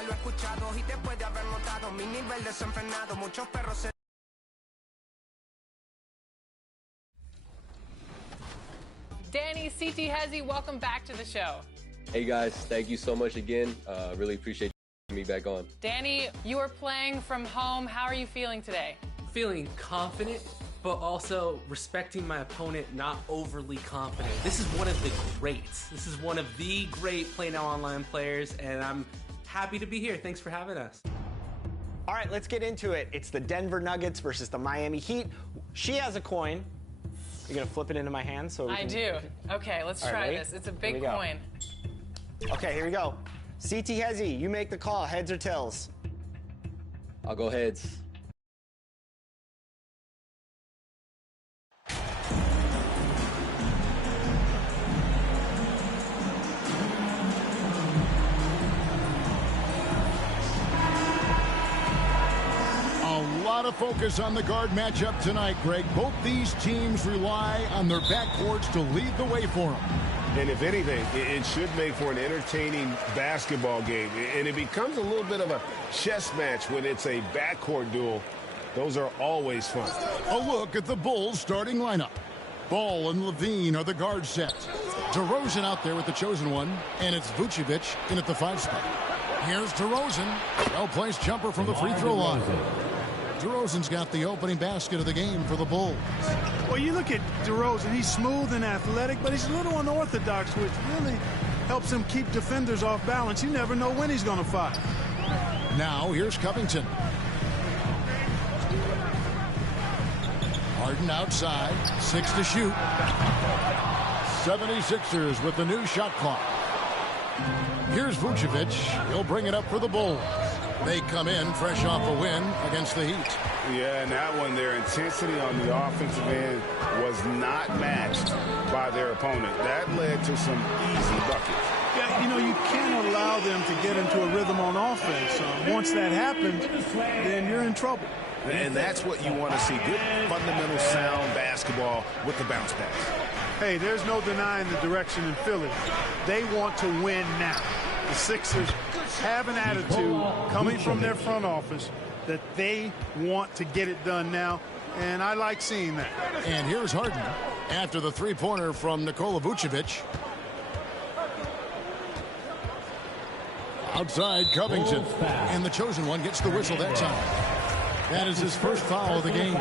pasa, lo he escuchado y te puede haber notado mi nivel desenfrenado, muchos perros se... Danny, TheVillagerZ, welcome back to the show. Hey guys, thank you so much again. Really appreciate you having me back on. Danny, you are playing from home. How are you feeling today? Feeling confident, but also respecting my opponent, not overly confident. This is one of the greats. This is one of the great Play Now Online players, and I'm happy to be here. Thanks for having us. All right, let's get into it. It's the Denver Nuggets versus the Miami Heat. She has a coin. You're gonna flip it into my hand so we can... I do. Okay, let's try this. It's a big coin. Okay, here we go. TheVillagerZ, you make the call, heads or tails? I'll go heads. A lot of focus on the guard matchup tonight, Greg. Both these teams rely on their backcourts to lead the way for them. And if anything, it should make for an entertaining basketball game. And it becomes a little bit of a chess match when it's a backcourt duel. Those are always fun. A look at the Bulls starting lineup. Ball and Levine are the guard sets. DeRozan out there with the chosen one, and it's Vucevic in at the 5 spot. Here's DeRozan. Well-placed jumper from the free throw line. DeRozan's got the opening basket of the game for the Bulls. Well, you look at DeRozan, he's smooth and athletic, but he's a little unorthodox, which really helps him keep defenders off balance. You never know when he's going to fire. Now, here's Covington. Harden outside, 6 to shoot. 76ers with the new shot clock. Here's Vucevic. He'll bring it up for the Bulls. They come in fresh off a win against the Heat. Yeah, and that one, their intensity on the offensive end was not matched by their opponent. That led to some easy buckets. Yeah, you know, you can't allow them to get into a rhythm on offense. Once that happens, then you're in trouble. And that's what you want to see. Good, fundamental, sound basketball with the bounce pass. Hey, there's no denying the direction in Philly. They want to win now. The Sixers have an attitude coming from their front office that they want to get it done now, and I like seeing that. And here's Harden after the three-pointer from Nikola Vucevic. Outside Covington, and the chosen one gets the whistle that time. That is his first foul of the game.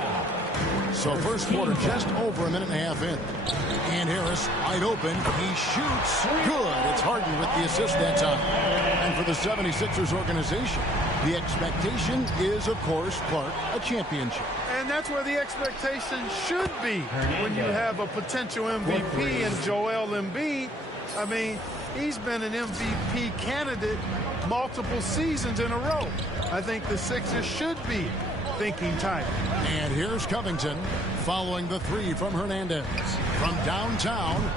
So first quarter just over a minute and a half in. And Harris wide open. He shoots. Good. It's Harden with the assist that time. And for the 76ers organization, the expectation is, of course, Clark, a championship. And that's where the expectation should be when you have a potential MVP in Joel Embiid. I mean, he's been an MVP candidate multiple seasons in a row. I think the Sixers should be thinking tight. And here's Covington following the three from Hernandez. From downtown,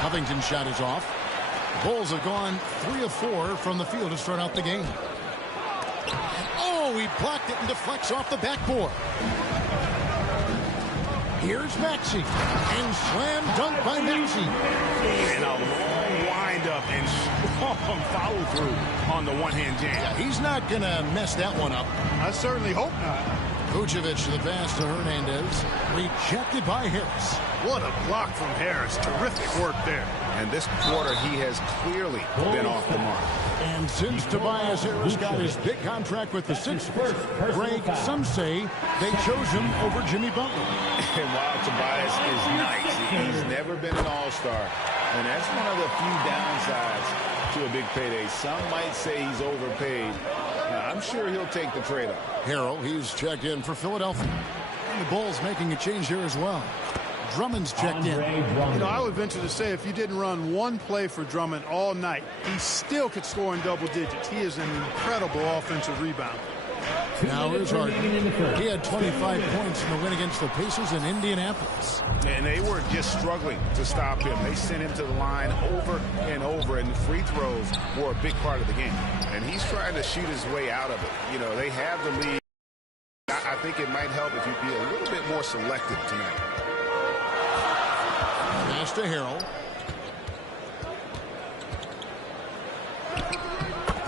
Covington's shot is off. Bulls have gone 3 of 4 from the field to start out the game. Oh, he blocked it and deflects off the backboard. Here's Maxey. And slam dunk by Maxey. And a long wind-up and strong follow-through on the one-hand jam. Yeah, he's not going to mess that one up. I certainly hope not. Vucevic to the pass to Hernandez. Rejected by Harris. What a block from Harris. Terrific work there. And this quarter, he has clearly been off the mark. And since Tobias Harris got his big contract with the Sixers, Greg, some say they chose him over Jimmy Butler. And while Tobias is nice, he's never been an all-star. And that's one of the few downsides to a big payday. Some might say he's overpaid. Now, I'm sure he'll take the trade-off. Harrell, he's checked in for Philadelphia. And the Bulls making a change here as well. Drummond's checked in. You know, I would venture to say if you didn't run one play for Drummond all night, he still could score in double digits. He is an incredible offensive rebounder. Now here's Harden. He had 25 points in the win against the Pacers in Indianapolis. And they were just struggling to stop him. They sent him to the line over and over, and the free throws were a big part of the game. And he's trying to shoot his way out of it. You know, they have the lead. I think it might help if you be a little bit more selective tonight. Pass to Harrell.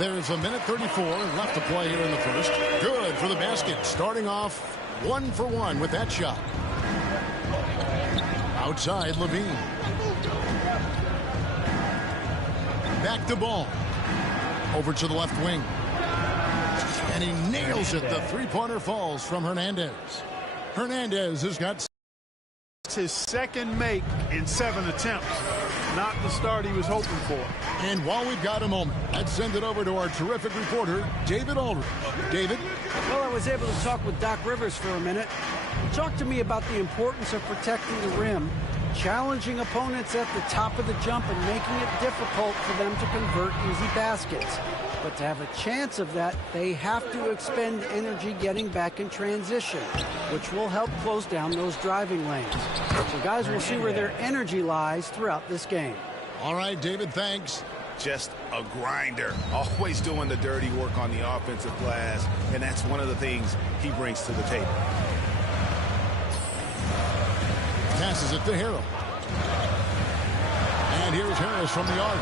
There's a minute 34 left to play here in the first. Good for the basket. Starting off 1 for 1 with that shot. Outside, Levine. Back to Ball. Over to the left wing. And he nails it. The three-pointer falls from Hernandez. Hernandez has got his second make in 7 attempts. Not the start he was hoping for. And while we've got a moment, let's send it over to our terrific reporter, David Aldridge. David? Well, I was able to talk with Doc Rivers for a minute. He talked to me about the importance of protecting the rim, challenging opponents at the top of the jump, and making it difficult for them to convert easy baskets. But to have a chance of that, they have to expend energy getting back in transition, which will help close down those driving lanes. So guys, we'll see where their energy lies throughout this game. All right, David, thanks. Just a grinder, always doing the dirty work on the offensive glass, and that's one of the things he brings to the table. Passes it to Harrell. And here's Harris from the arc.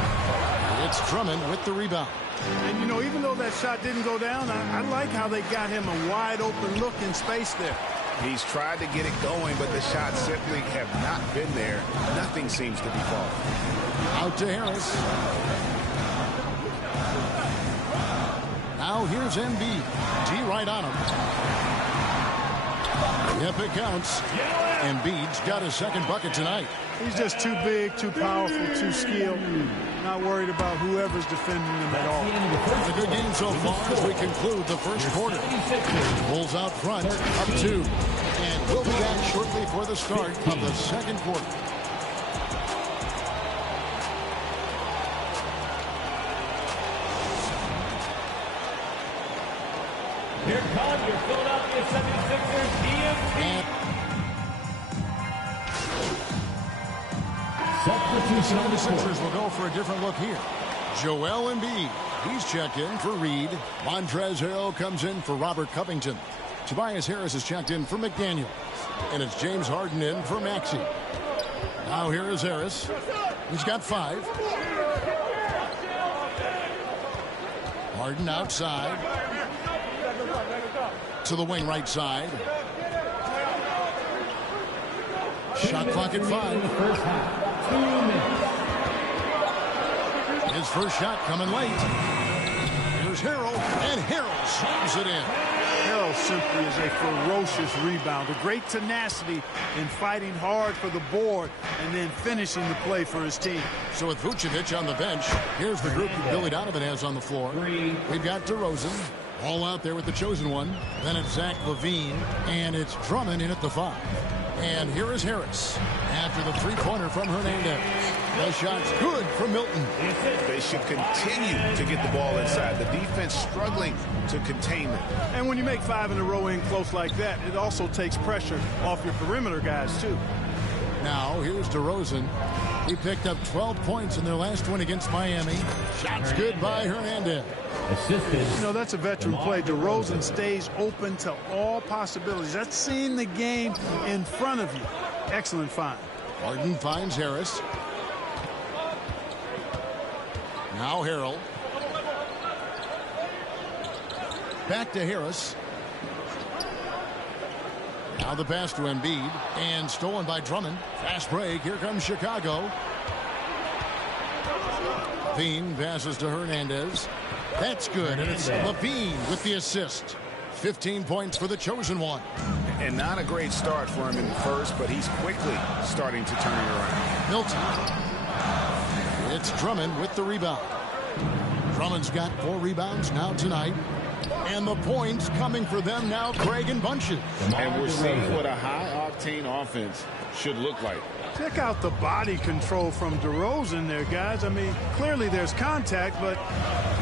It's Drummond with the rebound. And, you know, even though that shot didn't go down, I like how they got him a wide-open look in space there. He's tried to get it going, but the shots simply have not been there. Nothing seems to be falling. Out to Harris. Now here's Embiid. D right on him. Yep, it counts. Embiid's got his second bucket tonight. He's just too big, too powerful, too skilled. Not worried about whoever's defending him at all. It's a good game so far as we conclude the first quarter. Bulls out front, up 2. And we'll be back shortly for the start of the second quarter. Here come your Philadelphia 76ers EMT. The Sixers will go for a different look here. Joel Embiid, he's checked in for Reed. Montrezl Harrell comes in for Robert Covington. Tobias Harris is checked in for McDaniel. And it's James Harden in for Maxey. Now here is Harris. He's got 5. Harden outside. To the wing right side. Shot clock at 5. First half. 2 minutes. His first shot coming late. Here's Harrell, and Harrell slams it in. Harrell simply is a ferocious rebounder. Great tenacity in fighting hard for the board and then finishing the play for his team. So with Vucevic on the bench, here's the group that Billy Donovan has on the floor. We've got DeRozan, all out there with the chosen one. Then it's Zach LaVine, and it's Drummond in at the 5. And here is Harris after the three-pointer from Hernandez. The shot's good from Milton. They should continue to get the ball inside. The defense struggling to contain them. And when you make 5 in a row in close like that, it also takes pressure off your perimeter guys, too. Now, here's DeRozan. He picked up 12 points in their last win against Miami. Shots good by Hernandez. Assisted. You know, that's a veteran play. DeRozan stays open to all possibilities. That's seeing the game in front of you. Excellent find. Harden finds Harris. Now Harrell. Back to Harris. Now the pass to Embiid. And stolen by Drummond. Fast break. Here comes Chicago. Levine passes to Hernandez. That's good. And it's Levine with the assist. 15 points for the chosen one. And not a great start for him in the first, but he's quickly starting to turn it around. Milton. It's Drummond with the rebound. Drummond's got 4 rebounds now tonight. And the points coming for them now, Craig and bunches. And we're seeing what a high-octane offense should look like. Check out the body control from DeRozan there, guys. I mean, clearly there's contact, but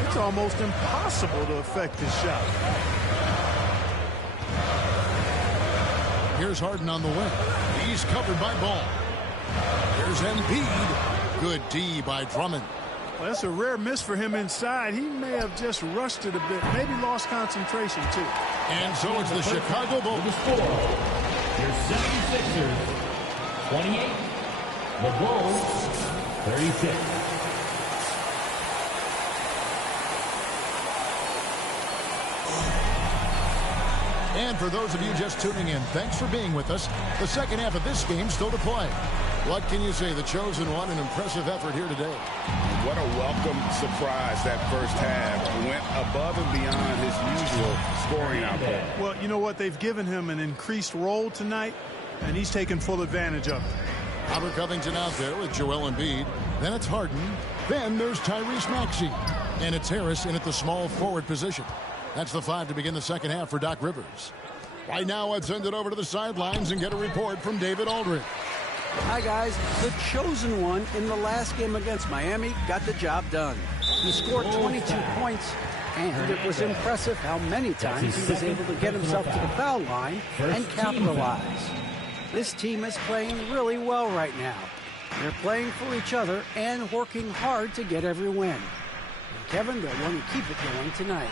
it's almost impossible to affect this shot. Here's Harden on the wing. He's covered by Ball. Here's Embiid. Good D by Drummond. Well, that's a rare miss for him inside. He may have just rushed it a bit, maybe lost concentration too. And so it's the Chicago Bulls. The score, your 76ers, 28. The Bulls, 36. And for those of you just tuning in, thanks for being with us. The second half of this game still to play. What can you say? The chosen one, an impressive effort here today. What a welcome surprise that first half. Went above and beyond his usual scoring output. Well, you know what? They've given him an increased role tonight, and he's taken full advantage of it. Robert Covington out there with Joel Embiid. Then it's Harden. Then there's Tyrese Maxey. And it's Harris in at the small forward position. That's the 5 to begin the second half for Doc Rivers. Right now, let's send it over to the sidelines and get a report from David Aldridge. Hi, guys. The chosen one in the last game against Miami got the job done. He scored 22 points, and it was impressive how many times he was able to get himself to the foul line and capitalize. This team is playing really well right now. They're playing for each other and working hard to get every win. And Kevin, they'll want to keep it going tonight.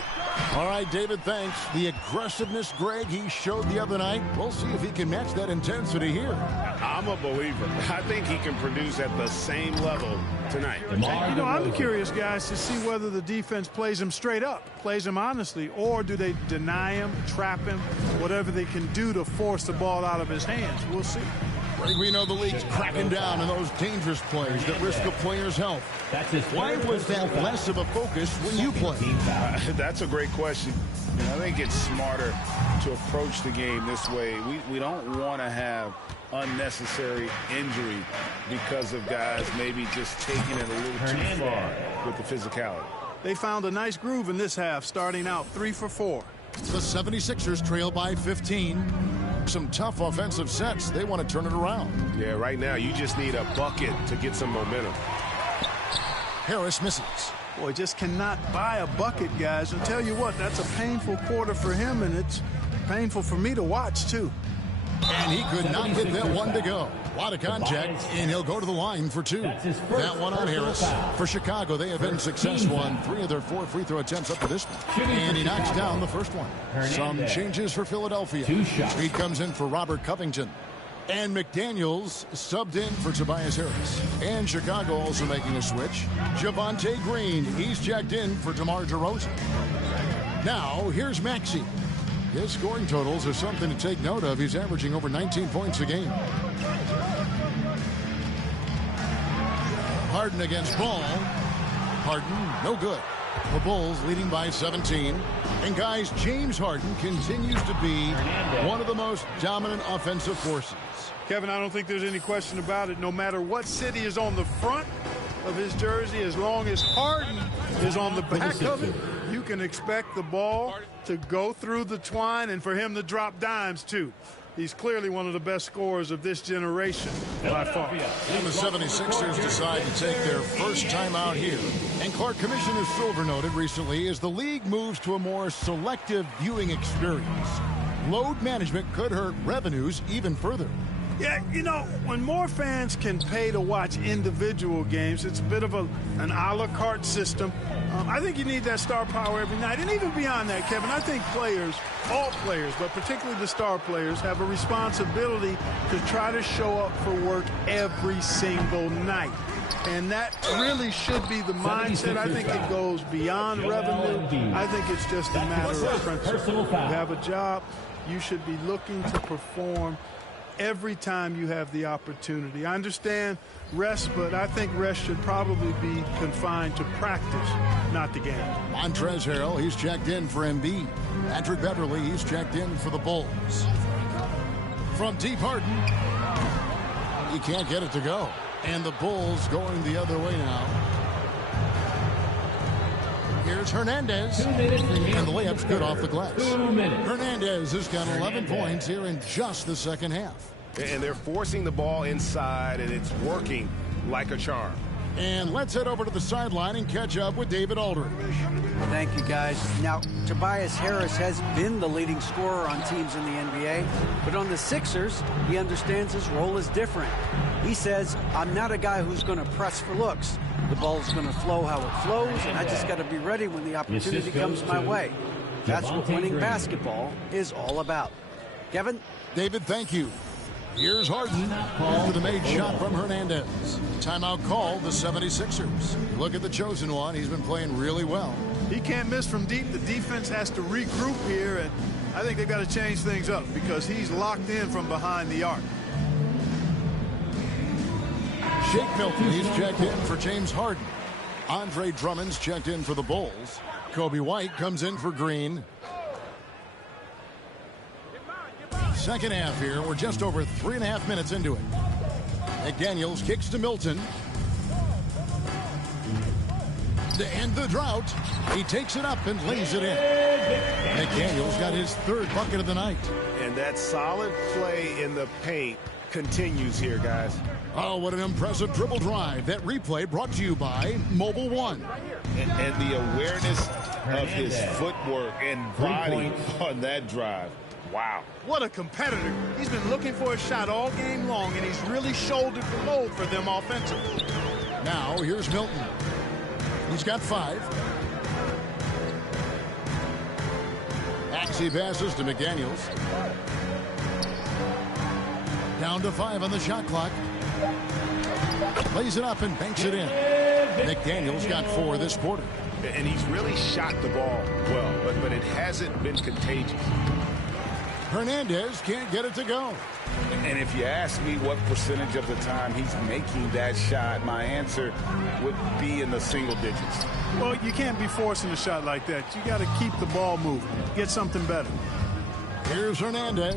All right, David, thanks. The aggressiveness, Greg, he showed the other night. We'll see if he can match that intensity here. I'm a believer. I think he can produce at the same level tonight. You know, I'm curious, guys, to see whether the defense plays him straight up, plays him honestly, or do they deny him, trap him, whatever they can do to force the ball out of his hands. We'll see. We know the league's cracking down on those dangerous plays that risk a player's health. Why was that less of a focus when you played? That's a great question. I think it's smarter to approach the game this way. We don't want to have unnecessary injury because of guys maybe just taking it a little too far with the physicality. They found a nice groove in this half, starting out 3 for 4. The 76ers trail by 15. Some tough offensive sets. They want to turn it around. Yeah, right now you just need a bucket to get some momentum. Harris misses. Boy, just cannot buy a bucket, guys. I'll tell you what, that's a painful quarter for him, and it's painful for me to watch, too. And he could not hit that one to go. A lot of contact, and he'll go to the line for 2. That one on Harris. For Chicago, they have been successful on 3 of their 4 free throw attempts up to this point. And he knocks down the first one. Some changes for Philadelphia. He comes in for Robert Covington. And McDaniels subbed in for Tobias Harris. And Chicago also making a switch. Javonte Green, he's checked in for DeMar DeRozan. Now, here's Maxey. His scoring totals are something to take note of. He's averaging over 19 points a game. Harden against Ball. Harden, no good. The Bulls leading by 17. And guys, James Harden continues to be one of the most dominant offensive forces. Kevin, I don't think there's any question about it. No matter what city is on the front of his jersey, as long as Harden is on the back of it, you can expect the ball to go through the twine and for him to drop dimes, too. He's clearly one of the best scorers of this generation by far. And the 76ers decide to take their first time out here. And Clark, Commissioner Silver noted recently, as the league moves to a more selective viewing experience, load management could hurt revenues even further. Yeah, you know, when more fans can pay to watch individual games, it's a bit of an a la carte system. I think you need that star power every night. And even beyond that, Kevin, I think players, all players, but particularly the star players, have a responsibility to try to show up for work every single night. And that really should be the mindset. I think it goes beyond revenue. I think it's just a matter of principle. You have a job, you should be looking to perform every time you have the opportunity. I understand rest, but I think rest should probably be confined to practice, not the game. Montrezl Harrell, he's checked in for Embiid. Patrick Beverly, he's checked in for the Bulls. From deep, Harden. He can't get it to go. And the Bulls going the other way now. Here's Hernandez. And the layup's good off the glass. Hernandez has got 11 points here in just the second half. And they're forcing the ball inside, and it's working like a charm. And let's head over to the sideline and catch up with David Aldridge. Thank you, guys. Now, Tobias Harris has been the leading scorer on teams in the NBA, but on the Sixers, he understands his role is different. He says, I'm not a guy who's going to press for looks. The ball's going to flow how it flows, and I just got to be ready when the opportunity comes my way. That's what winning basketball is all about. Kevin? David, thank you. Here's Harden after the made shot from Hernandez. Timeout called the 76ers. Look at the chosen one. He's been playing really well. He can't miss from deep. The defense has to regroup here, and I think they've got to change things up because he's locked in from behind the arc. Shake Milton, he's checked in for James Harden. Andre Drummond's checked in for the Bulls. Kobe White comes in for Green. Second half here. We're just over 3.5 minutes into it. McDaniels kicks to Milton. To end the drought, he takes it up and lays it in. McDaniels got his third bucket of the night. And that solid play in the paint continues here, guys. Oh, what an impressive dribble drive. That replay brought to you by Mobile One. And the awareness of his footwork and body on that drive. Wow. What a competitor. He's been looking for a shot all game long, and he's really shouldered the load for them offensively. Now, here's Milton. He's got 5. Axie passes to McDaniels. Down to 5 on the shot clock. Lays it up and banks it in. McDaniels got 4 this quarter. And he's really shot the ball well, but it hasn't been contagious. Hernandez can't get it to go. And if you ask me what percentage of the time he's making that shot, my answer would be in the single digits. Well, you can't be forcing a shot like that. You got to keep the ball moving. Get something better. Here's Hernandez.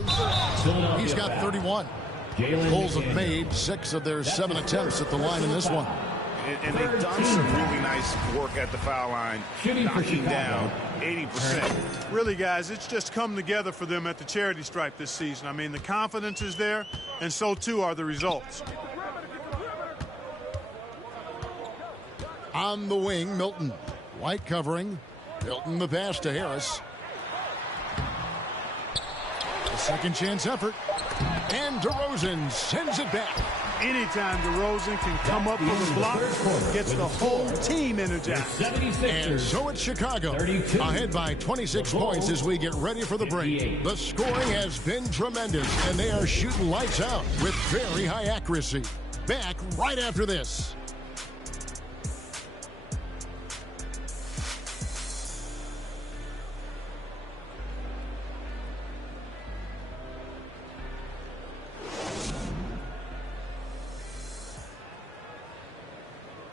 He's got 31. Bulls have made 6 of their 7 attempts at the line in this one. And they've done some really nice work at the foul line, knocking down 80%. Really, guys, it's just come together for them at the charity stripe this season. I mean, the confidence is there, and so too are the results. On the wing, Milton. White covering. Milton the pass to Harris. A second chance effort. And DeRozan sends it back. Anytime DeRozan can come up with a block, gets the whole team energized. And so it's Chicago, ahead by 26 points as we get ready for the break. The scoring has been tremendous, and they are shooting lights out with very high accuracy. Back right after this.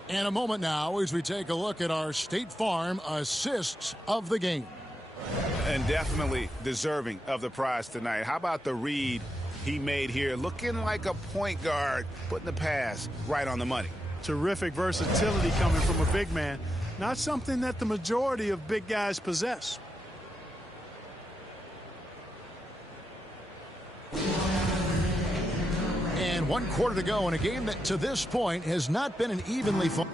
In a moment now as we take a look at our State Farm assists of the game. And definitely deserving of the prize tonight. How about the read he made here? Looking like a point guard, putting the pass right on the money. Terrific versatility coming from a big man. Not something that the majority of big guys possess. And 1 quarter to go in a game that to this point has not been an evenly fought.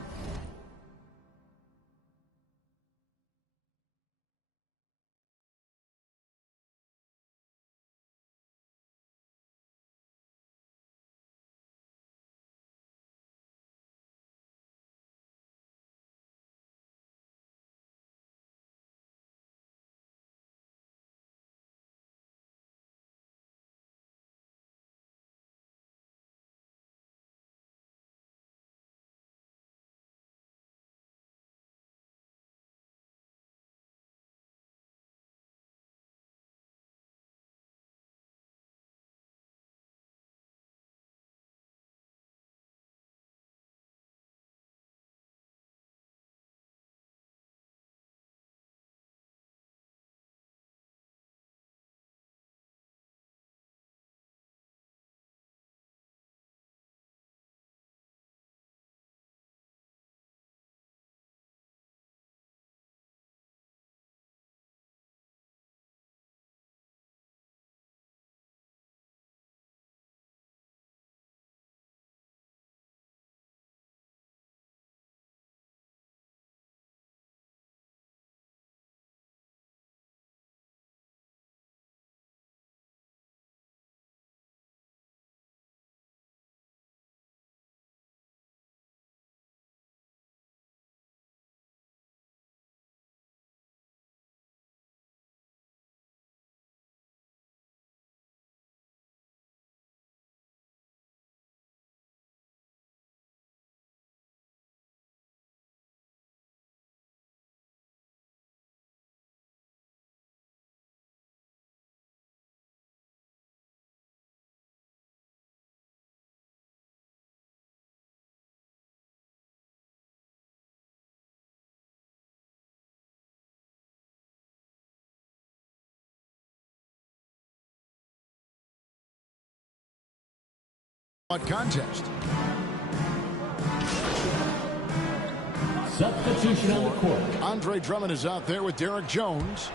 contest. Substitution on the court. Andre Drummond is out there with Derek Jones.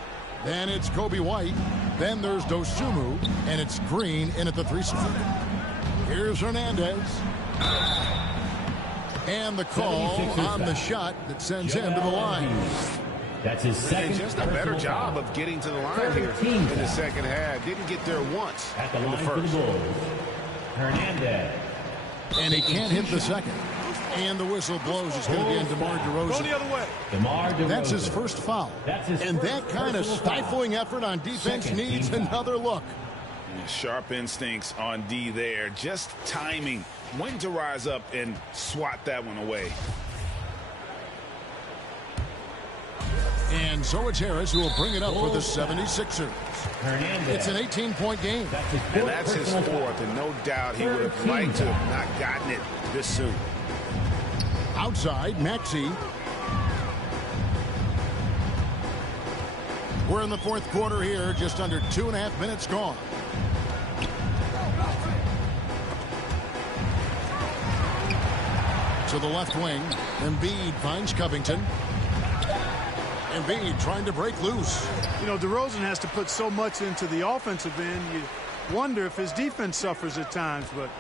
Then it's Kobe White. Then there's Dosumu. And it's Green in at the 3 spot. Here's Hernandez. And the call on the shot that sends him to the line. That's his second. And just a better job of getting to the line here in the second half. Didn't get there once at the in the line for the first. Bulls. Hernandez. And he can't hit the second. And the whistle blows. It's going to be in DeMar DeRozan. Go the other way. DeMar DeRozan. That's his first foul. That's his and first that kind of stifling effort on defense needs another look. Sharp instincts on D there. Just timing when to rise up and swat that one away. And so it's Harris who will bring it up for the 76ers. Hernandez. It's an 18-point game. And that's his fourth, and no doubt he would have liked to have not gotten it this soon. Outside, Maxey. We're in the fourth quarter here, just under 2.5 minutes gone. To the left wing, Embiid finds Covington. Embiid trying to break loose. You know, DeRozan has to put so much into the offensive end. You wonder if his defense suffers at times, but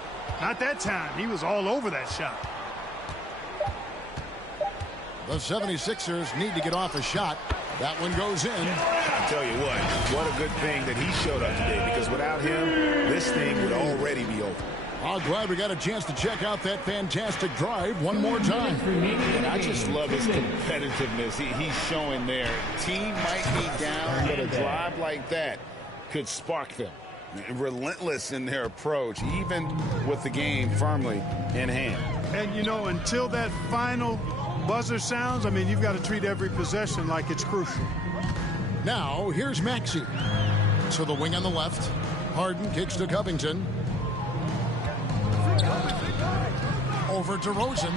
not that time. He was all over that shot. The 76ers need to get off a shot. That one goes in. I'll tell you what a good thing that he showed up today, because without him, this thing would already be over. I'm glad we got a chance to check out that fantastic drive one more time. And I just love his competitiveness he's showing there. Team might be down, but a drive like that could spark them. Relentless in their approach, even with the game firmly in hand. And, you know, until that final buzzer sounds, I mean, you've got to treat every possession like it's crucial. Now, here's Maxey. To the wing on the left. Harden kicks to Covington. Over to Rosen.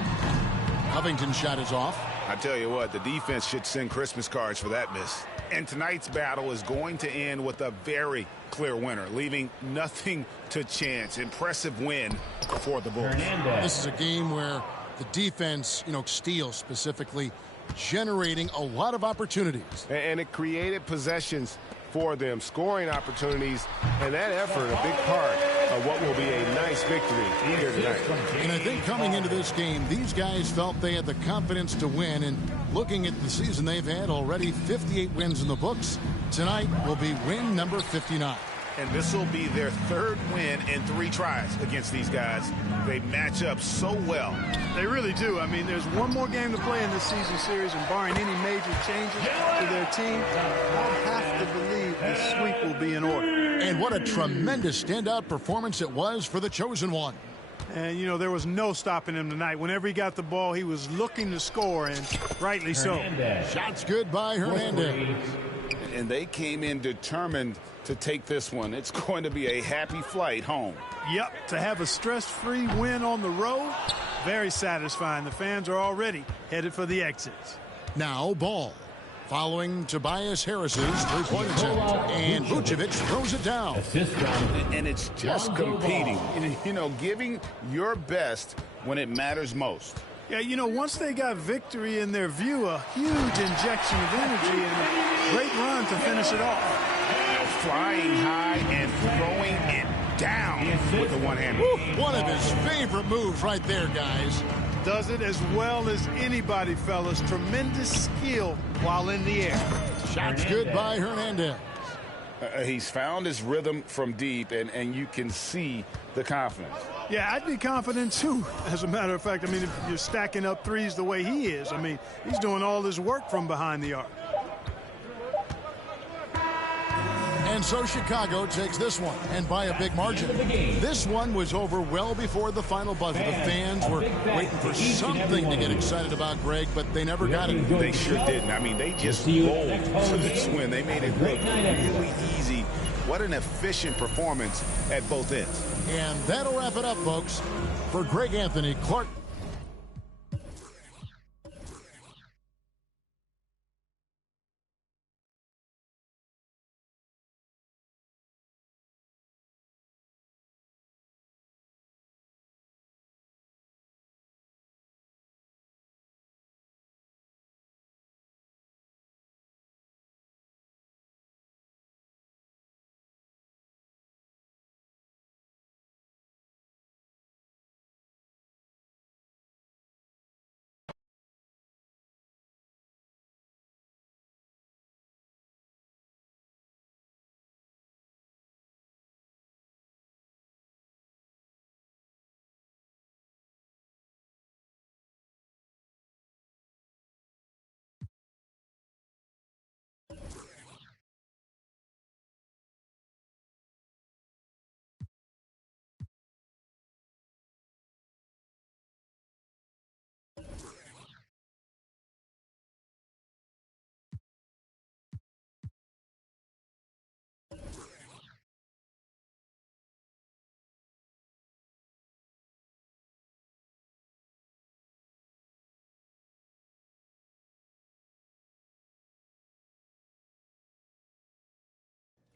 Covington's shot is off. I tell you what, the defense should send Christmas cards for that miss. And tonight's battle is going to end with a very clear winner, leaving nothing to chance. Impressive win for the Bulls. This is a game where the defense, steals specifically, generating a lot of opportunities. And it created possessions for them, scoring opportunities, and that effort a big part of what will be a nice victory here tonight. And I think coming into this game, these guys felt they had the confidence to win, and looking at the season they've had already, 58 wins in the books. Tonight will be win number 59. And this will be their third win in 3 tries against these guys. They match up so well. They really do. I mean, there's one more game to play in this season series, and barring any major changes to their team, I have to believe the sweep will be in order. And what a tremendous standout performance it was for the chosen one. And, there was no stopping him tonight. Whenever he got the ball, he was looking to score, and rightly so. Shots good by Hernandez. And they came in determined to take this one. It's going to be a happy flight home. Yep, to have a stress-free win on the road, very satisfying. The fans are already headed for the exits. Now Ball, following Tobias Harris's three-point attempt, and Vucevic throws it down. And it's just competing, giving your best when it matters most. Yeah, once they got victory in their view, a huge injection of energy and a great run to finish it off. Flying high and throwing it down with the one-hander. One of his favorite moves right there, guys. Does it as well as anybody, fellas. Tremendous skill while in the air. Shots good by Hernandez. He's found his rhythm from deep, and you can see the confidence. Yeah, I'd be confident, too, as a matter of fact. I mean, if you're stacking up threes the way he is, I mean, he's doing all his work from behind the arc. And so Chicago takes this one, and by a big margin. This one was over well before the final buzzer. The fans were waiting for something to get excited about, Greg, but they never got it. They sure didn't. I mean, they just rolled to this win. They made it look really easy. What an efficient performance at both ends. And that'll wrap it up, folks. For Greg Anthony, Clark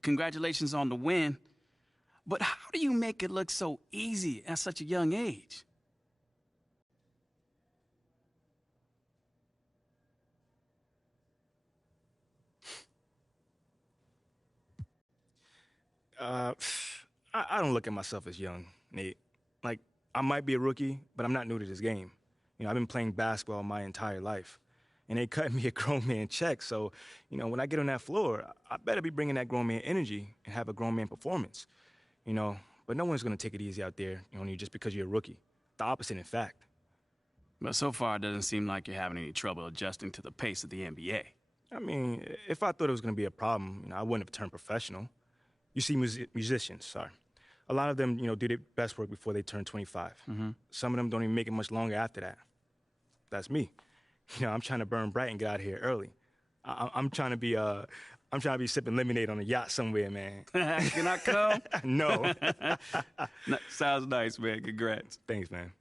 congratulations on the win. But how do you make it look so easy at such a young age? I don't look at myself as young, Nate. Like, I might be a rookie, but I'm not new to this game. You know, I've been playing basketball my entire life. And they cut me a grown man check, so, you know, when I get on that floor, I better be bringing that grown man energy and have a grown man performance. You know, but no one's going to take it easy out there on you just because you're a rookie. The opposite, in fact. But so far, it doesn't seem like you're having any trouble adjusting to the pace of the NBA. I mean, if I thought it was going to be a problem, you know, I wouldn't have turned professional. You see musicians, a lot of them, you know, do their best work before they turn 25. Mm-hmm. Some of them don't even make it much longer after that. That's me. You know, I'm trying to burn bright and get out of here early. I'm trying to be sipping lemonade on a yacht somewhere, man. Can I come? No. Sounds nice, man. Congrats. Thanks, man.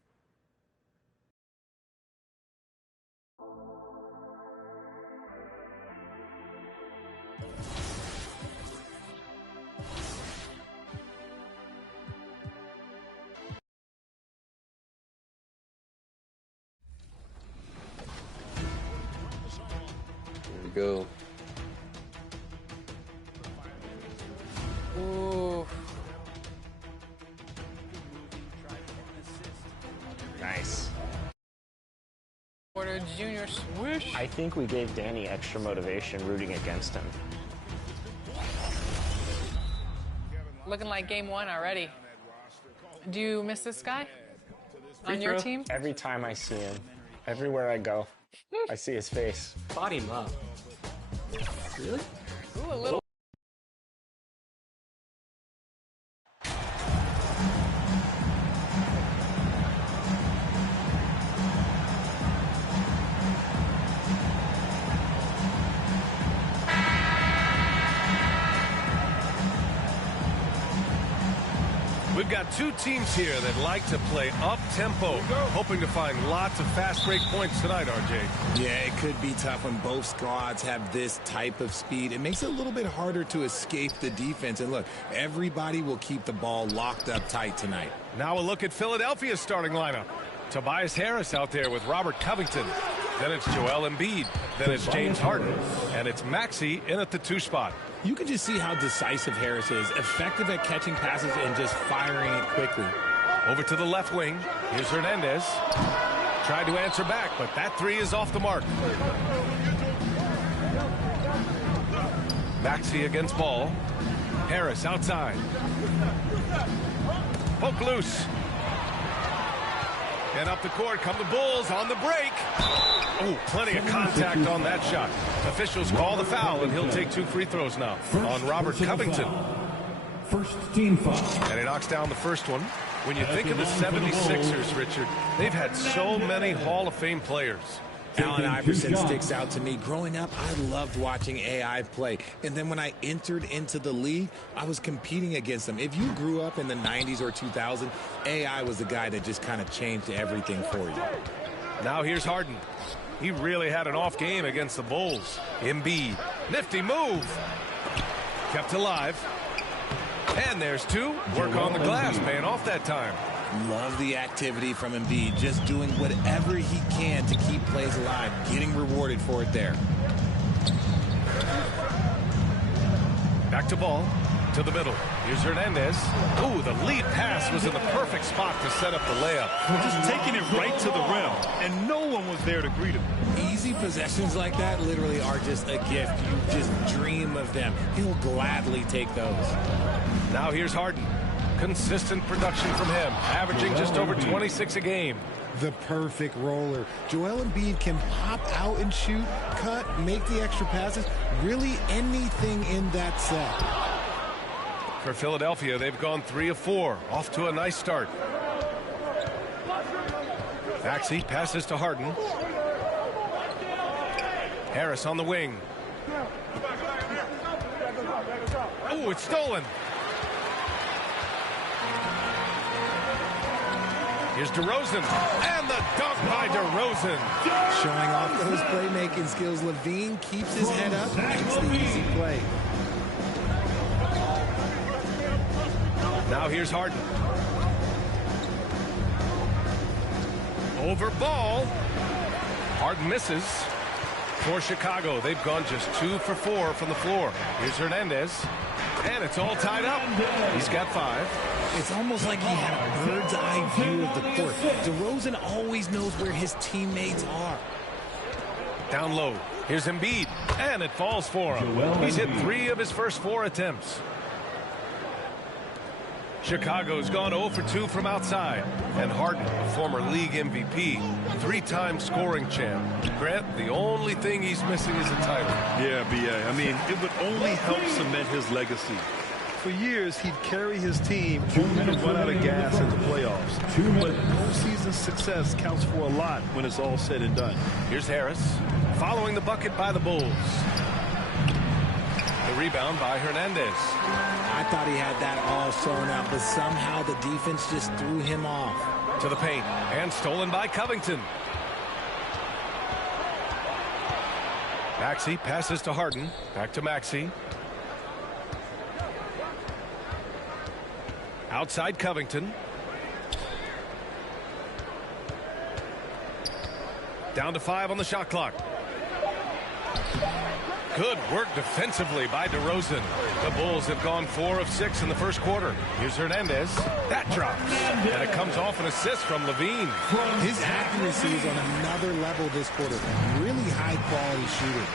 Go. Ooh. Nice. Porter Jr. swish. I think we gave Danny extra motivation rooting against him. Looking like game one already. Do you miss this guy on your team? Every time I see him, everywhere I go, I see his face. Body him up. Really? Ooh, a little. We've got two teams here that like to play up-tempo, hoping to find lots of fast break points tonight, RJ. Yeah, it could be tough when both squads have this type of speed. It makes it a little bit harder to escape the defense. And look, everybody will keep the ball locked up tight tonight. Now a look at Philadelphia's starting lineup. Tobias Harris out there with Robert Covington. Then it's Joel Embiid. Then it's James Harden. And it's Maxey in at the 2 spot. You can just see how decisive Harris is, effective at catching passes and just firing it quickly. Over to the left wing. Here's Hernandez. Tried to answer back, but that 3 is off the mark. Maxey against ball. Harris outside. Poke loose. And up the court come the Bulls on the break. Oh, plenty of contact on that shot. Officials call the foul, and he'll take 2 free throws now on Robert Covington. First team foul. And he knocks down the first one. When you think of the 76ers, Richard, they've had so many Hall of Fame players. Allen Iverson sticks out to me. Growing up, I loved watching AI play. And then when I entered into the league, I was competing against them. If you grew up in the 90s or 2000, AI was the guy that just kind of changed everything for you. Now here's Harden. He really had an off game against the Bulls. Embiid, nifty move. Kept alive. And there's 2. Work on the glass, paying off that time. Love the activity from Embiid, just doing whatever he can to keep plays alive, getting rewarded for it there. Back to ball, to the middle. Here's Hernandez. Ooh, the lead pass was in the perfect spot to set up the layup. Just taking it right to the rim, and no one was there to greet him. Easy possessions like that literally are just a gift. You just dream of them. He'll gladly take those. Now here's Harden. Consistent production from him, averaging just over 26 a game. The perfect roller. Joel Embiid can pop out and shoot, cut, make the extra passes, really anything in that set. For Philadelphia, they've gone 3 of 4, off to a nice start. Maxey passes to Harden. Harris on the wing. Oh, it's stolen. Here's DeRozan, and the dunk by DeRozan. Showing off those playmaking skills, Levine keeps his head up, makes the easy play. Now here's Harden. Over ball. Harden misses. For Chicago, they've gone just 2 for 4 from the floor. Here's Hernandez. And it's all tied up. He's got 5. It's almost like he had a bird's eye view of the court. DeRozan always knows where his teammates are. Down low. Here's Embiid. And it falls for him. He's hit 3 of his first 4 attempts. Chicago's gone 0 for 2 from outside. And Harden, a former league MVP, 3-time scoring champ. Grant, the only thing he's missing is a title. Yeah, B.A. I mean, it would only help cement his legacy. For years, he'd carry his team only to run out of gas in the playoffs. But postseason success counts for a lot when it's all said and done. Here's Harris, following the bucket by the Bulls. The rebound by Hernandez. I thought he had that all sewn up, but somehow the defense just threw him off. To the paint, and stolen by Covington. Maxey passes to Harden. Back to Maxey. Outside Covington. Down to 5 on the shot clock. Good work defensively by DeRozan. The Bulls have gone 4 of 6 in the first quarter. Here's Hernandez. That drops. And it comes off an assist from Levine. His accuracy is on another level this quarter. Really high-quality shooting.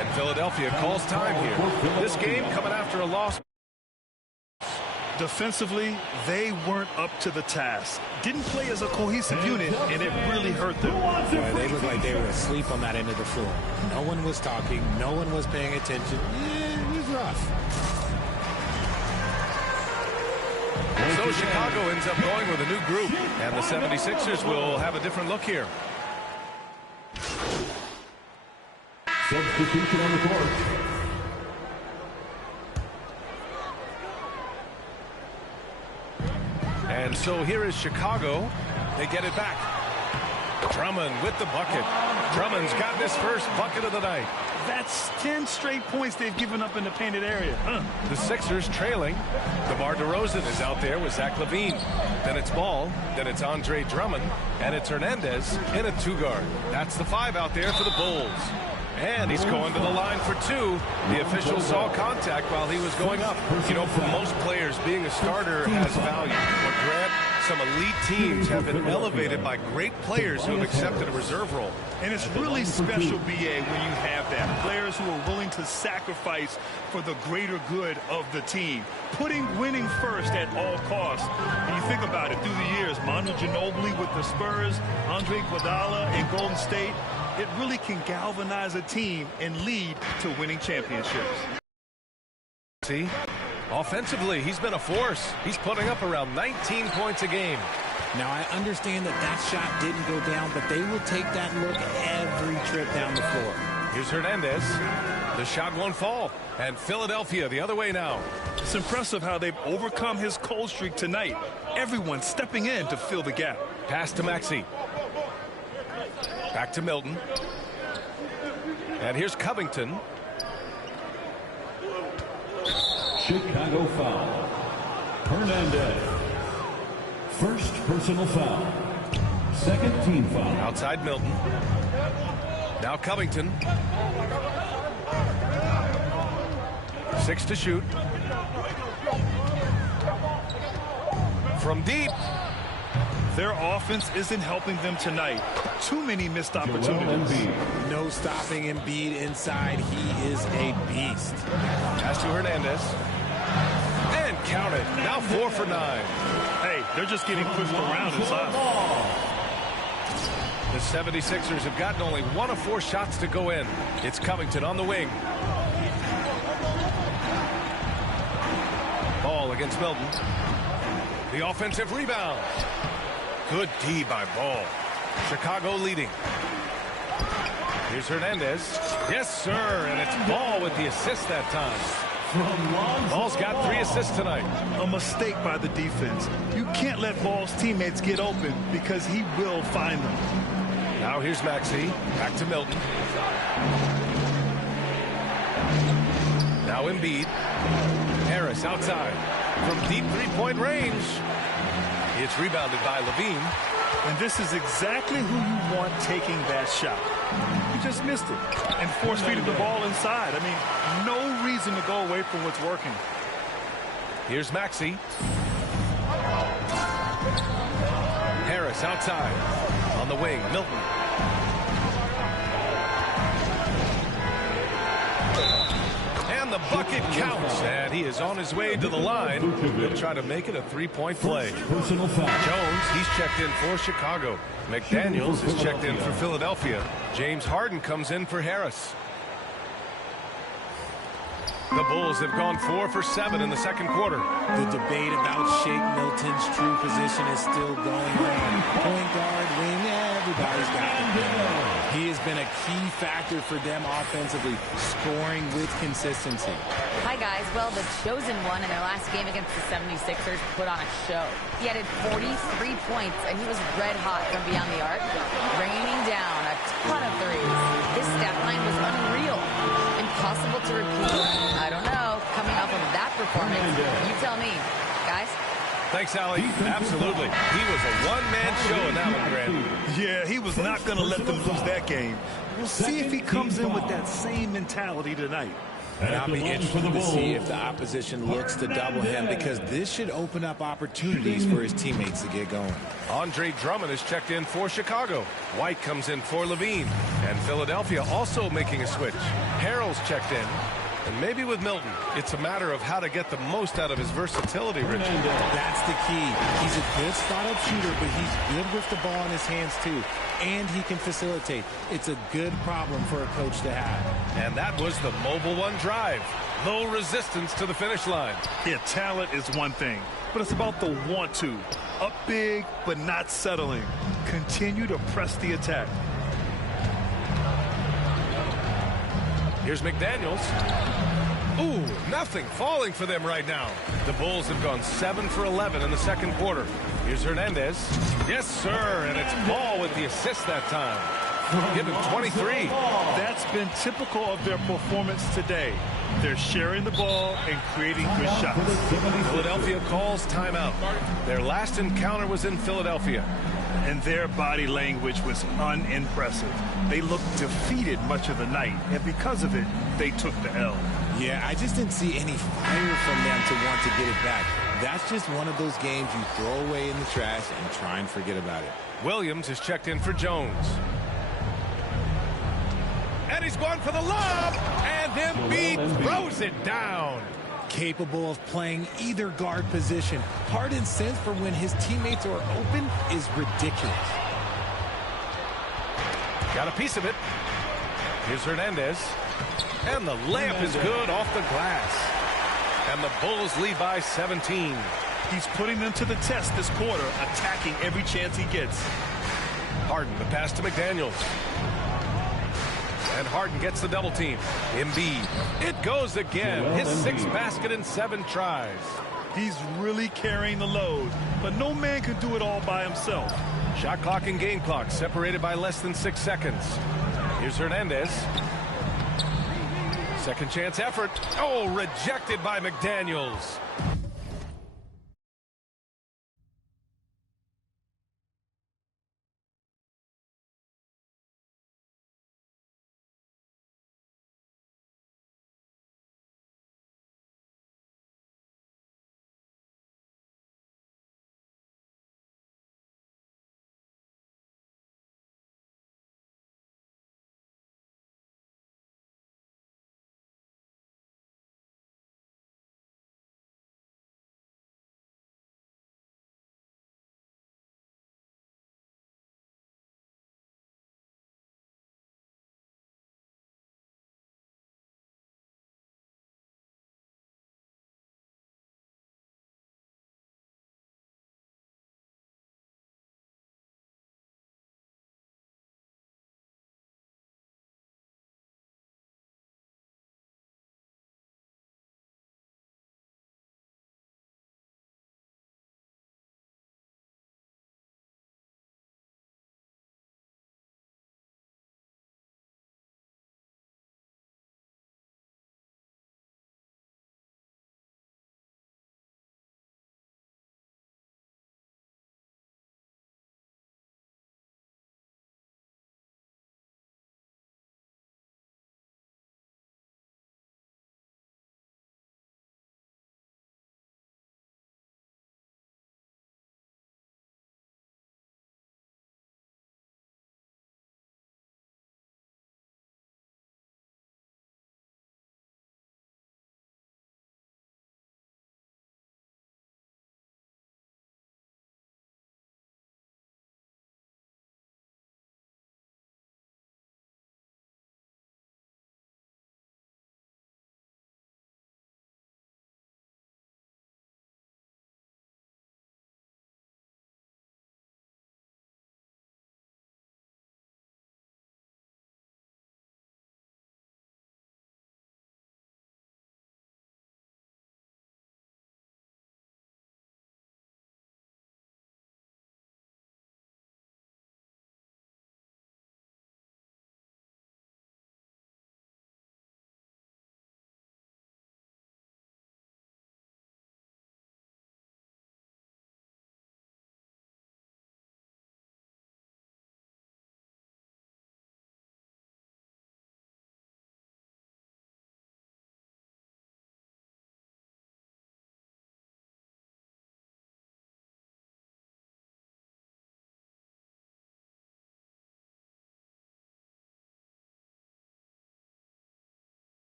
And Philadelphia calls time here. This game coming after a loss. Defensively, they weren't up to the task. Didn't play as a cohesive unit, and it really hurt them. Boy, they looked like they were asleep on that end of the floor. No one was talking. No one was paying attention. It was rough. So Chicago ends up going with a new group, and the 76ers will have a different look here. Substitution on the court. And so here is Chicago. They get it back. Drummond with the bucket. Drummond's got his first bucket of the night. That's 10 straight points they've given up in the painted area. The Sixers trailing. DeMar DeRozan is out there with Zach LaVine. Then it's Ball. Then it's Andre Drummond. And it's Hernandez in a 2-guard. That's the 5 out there for the Bulls. And he's going to the line for 2. The official saw contact while he was going up. You know, for most players, being a starter has value. But Grant, some elite teams have been elevated by great players who have accepted a reserve role. And it's really special, B.A., when you have that. Players who are willing to sacrifice for the greater good of the team. Putting winning first at all costs. When you think about it, through the years, Manu Ginobili with the Spurs, Andre Iguodala in Golden State, it really can galvanize a team and lead to winning championships. See, offensively, he's been a force. He's putting up around 19 points a game. Now, I understand that that shot didn't go down, but they will take that look every trip down the floor. Here's Hernandez. The shot won't fall. And Philadelphia the other way now. It's impressive how they've overcome his cold streak tonight. Everyone stepping in to fill the gap. Pass to Maxey. Back to Milton. And here's Covington. Chicago foul. Hernandez. First personal foul. Second team foul. Outside Milton. Now Covington. 6 to shoot. From deep. Their offense isn't helping them tonight. Too many missed opportunities. No stopping Embiid inside. He is a beast. Pass to Hernandez. And count it. Now 4 for 9. Hey, they're just getting pushed around inside. The 76ers have gotten only 1 of 4 shots to go in. It's Covington on the wing. Ball against Milton. The offensive rebound. Good D by Ball. Chicago leading. Here's Hernandez. Yes, sir. And it's Ball with the assist that time. Ball's got 3 assists tonight. A mistake by the defense. You can't let Ball's teammates get open because he will find them. Now here's Maxey. Back to Milton. Now Embiid. Harris. Harris outside from deep three-point range. It's rebounded by Levine. And this is exactly who you want taking that shot. He just missed it and force-feeding the ball inside. I mean, no reason to go away from what's working. Here's Maxey. Harris outside. On the wing, Milton. And the bucket counts. And he is on his way to the line. He'll try to make it a three-point play. Personal foul. Jones, he's checked in for Chicago. McDaniels is checked in for Philadelphia. James Harden comes in for Harris. The Bulls have gone 4 for 7 in the second quarter. The debate about Shake Milton's true position is still going on. Point guard, wing, everybody's got him. He has been a key factor for them offensively, scoring with consistency. Hi, guys. Well, the chosen one in their last game against the 76ers put on a show. He added 43 points, and he was red hot from beyond the arc, raining down a ton of threes. His stat line was unreal. Impossible to repeat. I don't know. Coming off of that performance, you tell me. Guys? Thanks, Allie. Absolutely. He was a one-man show in that one, Grant. Yeah, he was not going to let them lose that game. We'll see if he comes in with that same mentality tonight. And I'll be interested to see if the opposition looks to double him, because this should open up opportunities for his teammates to get going. Andre Drummond is checked in for Chicago. White comes in for Levine. And Philadelphia also making a switch. Harrell's checked in. And maybe with Milton, it's a matter of how to get the most out of his versatility, Richard. That's the key. He's a good spot-up shooter, but he's good with the ball in his hands, too. And he can facilitate. It's a good problem for a coach to have. And that was the Mobile One drive. Low resistance to the finish line. Yeah, talent is one thing, but it's about the want to. Up big, but not settling. Continue to press the attack. Here's McDaniels. Ooh, nothing falling for them right now. The Bulls have gone 7 for 11 in the second quarter. Here's Hernandez. Yes, sir, and it's Ball with the assist that time. Give him 23. That's been typical of their performance today. They're sharing the ball and creating good shots. Philadelphia calls timeout. Their last encounter was in Philadelphia. And their body language was unimpressive. They looked defeated much of the night, and because of it, they took the L. Yeah, I just didn't see any fire from them to want to get it back. That's just one of those games you throw away in the trash and try and forget about it. Williams is checked in for Jones. And he's going for the lob, and Embiid throws it down. Capable of playing either guard position. Harden's sense for when his teammates are open is ridiculous. Got a piece of it. Here's Hernandez. And the layup is good off the glass. And the Bulls lead by 17. He's putting them to the test this quarter, attacking every chance he gets. Harden, the pass to McDaniels. And Harden gets the double team. Embiid. It goes again. His 6th basket in 7 tries. He's really carrying the load, but no man can do it all by himself. Shot clock and game clock separated by less than 6 seconds. Here's Hernandez. Second chance effort. Oh, rejected by McDaniels.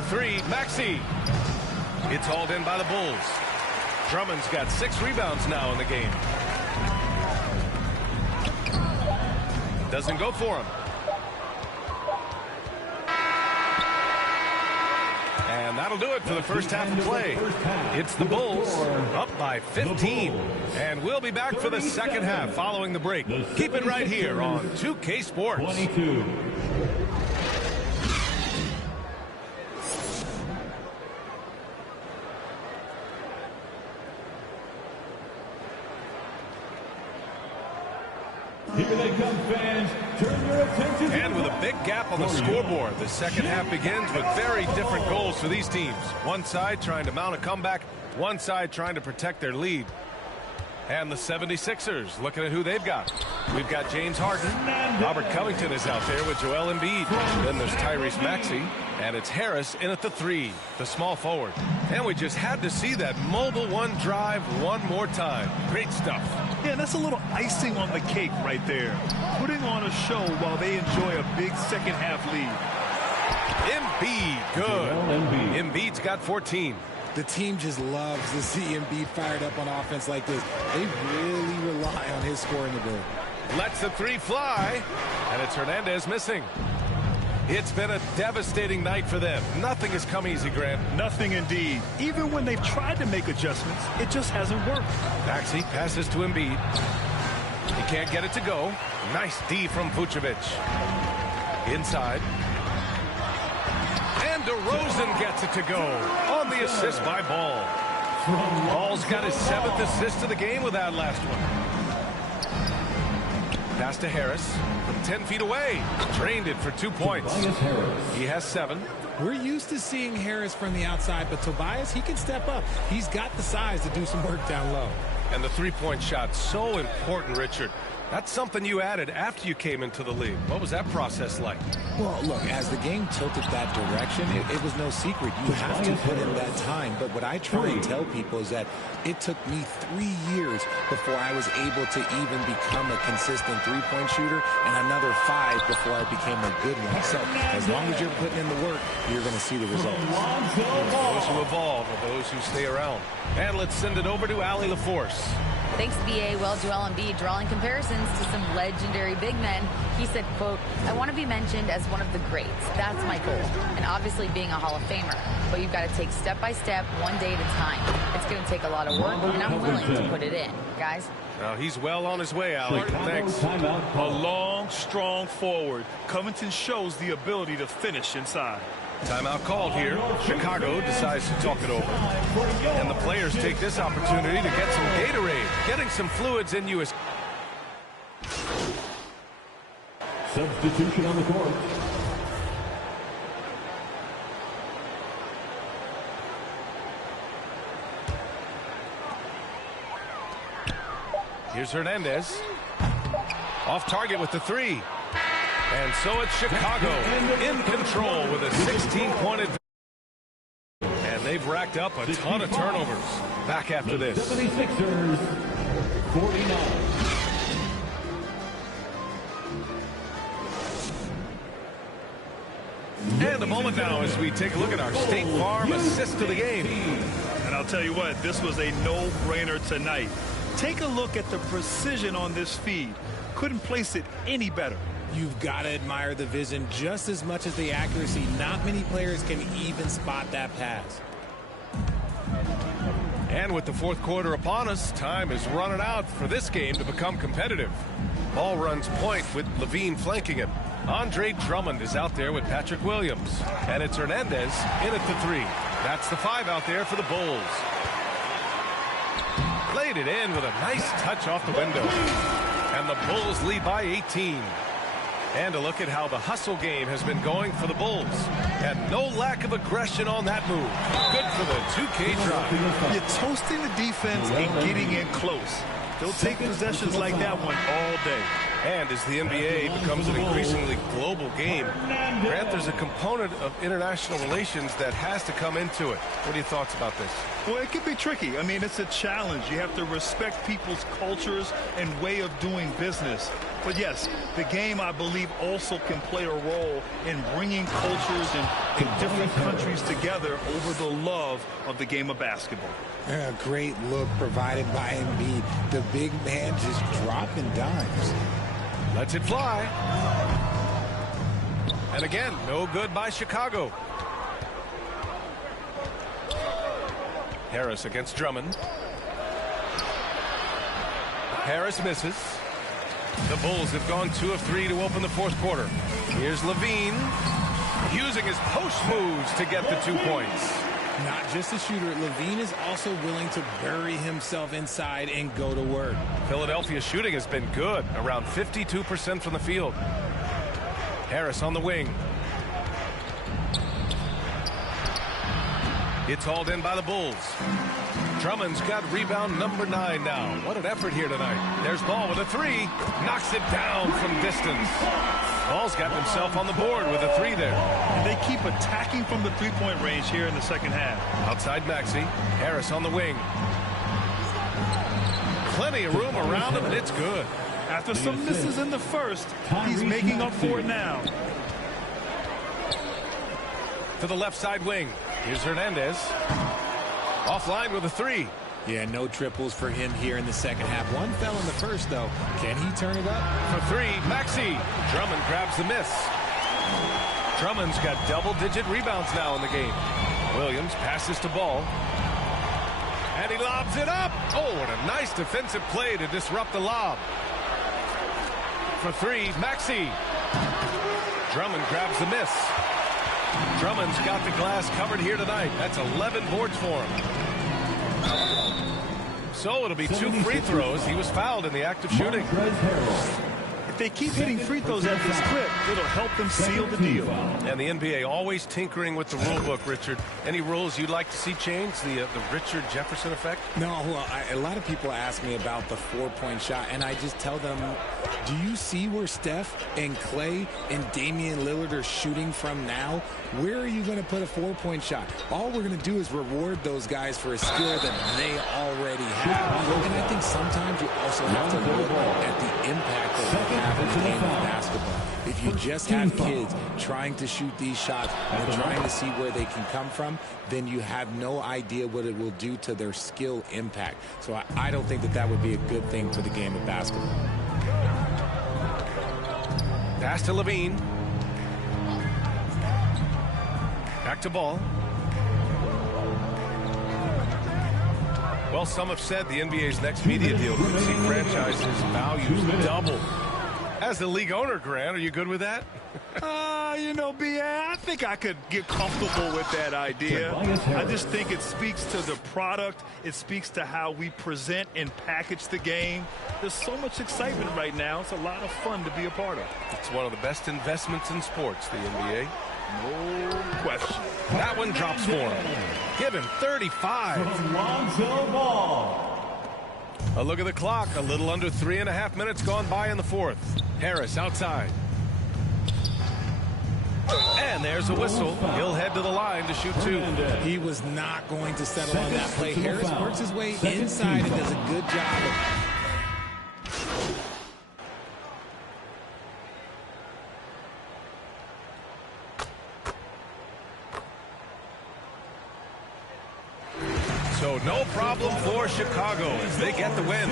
for three. Maxey. It's hauled in by the Bulls. Drummond's got 6 rebounds now in the game. Doesn't go for him. And that'll do it for the first half of play. It's the Bulls up by 15. And we'll be back for the second half following the break. Keep it right here on 2K Sports. 22. Here they come, fans. Turn your attention. And with a big gap on the scoreboard, the second half begins with very different goals for these teams. One side trying to mount a comeback, one side trying to protect their lead. And the 76ers looking at who they've got. We've got James Harden. Robert Covington is out there with Joel Embiid. Then there's Tyrese Maxey. And it's Harris in at the 3, the small forward. And we just had to see that mobile one drive one more time. Great stuff. Yeah, that's a little icing on the cake right there. Putting on a show while they enjoy a big second half lead. Embiid, good. Embiid's got 14. The team just loves to see Embiid fired up on offense like this. They really rely on his scoring ability. Lets the 3 fly, and it's Hernandez missing. It's been a devastating night for them. Nothing has come easy, Grant. Nothing indeed. Even when they've tried to make adjustments, it just hasn't worked. Maxey passes to Embiid. He can't get it to go. Nice D from Vucevic. Inside. And DeRozan gets it to go on the assist by Ball. Ball's got his 7th assist of the game with that last one. Pass to Harris from 10 feet away. Drained it for 2 points. He has 7. We're used to seeing Harris from the outside, but Tobias, he can step up. He's got the size to do some work down low. And the 3-point shot, so important, Richard. That's something you added after you came into the league. What was that process like? Well, look, as the game tilted that direction, it was no secret. You have to put in that time. But what I try and tell people is that it took me 3 years before I was able to even become a consistent 3-point shooter, and another 5 before I became a good one. So as long as you're putting in the work, you're going to see the results. Those who evolve are those who stay around. And let's send it over to Allie LaForce. Thanks, BA. Well, Joel Embiid drawing comparisons to some legendary big men. He said, quote, "I want to be mentioned as one of the greats. That's my goal. And obviously being a Hall of Famer. But you've got to take step by step, one day at a time. It's going to take a lot of work, and I'm willing to put it in. Guys." Now he's well on his way, Allie. Thanks. A long, strong forward. Covington shows the ability to finish inside. Timeout called here. Chicago decides to talk it over. And the players take this opportunity to get some Gatorade, getting some fluids in US. Substitution on the court. Here's Hernandez. Off target with the 3. And so it's Chicago in control with a 16-point advantage. And they've racked up a ton of turnovers. Back after this. 76ers, 49. And a moment now as we take a look at our State Farm assist to the game. And I'll tell you what, this was a no-brainer tonight. Take a look at the precision on this feed. Couldn't place it any better. You've got to admire the vision just as much as the accuracy. Not many players can even spot that pass. And with the fourth quarter upon us, time is running out for this game to become competitive. Ball runs point with Levine flanking him. Andre Drummond is out there with Patrick Williams. And it's Hernandez in at the 3. That's the 5 out there for the Bulls. Laid it in with a nice touch off the window. And the Bulls lead by 18. And a look at how the hustle game has been going for the Bulls. And no lack of aggression on that move. Good for the 2K drive. You're toasting the defense and getting in close. They'll take possessions like that one all day. And as the NBA becomes an increasingly global game, Grant, there's a component of international relations that has to come into it. What are your thoughts about this? Well, it can be tricky. I mean, it's a challenge. You have to respect people's cultures and way of doing business. But yes, the game, I believe, also can play a role in bringing cultures in different countries together over the love of the game of basketball. A great look provided by Embiid. The big man just dropping dimes. Lets it fly. And again, no good by Chicago. Harris against Drummond. Harris misses. The Bulls have gone 2 of 3 to open the fourth quarter. Here's Levine using his post moves to get the 2 points. Not just a shooter, Levine is also willing to bury himself inside and go to work. Philadelphia's shooting has been good, around 52% from the field. Harris on the wing. It's hauled in by the Bulls. Drummond's got rebound number 9 now. What an effort here tonight. There's Ball with a 3. Knocks it down from distance. Ball's got himself on the board with a 3 there. And they keep attacking from the three-point range here in the second half. Outside Maxey. Harris on the wing. Plenty of room around him, and it's good. After some misses in the first, he's making up for it now. To the left side wing. Here's Hernandez. Offline with a 3. Yeah, no triples for him here in the second half. One fell in the first, though. Can he turn it up? For 3, Maxey. Drummond grabs the miss. Drummond's got double-digit rebounds now in the game. Williams passes to Ball. And he lobs it up. Oh, what a nice defensive play to disrupt the lob. For 3, Maxey. Drummond grabs the miss. Drummond's got the glass covered here tonight. That's 11 boards for him. So it'll be 2 free throws. He was fouled in the act of shooting. If they keep hitting free throws at this clip, it'll help them seal the deal. And the NBA always tinkering with the rule book, Richard. Any rules you'd like to see changed? The Richard Jefferson effect? No, well, a lot of people ask me about the 4-point shot, and I just tell them, do you see where Steph and Clay and Damian Lillard are shooting from now? Where are you going to put a 4-point shot? All we're going to do is reward those guys for a skill that they already have. And I think sometimes you also have to look at the impact that they have in the game of basketball. If you just have kids trying to shoot these shots and trying to see where they can come from, then you have no idea what it will do to their skill impact. So I don't think that that would be a good thing for the game of basketball. Pass to Levine. Back to Ball. Well, some have said the NBA's next media deal could see franchises' values double. As the league owner, Grant, are you good with that? You know, B.A., I think I could get comfortable with that idea. I just think it speaks to the product. It speaks to how we present and package the game. There's so much excitement right now. It's a lot of fun to be a part of. It's one of the best investments in sports, the NBA. No question. That one drops for him. Give him 35. Lonzo Ball. A look at the clock. A little under 3.5 minutes gone by in the fourth. Harris outside. And there's a whistle. He'll head to the line to shoot 2. He was not going to settle on that play. Harris works his way inside and does a good job of So no problem for Chicago as they get the win.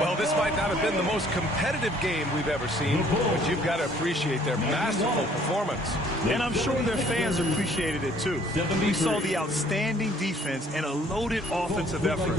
Well, this might not have been the most competitive game we've ever seen, but you've got to appreciate their masterful performance. And I'm sure their fans appreciated it too. We saw the outstanding defense and a loaded offensive effort.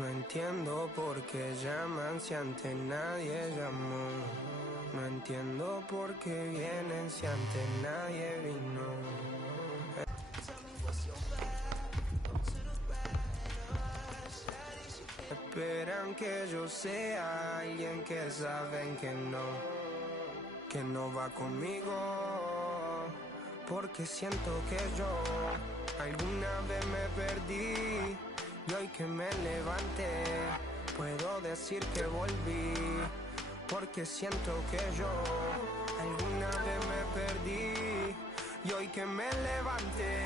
No entiendo por qué llaman si ante nadie llamó. No entiendo por qué vienen si ante nadie vino. Esperan que yo sea alguien que saben que no va conmigo, porque siento que yo alguna vez me perdí y hoy que me levanté puedo decir que volví, porque siento que yo alguna vez me perdí y hoy que me levanté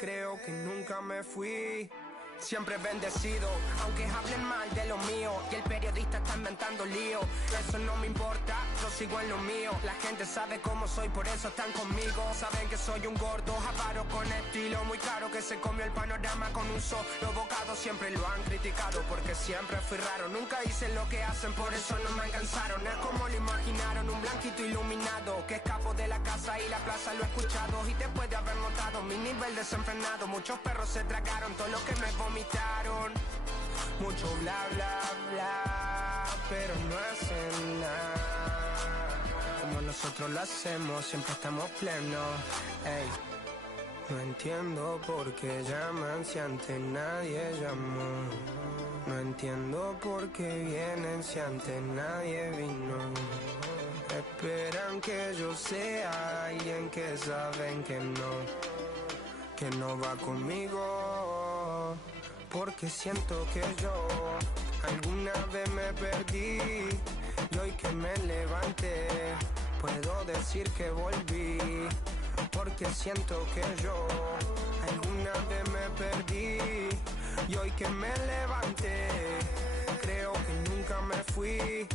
creo que nunca me fui. Siempre bendecido, aunque hablen mal de lo mío y el periodista está inventando lío. Eso no me importa, yo sigo en lo mío. La gente sabe cómo soy, por eso están conmigo. Saben que soy un gordo, avaro con estilo muy caro, que se comió el panorama con un solo bocado. Siempre lo han criticado porque siempre fui raro. Nunca hice lo que hacen, por eso no me alcanzaron. Es como lo imaginaron, un blanquito iluminado que escapo de la casa y la plaza, lo he escuchado. Y después de haber notado mi nivel desenfrenado, muchos perros se tragaron todo lo que me vomitaron. Mucho bla bla bla, pero no hacen nada como nosotros lo hacemos, siempre estamos plenos. Ey. No entiendo por qué llaman si ante nadie llamó. No entiendo por qué vienen si ante nadie vino. Esperan que yo sea alguien que saben que no va conmigo, porque siento que yo alguna vez me perdí y hoy que me levanté puedo decir que volví, porque siento que yo alguna vez me perdí y hoy que me levanté creo que nunca me fui.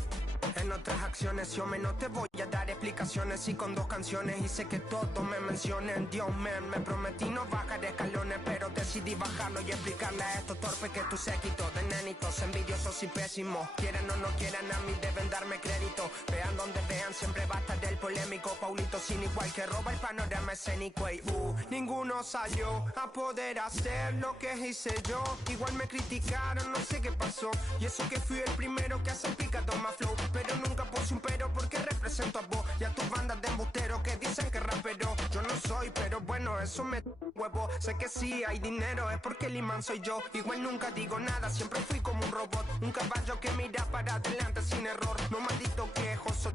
En otras acciones yo no te voy a dar explicaciones, y con 2 canciones hice que todos me mencionen. Dios me prometí no bajar escalones, pero decidí bajarlo y explicarle a estos torpes que tú séquito de nenitos envidiosos y pésimos. Quieran o no quieran, a mí deben darme crédito. Vean donde vean, siempre va a estar el polémico Paulito, sin igual que roba el panorama escénico. Y ninguno salió a poder hacer lo que hice yo. Igual me criticaron, no sé qué pasó, y eso que fui el primero que hace picado más flow. Pero nunca puse un pero porque represento a vos y a tus bandas de embusteros que dicen que rapero yo no soy, pero bueno, eso me huevo. Sé que sí hay dinero, es porque el imán soy yo. Igual nunca digo nada, siempre fui como un robot, un caballo que mira para adelante sin error. No maldito quejoso,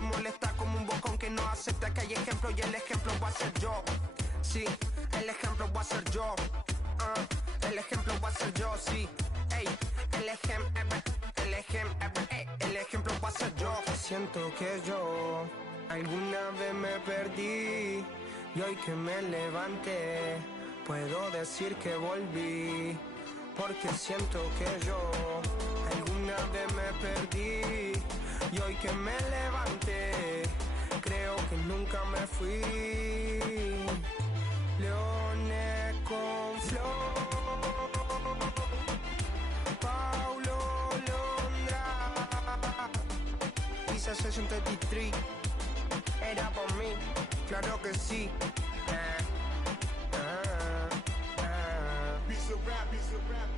molesta como un bocón que no acepta que hay ejemplo, y el ejemplo va a ser yo. Sí, el ejemplo va a ser yo. El ejemplo va a ser yo, sí. Ey, el ejemplo va a ser yo. Siento que yo alguna vez me perdí y hoy que me levanté puedo decir que volví, porque siento que yo alguna vez me perdí y hoy que me levanté creo que nunca me fui. Leones con flow, Paulo Londra, Pisa 63, era por mí, claro que sí. Piece of rap, piece of rap.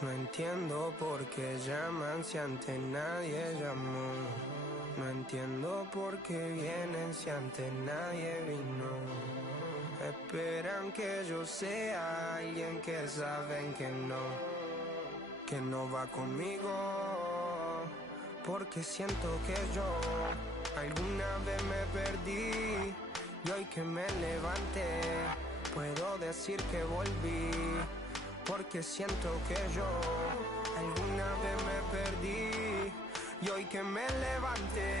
No entiendo por qué llaman si ante nadie llamó. No entiendo por qué vienen si ante nadie vino. Esperan que yo sea alguien que saben que no va conmigo, porque siento que yo alguna vez me perdí y hoy que me levanté puedo decir que volví, porque siento que yo alguna vez me perdí y hoy que me levanté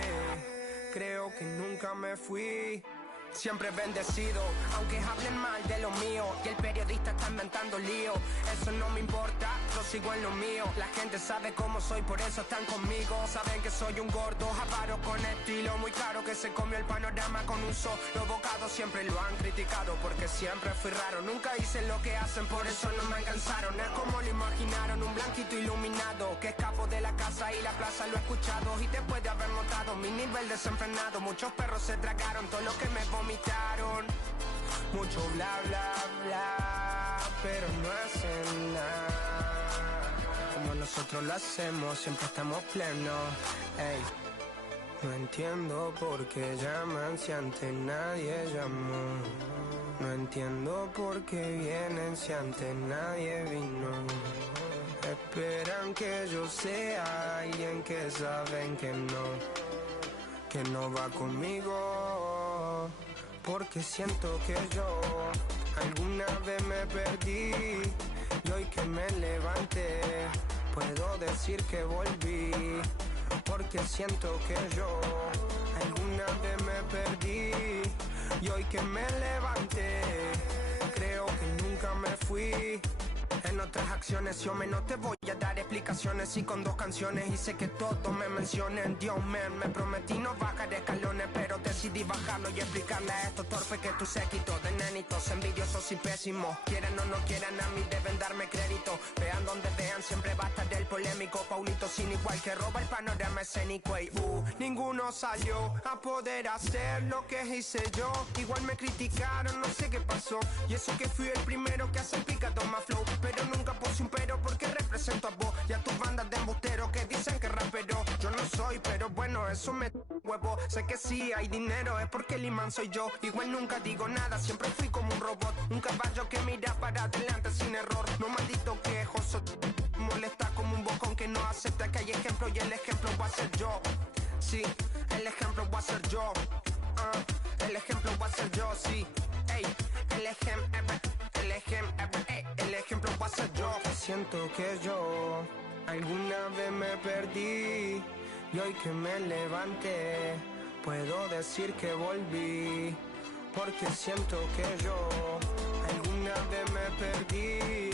Creo que nunca me fui. Siempre bendecido, aunque hablen mal de lo mío. Y el periodista está inventando lío. Eso no me importa, yo sigo en lo mío. La gente sabe cómo soy, por eso están conmigo. Saben que soy un gordo, avaro con estilo muy caro, que se comió el panorama con un solo bocado. Siempre lo han criticado porque siempre fui raro. Nunca hice lo que hacen, por eso no me alcanzaron. Es como lo imaginaron, un blanquito iluminado que escapo de la casa y la plaza, lo he escuchado. Y después de haber notado mi nivel desenfrenado, muchos perros se tragaron todo lo que me vomitaron. Mucho bla bla bla, pero no hacen nada como nosotros lo hacemos, siempre estamos plenos. Ey, no entiendo por qué llaman si antes nadie llamó. No entiendo por qué vienen si antes nadie vino. Esperan que yo sea alguien que saben que no va conmigo. Porque siento que yo alguna vez me perdí y hoy que me levanté puedo decir que volví. Porque siento que yo alguna vez me perdí y hoy que me levanté creo que nunca me fui. En otras acciones yo no te voy a dar explicaciones. Y con 2 canciones hice que todos me mencionen. Dios man, me prometí no bajar escalones, pero decidí bajarlo y explicarle a estos torpes que tu séquito de nenitos envidiosos y pésimos, quieran o no quieran, a mí deben darme crédito. Vean donde vean, siempre va a estar el polémico Paulito sin igual que roba el panorama escénico. Y ninguno salió a poder hacer lo que hice yo. Igual me criticaron, no sé qué pasó. Y eso que fui el primero que hace picado más flow, pero nunca puse un pero porque represento a vos y a tus bandas de embusteros que dicen que rapero yo no soy, pero bueno, eso me huevo. Sé que sí hay dinero, es porque el imán soy yo. Igual nunca digo nada, siempre fui como un robot, un caballo que mira para adelante sin error. No maldito quejoso, molesta como un bocón que no acepta que hay ejemplo y el ejemplo va a ser yo. Sí, el ejemplo va a ser yo. El ejemplo va a ser yo, sí. Ey, el ejemplo va a ser yo. Siento que yo alguna vez me perdí y hoy que me levanté puedo decir que volví. Porque siento que yo alguna vez me perdí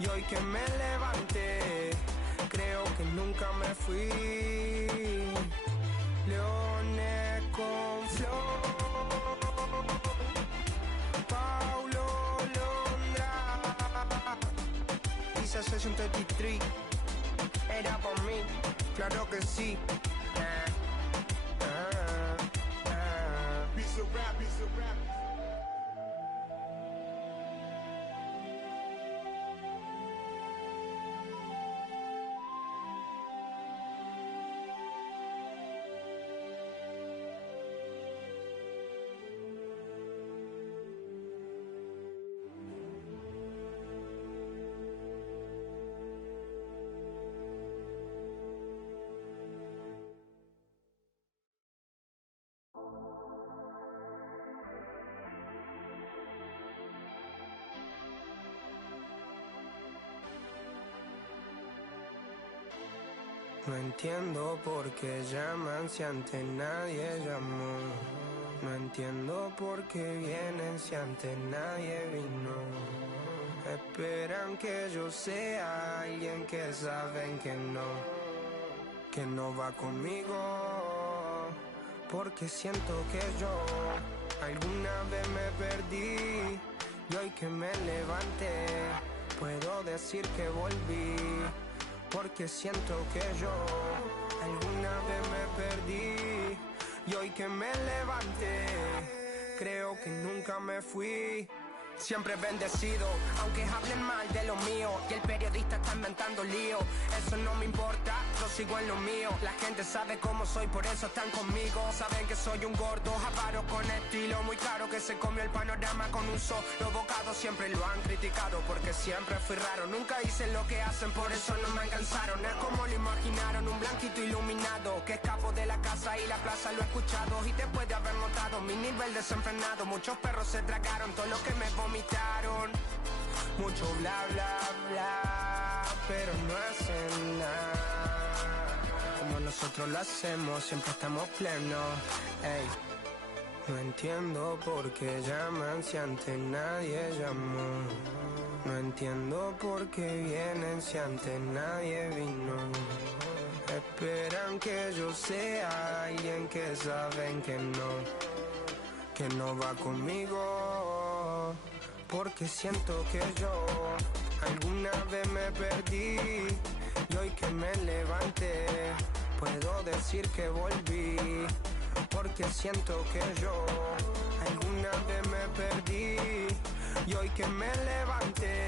y hoy que me levanté creo que nunca me fui. Leones con flow, Paulo Londra, dice Session 33, era por mí, claro que sí. Piece of rap, piece of rap. No entiendo por qué llaman si antes nadie llamó. No entiendo por qué vienen si antes nadie vino. Esperan que yo sea alguien que saben que no va conmigo. Porque siento que yo alguna vez me perdí y hoy que me levanté puedo decir que volví. Porque siento que yo alguna vez me perdí y hoy que me levanté creo que nunca me fui. Siempre bendecido, aunque hablen mal de lo mío y el periodista está inventando lío. Eso no me importa, yo sigo en lo mío. La gente sabe cómo soy, por eso están conmigo. Saben que soy un gordo, avaro con estilo muy caro, que se comió el panorama con un solo bocado. Siempre lo han criticado porque siempre fui raro. Nunca hice lo que hacen, por eso no me alcanzaron. Es como lo imaginaron, un blanquito iluminado que escapo de la casa y la plaza, lo he escuchado. Y después de haber notado mi nivel desenfrenado, muchos perros se tragaron todo lo que me vomitaron. Mucho bla bla bla, pero no hacen nada como nosotros lo hacemos, siempre estamos plenos. Ey. No entiendo por qué llaman si antes nadie llamó. No entiendo por qué vienen si antes nadie vino. Esperan que yo sea alguien que saben que no va conmigo. Porque siento que yo alguna vez me perdí y hoy que me levanté puedo decir que volví. Porque siento que yo alguna vez me perdí y hoy que me levanté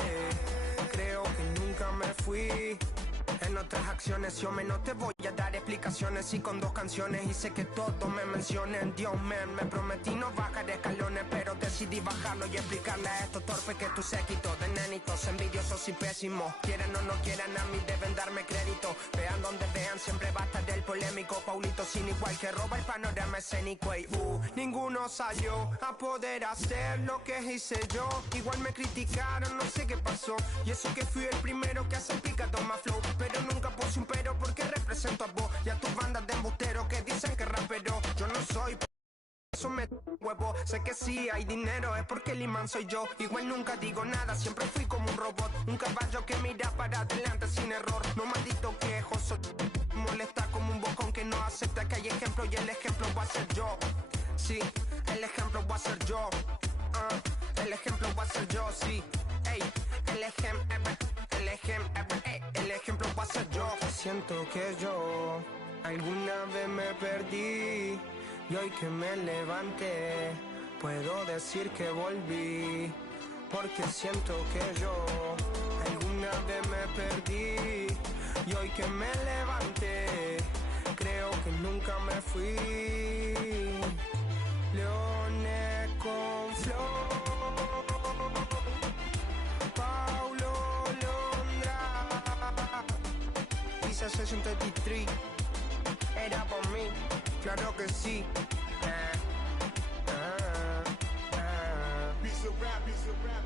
creo que nunca me fui. En otras acciones yo no te voy a dar explicaciones y con 2 canciones hice que todos me mencionen. Dios man, me prometí no bajar escalones, pero decidí bajarlo y explicarle a estos torpes que tú séquito de nenitos envidiosos y pésimos. Quieran o no quieran, a mí deben darme crédito. Vean donde vean, siempre va a estar el polémico Paulito sin igual que roba el panorama escénico. Y ninguno salió a poder hacer lo que hice yo. Igual me criticaron, no sé qué pasó. Y eso que fui el primero que hace picado más flow. Pero nunca puse un pero porque represento a vos y a tus bandas de embusteros que dicen que rapero. Yo no soy eso me huevo. Sé que sí hay dinero, es porque el imán soy yo. Igual nunca digo nada, siempre fui como un robot. Un caballo que mira para adelante sin error. No maldito quejoso, molesta como un bocón que no acepta que hay ejemplo y el ejemplo va a ser yo. Sí, el ejemplo va a ser yo. El ejemplo va a ser yo, sí. Ey, el ejemplo va a ser yo. Siento que yo alguna vez me perdí y hoy que me levanté puedo decir que volví. Porque siento que yo alguna vez me perdí y hoy que me levanté creo que nunca me fui. Leones con flow, Paulo Londra, Pisa 63, era por mí, claro que sí. Piece of rap, piece of rap.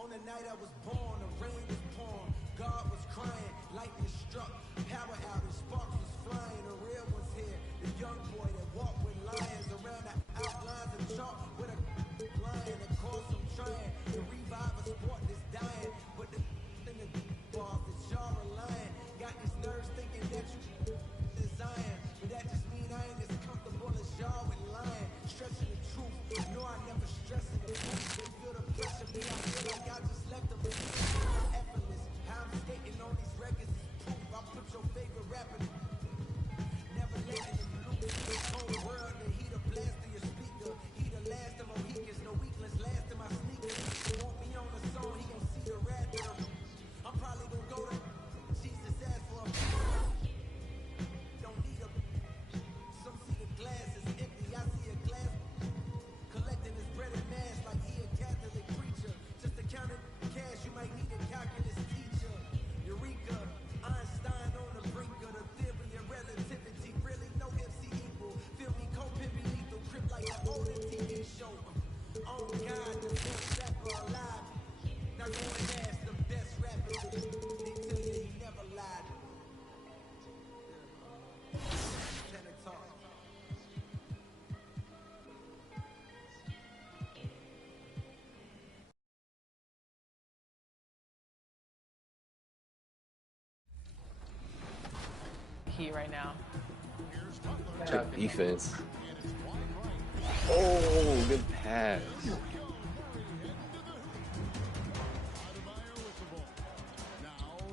On the night I was born, the rain was pouring, God was crying, lightning struck, power outage, sparks was flying, the real one's here, the young boy that walked with lions around the outlines of chalk with a lion that caused some trying to Heat right now. Good defense. Oh, good pass.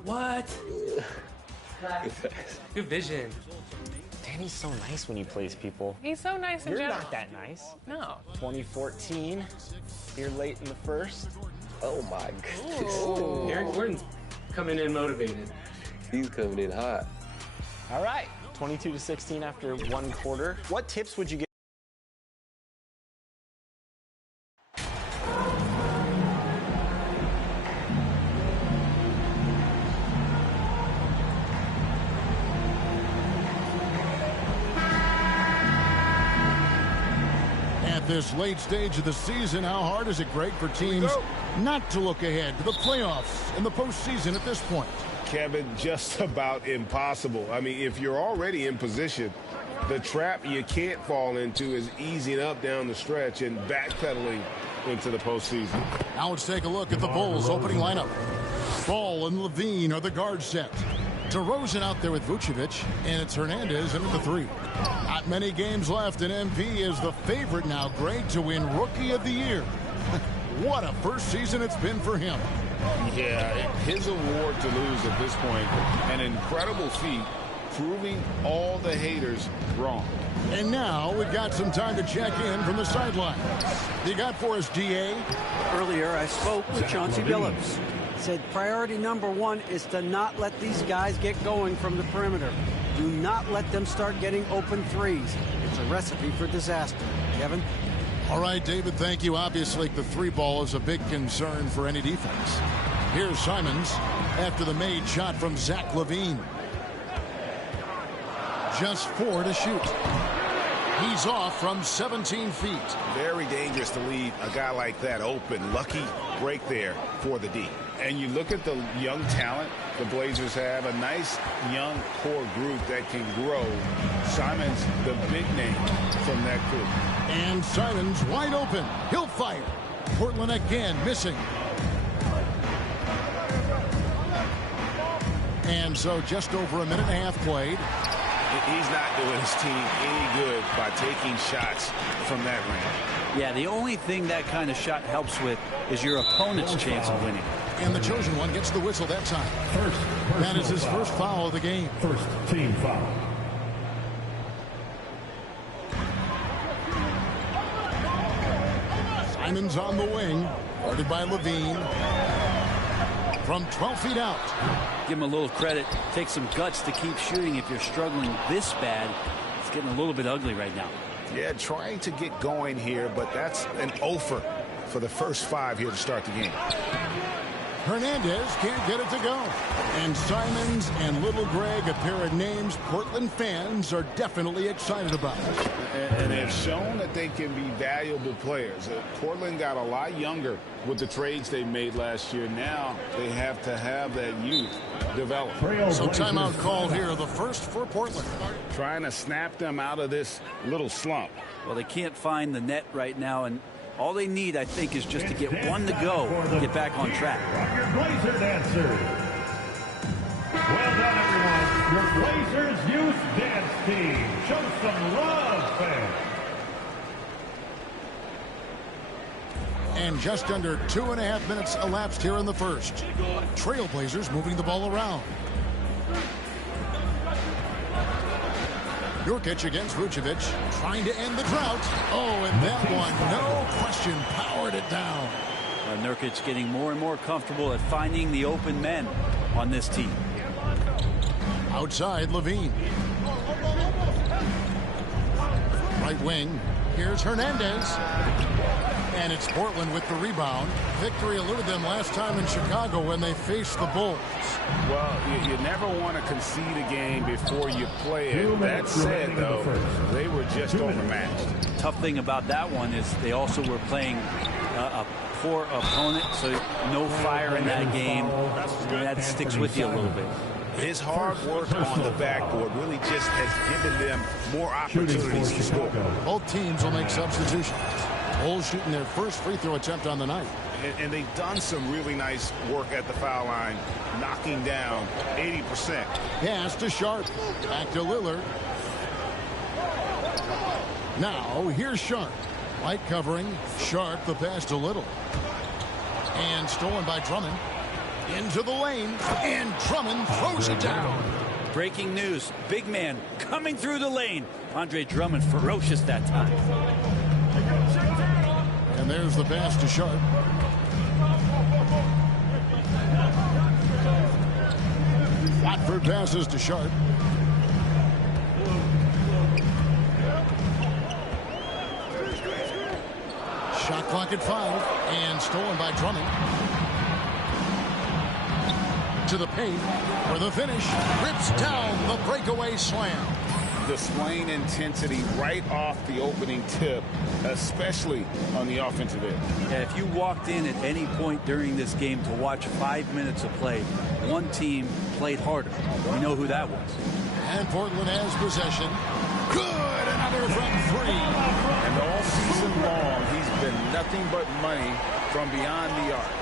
What? Good vision. Danny's so nice when he plays people. He's so nice in You're general. not that nice. No. 2014, here late in the first. Oh my goodness. Ooh. Eric Gordon's coming in motivated. He's coming in hot. All right, 22-16 after one quarter. What tips would you give? At this late stage of the season, how hard is it, Greg, for teams not to look ahead to the playoffs and the postseason at this point? Kevin, just about impossible. I mean, if you're already in position, the trap you can't fall into is easing up down the stretch and backpedaling into the postseason. Now let's take a look at the Bulls' opening lineup. Ball and Levine are the guard set. DeRozan out there with Vucevic, and it's Hernandez into the three. Not many games left, and MP is the favorite now, Greg, to win Rookie of the Year. What a first season it's been for him. Yeah, his award to lose at this point, an incredible feat, proving all the haters wrong. And now we've got some time to check in from the sidelines. You got for us, DA? Earlier, I spoke with Chauncey Billups. Said priority number one is to not let these guys get going from the perimeter. Do not let them start getting open threes. It's a recipe for disaster. Kevin? All right, David, thank you. Obviously, the three ball is a big concern for any defense. Here's Simons after the made shot from Zach LaVine. Just 4 to shoot. He's off from 17 feet. Very dangerous to leave a guy like that open. Lucky break there for the D. And you look at the young talent the Blazers have, a nice young core group that can grow. Simons, the big name from that group. And Simons wide open. He'll fire. Portland again missing. And so just over a minute and a half played. He's not doing his team any good by taking shots from that range. Yeah, the only thing that kind of shot helps with is your opponent's chance of winning. And the chosen one gets the whistle that time. That is his first foul of the game. First team foul. Simons on the wing, guarded by Levine. From 12 feet out. Give him a little credit. Take some guts to keep shooting if you're struggling this bad. It's getting a little bit ugly right now. Yeah, trying to get going here, but that's an offer for the first 5 here to start the game. Hernandez can't get it to go. And Simons and Little Greg, a pair of names Portland fans are definitely excited about. And they've shown that they can be valuable players. Portland got a lot younger with the trades they made last year. Now they have to have that youth develop. So timeout called here, the first for Portland. Trying to snap them out of this little slump. Well, they can't find the net right now, and all they need, I think, is just to get one to go, get back on track. Your Blazer dancers. Well done, everyone. Your Blazers youth dance team. Show some love, fans. And just under 2.5 minutes elapsed here in the first. Trailblazers moving the ball around. Nurkic against Vucevic, trying to end the drought. Oh, and that one, no question, powered it down. Nurkic getting more and more comfortable at finding the open men on this team. Outside, Levine. Right wing, here's Hernandez. And it's Portland with the rebound. Victory eluded them last time in Chicago when they faced the Bulls. Well, you never want to concede a game before you play it. That said, though, they were just overmatched. Tough thing about that one is they also were playing a poor opponent, so no fire in that game. That sticks with you a little bit. His hard work on the backboard really just has given them more opportunities to score. Both teams will make substitutions. Bulls shooting their first free throw attempt on the night. And they've done some really nice work at the foul line, knocking down 80%. Pass to Sharp. Back to Lillard. Now, here's Sharp. Light covering. Sharp, the pass to Little. And stolen by Drummond. Into the lane. And Drummond throws it down. Breaking news. Big man coming through the lane. Andre Drummond ferocious that time. And there's the pass to Sharp. Watford passes to Sharp. Shot clock at 5. And stolen by Drummond. To the paint for the finish. Rips down the breakaway slam. Displaying intensity right off the opening tip, especially on the offensive end. Yeah, if you walked in at any point during this game to watch 5 minutes of play, one team played harder. You know who that was. And Portland has possession. Good, another from 3. And all season long, he's been nothing but money from beyond the arc.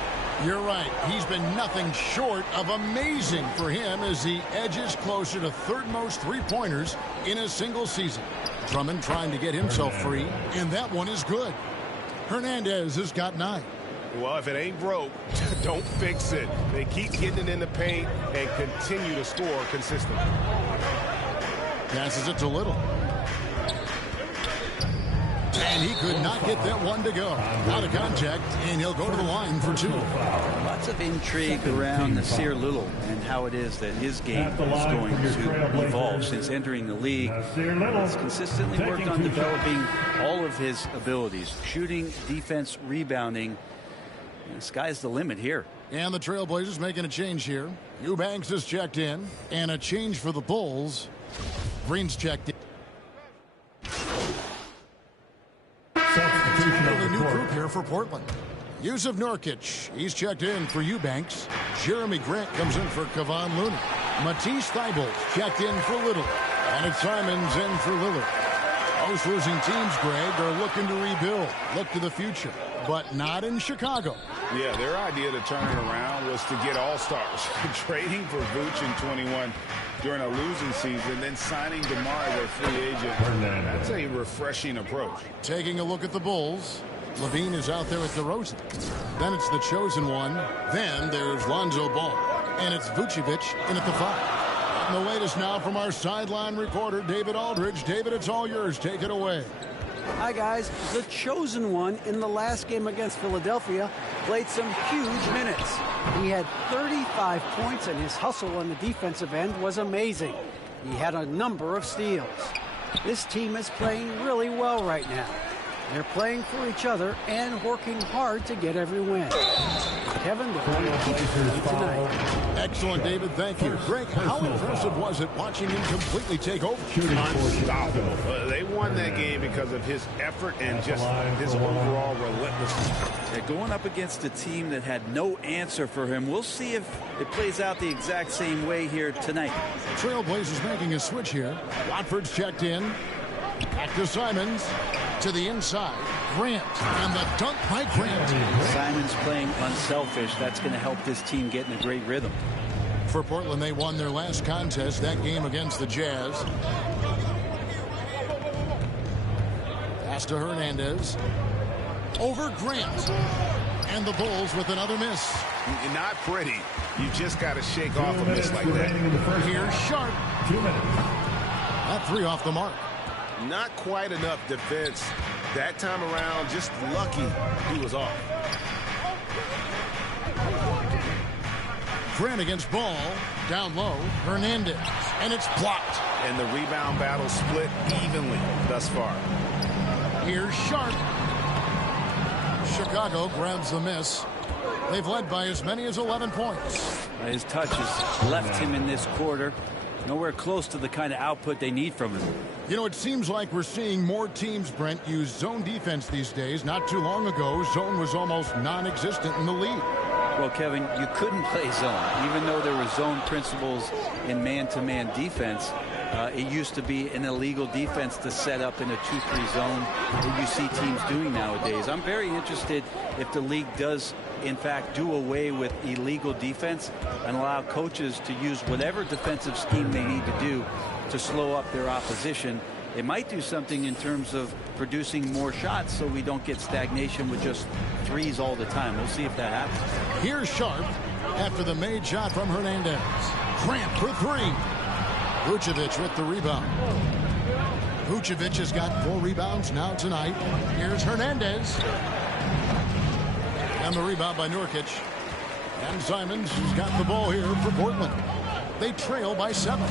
You're right. He's been nothing short of amazing for him as he edges closer to third most three-pointers in a single season. Drummond trying to get himself free, and that one is good. Hernandez has got 9. Well, if it ain't broke, don't fix it. They keep getting it in the paint and continue to score consistently. Passes it to Little. And he could not get that one to go. Out of contact, and he'll go to the line for 2. Lots of intrigue around Nasir Little and how it is that his game is going to evolve since entering the league. He's consistently worked on developing all of his abilities, shooting, defense, rebounding. And the sky's the limit here. And the Trailblazers making a change here. Eubanks is checked in, and a change for the Bulls. Green's checked in. A new group here for Portland. Yusuf Nurkic, he's checked in for Eubanks. Jeremy Grant comes in for Kevon Looney. Matisse Thybulle checked in for Little. And it's Simons in for Lillard. Most losing teams, Greg, are looking to rebuild, look to the future, but not in Chicago. Yeah, their idea to turn it around was to get all-stars. Trading for Vooch in 21 during a losing season, then signing DeMar as a free agent. That's a refreshing approach. Taking a look at the Bulls. Levine is out there at DeRozan. Then it's the chosen one. Then there's Lonzo Ball. And it's Vucevic in at the 5. And the latest now from our sideline reporter, David Aldridge. David, it's all yours. Take it away. Hi, guys. The chosen one in the last game against Philadelphia played some huge minutes. He had 35 points, and his hustle on the defensive end was amazing. He had a number of steals. This team is playing really well right now. They're playing for each other and working hard to get every win. Kevin, they're going to keep it going tonight. Excellent, David. Thank you. Greg, how impressive was it watching him completely take over? Unstoppable. They won that game because of his effort and just his overall relentlessness. Yeah, going up against a team that had no answer for him. We'll see if it plays out the exact same way here tonight. Trailblazers making a switch here. Watford's checked in. Back to Simons. To the inside. Grant. And the dunk by Grant. Simons playing unselfish. That's going to help this team get in a great rhythm. For Portland, they won their last contest, that game against the Jazz. Pass to Hernandez. Over Grant. And the Bulls with another miss. Not pretty. You just got to shake off a miss like that. Here's Sharp. 2 minutes. That 3 off the mark. Not quite enough defense. That time around, just lucky he was off. Grant against Ball. Down low. Hernandez. And it's blocked. And the rebound battle split evenly thus far. Here's Sharp. Chicago grabs the miss. They've led by as many as 11 points. His touch has left him in this quarter. Nowhere close to the kind of output they need from him. You know, it seems like we're seeing more teams, Brent, use zone defense these days. Not too long ago, zone was almost non-existent in the league. Well, Kevin, you couldn't play zone. Even though there were zone principles in man-to-man defense, It used to be an illegal defense to set up in a 2-3 zone that you see teams doing nowadays. I'm very interested if the league does, in fact, do away with illegal defense and allow coaches to use whatever defensive scheme they need to do to slow up their opposition. It might do something in terms of producing more shots so we don't get stagnation with just threes all the time. We'll see if that happens. Here's Sharp after the made shot from Hernandez. Grant for three. Vucevic with the rebound. Vucevic has got 4 rebounds now tonight. Here's Hernandez. And the rebound by Nurkic. And Simons has got the ball here for Portland. They trail by 7.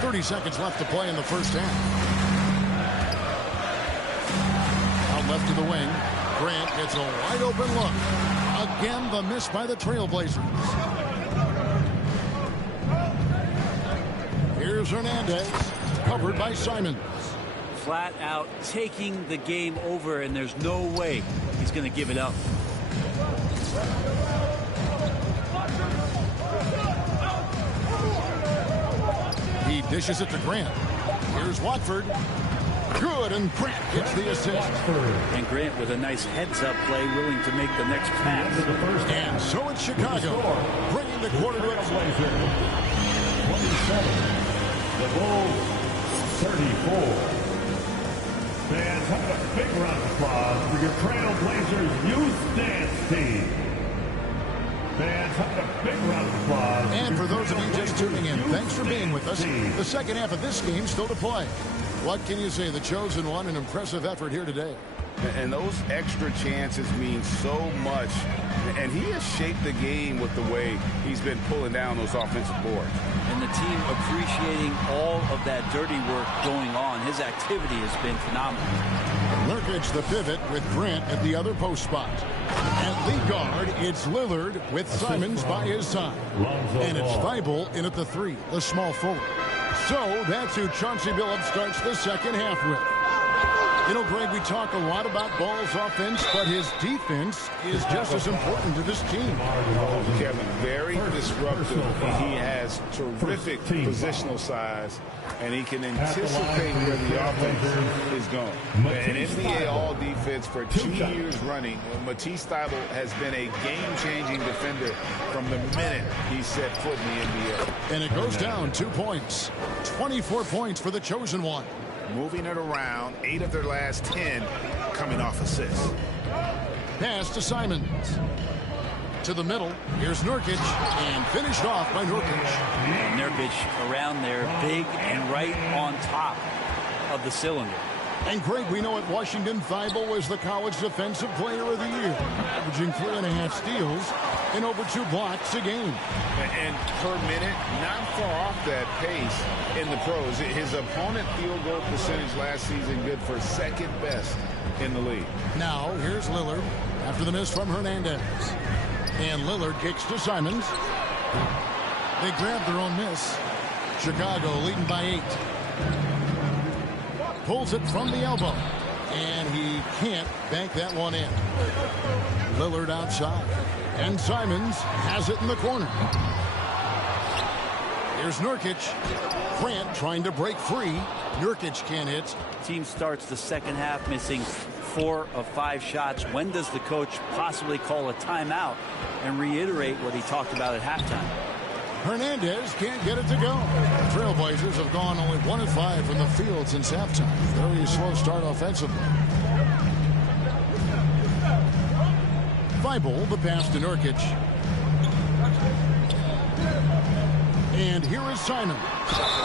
30 seconds left to play in the first half. Out left to the wing. Grant gets a wide open look. Again, the miss by the Trailblazers. Here's Hernandez, covered by Simons. Flat out taking the game over, and there's no way he's going to give it up. He dishes it to Grant. Here's Watford. Good, and Grant gets the assist. And Grant with a nice heads-up play, willing to make the next pass. And so it's Chicago, bringing the quarter to a 27. The Bulls, 34. Fans, have a big round of applause for your Trailblazers youth dance team. Fans, have a big round of applause. And for those of you just tuning in, thanks for being with us. The second half of this game still to play. What can you say? The chosen one, an impressive effort here today. And those extra chances mean so much. And he has shaped the game with the way he's been pulling down those offensive boards. And the team appreciating all of that dirty work going on. His activity has been phenomenal. Nurkic the pivot with Grant at the other post spot. At lead guard, it's Lillard with Simons by his side. And it's Thibault in at the 3, the small forward. So that's who Chauncey Billups starts the second half with. You know, Greg, we talk a lot about Ball's offense, but his defense is just as important to this team. Kevin, very disruptive. He has terrific positional size, and he can anticipate where the offense is going. An NBA All-Defense for 2 years running, Matisse Thybulle has been a game-changing defender from the minute he set foot in the NBA. And it goes down 2 points. 24 points for the chosen one. Moving it around, 8 of their last 10 coming off assists. Pass to Simons. To the middle. Here's Nurkic, and finished off by Nurkic. And Nurkic around there, big and right on top of the cylinder. And Greg, we know at Washington, Thibault was the college defensive player of the year, averaging 3.5 steals and over 2 blocks a game. And per minute, not far off that pace in the pros. His opponent field goal percentage last season good for second best in the league. Now, here's Lillard after the miss from Hernandez. And Lillard kicks to Simons. They grab their own miss. Chicago leading by 8. Pulls it from the elbow. And he can't bank that one in. Lillard outside. And Simons has it in the corner. Here's Nurkic. Grant trying to break free. Nurkic can't hit. Team starts the second half missing 4 of 5 shots. When does the coach possibly call a timeout and reiterate what he talked about at halftime? Hernandez can't get it to go. The Trailblazers have gone only 1 of 5 from the field since halftime. Very slow start offensively. Thibault, the pass to Nurkic. And here is Simon.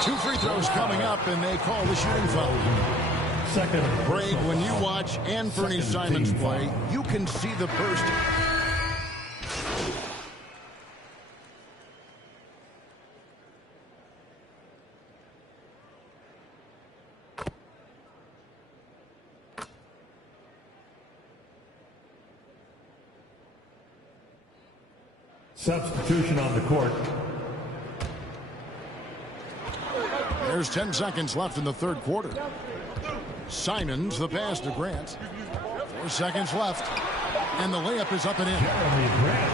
2 free throws coming up, and they call the shooting foul. Greg, when you watch Anthony Simons play, you can see the burst. Substitution on the court. There's 10 seconds left in the third quarter. Simons, the pass to Grant. 4 seconds left. And the layup is up and in.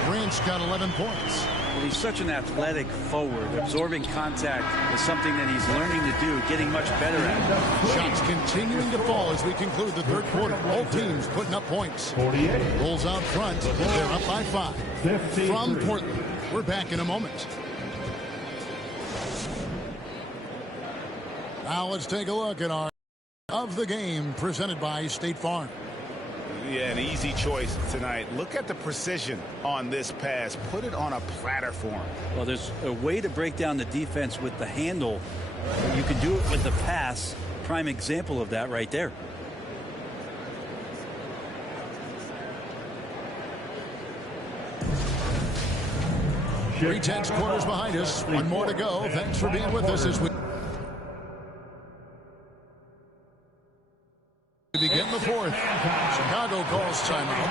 Grant's got 11 points. Well, he's such an athletic forward. Absorbing contact is something that he's learning to do, getting much better at it. Shots continuing to fall as we conclude the third quarter. Both teams putting up points. 48. Bulls out front. They're up by 5. 53. From Portland. We're back in a moment. Now let's take a look at our of the game presented by State Farm. Yeah, an easy choice tonight. Look at the precision on this pass. Put it on a platter form. Well, there's a way to break down the defense with the handle. You can do it with the pass. Prime example of that right there. Three tenths quarters behind us. One more to go. Thanks for being with us as we begin the fourth. Chicago calls timeout.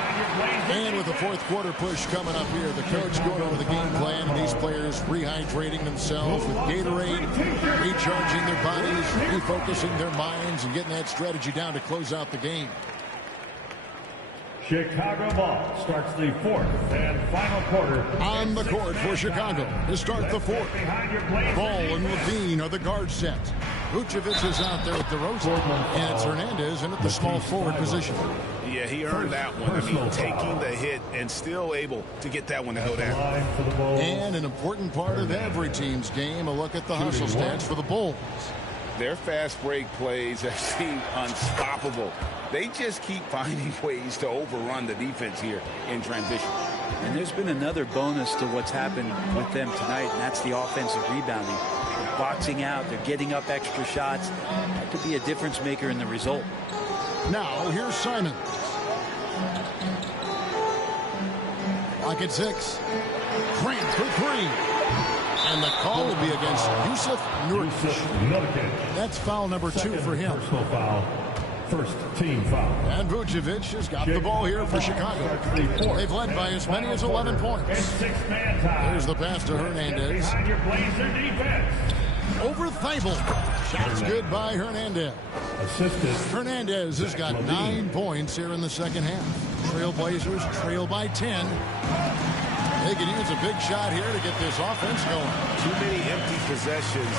And with the fourth quarter push coming up here, the coach going over the game plan, and these players rehydrating themselves with Gatorade, recharging their bodies, refocusing their minds, and getting that strategy down to close out the game. Chicago ball starts the fourth and final quarter. On the court for Chicago to start the fourth. Ball and Levine are the guard set. Vucevic is out there with DeRozan, and it's Hernandez in at the small forward position. Yeah, he earned that one. I mean, taking the hit and still able to get that one to go down. And an important part of every team's game, a look at the hustle stats for the Bulls. Their fast break plays have seemed unstoppable. They just keep finding ways to overrun the defense here in transition. And there's been another bonus to what's happened with them tonight, and that's the offensive rebounding. They're boxing out, they're getting up extra shots. That could be a difference maker in the result. Now, here's Simon. Lock at 6. Grant for 3. And the call will be against Yusuf Nurkic. That's foul number 2 for him. Personal foul. First team foul. And Vucevic has got the ball here for Chicago. They've led by as many as 11 points. There's the pass to Hernandez. Over Thibault. Shots good by Hernandez. Assisted. Hernandez has got 9 points here in the second half. Trailblazers trail by 10. They can use a big shot here to get this offense going. Too many empty possessions.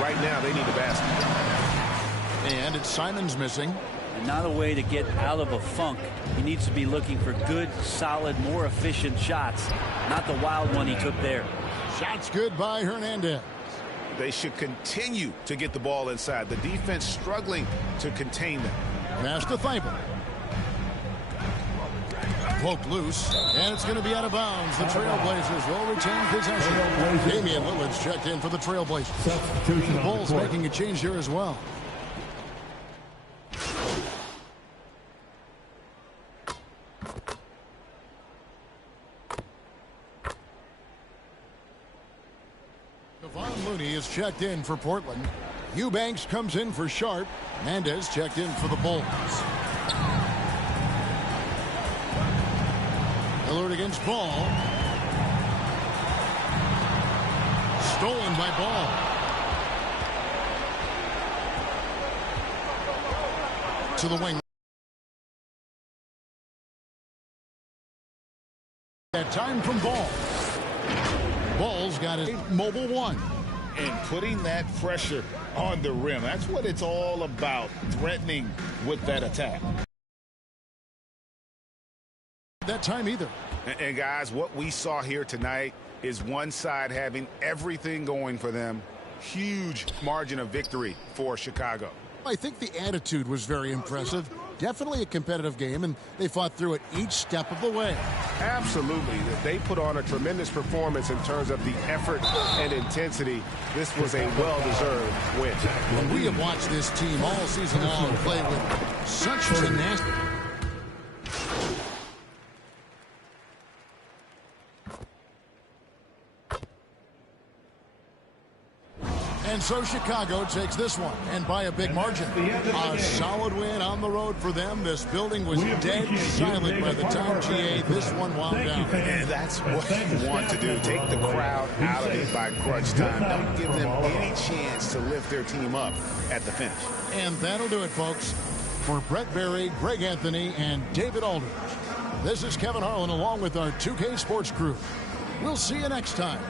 Right now, they need a basket. And it's Simon's missing. And not a way to get out of a funk. He needs to be looking for good, solid, more efficient shots. Not the wild one he took there. Shots good by Hernandez. They should continue to get the ball inside. The defense struggling to contain them. Pass to Thibault. Poked loose, and it's going to be out of bounds. The Trailblazers will retain possession. Damian Lillard's checked in for the Trailblazers. The Bulls making a change here as well. Kevon Looney is checked in for Portland. Eubanks comes in for Sharp. Hernandez checked in for the Bulls. Lillard against Ball. Stolen by Ball. To the wing. That time from Ball. Ball's got his mobile one. And putting that pressure on the rim. That's what it's all about. Threatening with that attack. That time either. And guys, what we saw here tonight is one side having everything going for them. Huge margin of victory for Chicago. I think the attitude was very impressive. Definitely a competitive game, and they fought through it each step of the way. Absolutely. They put on a tremendous performance in terms of the effort and intensity. This was a well-deserved win. And we have watched this team all season long play with such tenacity. And so Chicago takes this one, and by a big margin. A solid win on the road for them. This building was dead silent by the time GA this one wound down. And that's what you want to do. Take the crowd out of it by crunch time. Don't give them any chance to lift their team up at the finish. And that'll do it, folks. For Brett Berry, Greg Anthony, and David Aldridge, this is Kevin Harlan along with our 2K Sports crew. We'll see you next time.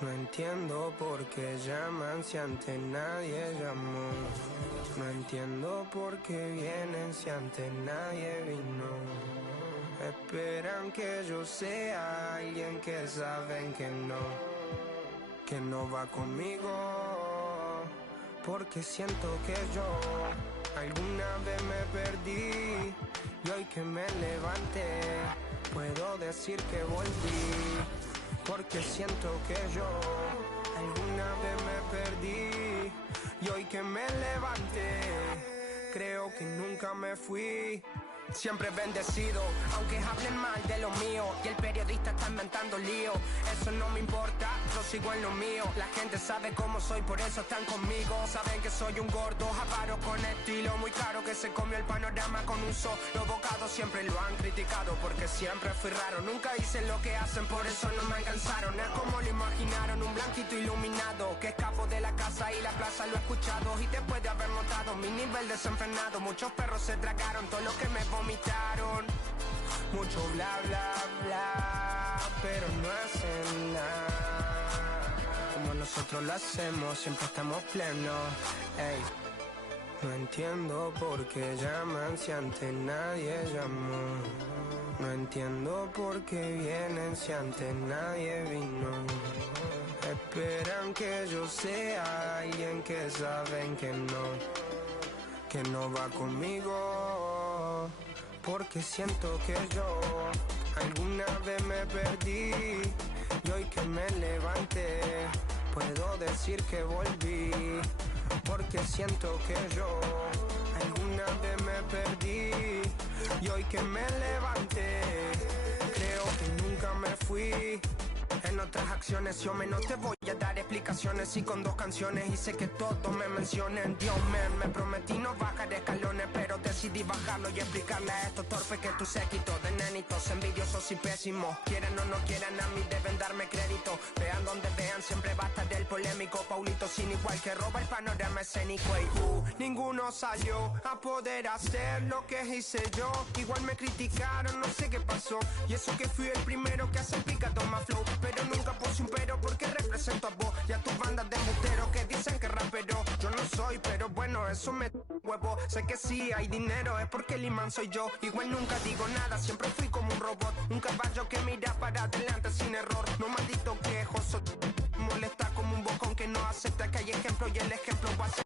No entiendo por qué llaman si antes nadie llamó. No entiendo por qué vienen si antes nadie vino. Esperan que yo sea alguien que saben que no va conmigo. Porque siento que yo alguna vez me perdí y hoy que me levanté puedo decir que volví. Porque siento que yo alguna vez me perdí y hoy que me levanté creo que nunca me fui. Siempre bendecido, aunque hablen mal de lo mío y el periodista está inventando lío. Eso no me importa, yo sigo en lo mío. La gente sabe cómo soy, por eso están conmigo. Saben que soy un gordo, avaro con estilo muy caro, que se comió el panorama con un solo bocado. Siempre lo han criticado porque siempre fui raro. Nunca hice lo que hacen, por eso no me alcanzaron. Es como lo imaginaron, un blanquito iluminado que escapo de la casa y la plaza. Lo he escuchado y después de haber notado mi nivel desenfrenado, muchos perros se tragaron todo lo que me vomitaron. Mucho bla bla bla, pero no hacen nada como nosotros lo hacemos, siempre estamos plenos. Ey. No entiendo por qué llaman si antes nadie llamó. No entiendo por qué vienen si antes nadie vino. Esperan que yo sea alguien que saben que no va conmigo. Porque siento que yo alguna vez me perdí y hoy que me levanté puedo decir que volví. Porque siento que yo alguna vez me perdí y hoy que me levanté creo que nunca me fui. En otras acciones yo no te voy a dar explicaciones y con 2 canciones hice que todos me mencionen. Dios me prometí no bajar escalones, pero decidí bajarlo y explicarle a estos torpes que tu séquito de nenitos envidiosos y pésimos. Quieran o no quieran, a mí deben darme crédito. Vean donde vean, siempre va a estar el polémico Paulito sin igual que roba el panorama escénico. Y ninguno salió a poder hacer lo que hice yo. Igual me criticaron, no sé qué pasó. Y eso que fui el primero que hace el picado más flow. Pero nunca puse un pero porque represento a vos y a tus bandas de embusteros que dicen que rapero yo no soy, pero bueno, eso me huevo. Sé que sí hay dinero, es porque el imán soy yo. Igual nunca digo nada, siempre fui como un robot. Un caballo que mira para adelante sin error. No maldito quejoso, molesta como un bocón que no acepta que hay ejemplo y el ejemplo va a ser.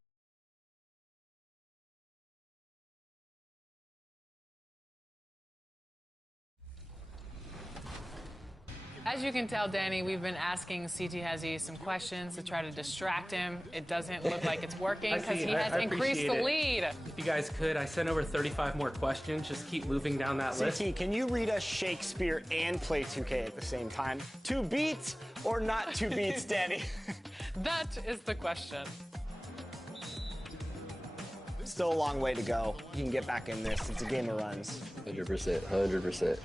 As you can tell, Danny, we've been asking TheVillagerZ some questions to try to distract him. It doesn't look like it's working because he has increased the lead. If you guys could, I sent over 35 more questions. Just keep moving down that list. CT, can you read us Shakespeare and play 2K at the same time? 2 beats or not 2 beats, Danny? That is the question. Still a long way to go. You can get back in this. It's a game of runs. 100%, 100%. 13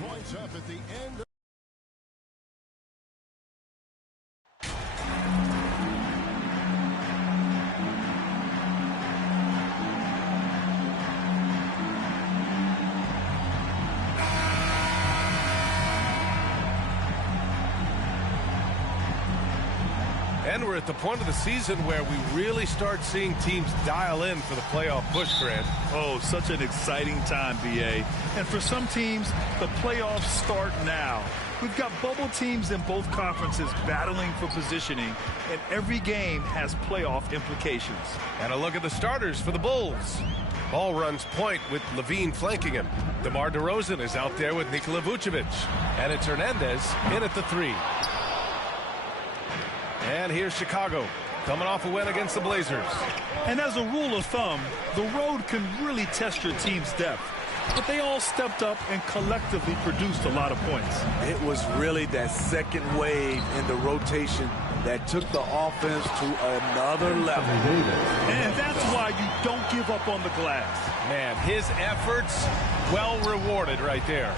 points up at the end. And we're at the point of the season where we really start seeing teams dial in for the playoff push, Grant. Oh, such an exciting time, BA. And for some teams, the playoffs start now. We've got bubble teams in both conferences battling for positioning, and every game has playoff implications. And a look at the starters for the Bulls. Ball runs point with Levine flanking him. DeMar DeRozan is out there with Nikola Vucevic. And it's Hernandez in at the 3. And here's Chicago, coming off a win against the Blazers. And as a rule of thumb, the road can really test your team's depth. But they all stepped up and collectively produced a lot of points. It was really that second wave in the rotation that took the offense to another level. And that's why you don't give up on the glass. Man, his efforts well rewarded right there.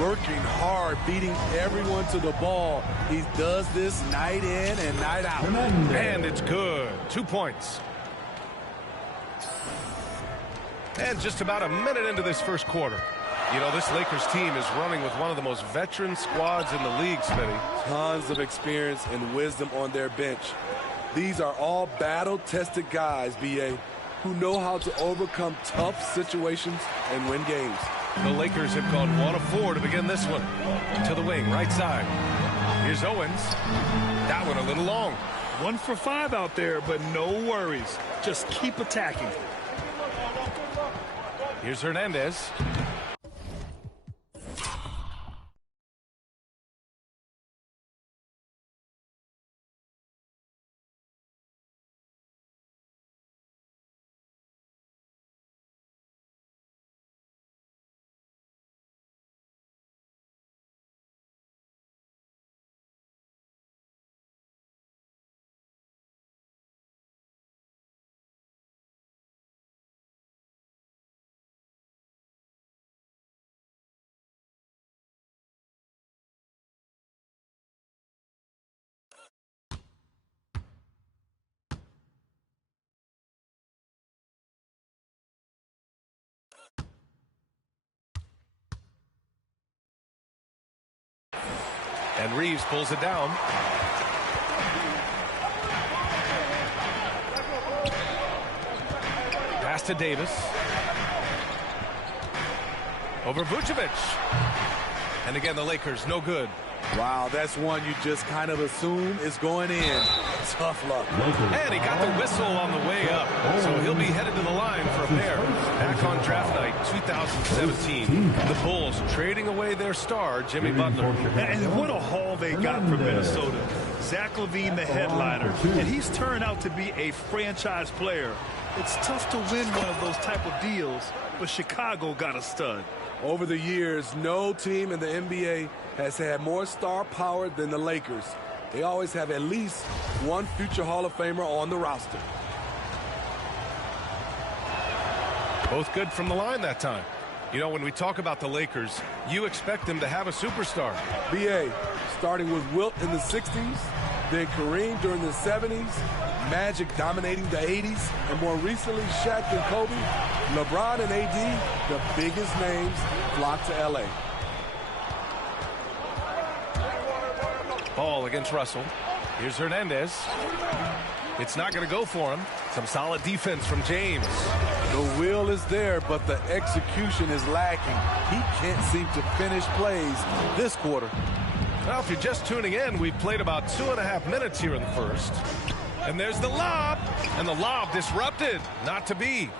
Working hard, beating everyone to the ball. He does this night in and night out. And it's good. 2 points. And just about a minute into this first quarter. You know, this Lakers team is running with one of the most veteran squads in the league, Smitty. Tons of experience and wisdom on their bench. These are all battle-tested guys, B.A., who know how to overcome tough situations and win games. The Lakers have gone 1 of 4 to begin this one. To the wing, right side. Here's Owens. That one a little long. 1 for 5 out there, but no worries. Just keep attacking. Here's Hernandez. And Reeves pulls it down. Pass to Davis. Over Vucevic. And again, the Lakers, no good. Wow, that's one you just kind of assume is going in. Tough luck. And he got the whistle on the way up. So he'll be headed to the line for a pair. Back on draft night 2017, the Bulls trading away their star, Jimmy Butler. And what a haul they got from Minnesota. Zach LaVine, the headliner. And he's turned out to be a franchise player. It's tough to win one of those type of deals, but Chicago got a stud. Over the years, no team in the NBA has had more star power than the Lakers. They always have at least one future Hall of Famer on the roster. Both good from the line that time. You know, when we talk about the Lakers, you expect them to have a superstar. B.A., starting with Wilt in the 60s, then Kareem during the 70s, Magic dominating the 80s, and more recently Shaq and Kobe, LeBron and AD, the biggest names flocked to L.A. Ball against Russell. Here's Hernandez. It's not going to go for him. Some solid defense from James. The will is there, but the execution is lacking. He can't seem to finish plays this quarter. Well, if you're just tuning in, we've played about 2.5 minutes here in the first. And there's the lob. And the lob disrupted. Not to be.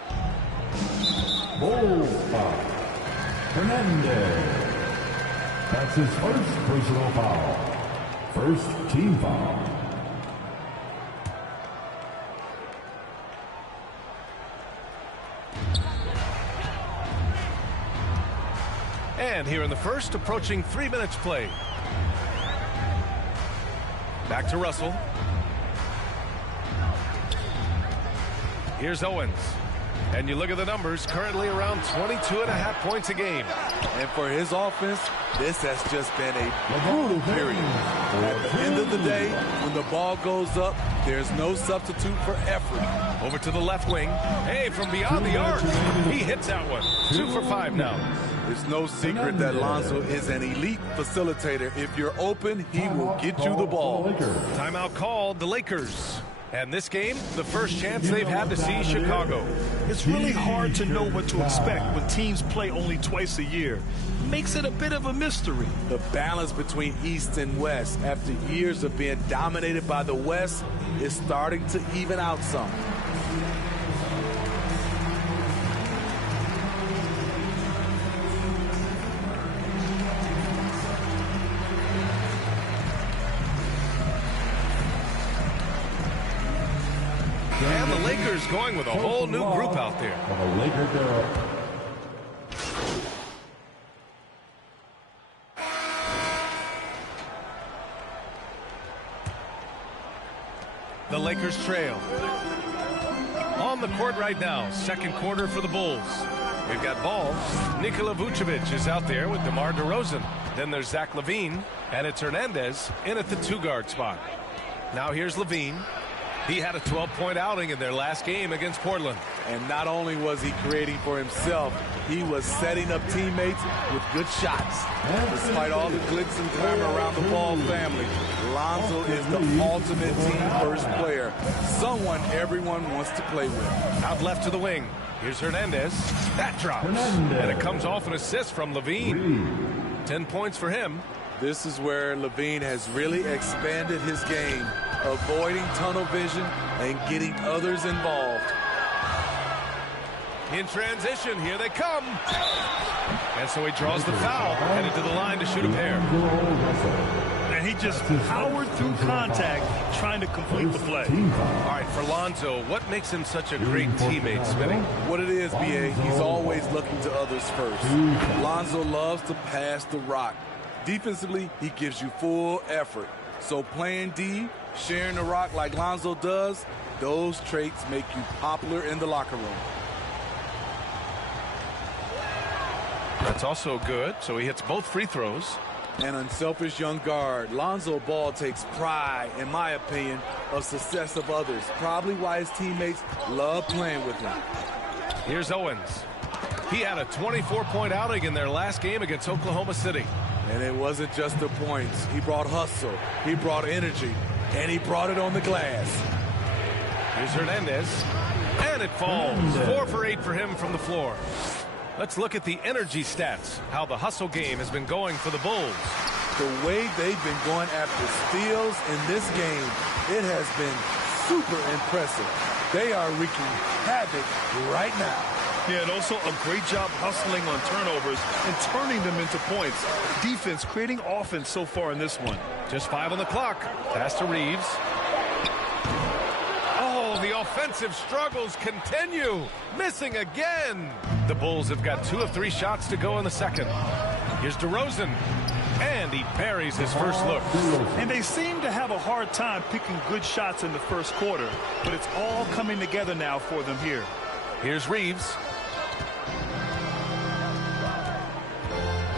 Bulls foul. Hernandez. That's his first personal foul. First team foul. And here in the first, approaching 3 minutes played. Back to Russell. Here's Owens. And you look at the numbers, currently around 22.5 points a game. And for his offense, this has just been a brutal period. At the end of the day, when the ball goes up, there's no substitute for effort. Over to the left wing. Hey, from beyond the arc. He hits that one. 2 for 5 now. It's no secret that Lonzo is an elite facilitator. If you're open, he will get you the ball. Timeout called the Lakers. And this game, the first chance they've had to see Chicago. It's really hard to know what to expect when teams play only twice a year. Makes it a bit of a mystery. The balance between East and West after years of being dominated by the West is starting to even out some. And the Lakers going with a whole new group out there. The Lakers trail. On the court right now, second quarter for the Bulls. We've got ball. Nikola Vucevic is out there with DeMar DeRozan. Then there's Zach LaVine, and it's Hernandez in at the two-guard spot. Now here's LaVine. He had a 12-point outing in their last game against Portland. And not only was he creating for himself, he was setting up teammates with good shots. Despite all the glitz and glamour around the Ball family, Lonzo is the ultimate team-first player, someone everyone wants to play with. Out left to the wing. Here's Hernandez. That drops. And it comes off an assist from LaVine. 10 points for him. This is where LaVine has really expanded his game, avoiding tunnel vision and getting others involved. In transition, here they come. And so he draws the foul, headed to the line to shoot a pair. And he just powered through contact, trying to complete the play. All right, for Lonzo, what makes him such a great teammate, Smitty? What it is, B.A., he's always looking to others first. Lonzo loves to pass the rock. Defensively, he gives you full effort. So playing D, sharing the rock like Lonzo does, those traits make you popular in the locker room. That's also good, so he hits both free throws. An unselfish young guard. Lonzo Ball takes pride, in my opinion, of success of others. Probably why his teammates love playing with him. Here's Owens. He had a 24-point outing in their last game against Oklahoma City. And it wasn't just the points. He brought hustle, he brought energy, and he brought it on the glass. Here's Hernandez. And it falls. 4 for 8 for him from the floor. Let's look at the energy stats, how the hustle game has been going for the Bulls. The way they've been going after steals in this game, it has been super impressive. They are wreaking havoc right now. Yeah, and also a great job hustling on turnovers and turning them into points. Defense creating offense so far in this one. Just 5 on the clock. Pass to Reeves. Oh, the offensive struggles continue. Missing again. The Bulls have got 2 of 3 shots to go in the second. Here's DeRozan. And he buries his first look. And they seem to have a hard time picking good shots in the first quarter, but it's all coming together now for them here. Here's Reeves.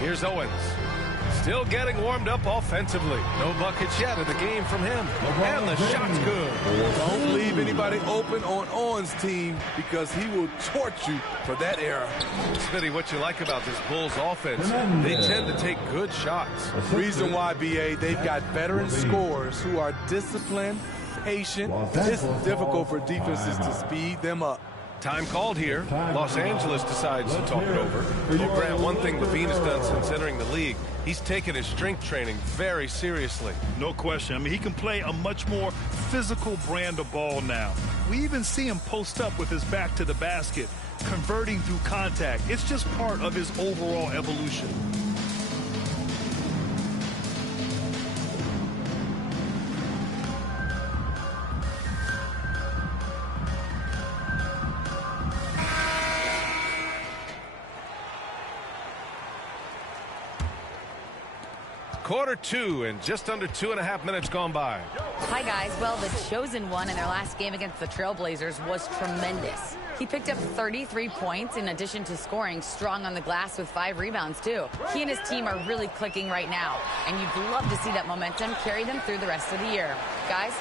Here's Owens. Still getting warmed up offensively. No buckets yet in the game from him. And the shot's good. Don't leave anybody open on Owens' team because he will torch you for that error. Smitty, what you like about this Bulls offense, they tend to take good shots. Reason why, B.A., they've got veteran scorers who are disciplined, patient. It's difficult for defenses to speed them up. Time called here. Los Angeles decides to talk it over. Well, Grant, one thing LaVine has done since entering the league, he's taken his strength training very seriously. No question. I mean, he can play a much more physical brand of ball now. We even see him post up with his back to the basket, converting through contact. It's just part of his overall evolution. Quarter 2 and just under 2.5 minutes gone by. Hi, guys. Well, the chosen one in their last game against the Trailblazers was tremendous. He picked up 33 points in addition to scoring strong on the glass with 5 rebounds, too. He and his team are really clicking right now, and you'd love to see that momentum carry them through the rest of the year. Guys,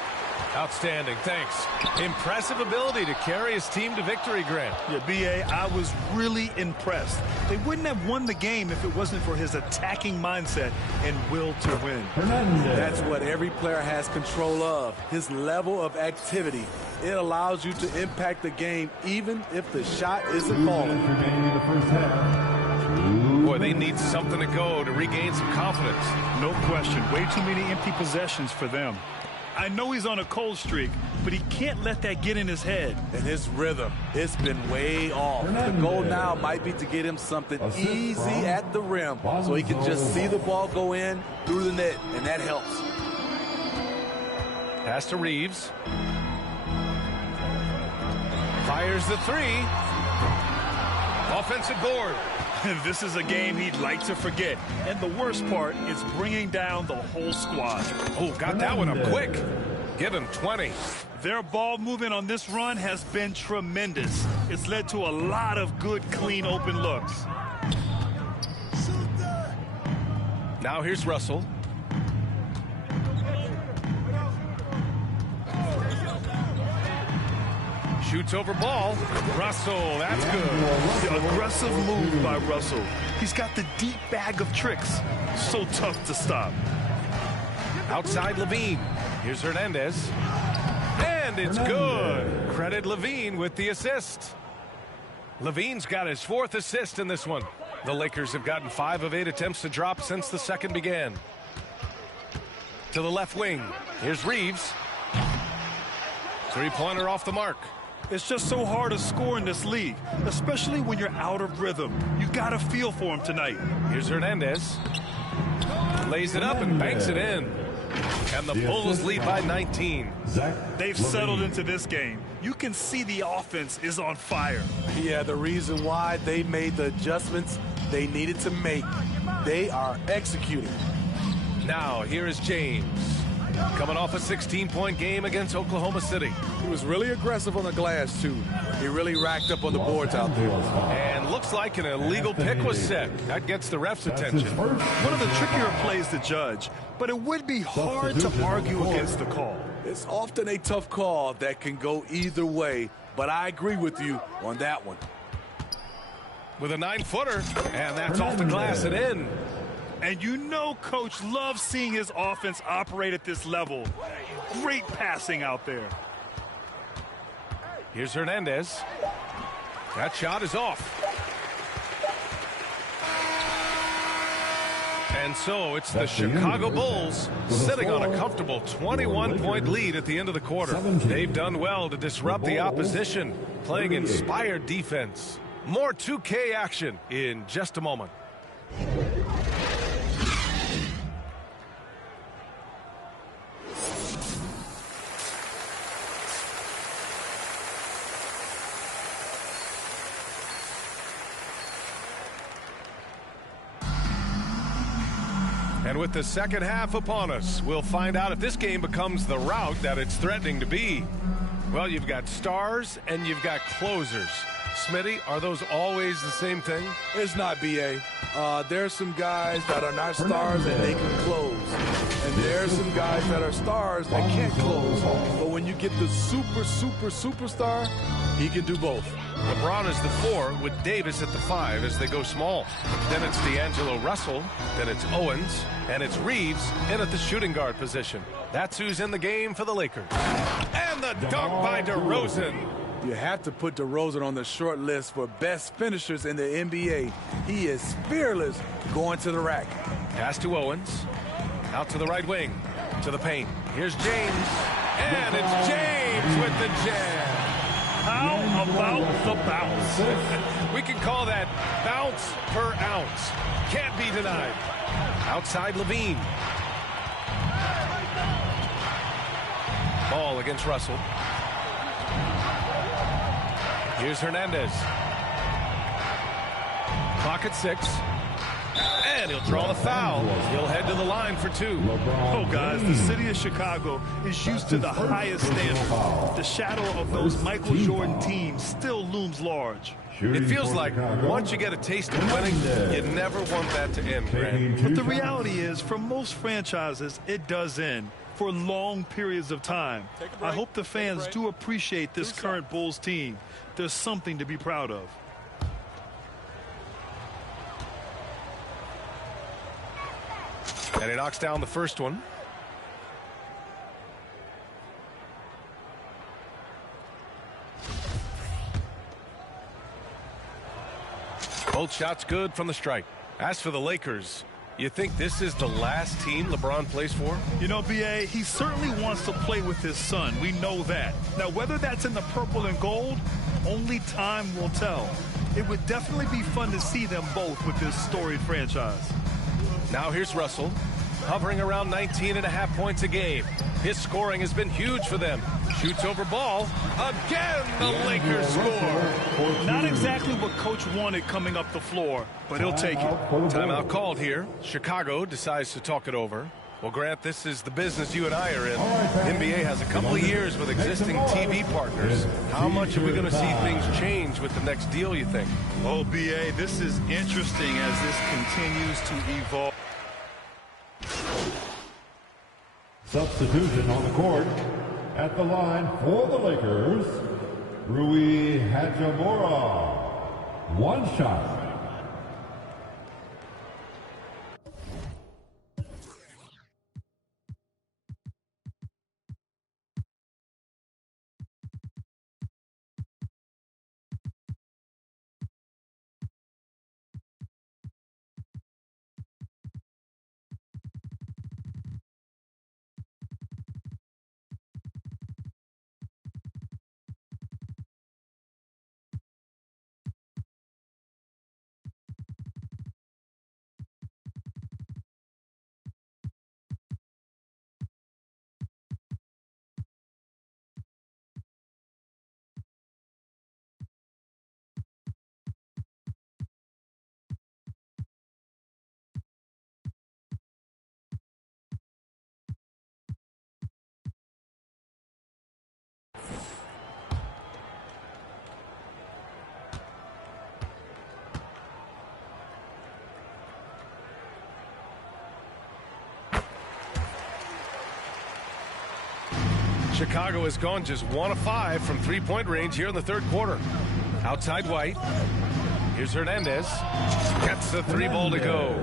Outstanding, thanks. Impressive ability to carry his team to victory, Grant. Yeah, B.A., I was really impressed. They wouldn't have won the game if it wasn't for his attacking mindset and will to win. That's what every player has control of, his level of activity. It allows you to impact the game even if the shot isn't falling. Boy, they need something to go to regain some confidence. No question. Way too many empty possessions for them. I know he's on a cold streak, but he can't let that get in his head. And his rhythm, it's been way off. The goal now might be to get him something easy at the rim so he can just see the ball go in through the net, and that helps. Pass to Reeves. Fires the three. Offensive board. This is a game he'd like to forget. And the worst part is bringing down the whole squad. Oh, got that one up quick. Give him 20. Their ball movement on this run has been tremendous. It's led to a lot of good, clean, open looks. Now here's Russell. Shoots over ball. Russell, that's good. The aggressive move by Russell. He's got the deep bag of tricks. So tough to stop. Outside Levine. Here's Hernandez. And it's good. Credit Levine with the assist. Levine's got his 4th assist in this one. The Lakers have gotten 5 of 8 attempts to drop since the second began. To the left wing. Here's Reeves. Three-pointer off the mark. It's just so hard to score in this league, especially when you're out of rhythm. You got to feel for him tonight. Here's Hernandez. Lays it up and banks it in. And the Bulls lead by 19. They've settled into this game. You can see the offense is on fire. Yeah, the reason why they made the adjustments they needed to make. They are executing. Now, here is James. Coming off a 16-point game against Oklahoma City. He was really aggressive on the glass, too. He really racked up on the boards out there. And looks like an illegal pick was set. That gets the ref's attention. One of the trickier plays to judge, but it would be hard to argue against the call. It's often a tough call that can go either way, but I agree with you on that one. With a 9-footer, and that's off the glass and in. And you know Coach loves seeing his offense operate at this level. Great passing out there. Here's Hernandez. That shot is off. And so it's the Chicago Bulls sitting on a comfortable 21-point lead at the end of the quarter. They've done well to disrupt the opposition, playing inspired defense. More 2K action in just a moment. And with the second half upon us, we'll find out if this game becomes the rout that it's threatening to be. Well, you've got stars and you've got closers. Smitty, are those always the same thing? It's not, B.A. There's some guys that are not stars and they can close. And there's some guys that are stars that can't close. But when you get the superstar, he can do both. LeBron is the 4 with Davis at the 5 as they go small. Then it's D'Angelo Russell, then it's Owens, and it's Reeves in at the shooting guard position. That's who's in the game for the Lakers. And the dunk by DeRozan. You have to put DeRozan on the short list for best finishers in the NBA. He is fearless going to the rack. Pass to Owens. Out to the right wing. To the paint. Here's James. And it's James with the jam. How about the bounce? We can call that bounce per ounce. Can't be denied. Outside Levine. Ball against Russell. Here's Hernandez. Clock at 6. And he'll draw the foul. He'll head to the line for 2. Oh, guys, the city of Chicago is used to the highest standards. The shadow of those Michael Jordan teams still looms large. It feels like once you get a taste of winning, you never want that to end, Grant. But the reality is, for most franchises, it does end. for long periods of time. I hope the fans do appreciate this current Bulls team. There's something to be proud of. And he knocks down the first one. Both shots good from the strike. As for the Lakers, you think this is the last team LeBron plays for? You know, B.A., he certainly wants to play with his son. We know that. Now, whether that's in the purple and gold, only time will tell. It would definitely be fun to see them both with this storied franchise. Now here's Russell, hovering around 19.5 points a game. His scoring has been huge for them. Shoots over ball. Again, the Lakers score. Not exactly what Coach wanted coming up the floor, but he'll take it. Timeout called here. Chicago decides to talk it over. Well, Grant, this is the business you and I are in. NBA has a couple of years with existing TV partners. How much are we going to see things change with the next deal, you think? Oh, B.A., this is interesting as this continues to evolve. Substitution on the court. At the line for the Lakers, Rui Hachimura. One shot. Chicago has gone just 1 of 5 from three-point range here in the third quarter. Outside White. Here's Hernandez. Gets the three ball to go.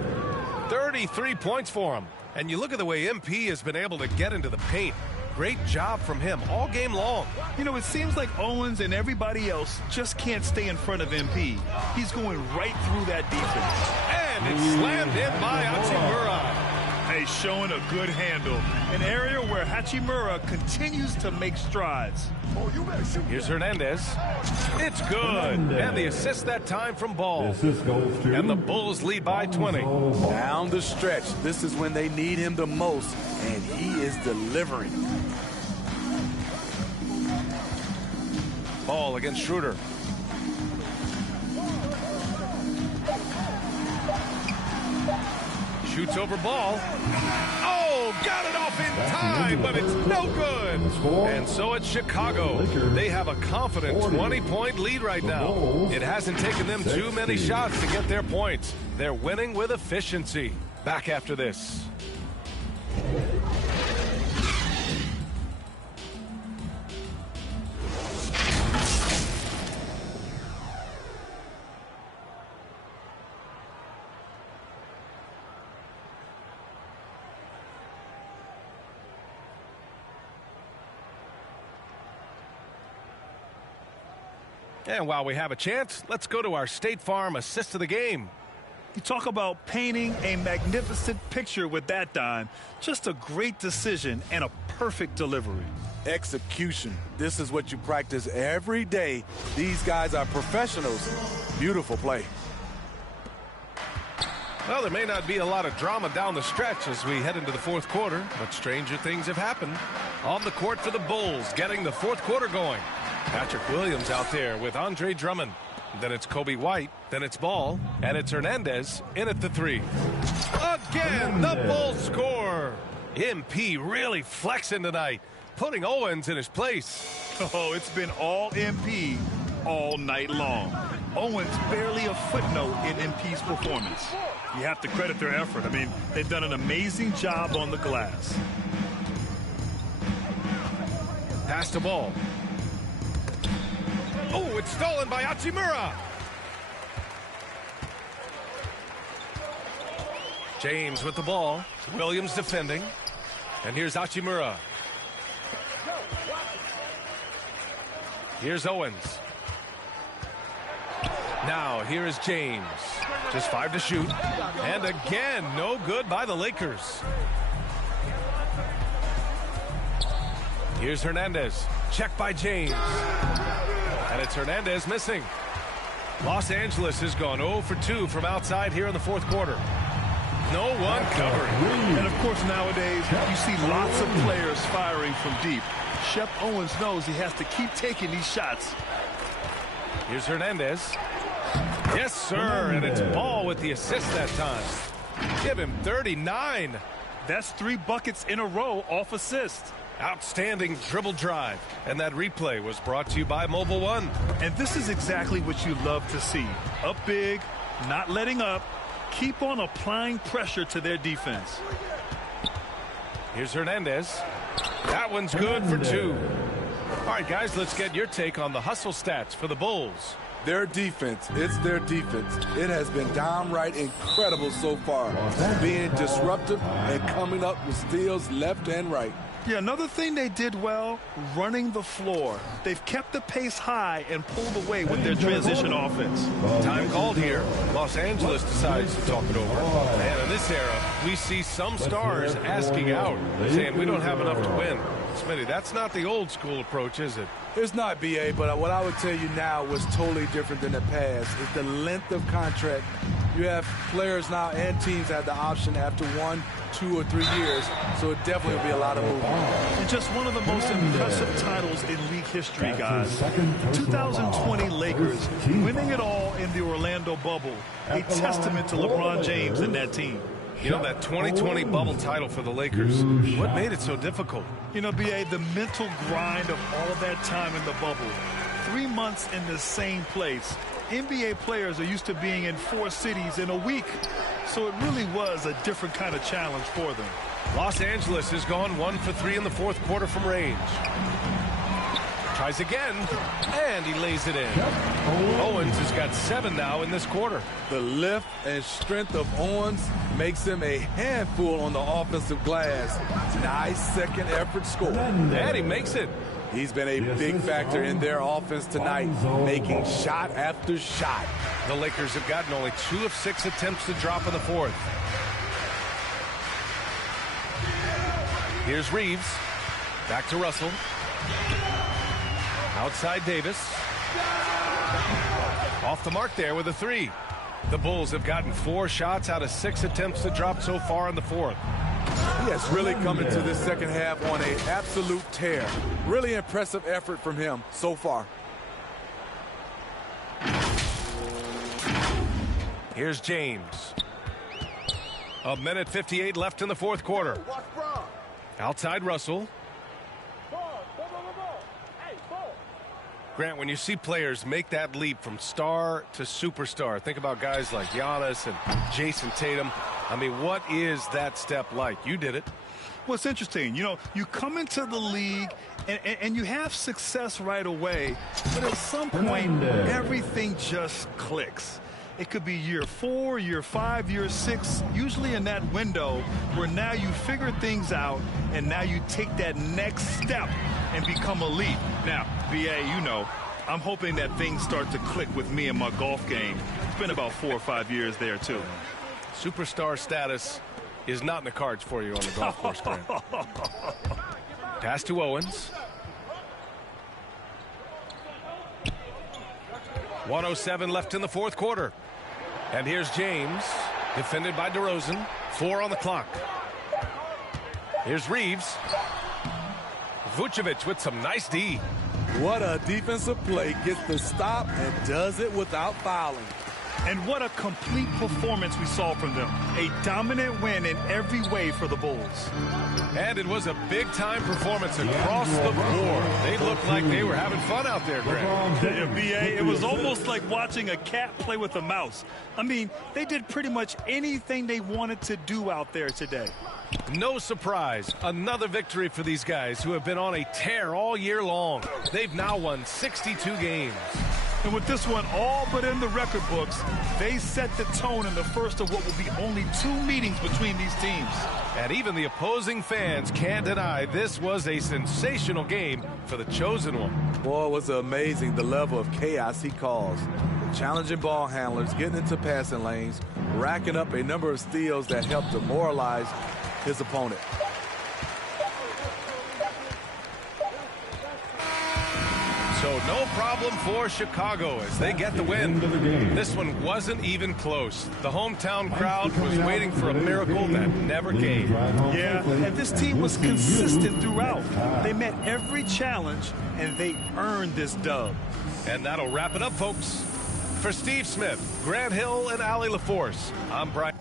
33 points for him. And you look at the way MP has been able to get into the paint. Great job from him all game long. You know, it seems like Owens and everybody else just can't stay in front of MP. He's going right through that defense. And it's slammed in by Hachimura. Hey, showing a good handle. An area where Hachimura continues to make strides. Here's Hernandez. It's good. And the assist that time from Ball. And the Bulls lead by 20. Down the stretch. This is when they need him the most, and he is delivering. Ball against Schroeder. Shoots over Ball. Oh, got it off in time, but it's no good. And so it's Chicago. They have a confident 20-point lead right now. It hasn't taken them too many shots to get their points. They're winning with efficiency. Back after this. And while we have a chance, let's go to our State Farm assist of the game. You talk about painting a magnificent picture with that dime. Just a great decision and a perfect delivery. Execution. This is what you practice every day. These guys are professionals. Beautiful play. Well, there may not be a lot of drama down the stretch as we head into the fourth quarter, but stranger things have happened. On the court for the Bulls, getting the fourth quarter going. Patrick Williams out there with Andre Drummond. Then it's Kobe White. Then it's Ball. And it's Hernandez in at the three. Again, the Bulls score. MP really flexing tonight, putting Owens in his place. Oh, it's been all MP all night long. Owens barely a footnote in MP's performance. You have to credit their effort. I mean, they've done an amazing job on the glass. Pass to ball. Oh, it's stolen by Hachimura. James with the ball. Williams defending. And here's Hachimura. Here's Owens. Now, here is James. Just 5 to shoot. And again, no good by the Lakers. Here's Hernandez. Check by James. And it's Hernandez missing. Los Angeles has gone 0 for 2 from outside here in the fourth quarter. No one covering. And of course, nowadays, you see lots of players firing from deep. Shep Owens knows he has to keep taking these shots. Here's Hernandez. Yes, sir, and it's Ball with the assist that time. Give him 39. That's 3 buckets in a row off assist. Outstanding dribble drive. And that replay was brought to you by Mobile One. And this is exactly what you love to see. Up big, not letting up. Keep on applying pressure to their defense. Here's Hernandez. That one's good for 2. All right, guys, let's get your take on the hustle stats for the Bulls. Their defense, it's their defense. It has been downright incredible so far, being disruptive and coming up with steals left and right. Yeah, another thing they did well, running the floor. They've kept the pace high and pulled away with their transition offense. Time called here. Los Angeles decides to talk it over. And in this era, we see some stars asking out, saying we don't have enough to win. Smitty, that's not the old school approach, is it? It's not, BA, but what I would tell you now was totally different than the past. It's the length of contract. You have players now and teams have the option after 1, 2, or 3 years, so it definitely will be a lot of movement. And just one of the most impressive titles in league history, guys. 2020 Lakers winning it all in the Orlando bubble. A testament to LeBron James and that team. You know, that 2020 bubble title for the Lakers, what made it so difficult? You know, BA, the mental grind of all that time in the bubble. 3 months in the same place. NBA players are used to being in 4 cities in a week. So it really was a different kind of challenge for them. Los Angeles has gone 1 for 3 in the fourth quarter from range. Tries again, and he lays it in. Owens has got 7 now in this quarter. The lift and strength of Owens makes him a handful on the offensive glass. Nice second effort score. And he makes it. He's been a big factor in their offense tonight, making shot after shot. The Lakers have gotten only 2 of 6 attempts to drop in the fourth. Here's Reeves. Back to Russell. Outside Davis. Off the mark there with a 3. The Bulls have gotten 4 shots out of 6 attempts to drop so far in the fourth. He has really come into this second half on an absolute tear. Really impressive effort from him so far. Here's James. 1:58 left in the fourth quarter. Outside Russell. Grant, when you see players make that leap from star to superstar, think about guys like Giannis and Jason Tatum. I mean, what is that step like? You did it. Well, it's interesting. You know, you come into the league and you have success right away, but at some point, everything just clicks. It could be year 4, year 5, year 6, usually in that window where now you figure things out and now you take that next step and become elite. Now, BA, you know, I'm hoping that things start to click with me in my golf game. It's been about 4 or 5 years there, too. Superstar status is not in the cards for you on the golf course, Grant. Pass to Owens. 1:07 left in the fourth quarter. And here's James, defended by DeRozan. 4 on the clock. Here's Reeves. Vucevic with some nice D. What a defensive play. Gets the stop and does it without fouling. And what a complete performance we saw from them. A dominant win in every way for the Bulls. And it was a big-time performance across the board. They looked like they were having fun out there, Grant. Yeah, BA, it was almost like watching a cat play with a mouse. I mean, they did pretty much anything they wanted to do out there today. No surprise, another victory for these guys who have been on a tear all year long. They've now won 62 games. And with this one all but in the record books, they set the tone in the first of what will be only 2 meetings between these teams. And even the opposing fans can't deny this was a sensational game for the chosen one. Boy, it was amazing the level of chaos he caused. Challenging ball handlers, getting into passing lanes, racking up a number of steals that helped demoralize his opponent. So no problem for Chicago as they get the win. This one wasn't even close. The hometown crowd was waiting for a miracle that never came. Yeah, and this team was consistent throughout. They met every challenge, and they earned this dub. And that'll wrap it up, folks. For Steve Smith, Grant Hill, and Allie LaForce, I'm Brian.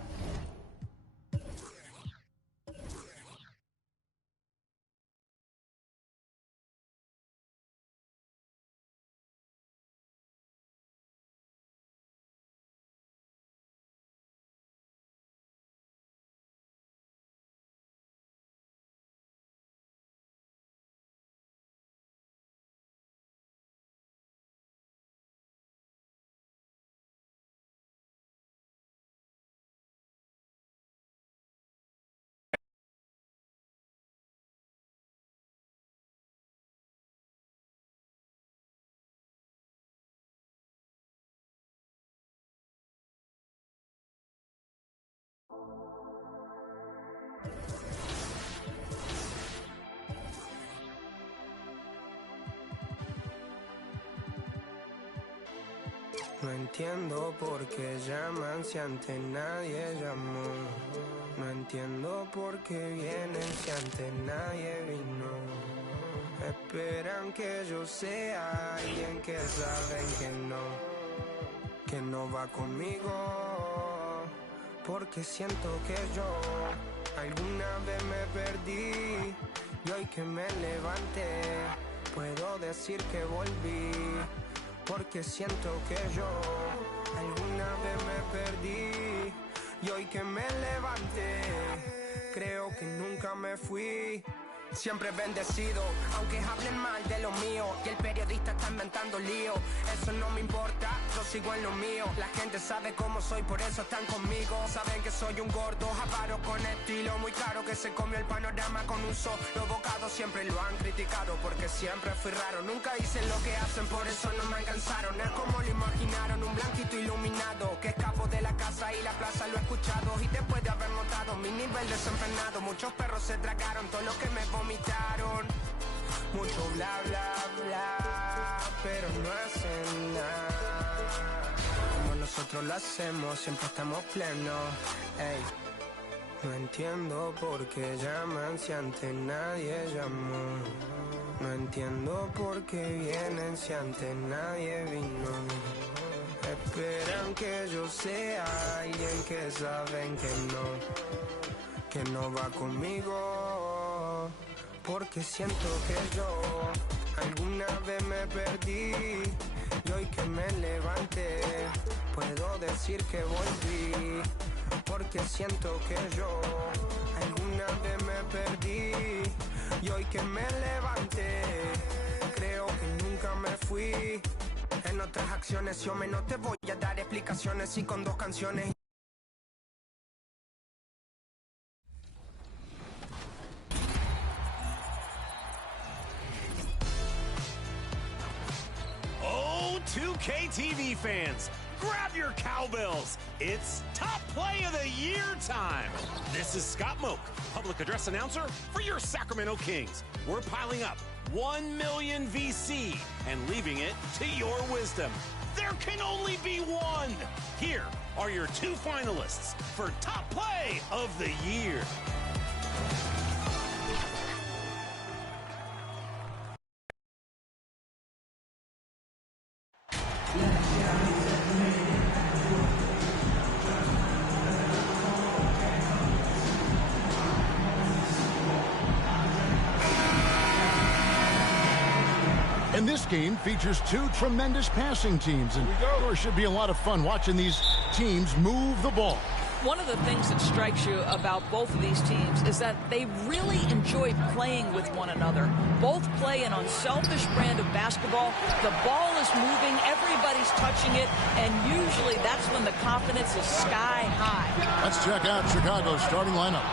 No entiendo por qué llaman si antes nadie llamó. No entiendo por qué vienen si antes nadie vino. Esperan que yo sea alguien que saben que no va conmigo. Porque siento que yo alguna vez me perdí y hoy que me levanté puedo decir que volví. Porque siento que yo alguna vez me perdí y hoy que me levanté creo que nunca me fui. Siempre bendecido, aunque hablen mal de lo mío y el periodista está inventando lío. Eso no me importa, yo sigo en lo mío. La gente sabe cómo soy, por eso están conmigo. Saben que soy un gordo, avaro con estilo muy caro, que se comió el panorama con un solo bocado. Siempre lo han criticado porque siempre fui raro. Nunca hice lo que hacen, por eso no me alcanzaron. Es como lo imaginaron, un blanquito iluminado que escapó de la casa y la plaza. Lo he escuchado y después de haber notado mi nivel desenfrenado, muchos perros se tragaron todo lo que me vomitaron. Mucho bla bla bla, pero no hacen nada. Como nosotros lo hacemos, siempre estamos plenos. Ey. No entiendo por qué llaman si antes nadie llamó. No entiendo por qué vienen si antes nadie vino. Esperan que yo sea alguien que saben que no va conmigo. Porque siento que yo alguna vez me perdí y hoy que me levanté puedo decir que volví. Porque siento que yo alguna vez me perdí y hoy que me levanté creo que nunca me fui. En otras acciones yo no te voy a dar explicaciones y con 2 canciones. Oh, 2K TV fans, grab your cowbells. It's Top Play of the Year time. This is Scott Moak, public address announcer for your Sacramento Kings. We're piling up 1 million VC and leaving it to your wisdom. There can only be one. Here are your 2 finalists for Top Play of the Year. And this game features 2 tremendous passing teams, and there should be a lot of fun watching these teams move the ball. One of the things that strikes you about both of these teams is that they really enjoy playing with one another. Both play an unselfish brand of basketball. The ball is moving, everybody's touching it, and usually that's when the confidence is sky high. Let's check out Chicago's starting lineup.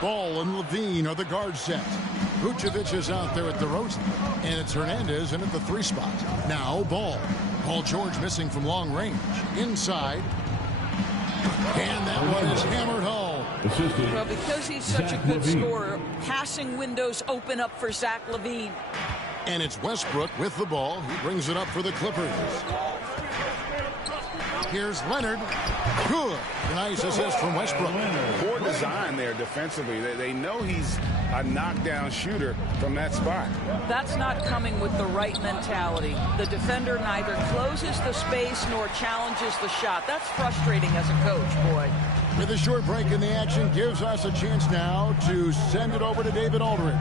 Ball and Levine are the guard set. Vucevic is out there at DeRozan, and it's Hernandez in at the 3 spot. Now Ball. Paul George missing from long range. Inside. And that one is hammered home. Well, because he's such a good scorer, passing windows open up for Zach LaVine. And it's Westbrook with the ball. He brings it up for the Clippers. Here's Leonard. Good. Nice assist from Westbrook. Poor design there defensively. They know he's a knockdown shooter from that spot. That's not coming with the right mentality. The defender neither closes the space nor challenges the shot. That's frustrating as a coach, boy. With a short break in the action, gives us a chance now to send it over to David Aldridge.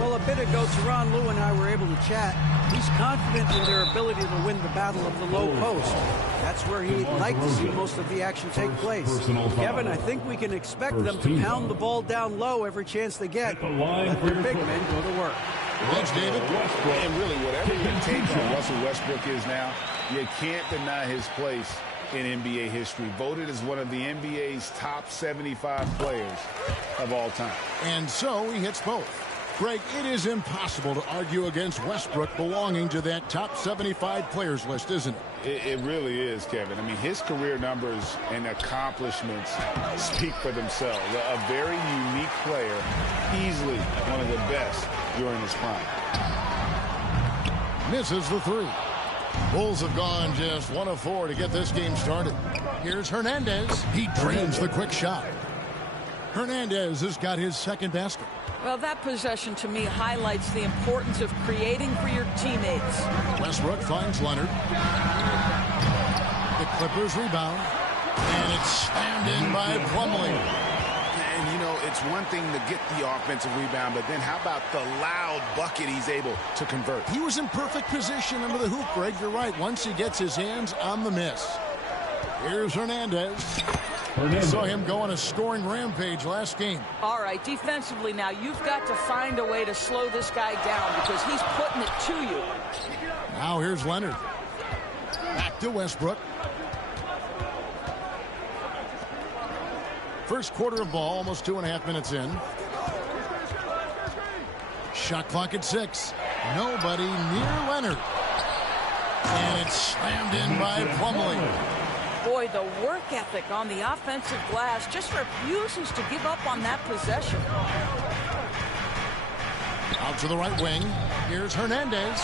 Well, a bit ago, Teron Lue and I were able to chat. He's confident in their ability to win the battle of the low post. That's where he'd like to see most of the action take place. Kevin, I think we can expect them to pound the ball down low every chance they get. Let their big men go to work. Thanks, David. And really, whatever the take on Russell Westbrook is now, you can't deny his place in NBA history. Voted as one of the NBA's top 75 players of all time. And so he hits both. Greg, it is impossible to argue against Westbrook belonging to that top 75 players list, isn't it? It really is, Kevin. I mean, his career numbers and accomplishments speak for themselves. A very unique player, easily one of the best during his prime. Misses the 3. Bulls have gone just 1 of 4 to get this game started. Here's Hernandez. He drains the quick shot. Hernandez has got his second basket. Well, that possession to me highlights the importance of creating for your teammates. Westbrook finds Leonard. The Clippers rebound. And it's slammed in by Plumlee. And, you know, it's one thing to get the offensive rebound, but then how about the loud bucket he's able to convert? He was in perfect position under the hoop, Greg. You're right. Once he gets his hands on the miss. Here's Hernandez. Saw him go on a scoring rampage last game. All right, defensively now, you've got to find a way to slow this guy down because he's putting it to you. Now here's Leonard. Back to Westbrook. First quarter of ball, almost 2.5 minutes in. Shot clock at 6. Nobody near Leonard. And it's slammed in by Plumlee. Boy, the work ethic on the offensive glass just refuses to give up on that possession. Out to the right wing. Here's Hernandez.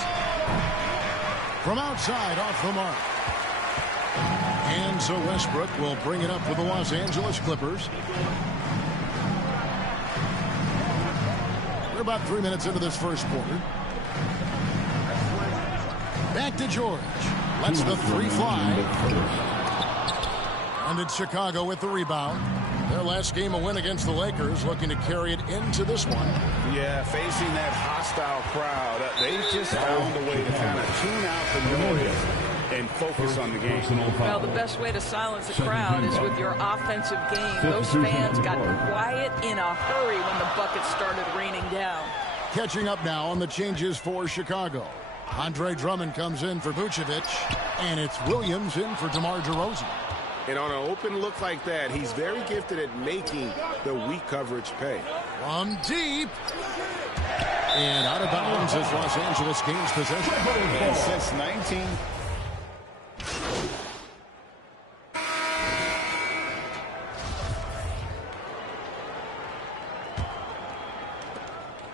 From outside, off the mark. And so Westbrook will bring it up for the Los Angeles Clippers. We're about 3 minutes into this first quarter. Back to George. Lets the 3 fly. And it's Chicago with the rebound. Their last game, a win against the Lakers, looking to carry it into this one. Yeah, facing that hostile crowd, they just found a way to kind of tune out the noise and focus on the game. Well, the best way to silence a crowd is with your offensive game. Those fans got quiet in a hurry when the buckets started raining down. Catching up now on the changes for Chicago. Andre Drummond comes in for Vucevic, and it's Williams in for DeMar DeRozan. And on an open look like that, he's very gifted at making the weak coverage pay. From deep. And out of bounds as Los Angeles gains possession. And since 19...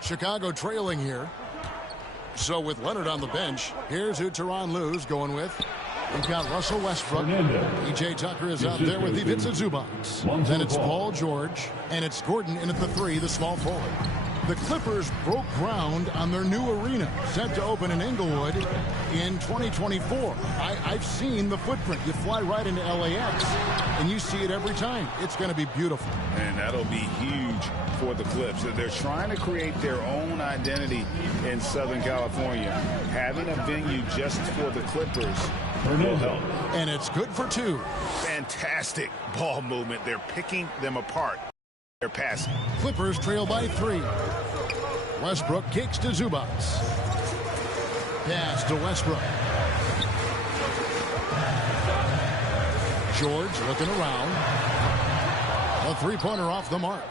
Chicago trailing here. So with Leonard on the bench, here's who Teron Lue's going with. We've got Russell Westbrook. E.J. Tucker is out there with Ivica Zubac. Then it's Paul George. And it's Gordon in at the 3, the small forward. The Clippers broke ground on their new arena, set to open in Inglewood in 2024. I've seen the footprint. You fly right into LAX, and you see it every time. It's going to be beautiful. And that'll be huge for the Clips. They're trying to create their own identity in Southern California. Having a venue just for the Clippers will help. And it's good for 2. Fantastic ball movement. They're picking them apart. They're passing. Clippers trail by 3. Westbrook kicks to Zubac. Pass to Westbrook. George looking around. A three-pointer off the mark.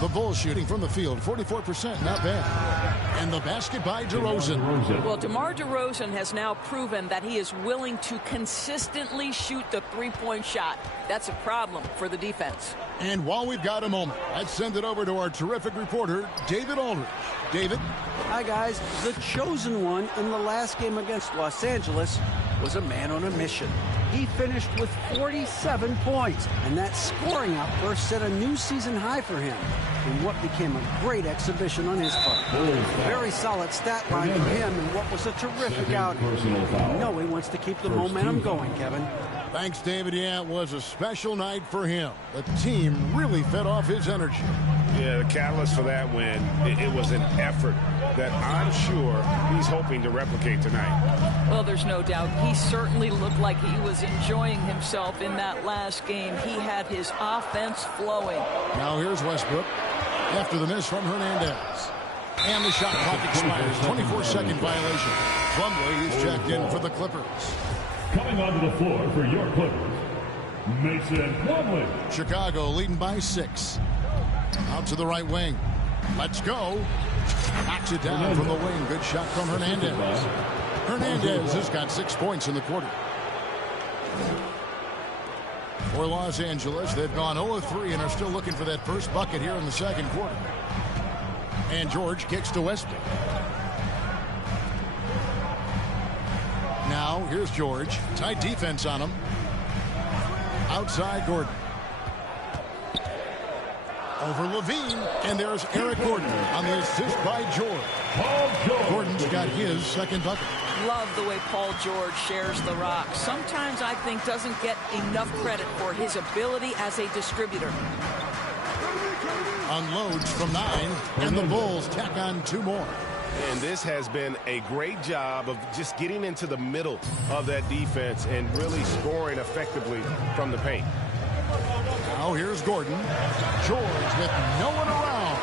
The Bulls shooting from the field, 44%, not bad. And the basket by DeRozan. Well, DeMar DeRozan has now proven that he is willing to consistently shoot the three-point shot. That's a problem for the defense. And while we've got a moment, let's send it over to our terrific reporter, David Aldridge. David? Hi, guys. The chosen one in the last game against Los Angeles was a man on a mission. He finished with 47 points, and that scoring outburst set a new season high for him in what became a great exhibition on his part. Very solid stat line for him in what was a terrific outing. You know he wants to keep the momentum going, Kevin. Thanks, David. Yeah, it was a special night for him. The team really fed off his energy. Yeah, the catalyst for that win, it was an effort that I'm sure he's hoping to replicate tonight. Well, there's no doubt. He certainly looked like he was enjoying himself in that last game. He had his offense flowing. Now here's Westbrook after the miss from Hernandez. And the shot clock expires. 24-second violation. Plumlee is checked in for the Clippers. Coming onto the floor for your Clippers, Mason Plumlee. Chicago leading by 6. Out to the right wing. Let's go. Knocks it down from the wing. Good shot from Hernandez. Hernandez has got 6 points in the quarter. For Los Angeles, they've gone 0-3 and are still looking for that first bucket here in the second quarter. And George kicks to Westbrook. Now, here's George. Tight defense on him. Outside Gordon. Over Levine. And there's Eric Gordon on the assist by George. Gordon's got his second bucket. Love the way Paul George shares the rock. Sometimes I think doesn't get enough credit for his ability as a distributor. Unloads from 9. And the Bulls tack on 2 more. And this has been a great job of just getting into the middle of that defense and really scoring effectively from the paint. Now here's Gordon. George with no one around.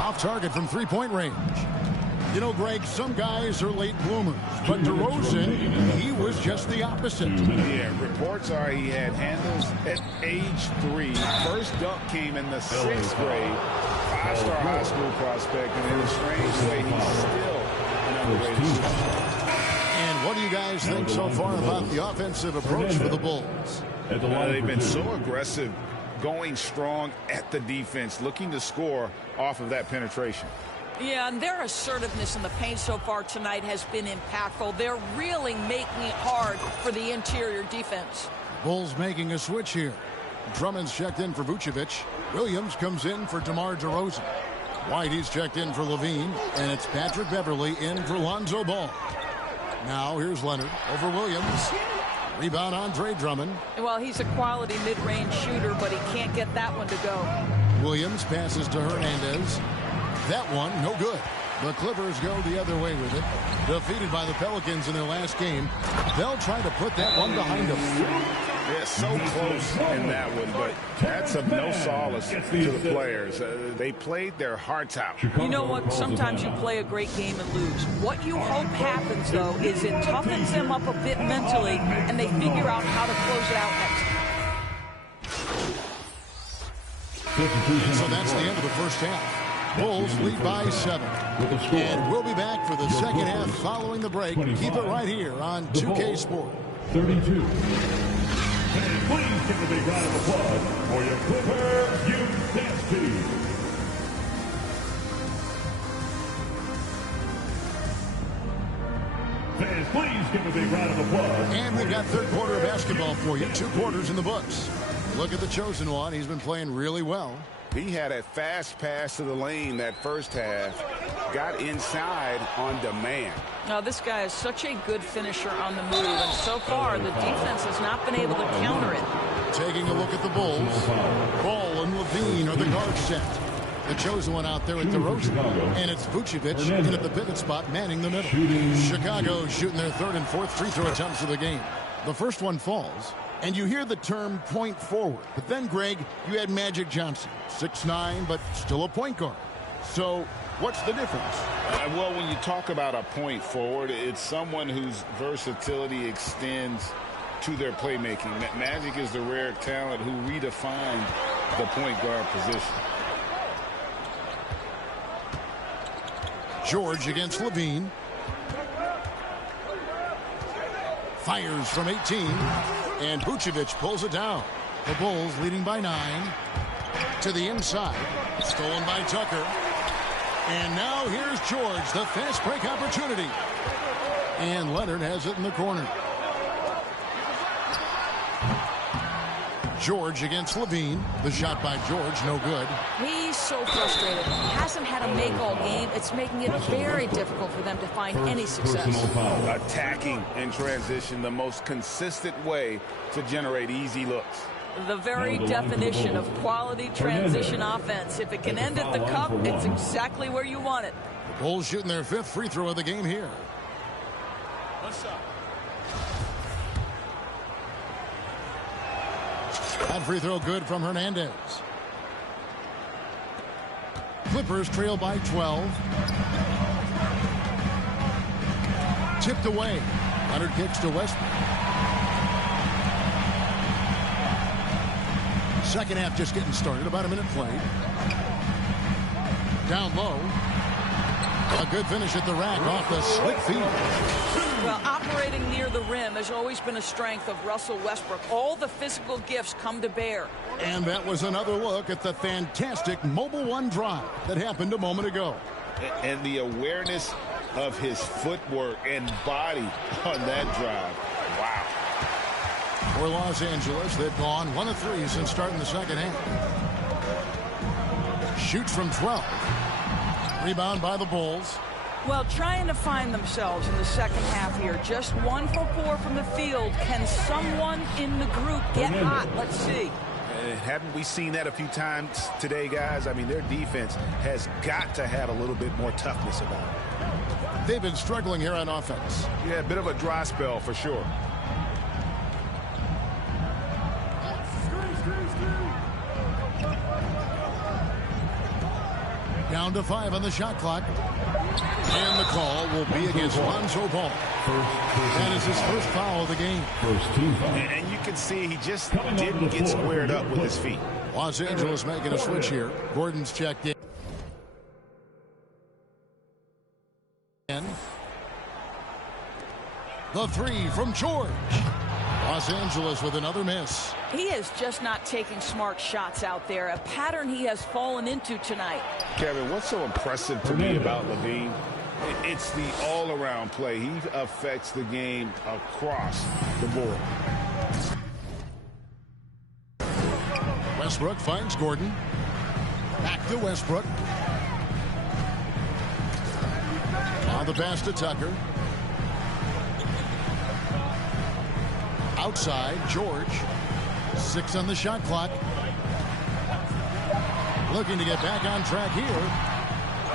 Off target from three-point range. You know, Greg, some guys are late bloomers, but DeRozan, he was just the opposite. Yeah, reports are he had handles at age 3. First dunk came in the 6th grade. 5-star high school prospect, and in a strange way, he's still an underrated shooter. And what do you guys think so far about the offensive approach for the Bulls? They've been so aggressive, going strong at the defense, looking to score off of that penetration. Yeah, and their assertiveness in the paint so far tonight has been impactful. They're really making it hard for the interior defense. Bulls making a switch here. Drummond's checked in for Vucevic. Williams comes in for DeMar DeRozan. Whitey's checked in for Levine. And it's Patrick Beverley in for Lonzo Ball. Now here's Leonard over Williams. Rebound Andre Drummond. Well, he's a quality mid-range shooter, but he can't get that one to go. Williams passes to Hernandez. That one, no good. The Clippers go the other way with it. Defeated by the Pelicans in their last game. They'll try to put that one behind them. Yeah, so close in that one, but that's of no solace to the players. They played their hearts out. You know what? Sometimes you play a great game and lose. What you hope happens, though, is it toughens them up a bit mentally, and they figure out how to close it out next. So that's the end of the first half. Bulls lead by 7. And we'll be back for the second half following the break. Keep it right here on 2K Sport. 32. And please give a big round of applause for your Clippers Youth Dance Team. Fans, please give a big round of applause. And we've got third quarter of basketball for you. 2 quarters in the books. Look at the chosen one. He's been playing really well. He had a fast pass to the lane that first half. Got inside on demand. Now, this guy is such a good finisher on the move, and so far the defense has not been able to counter it. Taking a look at the Bulls. Ball and Levine are the guard set. The chosen one out there at DeRozan. And it's Vucevic in at the pivot spot, manning the middle. Chicago shooting their third and fourth free throw attempts of the game. The first one falls. And you hear the term point forward. But then, Greg, you had Magic Johnson. 6'9", but still a point guard. So what's the difference? Well, when you talk about a point forward, it's someone whose versatility extends to their playmaking. Magic is the rare talent who redefined the point guard position. George against Levine. Fires from 18. And Vucevic pulls it down. The Bulls leading by 9. To the inside. Stolen by Tucker. And now here's George, the fast break opportunity. And Leonard has it in the corner. George against Levine. The shot by George, no good. He's so frustrated. He hasn't had a make all game. It's making it very difficult for them to find any success. Attacking in transition, the most consistent way to generate easy looks. The very definition of quality transition offense. If it can end at the cup, it's exactly where you want it. The Bulls shooting their 5th free throw of the game here. What's up? That free throw good from Hernandez. Clippers trail by 12. Tipped away. Leonard kicks to Westbrook. Second half just getting started. About a minute played. Down low. A good finish at the rack off the slick feed. Well, operating near the rim has always been a strength of Russell Westbrook. All the physical gifts come to bear. And that was another look at the fantastic Mobile One drive that happened a moment ago. And the awareness of his footwork and body on that drive. Wow. For Los Angeles, they've gone 1 of 3 since starting the second half. Shoots from 12. Rebound by the Bulls. Well, trying to find themselves in the second half here. Just 1 for 4 from the field. Can someone in the group get hot? Let's see. Haven't we seen that a few times today, guys? I mean, their defense has got to have a little bit more toughness about it. They've been struggling here on offense. Yeah, a bit of a dry spell for sure. Down to 5 on the shot clock. And the call will be against Lonzo Ball. That is his first foul of the game. And you can see he just didn't get squared up with his feet. Los Angeles making a switch here. Gordon's checked in. The 3 from George. Los Angeles with another miss. He is just not taking smart shots out there, a pattern he has fallen into tonight. Kevin, what's so impressive to me about Levine? It's the all-around play. He affects the game across the board. Westbrook finds Gordon. Back to Westbrook. On the pass to Tucker. Outside, George. 6 on the shot clock. Looking to get back on track here.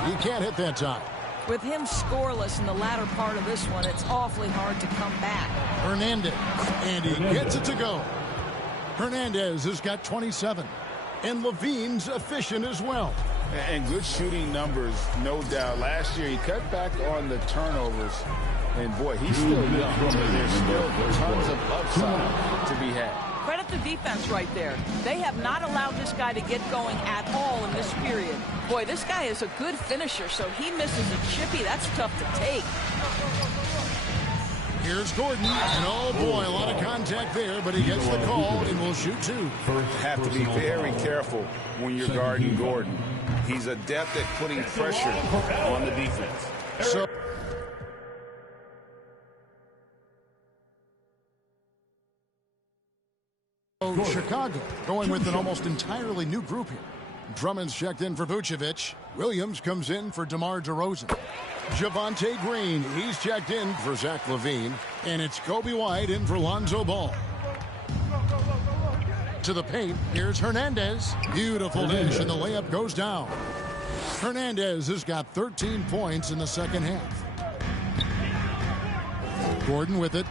He can't hit that time. With him scoreless in the latter part of this one, it's awfully hard to come back. Hernandez, and he gets it to go. Hernandez has got 27, and Levine's efficient as well. And good shooting numbers, no doubt. Last year, he cut back on the turnovers. And, boy, he's still young. There's still tons of upside to be had. Credit the defense right there. They have not allowed this guy to get going at all in this period. Boy, this guy is a good finisher, so he misses a chippy. That's tough to take. Here's Gordon, and oh boy, a lot of contact there, but he gets the call and will shoot 2. Have to be very careful when you're guarding Gordon. He's adept at putting pressure on the defense. So Chicago going with an almost entirely new group here. Drummond's checked in for Vucevic. Williams comes in for DeMar DeRozan. Javonte Green, he's checked in for Zach LaVine. And it's Kobe White in for Lonzo Ball. To the paint, here's Hernandez. Beautiful dish, and the layup goes down. Hernandez has got 13 points in the second half. Gordon with it.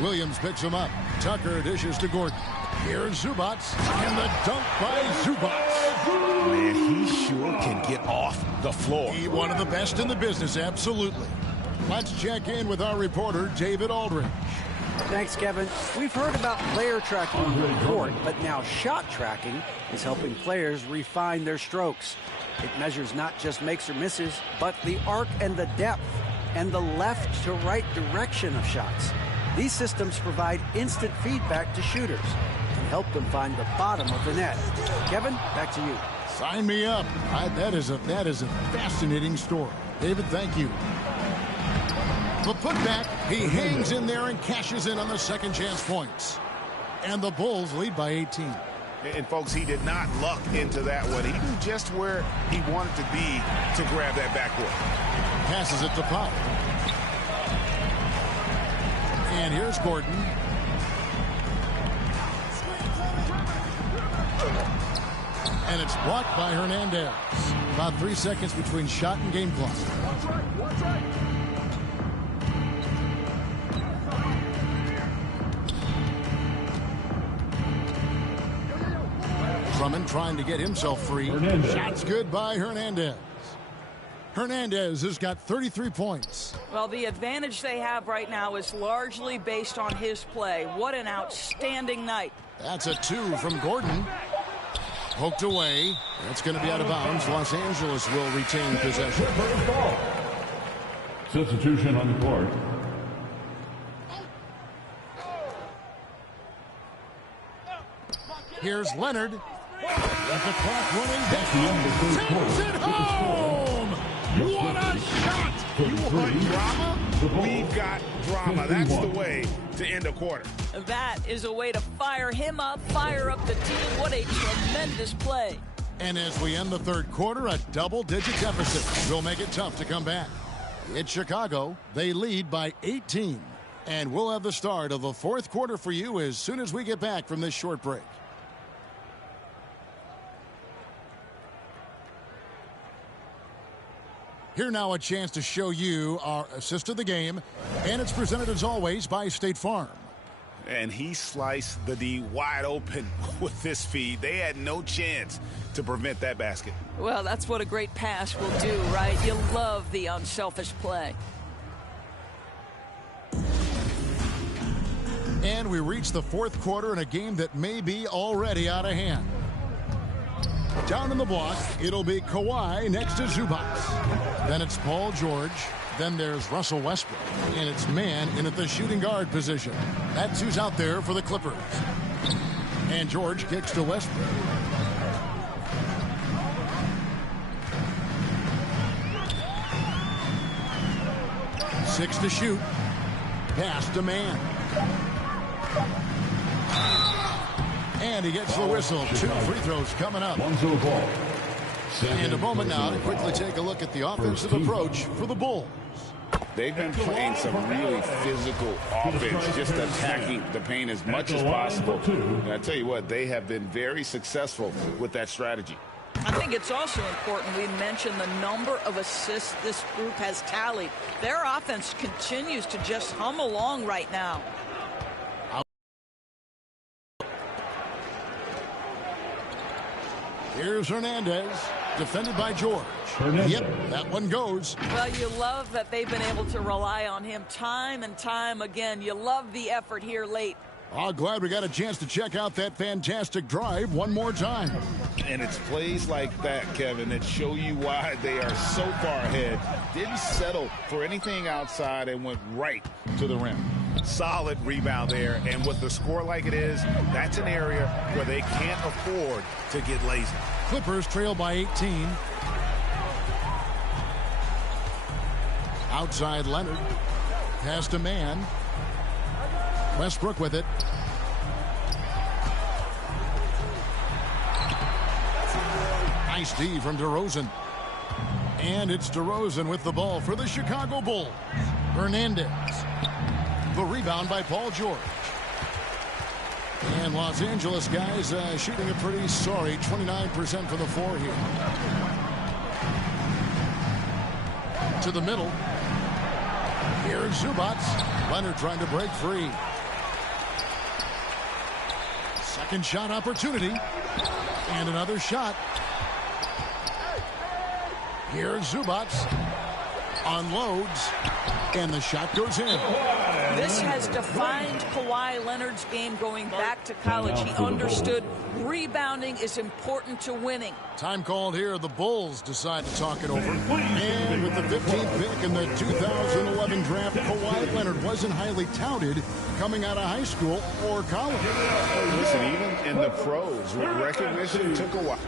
Williams picks him up. Tucker dishes to Gordon. Here's Zubats, and the dunk by Zubats. Man, he sure can get off the floor. He one of the best in the business, absolutely. Let's check in with our reporter, David Aldridge. Thanks, Kevin. We've heard about player tracking on the court, but now shot tracking is helping players refine their strokes. It measures not just makes or misses, but the arc and the depth and the left to right direction of shots. These systems provide instant feedback to shooters and help them find the bottom of the net. Kevin, back to you. Sign me up. That is a fascinating story. David, thank you. The putback, he hangs in there and cashes in on the second chance points. And the Bulls lead by 18. And folks, he did not luck into that one. He knew just where he wanted to be to grab that backboard. Passes it to Pop. And here's Gordon. And it's blocked by Hernandez. About 3 seconds between shot and game clock. Drummond trying to get himself free. Shot's good by Hernandez. Hernandez has got 33 points. Well, the advantage they have right now is largely based on his play. What an outstanding night. That's a 2 from Gordon. Poked away. That's going to be out of bounds. Los Angeles will retain possession. Substitution on the court. Here's Leonard. With the clock running down. Takes it home! What a shot! You want drama? We've got drama. That's the way to end a quarter. That is a way to fire him up, fire up the team. What a tremendous play. And as we end the third quarter, a double-digit deficit will make it tough to come back. It's Chicago. They lead by 18. And we'll have the start of the fourth quarter for you as soon as we get back from this short break. Here now a chance to show you our assist of the game, and it's presented as always by State Farm. And he sliced the D wide open with this feed. They had no chance to prevent that basket. Well, that's what a great pass will do, right? You love the unselfish play. And we reach the fourth quarter in a game that may be already out of hand. Down in the block, it'll be Kawhi next to Zubats. Then it's Paul George. Then there's Russell Westbrook. And it's man in at the shooting guard position. That's who's out there for the Clippers. And George kicks to Westbrook. Six to shoot. Pass to man. And he gets the whistle. 2 free throws coming up. And a moment now to quickly take a look at the offensive approach for the Bulls. They've been playing some really physical offense, just attacking the paint as much as possible. And I tell you what, they have been very successful with that strategy. I think it's also important we mention the number of assists this group has tallied. Their offense continues to just hum along right now. Here's Hernandez, defended by George. Yep, that one goes. Well, you love that they've been able to rely on him time and time again. You love the effort here late. Oh, glad we got a chance to check out that fantastic drive one more time. And it's plays like that, Kevin, that show you why they are so far ahead. Didn't settle for anything outside and went right to the rim. Solid rebound there, and with the score like it is, that's an area where they can't afford to get lazy. Clippers trail by 18. Outside Leonard. Pass to man. Westbrook with it. Nice D from DeRozan. And it's DeRozan with the ball for the Chicago Bulls. Hernandez. The rebound by Paul George. And Los Angeles guys shooting a pretty sorry 29% for the 4 here. To the middle. Here's Zubac. Leonard trying to break free. Second shot opportunity. And another shot. Here's Zubac. Unloads. And the shot goes in. This has defined Kawhi Leonard's game going back to college. He understood rebounding is important to winning. Time called here. The Bulls decide to talk it over. And with the 15th pick in the 2011 draft, Kawhi Leonard wasn't highly touted coming out of high school or college. Listen, even in the pros, recognition took a while.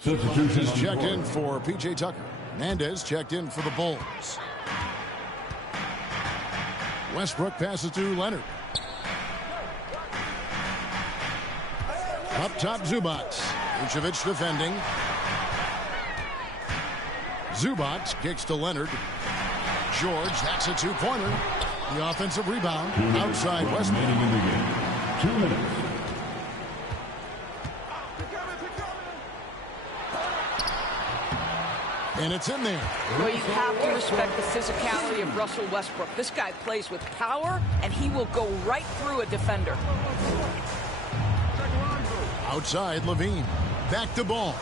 He's checked in for P.J. Tucker. Hernandez checked in for the Bulls. Westbrook passes to Leonard. Up top, Zubac. Vucevic defending. Zubac kicks to Leonard. George, that's a two-pointer. The offensive rebound outside Westbrook. 2 minutes. And it's in there. Well, you have to respect the physicality of Russell Westbrook. This guy plays with power, and he will go right through a defender. Outside, Levine. Back to ball.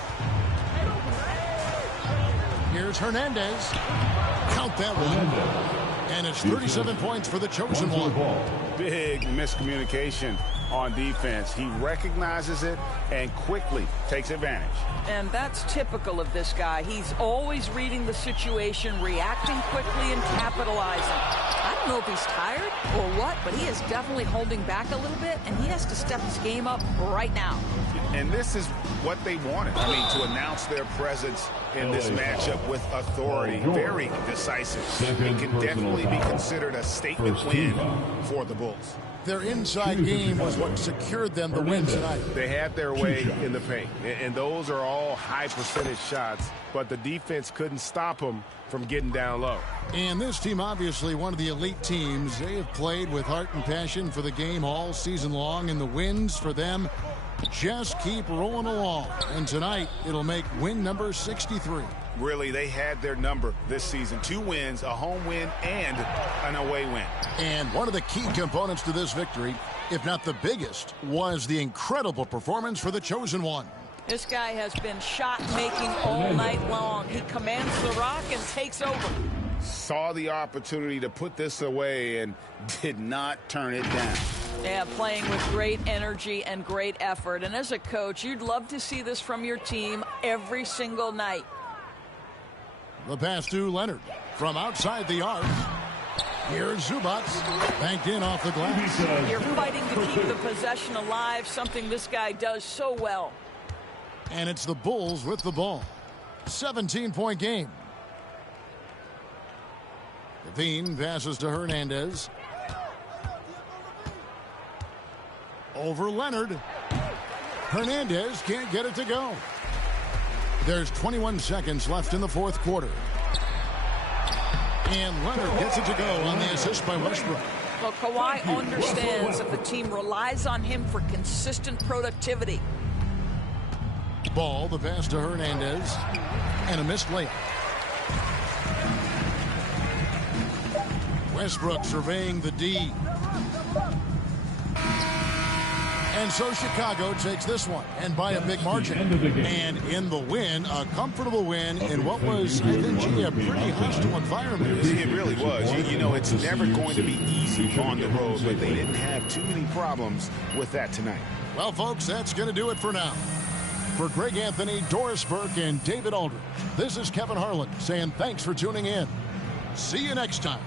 Here's Hernandez. Count that one. And it's 37 points for the chosen one. Big miscommunication on defense. He recognizes it and quickly takes advantage. And that's typical of this guy. He's always reading the situation, reacting quickly, and capitalizing. I don't know if he's tired or what, but he is definitely holding back a little bit, and he has to step his game up right now. And this is what they wanted. I mean, to announce their presence in this matchup with authority. Very decisive. It can definitely be considered a statement win for the Bulls. Their inside game was what secured them the win tonight. They had their way in the paint, and those are all high percentage shots, but the defense couldn't stop them from getting down low. And this team, obviously one of the elite teams. They have played with heart and passion for the game all season long, and the wins for them just keep rolling along. And tonight, it'll make win number 63. Really, they had their number this season. 2 wins, a home win, and an away win. And one of the key components to this victory, if not the biggest, was the incredible performance for the chosen one. This guy has been shot-making all night long. He commands the rock and takes over. Saw the opportunity to put this away and did not turn it down. Yeah, playing with great energy and great effort. And as a coach, you'd love to see this from your team every single night. The pass to Leonard from outside the arc. Here's Zubac, banked in off the glass. You're fighting to keep the possession alive, something this guy does so well. And it's the Bulls with the ball. 17-point game. Levine passes to Hernandez. Over Leonard. Hernandez can't get it to go. There's 21 seconds left in the fourth quarter. And Leonard gets it to go on the assist by Westbrook. Well, Kawhi understands that the team relies on him for consistent productivity. Ball, the pass to Hernandez. And a missed layup. Westbrook surveying the D. And so Chicago takes this one, and by a big margin. And in the win, a comfortable win in what was, I think, a pretty hostile environment. It really was. You know, it's never going to be easy on the road, but they didn't have too many problems with that tonight. Well, folks, that's going to do it for now. For Greg Anthony, Doris Burke, and David Aldridge, this is Kevin Harlan saying thanks for tuning in. See you next time.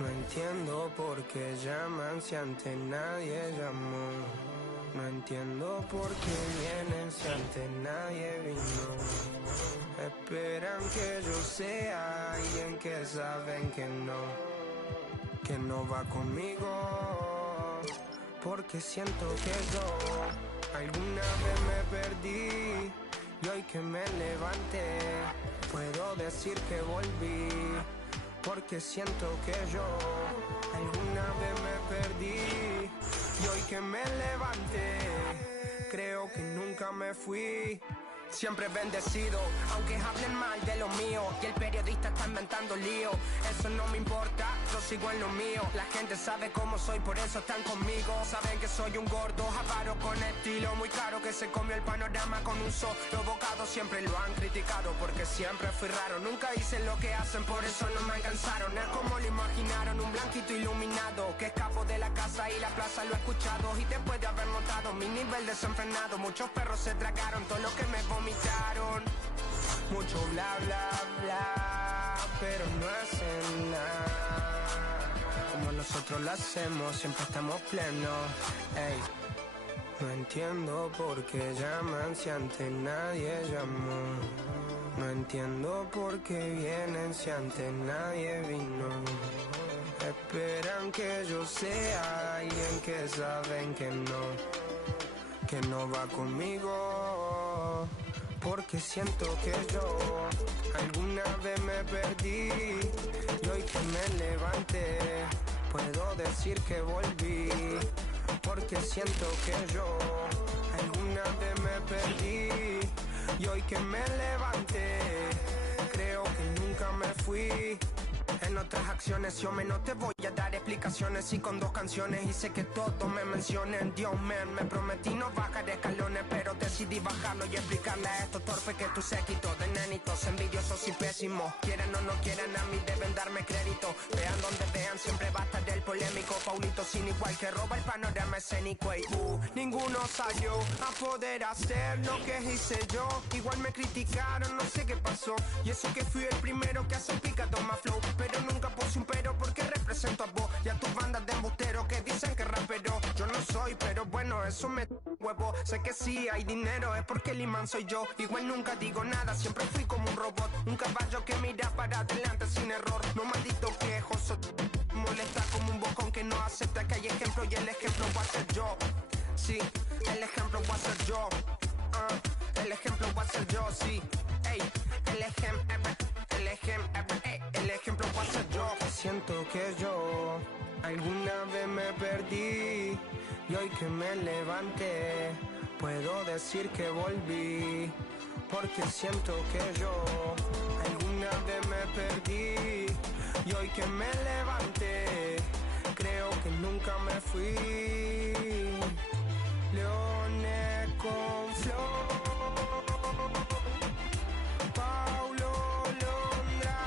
No entiendo por qué llaman si antes nadie llamó. No entiendo por qué vienen si antes nadie vino. Esperan que yo sea alguien que saben que no va conmigo. Porque siento que yo alguna vez me perdí y hoy que me levanté puedo decir que volví. Porque siento que yo alguna vez me perdí y hoy que me levanté creo que nunca me fui. Siempre bendecido, aunque hablen mal de lo mío y el periodista está inventando lío. Eso no me importa, yo sigo en lo mío. La gente sabe cómo soy, por eso están conmigo. Saben que soy un gordo, avaro con estilo muy caro, que se comió el panorama con un solo bocado. Siempre lo han criticado porque siempre fui raro. Nunca hice lo que hacen, por eso no me alcanzaron. Es como lo imaginaron, un blanquito iluminado que escapo de la casa y la plaza lo he escuchado. Y después de haber notado mi nivel desenfrenado, muchos perros se tragaron todo lo que me vomitaron. Mucho bla bla bla, pero no hacen nada como nosotros lo hacemos, siempre estamos plenos. Ey. No entiendo por qué llaman si antes nadie llamó. No entiendo por qué vienen si antes nadie vino. Esperan que yo sea alguien que saben que no va conmigo. Porque siento que yo alguna vez me perdí y hoy que me levanté puedo decir que volví. Porque siento que yo alguna vez me perdí y hoy que me levanté creo que nunca me fui. En otras acciones yo no te voy a dar explicaciones y con 2 canciones hice que todos me mencionen. Dios man, me prometí no bajar escalones, pero decidí bajarlo y explicarle a estos torpes que tu séquito de nenitos envidiosos y pésimos. Quieran o no quieran, a mí deben darme crédito. Vean donde vean, siempre va a estar el polémico Paulito sin igual que roba el panorama escénico. Y ninguno salió a poder hacer lo que hice yo. Igual me criticaron, no sé qué pasó. Y eso que fui el primero que hace picado más flow. Pero nunca puse un pero porque represento a vos y a tus bandas de embusteros que dicen que rapero yo no soy, pero bueno, eso me huevo. Sé que sí hay dinero, es porque el imán soy yo. Igual nunca digo nada, siempre fui como un robot. Un caballo que mira para adelante sin error. No maldito quejoso, molesta como un bocón que no acepta que hay ejemplo y el ejemplo va a ser yo. Sí, el ejemplo va a ser yo. El ejemplo va a ser yo, sí. Ey, el ejemplo va a ser yo. Siento que yo alguna vez me perdí y hoy que me levanté puedo decir que volví. Porque siento que yo alguna vez me perdí y hoy que me levanté creo que nunca me fui. Leones con flow, Paulo Londra,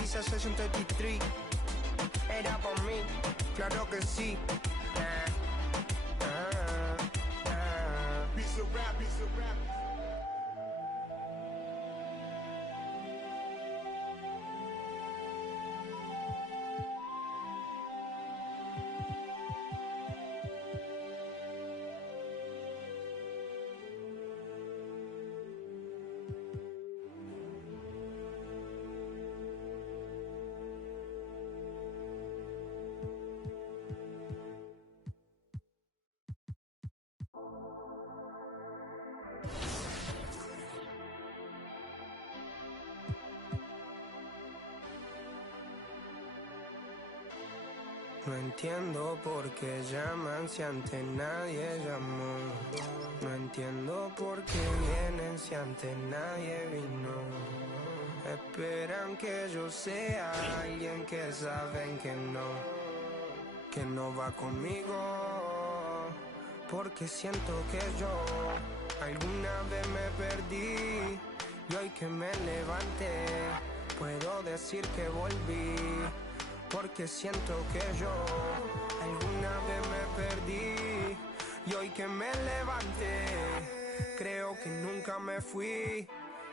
dice Session 33, era por mí, claro que sí. Piece of rap, piece of rap. No entiendo por qué llaman si antes nadie llamó. No entiendo por qué vienen si antes nadie vino. Esperan que yo sea alguien que saben que no va conmigo. Porque siento que yo alguna vez me perdí y hoy que me levanté puedo decir que volví. Porque siento que yo alguna vez me perdí y hoy que me levanté creo que nunca me fui.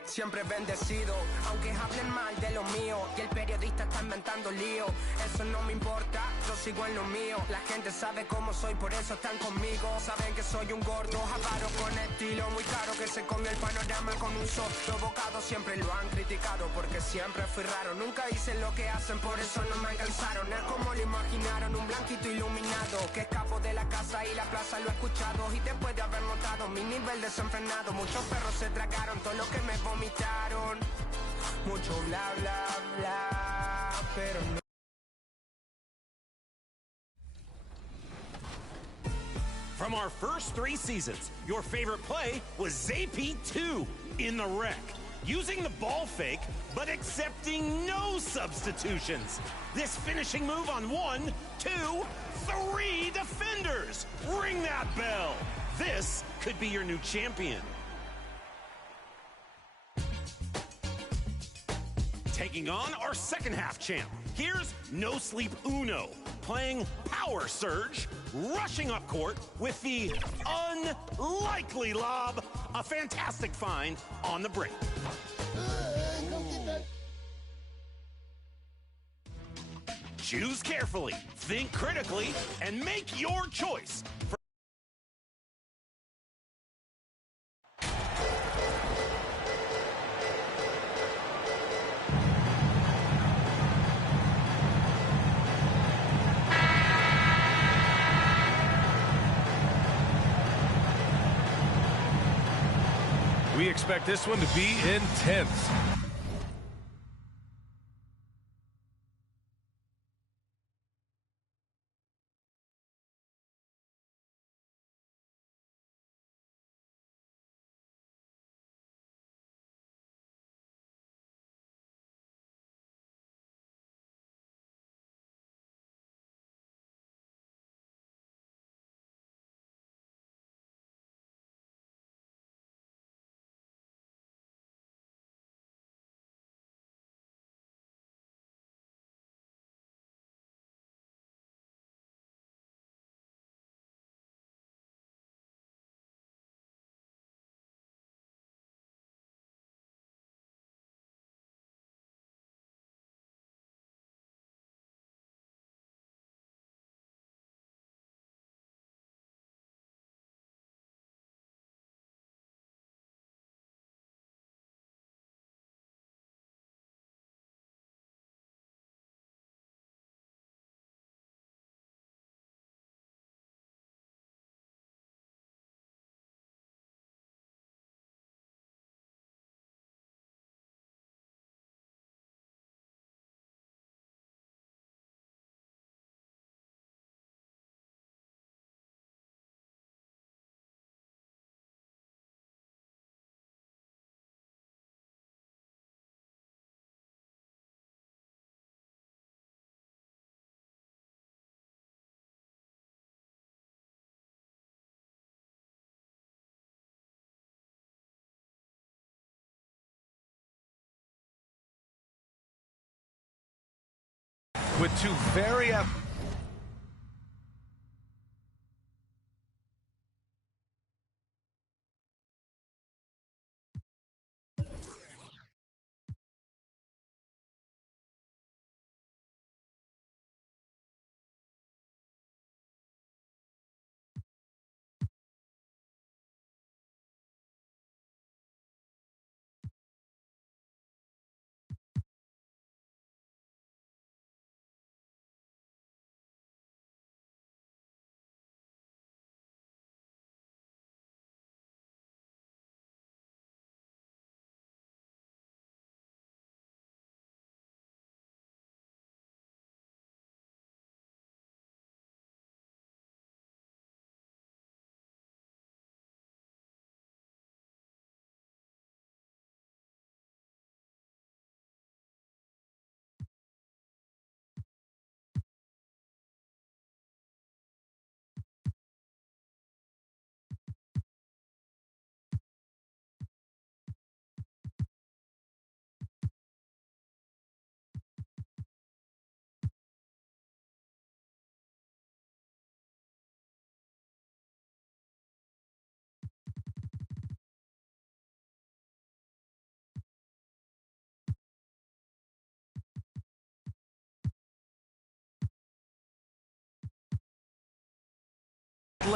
Siempre bendecido, aunque hablen mal de lo mío y el periodista está inventando lío. Eso no me importa, yo sigo en lo mío. La gente sabe cómo soy, por eso están conmigo. Saben que soy un gordo, avaro con estilo muy caro, que se come el panorama con un solo bocado. Siempre lo han criticado porque siempre fui raro. Nunca hice lo que hacen, por eso no me alcanzaron. Es como lo imaginaron, un blanquito iluminado que escapo de la casa y la plaza lo he escuchado. Y después de haber notado mi nivel desenfrenado, muchos perros se tragaron todo lo que me vomitaron. Mucho bla bla bla, pero no. From our first 3 seasons, your favorite play was ZP2 in the wreck. Using the ball fake, but accepting no substitutions. This finishing move on 1, 2, 3 defenders. Ring that bell. This could be your new champion. Taking on our second half champ. Here's No Sleep Uno, playing Power Surge, rushing up court with the unlikely lob. A fantastic find on the break. Choose carefully, think critically, and make your choice. We expect this one to be intense. With two very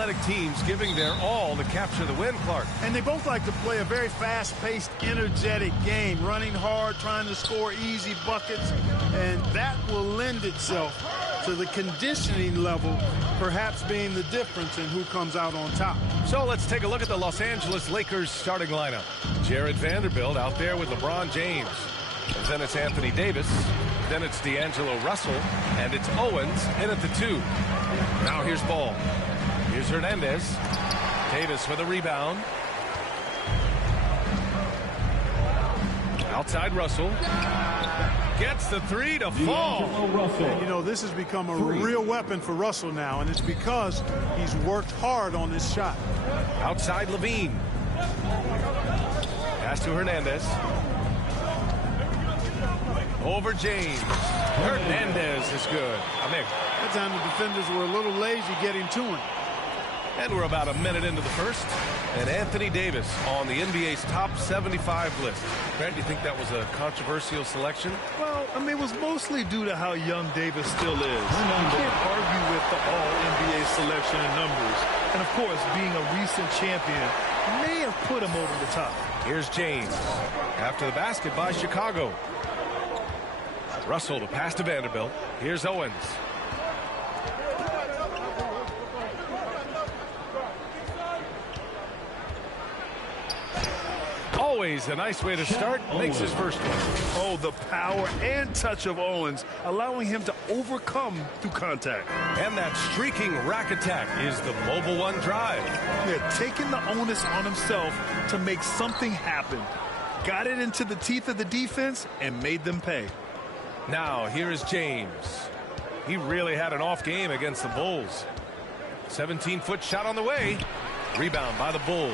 athletic teams giving their all to capture the win, Clark. And they both like to play a very fast-paced, energetic game, running hard, trying to score easy buckets, and that will lend itself to the conditioning level perhaps being the difference in who comes out on top. So let's take a look at the Los Angeles Lakers starting lineup. Jared Vanderbilt out there with LeBron James. And then it's Anthony Davis. Then it's D'Angelo Russell. And it's Owens in at the 2. Now here's Ball. Here's Hernandez. Davis with a rebound. Outside Russell. Gets the 3 to fall. And, you know, this has become a real weapon for Russell now, and it's because he's worked hard on this shot. Outside Levine. Pass to Hernandez. Over James. Hernandez is good. That time the defenders were a little lazy getting to him. And we're about a minute into the first. And Anthony Davis on the NBA's top 75 list. Grant, do you think that was a controversial selection? Well, I mean, it was mostly due to how young Davis still is. You can't argue with the all-NBA selection and numbers. And, of course, being a recent champion may have put him over the top. Here's James. After the basket by Chicago. Russell to pass to Vanderbilt. Here's Owens. Always a nice way to start. Makes his first one. Oh, the power and touch of Owens, allowing him to overcome through contact. And that streaking rack attack is the Mobile One drive. Yeah, taking the onus on himself to make something happen. Got it into the teeth of the defense and made them pay. Now, here is James. He really had an off game against the Bulls. 17-foot shot on the way. Rebound by the Bulls.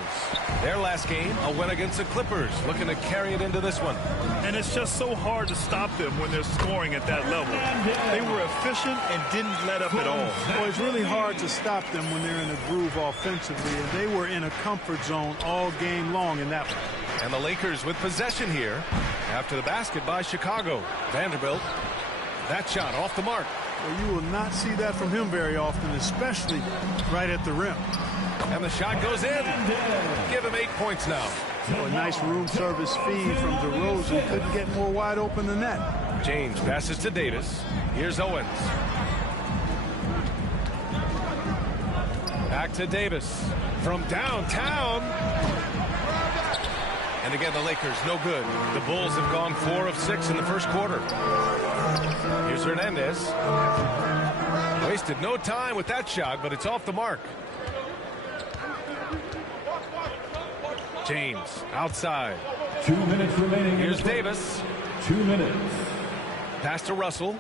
Their last game, a win against the Clippers. Looking to carry it into this one. And it's just so hard to stop them when they're scoring at that level. They were efficient and didn't let up at all. Well, it's really hard to stop them when they're in a groove offensively, and they were in a comfort zone all game long in that one. And the Lakers with possession here after the basket by Chicago. Vanderbilt, that shot off the mark. Well, you will not see that from him very often, especially right at the rim. And the shot goes in. Give him 8 points now. Oh, a nice room service feed from DeRozan. Couldn't get more wide open than that. James passes to Davis. Here's Owens. Back to Davis from downtown. And again, the Lakers, no good. The Bulls have gone 4 of 6 in the first quarter. Here's Hernandez. Wasted no time with that shot, but it's off the mark. James outside. 2 minutes remaining. Here's Davis. 2 minutes. Pass to Russell.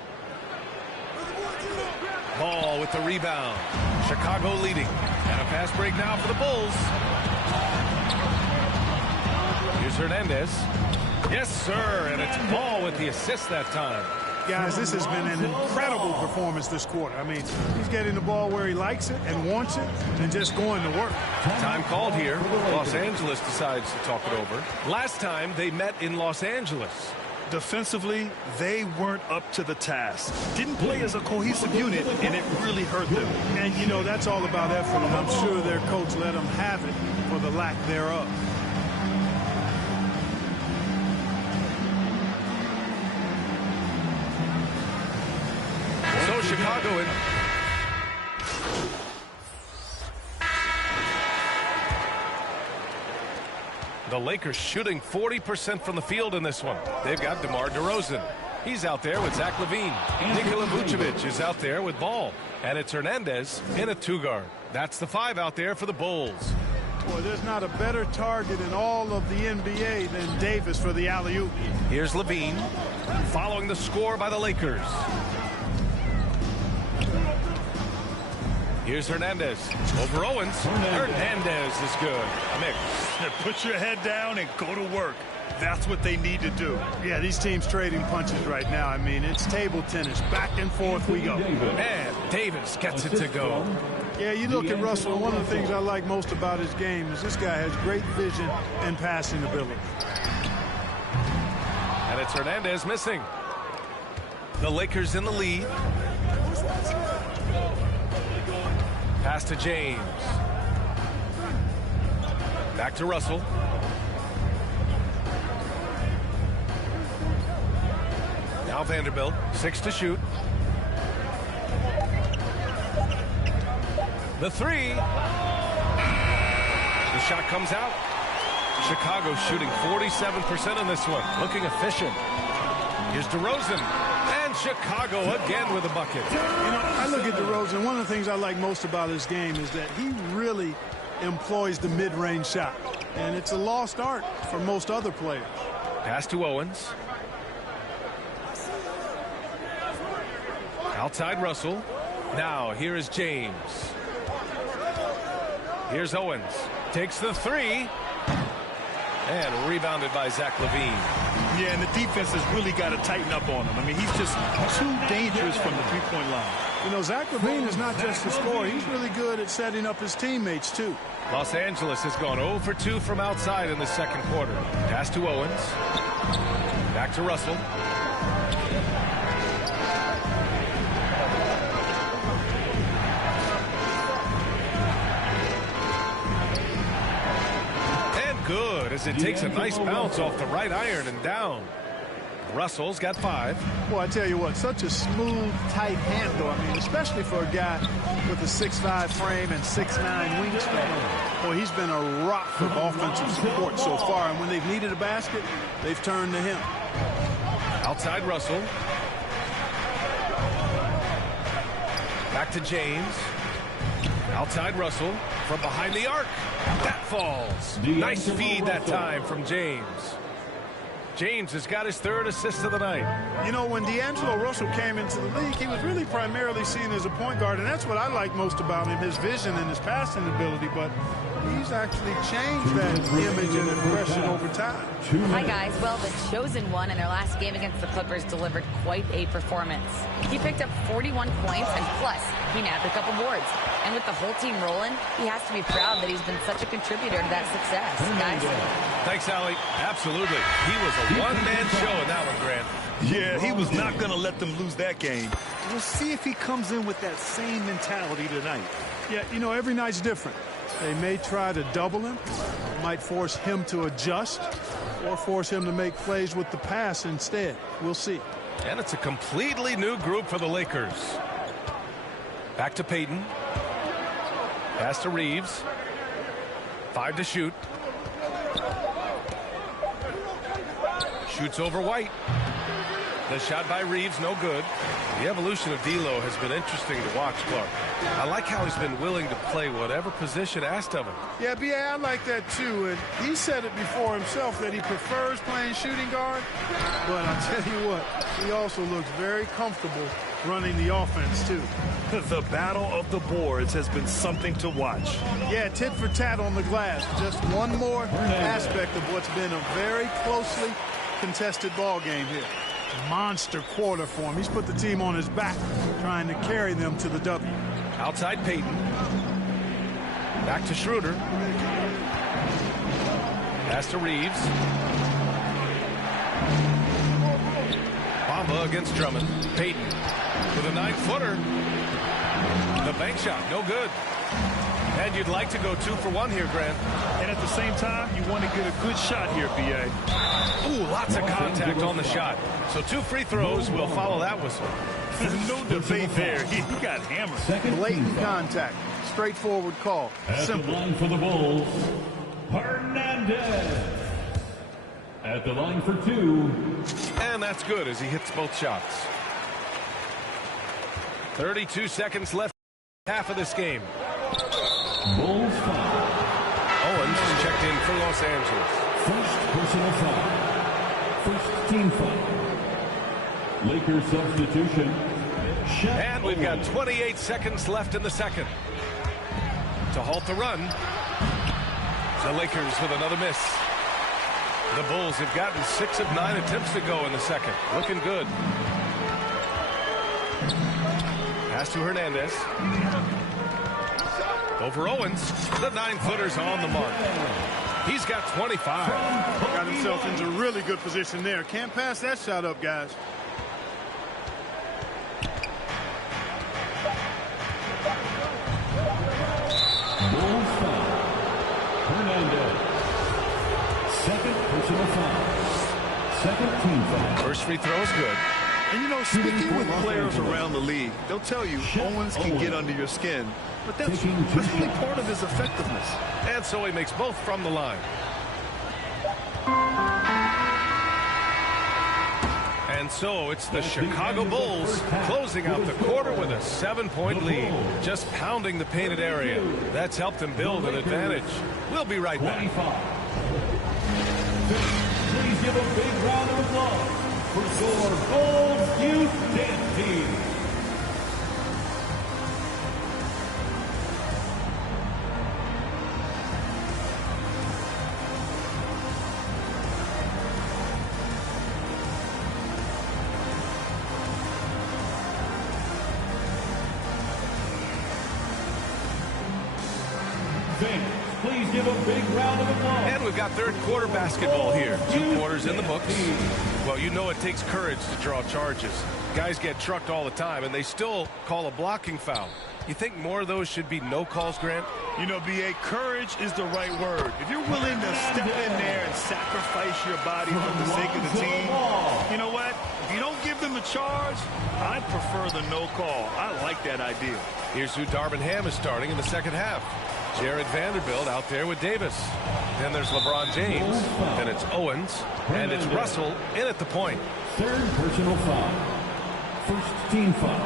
Ball with the rebound. Chicago leading. And a fast break now for the Bulls. Here's Hernandez. Yes, sir. And it's Ball with the assist that time. Guys, this has been an incredible performance this quarter. I mean, he's getting the ball where he likes it and wants it and just going to work. Time called here. Los Angeles decides to talk it over. Last time they met in Los Angeles. Defensively, they weren't up to the task. Didn't play as a cohesive unit, and it really hurt them. And, you know, that's all about effort, and I'm sure their coach let them have it for the lack thereof. So Chicago in. The Lakers shooting 40% from the field in this one. They've got DeMar DeRozan. He's out there with Zach LaVine. Nikola Vucevic is out there with Ball. And it's Hernandez in a 2-guard. That's the 5 out there for the Bulls. Boy, there's not a better target in all of the NBA than Davis for the alley-oop. Here's LaVine following the score by the Lakers. Here's Hernandez over Owens. Hernandez is good. Put your head down and go to work. That's what they need to do. Yeah, these teams trading punches right now. I mean, it's table tennis. Back and forth we go. And Davis gets it to go. Yeah, you look at Russell, one of the things I like most about his game is this guy has great vision and passing ability. And it's Hernandez missing. The Lakers in the lead. Pass to James. Back to Russell. Now Vanderbilt, 6 to shoot. The three. The shot comes out. Chicago shooting 47% in this one. Looking efficient. Here's DeRozan. And Chicago again with a bucket. You know, I look at DeRozan. One of the things I like most about his game is that he really employs the mid-range shot. And it's a lost art for most other players. Pass to Owens. Outside Russell. Now here is James. Here's Owens. Takes the three. And rebounded by Zach LaVine. Yeah, and the defense has really got to tighten up on him. I mean, he's just too dangerous from the three-point line. You know, Zach LaVine is not just a scorer. He's really good at setting up his teammates, too. Los Angeles has gone 0 for 2 from outside in the second quarter. Pass to Owens. Back to Russell. Good, as it takes a nice bounce off the right iron and down. Russell's got 5. Well, I tell you what, such a smooth, tight handle. I mean, especially for a guy with a 6'5" frame and 6'9" wingspan. Boy, he's been a rock of offensive support so far, and when they've needed a basket, they've turned to him. Outside Russell. Back to James. Outside Russell from behind the arc. That falls. Nice feed that time from James. James has got his 3rd assist of the night. You know, when D'Angelo Russell came into the league, he was really primarily seen as a point guard, and that's what I like most about him, his vision and his passing ability, but he's actually changed that image and impression over time. Hi, guys. Well, the chosen one in their last game against the Clippers delivered quite a performance. He picked up 41 points, and plus, he nabbed a couple boards. And with the whole team rolling, he has to be proud that he's been such a contributor to that success. Guys? Thanks, Allie. Absolutely. He was a one-man show in that one, Grant. Yeah, he was not going to let them lose that game. We'll see if he comes in with that same mentality tonight. Yeah, you know, every night's different. They may try to double him, might force him to adjust, or force him to make plays with the pass instead. We'll see. And it's a completely new group for the Lakers. Back to Payton. Pass to Reeves. 5 to shoot. Shoots over White. The shot by Reeves, no good. The evolution of D'Lo has been interesting to watch, Clark. I like how he's been willing to play whatever position asked of him. Yeah, B.A., I like that too. And he said it before himself that he prefers playing shooting guard. But I'll tell you what, he also looks very comfortable running the offense too. The battle of the boards has been something to watch. Yeah, tit for tat on the glass. Just one more aspect of what's been a very closely contested ball game here. Monster quarter for him. He's put the team on his back, trying to carry them to the W. Outside Payton. Back to Schroeder. Pass to Reeves. Bamba against Drummond. Payton with a 9-footer. The bank shot, no good. And you'd like to go 2 for 1 here, Grant. And at the same time, you want to get a good shot here, B.A. Ooh, lots of contact on the shot. So 2 free throws will follow that whistle. No debate there. He got hammered. Blatant contact. Straightforward call. Simple. At the line for the Bulls, Hernandez. At the line for 2. And that's good as he hits both shots. 32 seconds left, half of this game. Bulls foul. Owens checked in for Los Angeles. First personal foul. First team foul. Lakers substitution. And we've got 28 seconds left in the second. To halt the run, the Lakers with another miss. The Bulls have gotten 6 of 9 attempts to go in the second. Looking good. Pass to Hernandez. Over Owens. The 9-footer's on the mark. He's got 25. Got himself into a really good position there. Can't pass that shot up, guys. personal foul. Second team foul. First free throw is good. And, you know, speaking with players around the league, they'll tell you Owens can get under your skin, but that's really part of his effectiveness. And so he makes both from the line. And so it's the Chicago Bulls closing out the quarter with a 7-point lead, just pounding the painted area. That's helped them build an advantage. We'll be right back. Please give a big round of applause for your Bulls Youth Dance Team. Please give a big round of applause. And we've got third quarter basketball here. 2 quarters in the books. Well, you know it takes courage to draw charges. Guys get trucked all the time, and they still call a blocking foul. You think more of those should be no calls, Grant? You know, B.A., courage is the right word. If you're willing to step in there and sacrifice your body for the sake of the team, you know what? If you don't give them a charge, I prefer the no call. I like that idea. Here's who Darvin Ham is starting in the second half. Jared Vanderbilt out there with Davis. Then there's LeBron James. Then it's Owens. And it's Russell in at the point. Third personal foul. First team foul.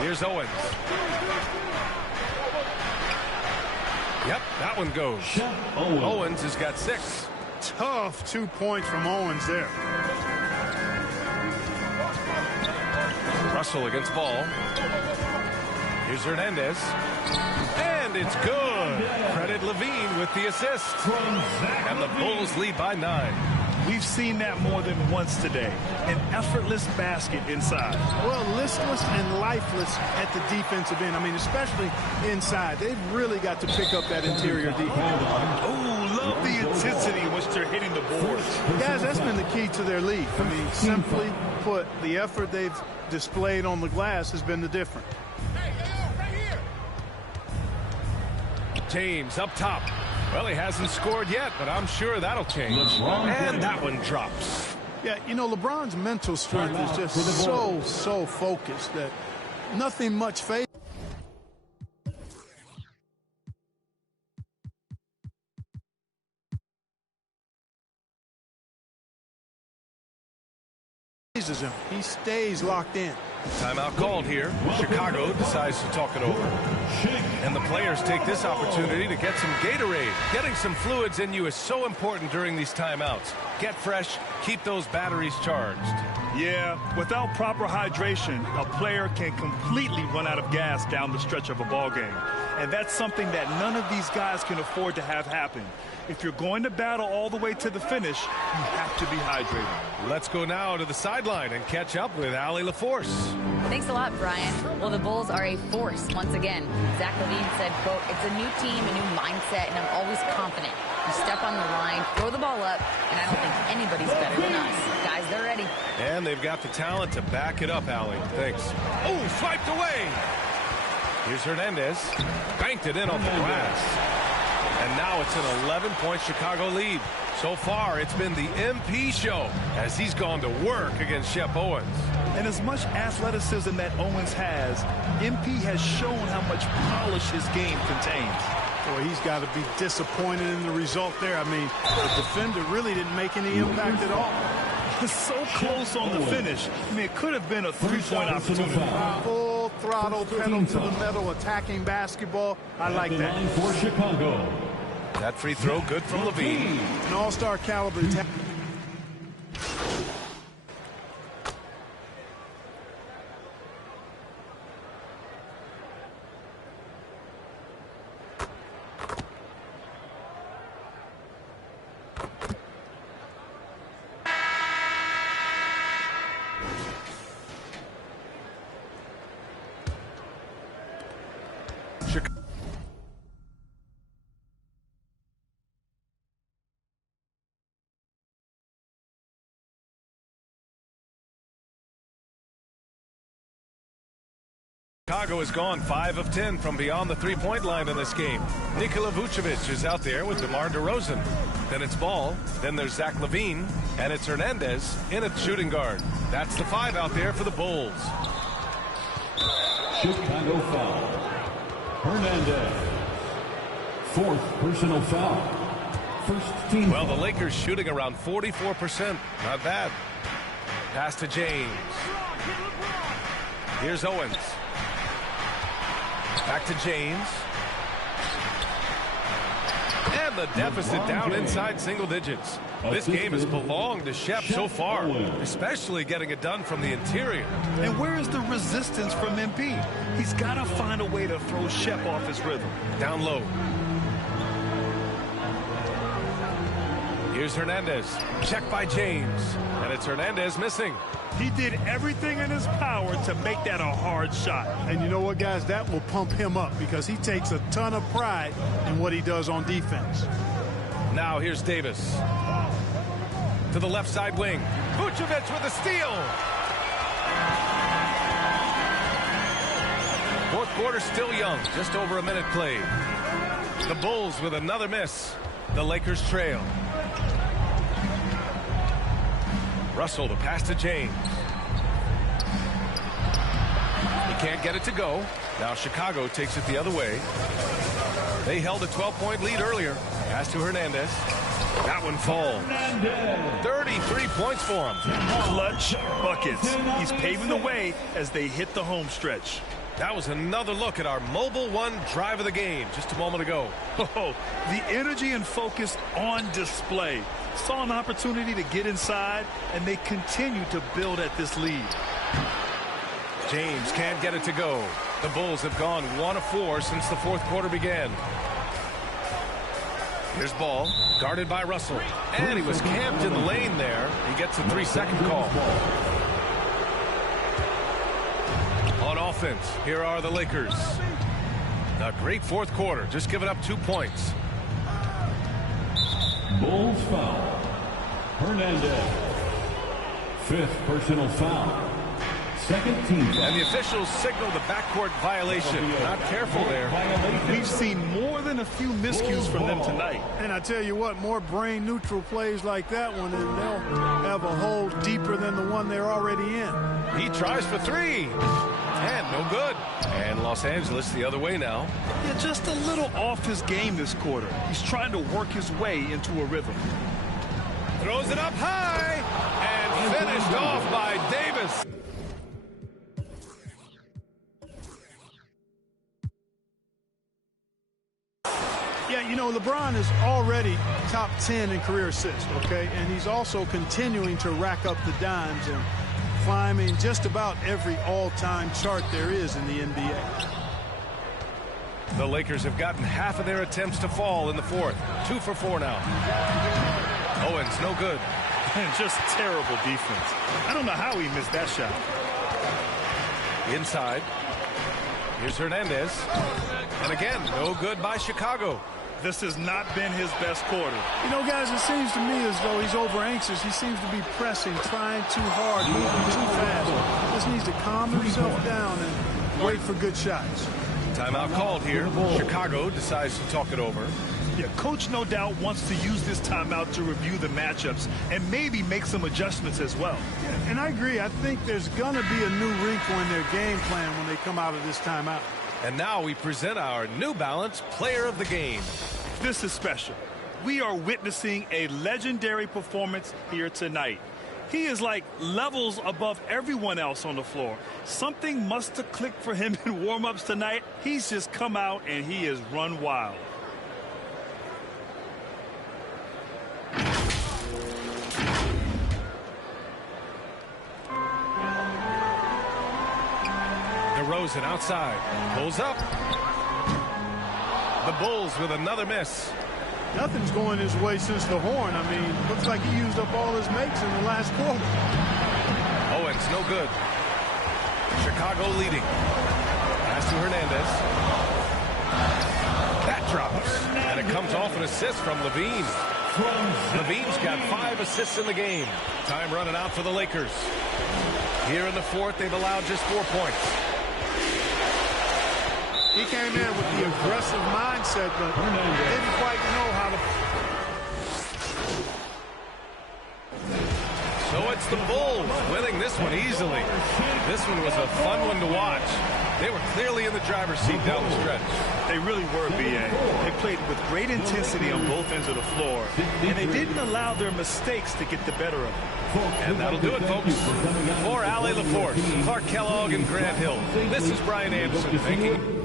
Here's Owens. Yep, that one goes. Owens has got 6. Tough 2 points from Owens there. Russell against ball. Here's Hernandez. And it's good. Credit Levine with the assist. And the Bulls lead by 9. We've seen that more than once today. An effortless basket inside. Well, listless and lifeless at the defensive end. I mean, especially inside. They've really got to pick up that interior defense. Oh, love the intensity in which they're hitting the boards. Guys, that's been the key to their lead. I mean, simply put, the effort they've displayed on the glass has been the difference. James up top. Well, he hasn't scored yet, but I'm sure that'll change. And that one drops. Yeah, you know, LeBron's mental strength is just so focused that nothing much phases him. He stays locked in. Timeout called here. Chicago decides to talk it over. And the players take this opportunity to get some Gatorade. Getting some fluids in you is so important during these timeouts. Get fresh, keep those batteries charged. Yeah, without proper hydration, a player can completely run out of gas down the stretch of a ball game. And that's something that none of these guys can afford to have happen. If you're going to battle all the way to the finish, you have to be hydrated. Let's go now to the sideline and catch up with Allie LaForce. Thanks a lot, Brian. Well, the Bulls are a force once again. Zach LaVine said, quote, "It's a new team, a new mindset, and I'm always confident. You step on the line, throw the ball up, and I don't think anybody's better than us. Guys, they're ready." And they've got the talent to back it up, Allie. Thanks. Oh, swiped away. Here's Hernandez. Banked it in on the glass. And now it's an 11-point Chicago lead. So far, it's been the MP show as he's gone to work against Shep Owens. And as much athleticism that Owens has, MP has shown how much polish his game contains. Boy, he's got to be disappointed in the result there. I mean, the defender really didn't make any impact at all. So close on the finish. I mean, it could have been a three-point opportunity. Full throttle, pedal to the metal, attacking basketball. I like that. For Chicago. That free throw good from Levine. An all-star caliber attack. Chicago has gone 5 of 10 from beyond the three-point line in this game. Nikola Vucevic is out there with DeMar DeRozan. Then it's Ball. Then there's Zach LaVine. And it's Hernandez in at shooting guard. That's the 5 out there for the Bulls. Chicago foul. Hernandez. 4th personal foul. First team. Well, the Lakers shooting around 44%. Not bad. Pass to James. Here's Owens. Back to James. And the deficit down inside single digits. This game has belonged to Shep so far, especially getting it done from the interior. And where is the resistance from Embiid? He's got to find a way to throw Shep off his rhythm. Down low. Here's Hernandez. Check by James. And it's Hernandez missing. He did everything in his power to make that a hard shot. And you know what, guys? That will pump him up because he takes a ton of pride in what he does on defense. Now here's Davis. To the left side wing. Vucevic with a steal. Fourth quarter still young. Just over a minute played. The Bulls with another miss. The Lakers trail. Russell, the pass to James. He can't get it to go. Now Chicago takes it the other way. They held a 12-point lead earlier. Pass to Hernandez. That one falls. 33 points for him. Clutch buckets. He's paving the way as they hit the home stretch. That was another look at our Mobile One drive of the game just a moment ago. Oh, the energy and focus on display. Saw an opportunity to get inside, and they continue to build at this lead. James can't get it to go. The Bulls have gone 1 of 4 since the fourth quarter began. Here's Ball, guarded by Russell. And he was camped in the lane there. He gets a 3-second call. On offense, here are the Lakers. A great fourth quarter, just giving up 2 points. Bulls foul. Hernandez. 5th personal foul. Second team foul. And the officials signal the backcourt violation. Not careful there. We've seen more than a few miscues from them tonight. And I tell you what, more brain-neutral plays like that one, and they'll have a hole deeper than the one they're already in. He tries for 3. And no good. And Los Angeles the other way now. Yeah, just a little off his game this quarter. He's trying to work his way into a rhythm. Throws it up high. And finished off by Davis. Yeah, you know, LeBron is already top 10 in career assists, okay? And he's also continuing to rack up the dimes and climbing just about every all-time chart there is in the NBA. The Lakers have gotten half of their attempts to fall in the fourth. 2 for 4 now. Owens, no good. And just terrible defense. I don't know how he missed that shot. Inside. Here's Hernandez. And again, no good by Chicago. This has not been his best quarter. You know, guys, it seems to me as though he's over-anxious. He seems to be pressing, trying too hard, moving too fast. Just needs to calm himself down and wait for good shots. Timeout called here. Chicago decides to talk it over. Yeah, coach no doubt wants to use this timeout to review the matchups and maybe make some adjustments as well. Yeah, and I agree. I think there's going to be a new wrinkle in their game plan when they come out of this timeout. And now we present our New Balance Player of the Game. This is special. We are witnessing a legendary performance here tonight. He is like levels above everyone else on the floor. Something must have clicked for him in warm-ups tonight. He's just come out and he has run wild. DeRozan outside. Pulls up. The Bulls with another miss. Nothing's going his way since the horn. I mean, looks like he used up all his makes in the last quarter. Owens, no good. Chicago leading. Pass to Hernandez. That drops. And it comes off an assist from LaVine. LaVine's got 5 assists in the game. Time running out for the Lakers. Here in the fourth, they've allowed just 4 points. He came in with the aggressive mindset, but didn't quite know how to. So it's the Bulls winning this one easily. This one was a fun one to watch. They were clearly in the driver's seat down the stretch. They really were, B.A. They played with great intensity on both ends of the floor, and they didn't allow their mistakes to get the better of them. And that'll do it, folks. For Allie LaForce, Clark Kellogg, and Grant Hill, this is Brian Anderson thinking.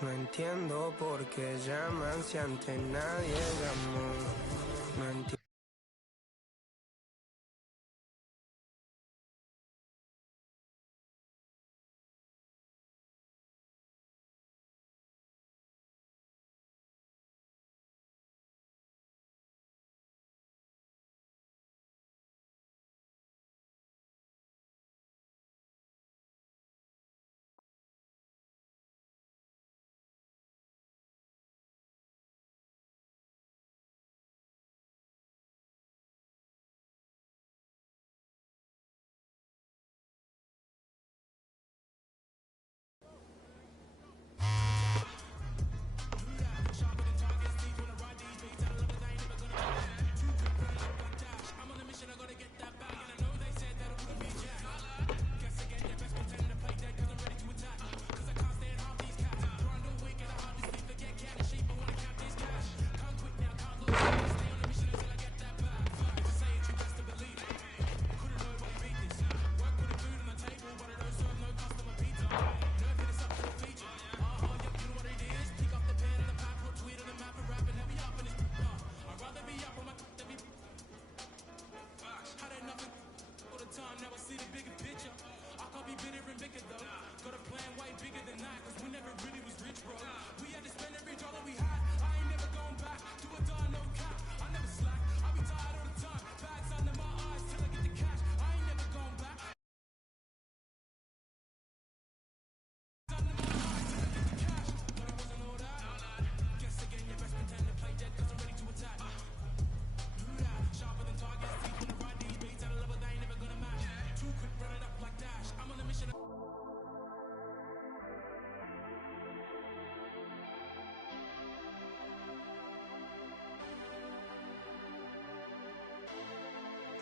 No entiendo por qué llaman si antes nadie llamó. No entiendo.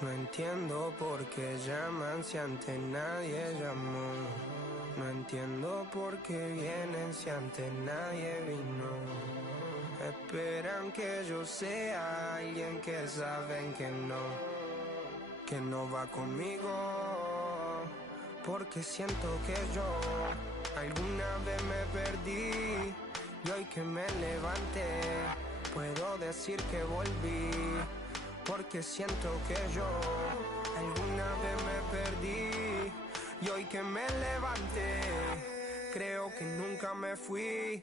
No entiendo por qué llaman si antes nadie llamó. No entiendo por qué vienen si antes nadie vino. Esperan que yo sea alguien que saben que no va conmigo. Porque siento que yo alguna vez me perdí y hoy que me levanté puedo decir que volví. Porque siento que yo alguna vez me perdí y hoy que me levanté creo que nunca me fui.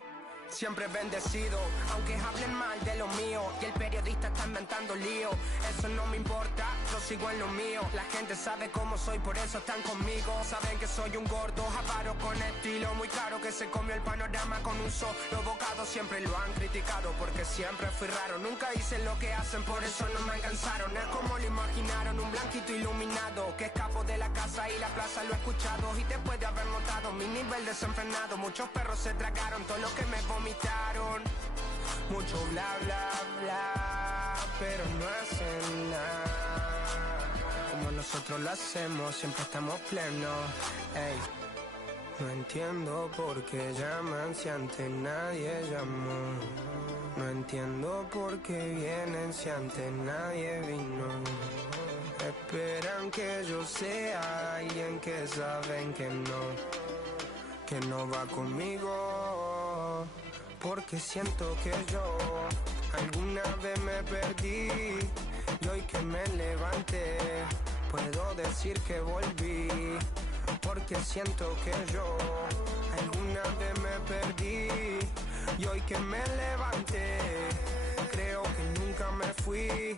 Siempre bendecido, aunque hablen mal de lo mío y el periodista está inventando lío. Eso no me importa, yo sigo en lo mío. La gente sabe cómo soy, por eso están conmigo. Saben que soy un gordo, avaro con estilo. Muy claro que se comió el panorama con un solo bocado. Siempre lo han criticado porque siempre fui raro. Nunca hice lo que hacen, por eso no me alcanzaron. Es como lo imaginaron, un blanquito iluminado que escapo de la casa y la plaza, lo he escuchado. Y después de haber notado mi nivel desenfrenado, muchos perros se tragaron todo lo que me vomitaron. Mucho bla bla bla, pero no hacen nada como nosotros lo hacemos, siempre estamos plenos. Ey. No entiendo por qué llaman si antes nadie llamó. No entiendo por qué vienen si antes nadie vino. Esperan que yo sea alguien que saben que no va conmigo. Porque siento que yo alguna vez me perdí y hoy que me levanté puedo decir que volví. Porque siento que yo alguna vez me perdí y hoy que me levanté creo que nunca me fui.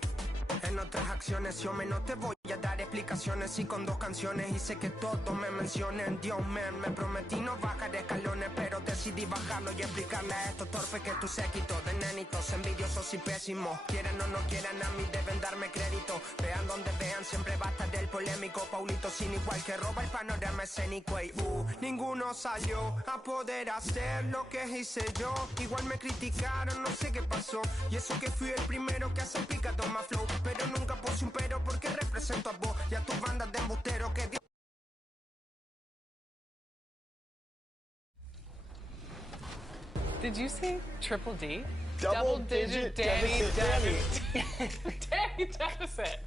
En otras acciones yo no te voy a dar explicaciones y con 2 canciones hice que todos me mencionen. Dios me prometí no bajar escalones, pero decidí bajarlo y explicarle a estos torpes que tu séquito de nenitos envidiosos y pésimos. Quieran o no quieran a mí deben darme crédito. Vean donde vean siempre va a estar el polémico Paulito sin igual que roba el panorama escénico. Y ninguno salió a poder hacer lo que hice yo. Igual me criticaron, no sé qué pasó. Y eso que fui el primero que hace picado más flow. Pero nunca puse un pero porque represento a vos y a tu banda de embusteros que Dios... Did you say triple D? Double digit Danny deficit. Danny deficit.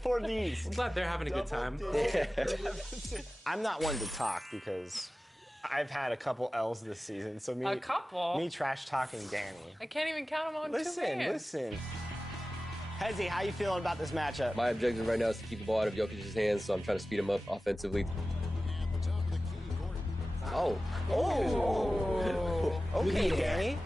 For these. I'm glad they're having a good time. I'm not one to talk because I've had a couple L's this season. So A couple? Me trash talking Danny. I can't even count them on two hands. Listen. Hezzy, how you feeling about this matchup? My objective right now is to keep the ball out of Jokic's hands, so I'm trying to speed him up offensively. Oh. Okay, Danny.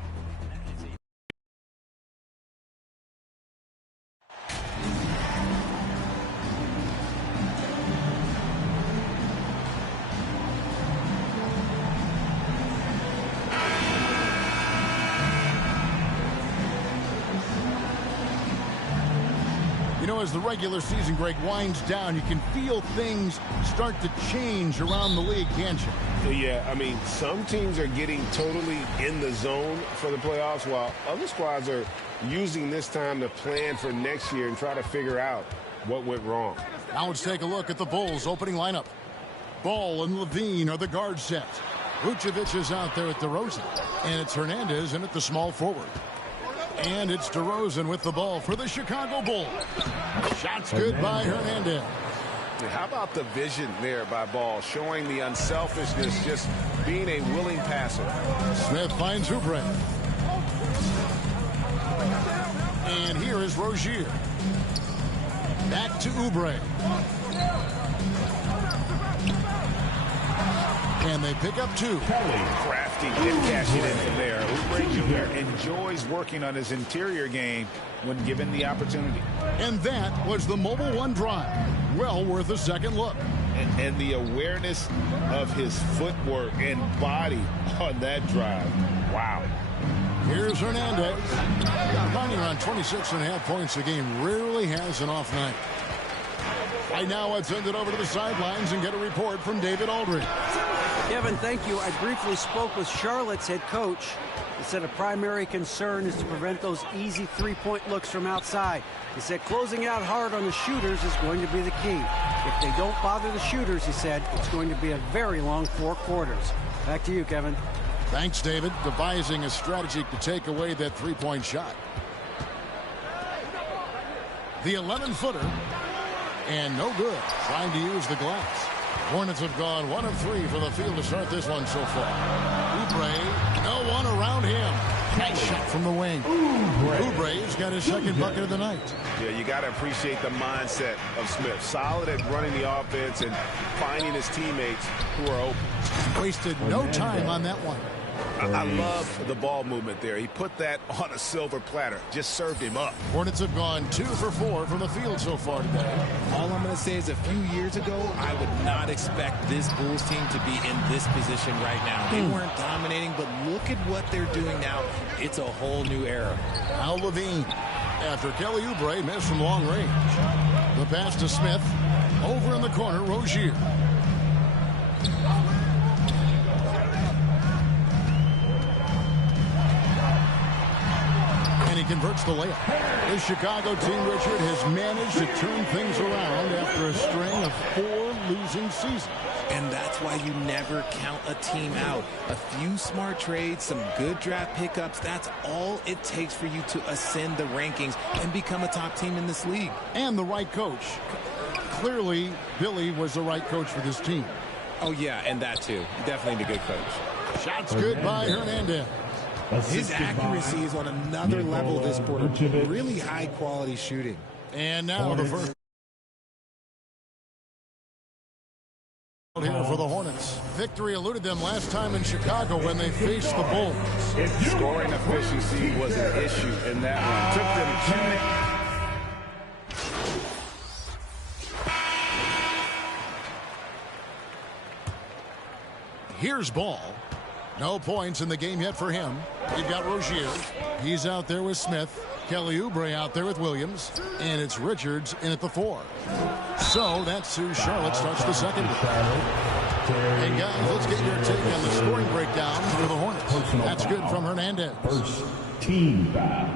You know, as the regular season, Greg, winds down, you can feel things start to change around the league, can't you? Yeah, I mean, some teams are getting totally in the zone for the playoffs, while other squads are using this time to plan for next year and try to figure out what went wrong. Now let's take a look at the Bulls' opening lineup. Ball and Levine are the guard sets. Vucevic is out there at DeRozan, and it's Hernandez in at the small forward. And it's DeRozan with the ball for the Chicago Bulls. Shots good by Hernandez. How about the vision there by Ball, showing the unselfishness, just being a willing passer. Smith finds Oubre. And here is Rozier. Back to Oubre. And they pick up 2. Crafty and cashing in from there. Oubre Jr. enjoys working on his interior game when given the opportunity. And that was the Mobile One drive. Well worth a second look. And the awareness of his footwork and body on that drive. Wow. Here's Hernandez. Finding around 26.5 points a game. Rarely has an off night. Right now, I'd send it over to the sidelines and get a report from David Aldridge. Kevin, thank you. I briefly spoke with Charlotte's head coach. He said a primary concern is to prevent those easy three-point looks from outside. He said closing out hard on the shooters is going to be the key. If they don't bother the shooters, he said, it's going to be a very long 4 quarters. Back to you, Kevin. Thanks, David. Devising a strategy to take away that three-point shot. The 11-footer. And no good. Trying to use the glass. Hornets have gone 1 of 3 for the field to start this one so far. Oubre, no one around him. Nice shot from the wing. Oubre's got his second bucket of the night. Yeah, you got to appreciate the mindset of Smith. Solid at running the offense and finding his teammates who are open. Wasted no time on that one. I love the ball movement there. He put that on a silver platter. Just served him up. Hornets have gone 2 for 4 from the field so far today. All I'm going to say is a few years ago, I would not expect this Bulls team to be in this position right now. They weren't dominating, but look at what they're doing now. It's a whole new era. Al Levine, after Kelly Oubre missed from long range. The pass to Smith. Over in the corner, Rozier. And he converts the layup. This Chicago team, Richard, has managed to turn things around after a string of 4 losing seasons. And that's why you never count a team out. A few smart trades, some good draft pickups, that's all it takes for you to ascend the rankings and become a top team in this league. And the right coach. Clearly, Billy was the right coach for this team. Oh, yeah, and that too. Definitely a good coach. Shots good by Hernandez. His accuracy is on another level this quarter. Really high-quality shooting. And now the first here for the Hornets. Victory eluded them last time in Chicago when they faced the Bulls. Scoring efficiency was an issue in that one. Took them 10. Here's Ball. No points in the game yet for him. You've got Rozier. He's out there with Smith. Kelly Oubre out there with Williams. And it's Richards in at the 4. So that's who Charlotte starts the second with. Hey, guys, let's get your take on the scoring breakdown for the Hornets. That's good from Hernandez. First team foul.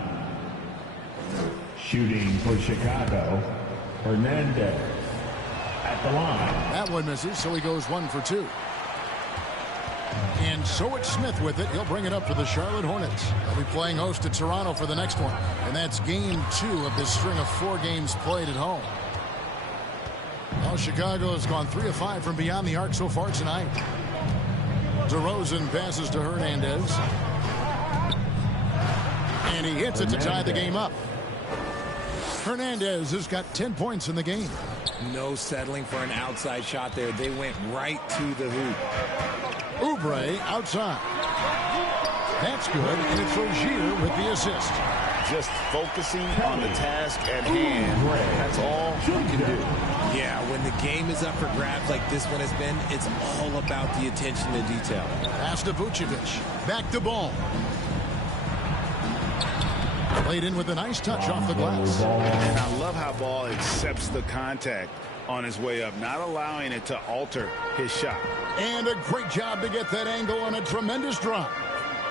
Shooting for Chicago, Hernandez at the line. That one misses, so he goes 1 for 2. And so it's Smith with it. He'll bring it up for the Charlotte Hornets. They'll be playing host to Toronto for the next one. And that's game 2 of this string of 4 games played at home. Well, Chicago has gone 3 of 5 from beyond the arc so far tonight. DeRozan passes to Hernandez. And he hits it to tie the game up. Hernandez has got 10 points in the game. No settling for an outside shot there. They went right to the hoop. Oubre outside. That's good, and it's Rozier with the assist. Just focusing on the task at hand. That's all he can do. Yeah, when the game is up for grabs like this one has been, it's all about the attention to detail. Pass to Vucevic. Back to Ball. Played in with a nice touch off the glass. And I love how Ball accepts the contact on his way up, not allowing it to alter his shot. And a great job to get that angle on a tremendous drop.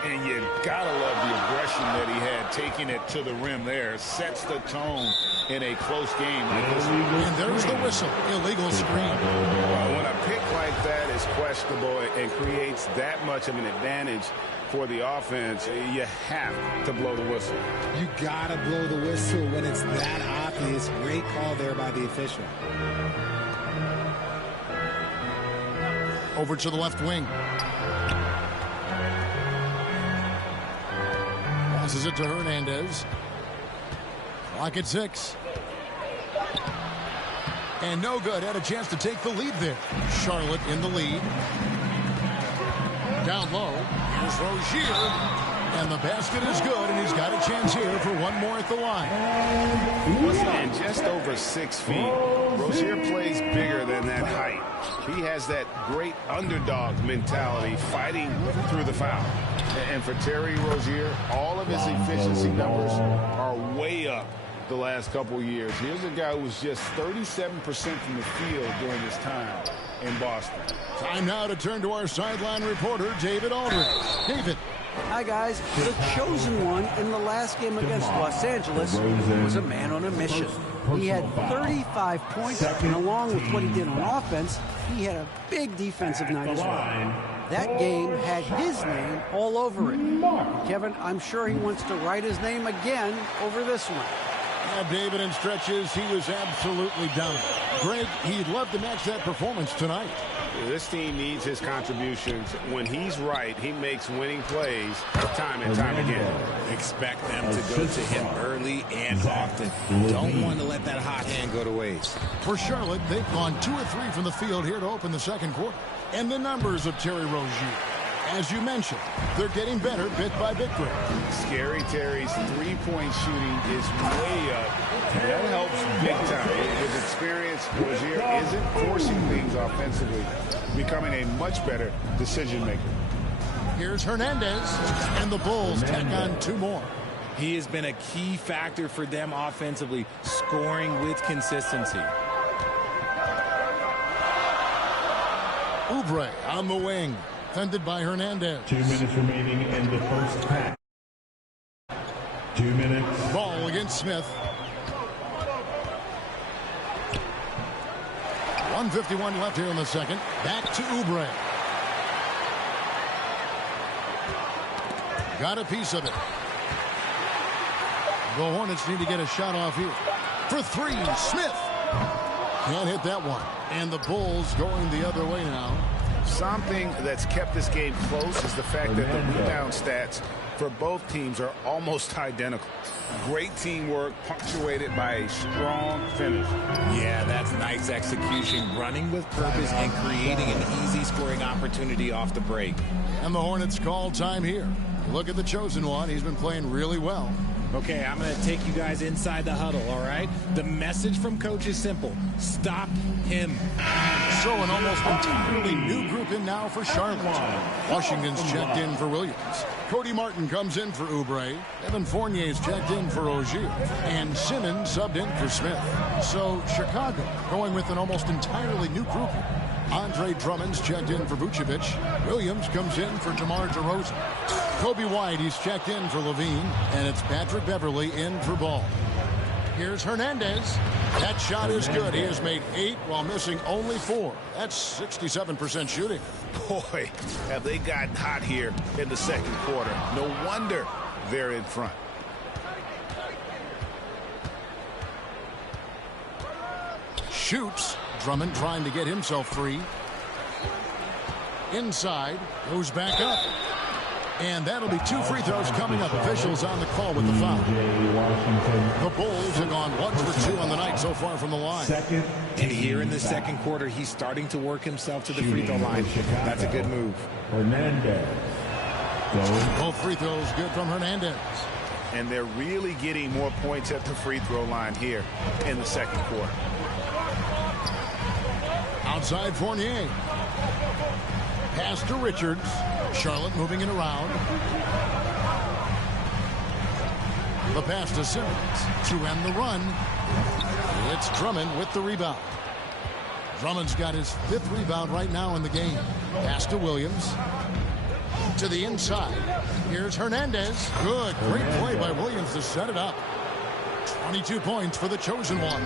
And you gotta love the aggression that he had, taking it to the rim there. Sets the tone in a close game like this. And there's the whistle. Illegal screen. Well, when a pick like that is questionable and creates that much of an advantage for the offense, you have to blow the whistle. You gotta blow the whistle when it's that obvious. Great call there by the official. Over to the left wing. Passes it to Hernandez. Clock at 6. And no good. Had a chance to take the lead there. Charlotte in the lead. Down low. Here's Rozier. And the basket is good, and he's got a chance here for one more at the line. And just over 6 feet. Rozier plays bigger than that height. He has that great underdog mentality, fighting through the foul. And for Terry Rozier, all of his efficiency numbers are way up the last couple years. Here's a guy who was just 37% from the field during his time in Boston. Time now to turn to our sideline reporter, David Aldridge. David. Hi, guys. The chosen one in the last game against Los Angeles was a man on a mission. He had 35 points, and along with what he did on offense, he had a big defensive night as well. That game had his name all over it. Kevin, I'm sure he wants to write his name again over this one. Yeah, David, in stretches, he was absolutely dominant. Greg, he'd love to match that performance tonight. This team needs his contributions. When he's right, he makes winning plays time and time again. Expect them to go to him early and often. Don't want to let that hot hand go to waste. For Charlotte, they've gone 2 of 3 from the field here to open the second quarter. And the numbers of Terry Rozier. As you mentioned, they're getting better bit by bit, Greg. Scary Terry's three-point shooting is way up. That helps big time. With experience, Rozier isn't forcing things offensively, becoming a much better decision maker. Here's Hernandez, and the Bulls tack on 2 more. He has been a key factor for them offensively, scoring with consistency. Oubre on the wing. Defended by Hernandez. 2 minutes remaining in the first half. 2 minutes. Ball against Smith. 1:51 left here in the second. Back to Oubre. Got a piece of it. The Hornets need to get a shot off here. For three, Smith. Can't hit that one. And the Bulls going the other way now. Something that's kept this game close is the fact that the rebound stats for both teams are almost identical. Great teamwork punctuated by a strong finish. Yeah, that's nice execution, running with purpose and creating an easy scoring opportunity off the break. And the Hornets call time here. Look at the chosen one. He's been playing really well. Okay, I'm going to take you guys inside the huddle, all right? The message from coach is simple. Stop him. So an almost entirely new group in now for Charlotte. Washington's checked in for Williams. Cody Martin comes in for Oubre. Evan Fournier's checked in for Ogier. And Simmons subbed in for Smith. So Chicago going with an almost entirely new group. Andre Drummond's checked in for Vucevic. Williams comes in for DeMar DeRozan. Kobe White, he's checked in for Levine. And it's Patrick Beverly in for Ball. Here's Hernandez. That shot is good. He has made 8 while missing only 4. That's 67% shooting. Boy, have they gotten hot here in the second quarter. No wonder they're in front. Shoots. Drummond trying to get himself free. Inside. Goes back up. And that'll be 2 free throws coming up. Officials on the call with the foul. The Bulls have gone 1 for 2 on the night so far from the line. And here in the second quarter, he's starting to work himself to the free throw line. That's a good move. Hernandez. Both free throws good from Hernandez. And they're really getting more points at the free throw line here in the second quarter. Outside Fournier. Pass to Richards. Charlotte moving it around. The pass to Simmons to end the run. It's Drummond with the rebound. Drummond's got his 5th rebound right now in the game. Pass to Williams. To the inside. Here's Hernandez. Good. Great play by Williams to set it up. 22 points for the chosen one.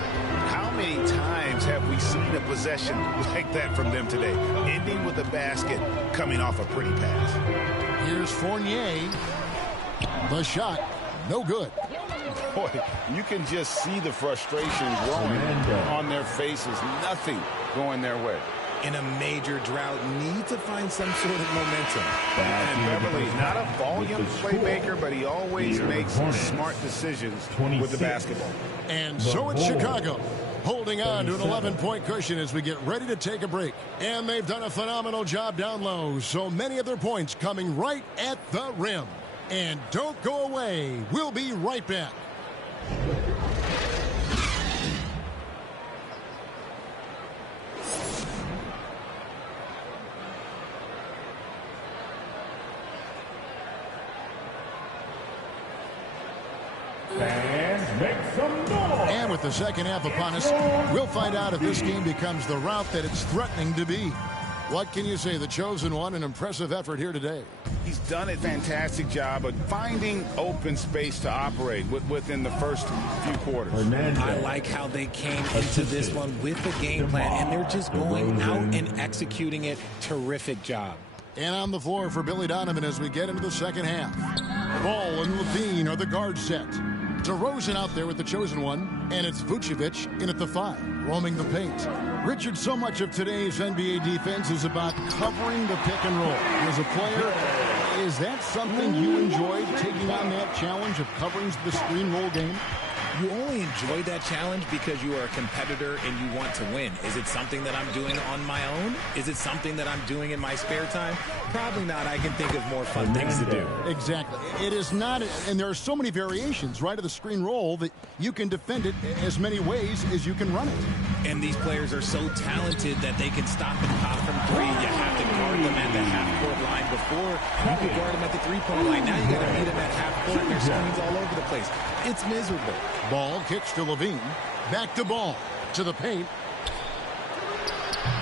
How many times have we seen a possession like that from them today? Ending with a basket, coming off a pretty pass. Here's Fournier. The shot, no good. Boy, you can just see the frustration growing on their faces. Nothing going their way. In a major drought, need to find some sort of momentum. And Beverly's not a volume playmaker, but he always makes smart decisions with the basketball. And so it's Chicago holding on to an 11-point cushion as we get ready to take a break. And they've done a phenomenal job down low. So many of their points coming right at the rim. And don't go away. We'll be right back. And with the second half upon us, we'll find out if this game becomes the route that it's threatening to be. What can you say? The chosen one, an impressive effort here today. He's done a fantastic job of finding open space to operate within the first few quarters. I like how they came into this one with a game plan, and they're just going out and executing it. Terrific job. And on the floor for Billy Donovan as we get into the second half. Ball and Levine are the guard set. DeRozan out there with the chosen one, and it's Vucevic in at the 5, roaming the paint. Richard, so much of today's NBA defense is about covering the pick and roll. As a player, is that something you enjoyed, taking on that challenge of covering the screen roll game? You only enjoy that challenge because you are a competitor and you want to win. Is it something that I'm doing on my own? Is it something that I'm doing in my spare time? Probably not. I can think of more fun things to do. Exactly. It is not, and there are so many variations, right, of the screen roll that you can defend it as many ways as you can run it. And these players are so talented that they can stop and pop from 3. You have to guard them at the half-court line before. You can guard them at the 3-point line. Now you got to meet them at half-court, and there's screens all over the place. It's miserable. Ball kicks to Levine. Back to Ball. To the paint.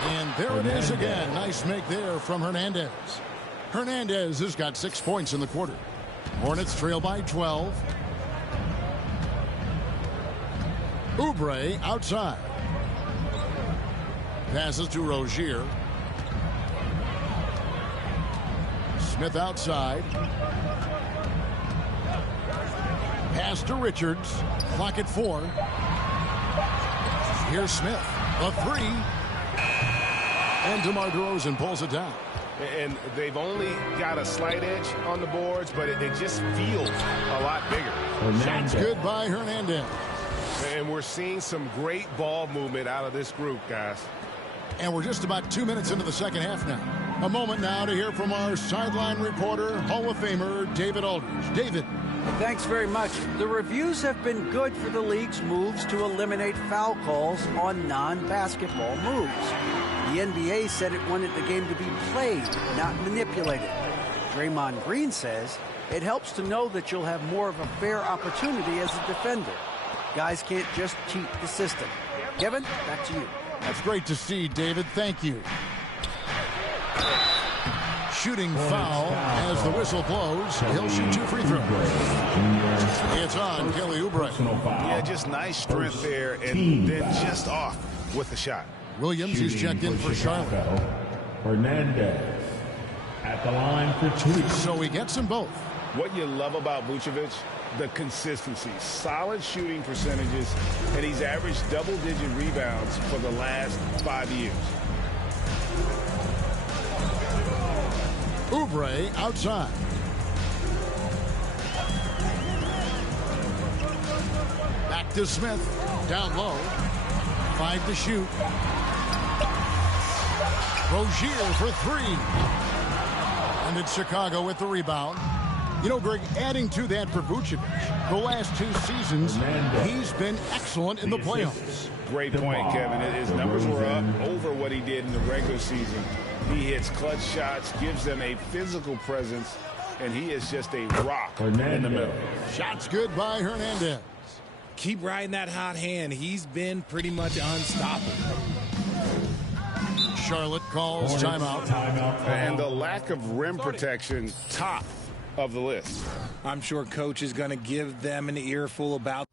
And there it is again. Nice make there from Hernandez. Hernandez has got 6 points in the quarter. Hornets trail by 12. Oubre outside. Passes to Rozier. Smith outside. Pass to Richards. Clock at 4. Here's Smith. A 3. And DeMar DeRozan pulls it down. And they've only got a slight edge on the boards, but it just feels a lot bigger. Shots good by Hernandez. And we're seeing some great ball movement out of this group, guys. And we're just about 2 minutes into the second half now. A moment now to hear from our sideline reporter, Hall of Famer David Aldridge. David. Thanks very much. The reviews have been good for the league's moves to eliminate foul calls on non-basketball moves. The NBA said it wanted the game to be played, not manipulated. Draymond Green says it helps to know that you'll have more of a fair opportunity as a defender. Guys can't just cheat the system. Kevin, back to you. That's great to see, David. Thank you. Shooting foul as the whistle blows. He'll shoot 2 free throws. It's on Kelly Oubre. Yeah, just nice strength there, and then just off with the shot. Williams is checked in for Charlotte. Hernandez at the line for 2. So he gets them both. What you love about Vucevic, the consistency, solid shooting percentages, and he's averaged double-digit rebounds for the last 5 years. Oubre outside. Back to Smith. Down low. 5 to shoot. Rozier for 3. And it's Chicago with the rebound. You know, Greg, adding to that for Vucevic, the last 2 seasons, he's been excellent in the playoffs. Great point, Kevin. His numbers were up over what he did in the regular season. He hits clutch shots, gives them a physical presence, and he is just a rock in the middle. Shots good by Hernandez. Keep riding that hot hand. He's been pretty much unstoppable. Charlotte calls timeout. And the lack of rim protection, top of the list. I'm sure coach is going to give them an earful about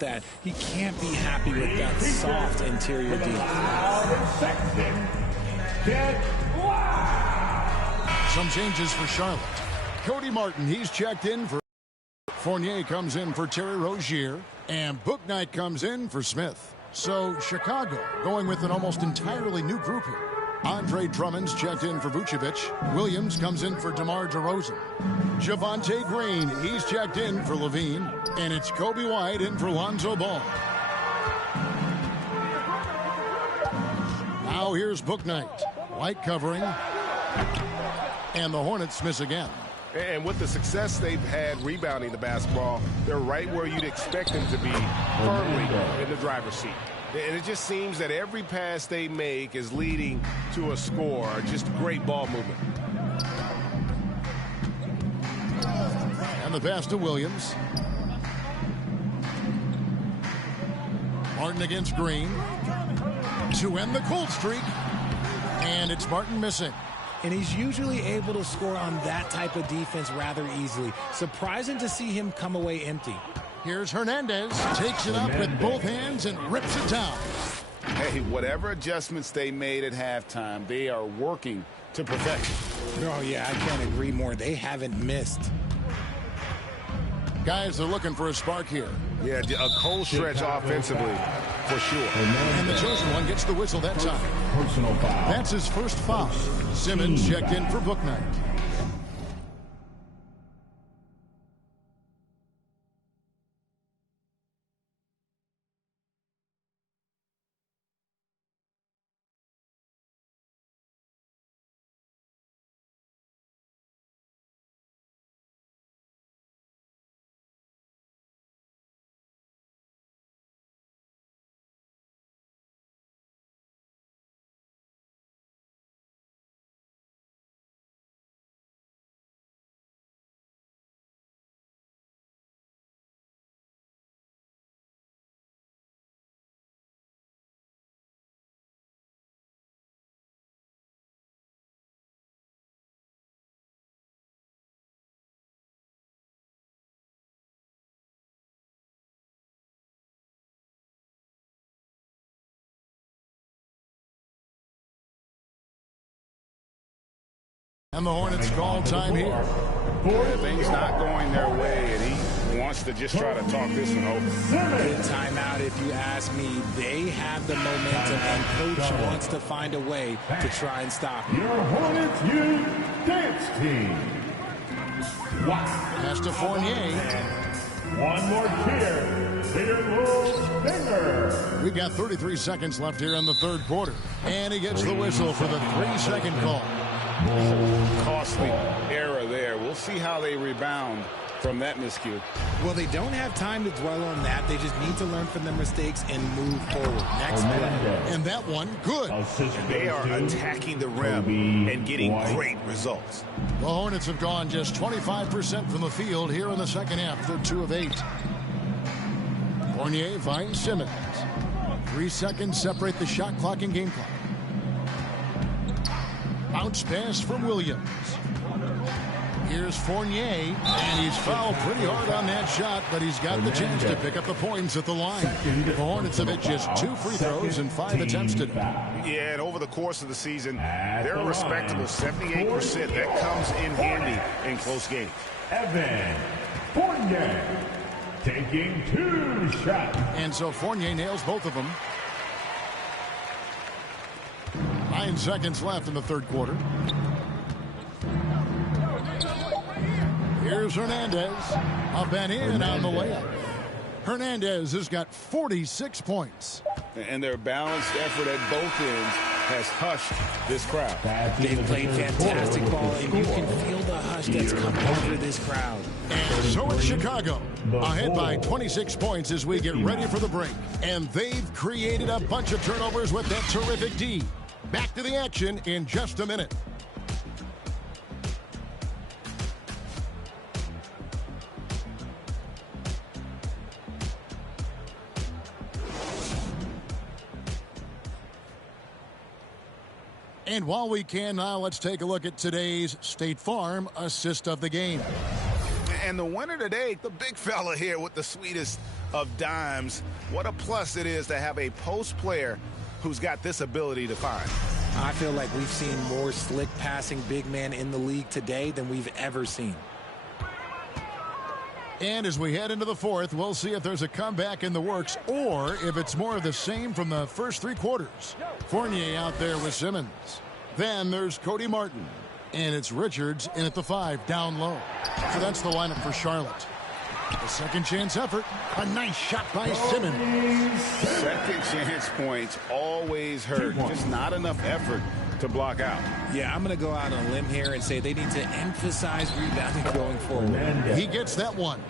that. He can't be happy with that soft interior defense. Some changes for Charlotte. Cody Martin, he's checked in for Fournier, comes in for Terry Rozier, and Bouknight comes in for Smith. So Chicago going with an almost entirely new group here. Andre Drummond's checked in for Vucevic. Williams comes in for DeMar DeRozan. Javonte Green, he's checked in for Levine. And it's Kobe White in for Lonzo Ball. Now here's Bouknight. White covering. And the Hornets miss again. And with the success they've had rebounding the basketball, they're right where you'd expect them to be, firmly in the driver's seat. And it just seems that every pass they make is leading to a score. Just great ball movement. And the pass to Williams. Martin against Green. To end the cold streak. And it's Martin missing. And he's usually able to score on that type of defense rather easily. Surprising to see him come away empty. Here's Hernandez, takes it up with both hands and rips it down. Hey, whatever adjustments they made at halftime, they are working to perfection. Oh, yeah, I can't agree more. They haven't missed. Guys are looking for a spark here. Yeah, a cold stretch offensively, for sure. And the chosen one gets the whistle that time. Personal foul. That's his first foul. Simmons checked in for Bouknight. And the Hornets call time here. Things not going their way, and he wants to just try to talk this one over. Good timeout, if you ask me. They have the momentum, and Coach wants to find a way to try and stop it. Your Hornets Youth Dance Team. Pass to Fournier. One more cheer. Peter Wolf's finger. We've got 33 seconds left here in the third quarter. And he gets the whistle for the 3-second call. Costly error there. We'll see how they rebound from that miscue. Well, they don't have time to dwell on that. They just need to learn from their mistakes and move forward. Next play. And that one, good. And they are attacking the rim and getting great results. The Hornets have gone just 25% from the field here in the second half. They're 2 of 8. Fournier finds Simmons. 3 seconds separate the shot clock and game clock. Bounce pass from Williams. Here's Fournier, and he's fouled pretty hard on that shot, but he's got the chance to pick up the points at the line. The Hornets have hit just 2 free throws and 5 attempts today. Yeah, and over the course of the season, they're a respectable 78%. That comes in handy in close games. Evan Fournier taking 2 shots. And so Fournier nails both of them. 9 seconds left in the third quarter. Here's Hernandez. Up and in on the layup. Hernandez has got 46 points. And their balanced effort at both ends has hushed this crowd. They've played fantastic ball, and you can feel the hush that's come over this crowd. And so it's Chicago, ahead by 26 points as we get ready for the break. And they've created a bunch of turnovers with that terrific D. Back to the action in just a minute. And while we can now, let's take a look at today's State Farm assist of the game. And the winner today, the big fella here with the sweetest of dimes. What a plus it is to have a post player who's got this ability to find. I feel like we've seen more slick passing big man in the league today than we've ever seen. And as we head into the fourth, we'll see if there's a comeback in the works or if it's more of the same from the first three quarters. Fournier out there with Simmons. Then there's Cody Martin. And it's Richards in at the 5, down low. So that's the lineup for Charlotte. A second chance effort. A nice shot by Simmons. Second chance points always hurt. Just not enough effort to block out. Yeah, I'm going to go out on a limb here and say they need to emphasize rebounding going forward. He gets that one.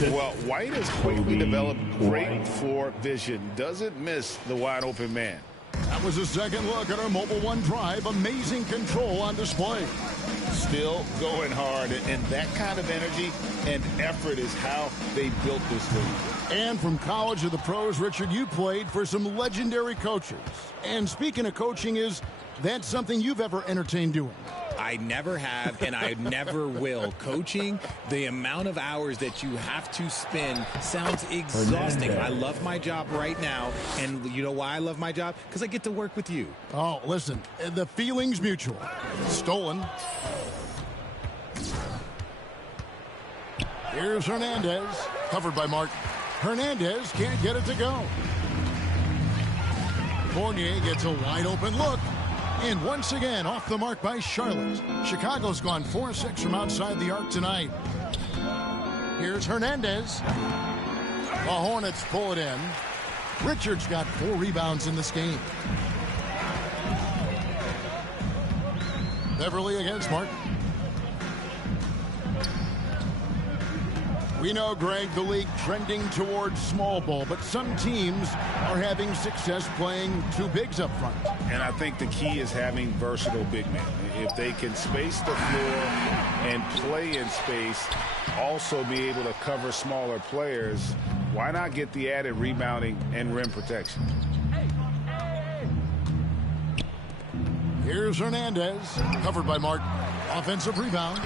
Well, White has quickly developed great floor vision. Doesn't miss the wide open man. That was a second look at our Mobile One drive. Amazing control on display. Still going hard, and that kind of energy and effort is how they built this league. And from college to the pros, Richard, you played for some legendary coaches. And speaking of coaching, is that something you've ever entertained doing? I never have, and I never will. Coaching, the amount of hours that you have to spend sounds exhausting. I love my job right now, and you know why I love my job? Because I get to work with you. Oh, listen, the feeling's mutual. Stolen. Here's Hernandez, covered by Martin. Hernandez can't get it to go. Fournier gets a wide open look. And once again, off the mark by Charlotte. Chicago's gone 4-6 from outside the arc tonight. Here's Hernandez. The Hornets pull it in. Richards got 4 rebounds in this game. Beverly against Martin. We know, Greg, the league trending towards small ball, but some teams are having success playing 2 bigs up front. And I think the key is having versatile big men. If they can space the floor and play in space, also be able to cover smaller players, why not get the added rebounding and rim protection? Here's Hernandez, covered by Martin. Offensive rebound.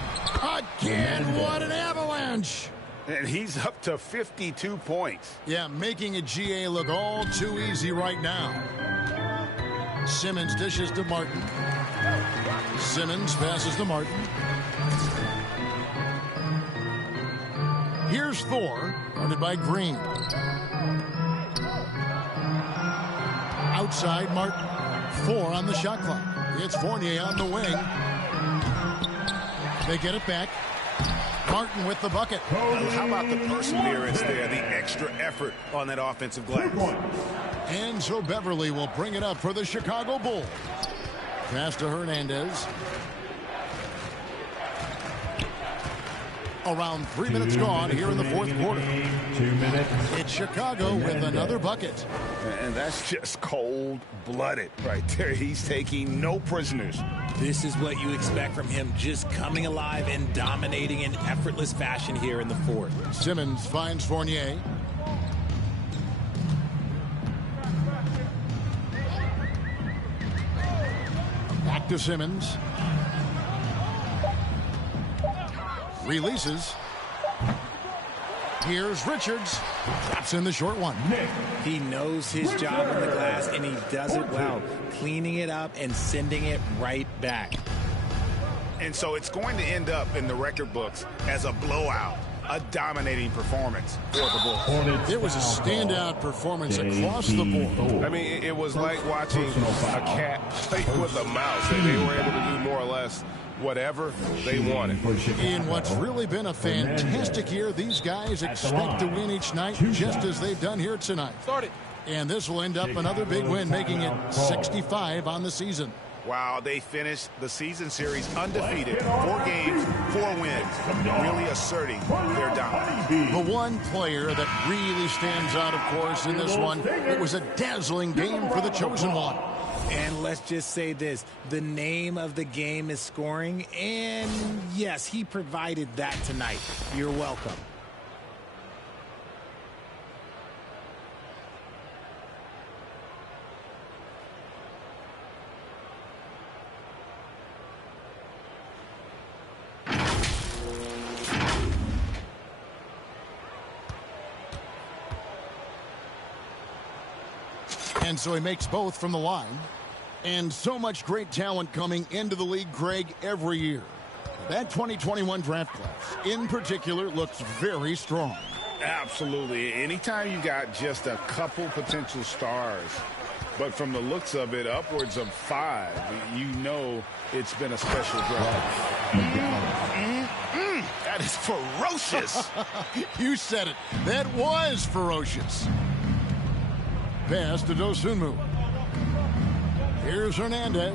Again, what an avalanche! And he's up to 52 points. Yeah, making a GA look all too easy right now. Simmons dishes to Martin. Simmons passes to Martin. Here's Thor, guarded by Green. Outside Martin. 4 on the shot clock. It's Fournier on the wing. They get it back. Martin with the bucket. How about the perseverance there, the extra effort on that offensive glass? And so Beverly will bring it up for the Chicago Bulls. Pass to Hernandez. Around 3 minutes gone here in the fourth quarter. 2 minutes. It's Chicago with another bucket. And that's just cold-blooded right there. He's taking no prisoners. This is what you expect from him, just coming alive and dominating in effortless fashion here in the fourth. Simmons finds Fournier. Back to Simmons. Releases. Here's Richards. Drops in the short one. He knows his job in the glass, and he does it well, cleaning it up and sending it right back. And so it's going to end up in the record books as a blowout, a dominating performance for the Bulls. It was a standout performance across the board. I mean, it was like watching a cat play with a mouse. They were able to do more or less whatever they wanted. In what's really been a fantastic year, these guys expect to win each night just as they've done here tonight. And this will end up another big win, making it 65 on the season. Wow, they finished the season series undefeated. 4 games, 4 wins, really asserting their dominance. The one player that really stands out, of course, in this one, it was a dazzling game for the chosen one. And let's just say this, the name of the game is scoring, and yes, he provided that tonight. You're welcome. And so he makes both from the line. And so much great talent coming into the league, Greg, every year. That 2021 draft class, in particular, looks very strong. Absolutely. Anytime you got just a couple potential stars, but from the looks of it, upwards of 5, you know it's been a special draft. That is ferocious. You said it. That was ferocious. Pass to Dosunmu. Here's Hernandez.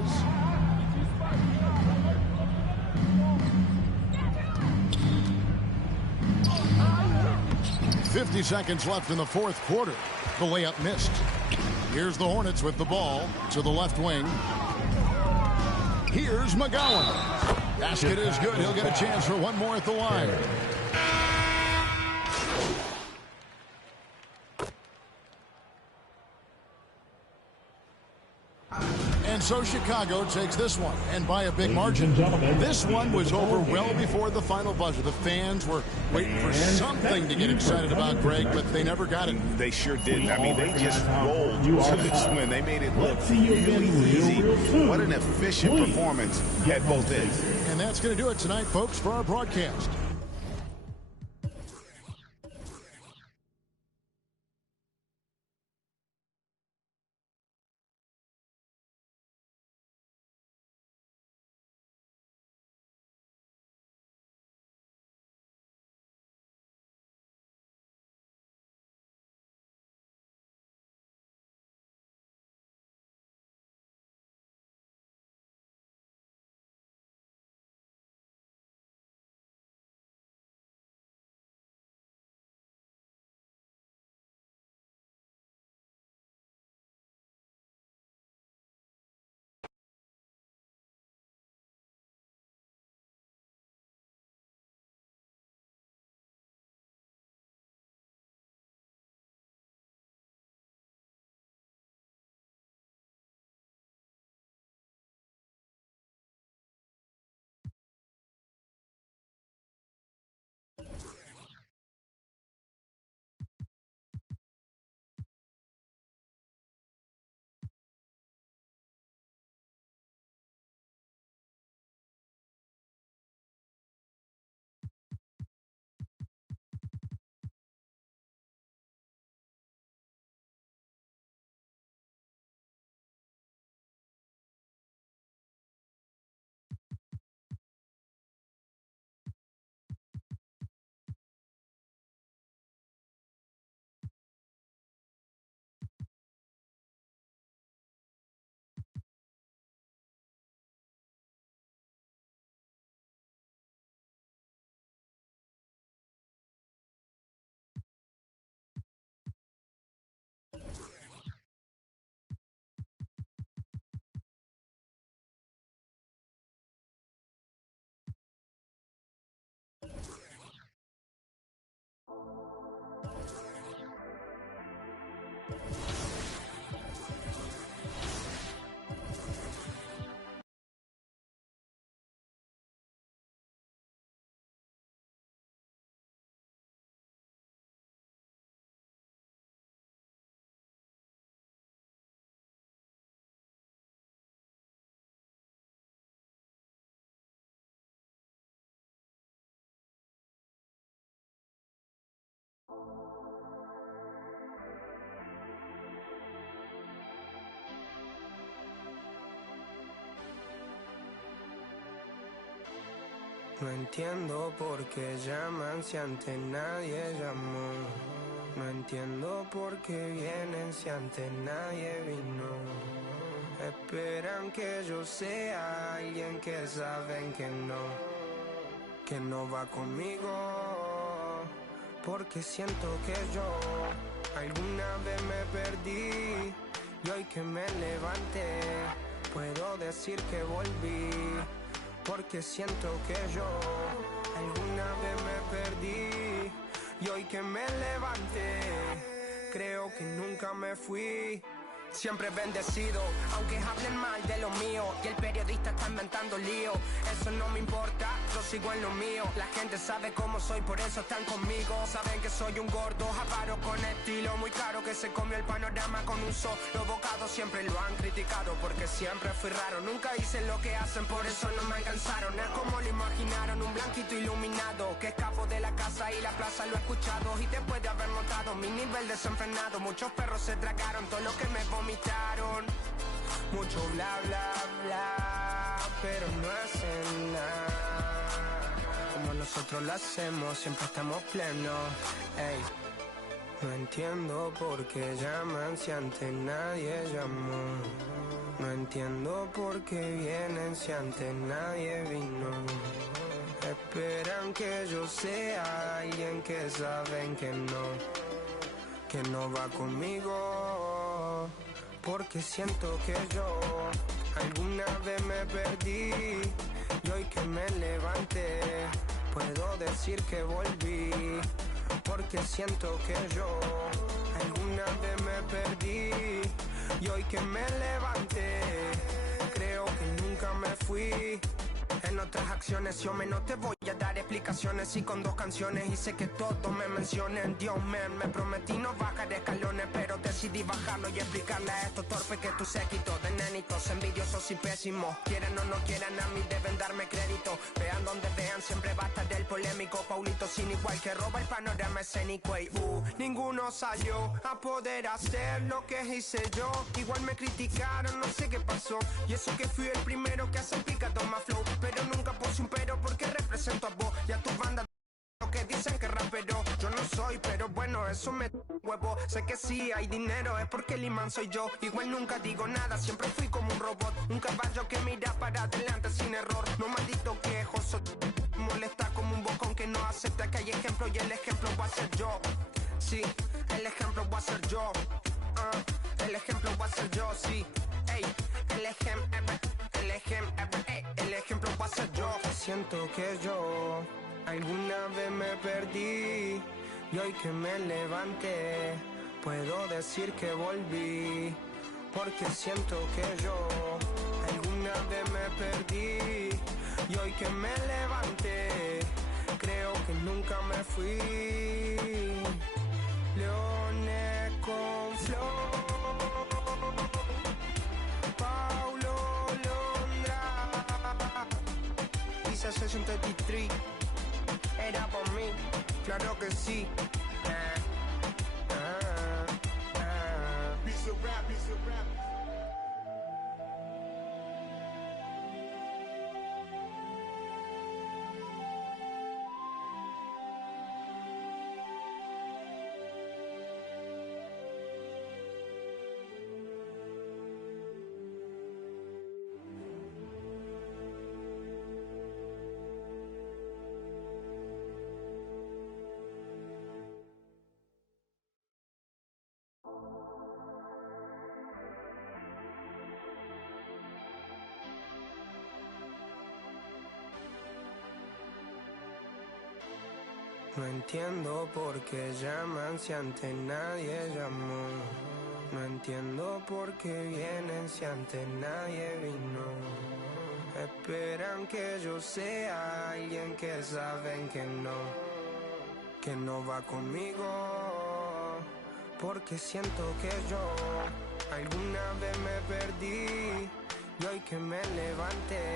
"50 seconds left in the fourth quarter. The layup missed. Here's the Hornets with the ball to the left wing. Here's McGowan. Basket is good. He'll get a chance for one more at the line. And so Chicago takes this one, and by a big margin. This one was over well before the final buzzer. The fans were waiting for something to get excited about, Greg, but they never got it. They sure didn't. I mean, they just rolled to this win. They made it look really easy. What an efficient performance at both ends. And that's going to do it tonight, folks, for our broadcast. No entiendo por qué llaman si antes nadie llamó. No entiendo por qué vienen si antes nadie vino. Esperan que yo sea alguien que saben que no va conmigo. Porque siento que yo alguna vez me perdí y hoy que me levanté puedo decir que volví. Porque siento que yo alguna vez me perdí y hoy que me levanté creo que nunca me fui. siempre bendecido, aunque hablen mal de lo mío y el periodista está inventando lío. Eso no me importa, yo sigo en lo mío. La gente sabe cómo soy, por eso están conmigo. Saben que soy un gordo, avaro con estilo muy caro, que se comió el panorama con un solo bocado. Siempre lo han criticado porque siempre fui raro. Nunca hice lo que hacen, por eso no me alcanzaron. Es como lo imaginaron, un blanquito iluminado que escapo de la casa y la plaza, lo he escuchado. Y después de haber notado mi nivel desenfrenado, muchos perros se tragaron todo lo que me vomitaron. Mucho bla bla bla, pero no hacen nada. Como nosotros lo hacemos, siempre estamos plenos. Ey, no entiendo por qué llaman si antes nadie llamó. No entiendo por qué vienen si antes nadie vino. Esperan que yo sea alguien que saben que no va conmigo. Porque siento que yo alguna vez me perdí y hoy que me levanté puedo decir que volví. Porque siento que yo alguna vez me perdí y hoy que me levanté creo que nunca me fui. En otras acciones yo menos te voy a dar explicaciones, y con 2 canciones hice que todos me mencionen. Dios man, me prometí no bajar escalones, pero decidí bajarlo y explicarle a estos torpes que tu séquito de nenitos envidiosos y pésimos, quieran o no quieran, a mí deben darme crédito. Vean donde vean, siempre va a estar el polémico Paulito sin igual que roba el panorama escénico. Y ninguno salió a poder hacer lo que hice yo. Igual me criticaron, no sé qué pasó, y eso que fui el primero que hace picado más flow. Pero nunca puse un pero porque represento a vos y a tu banda que dicen que rapero. Yo no soy, pero bueno, eso me huevo. Sé que sí hay dinero, es porque el imán soy yo. Igual nunca digo nada, siempre fui como un robot. Un caballo que mira para adelante sin error. No maldito quejoso, molesta como un bocón que no acepta que hay ejemplo, y el ejemplo va a ser yo. Sí, el ejemplo va a ser yo. El ejemplo va a ser yo, sí. Ey, el ejemplo va a ser yo. Siento que yo alguna vez me perdí y hoy que me levanté puedo decir que volví. Porque siento que yo alguna vez me perdí y hoy que me levanté creo que nunca me fui. Leones con flow, Paulo Londra, Visa 63, era por mí, claro que sí. Visa rap, Visa rap. No entiendo por qué llaman si antes nadie llamó. No entiendo por qué vienen si antes nadie vino. Esperan que yo sea alguien que saben que no va conmigo. Porque siento que yo alguna vez me perdí y hoy que me levanté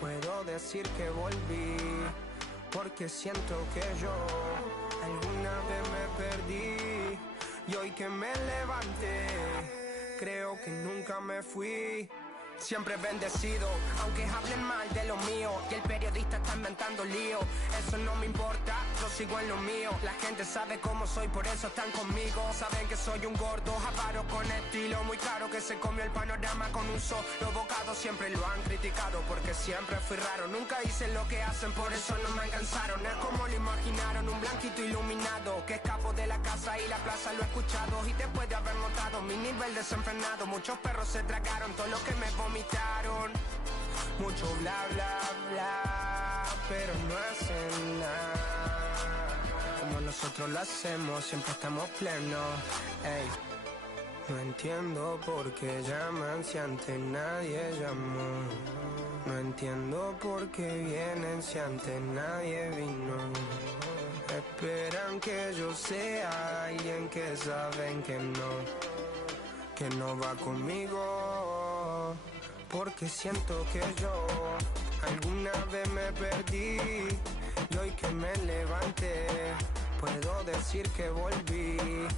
puedo decir que volví. Porque siento que yo alguna vez me perdí y hoy que me levanté creo que nunca me fui. Siempre bendecido, aunque hablen mal de lo mío y el periodista está inventando lío. Eso no me importa, yo sigo en lo mío. La gente sabe cómo soy, por eso están conmigo. Saben que soy un gordo, avaro con estilo muy claro, que se comió el panorama con un solo bocado. Siempre lo han criticado porque siempre fui raro. Nunca hice lo que hacen, por eso no me alcanzaron. Es como lo imaginaron, un blanquito iluminado que escapo de la casa y la plaza, lo he escuchado. Y después de haber notado mi nivel desenfrenado, muchos perros se tragaron todo lo que me vomitaron. Mucho bla bla bla, pero no hacen nada. Como nosotros lo hacemos, siempre estamos plenos. Ey, No entiendo por qué llaman si antes nadie llamó. No entiendo por qué vienen si antes nadie vino. Esperan que yo sea alguien que saben que no va conmigo. Porque siento que yo alguna vez me perdí y hoy que me levanté puedo decir que volví.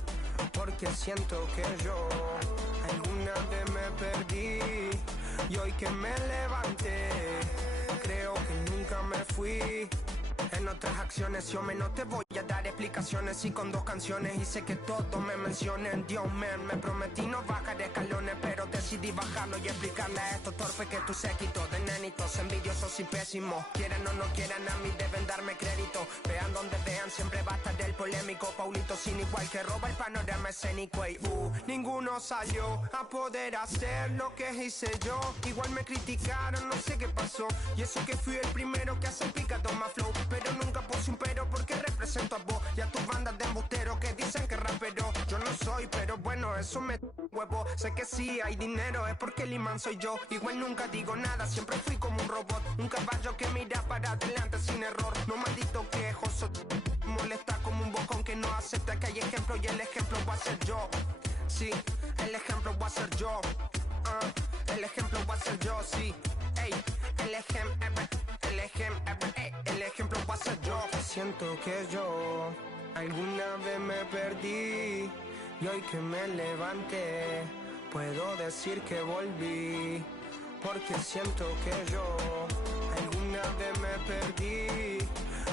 Porque siento que yo alguna vez me perdí y hoy que me levanté creo que nunca me fui. En otras acciones yo no te voy a dar explicaciones y con 2 canciones hice que todos me mencionen. Dios man, me prometí no bajar escalones, pero decidí bajarlo y explicarle a estos torpes que tu séquito de nenitos envidiosos y pésimos, quieran o no quieran, a mí deben darme crédito. Vean donde vean, siempre va a estar el polémico Paulito sin igual que roba el panorama escénico. Y ninguno salió a poder hacer lo que hice yo. Igual me criticaron, no sé qué pasó, y eso que fui el primero que hace picado más flow. Pero nunca puse un pero porque represento a vos y a tus bandas de embusteros que dicen que rapero yo no soy, pero bueno, eso me huevo. Sé que sí hay dinero, es porque el imán soy yo. Igual nunca digo nada, siempre fui como un robot, un caballo que mira para adelante sin error. No maldito quejoso, molesta como un bocón que no acepta que hay ejemplo y el ejemplo va a ser yo. Sí, el ejemplo va a ser yo. El ejemplo va a ser yo, sí. Ey, el ejemplo va a ser yo. Siento que yo alguna vez me perdí y hoy que me levanté puedo decir que volví. Porque siento que yo alguna vez me perdí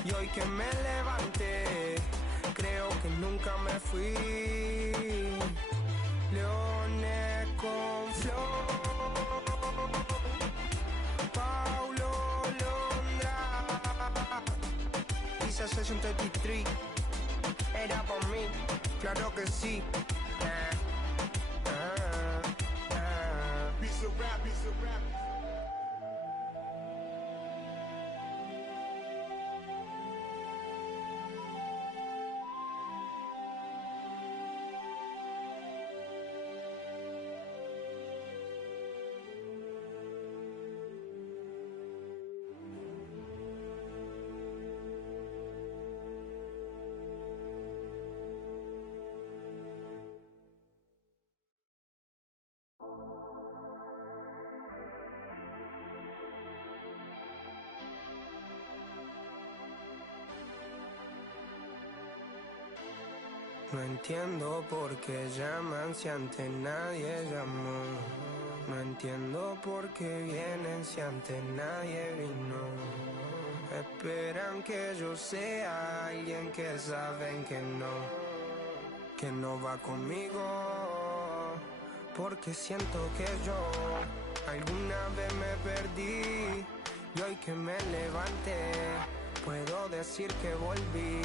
y hoy que me levanté creo que nunca me fui. Leones con flow, Paulo Londra, Pisa Session 33, era por mí, claro que sí. Piece of rap, piece of rap. No entiendo por qué llaman si antes nadie llamó. No entiendo por qué vienen si antes nadie vino. Esperan que yo sea alguien que saben que no va conmigo. Porque siento que yo alguna vez me perdí y hoy que me levanté puedo decir que volví.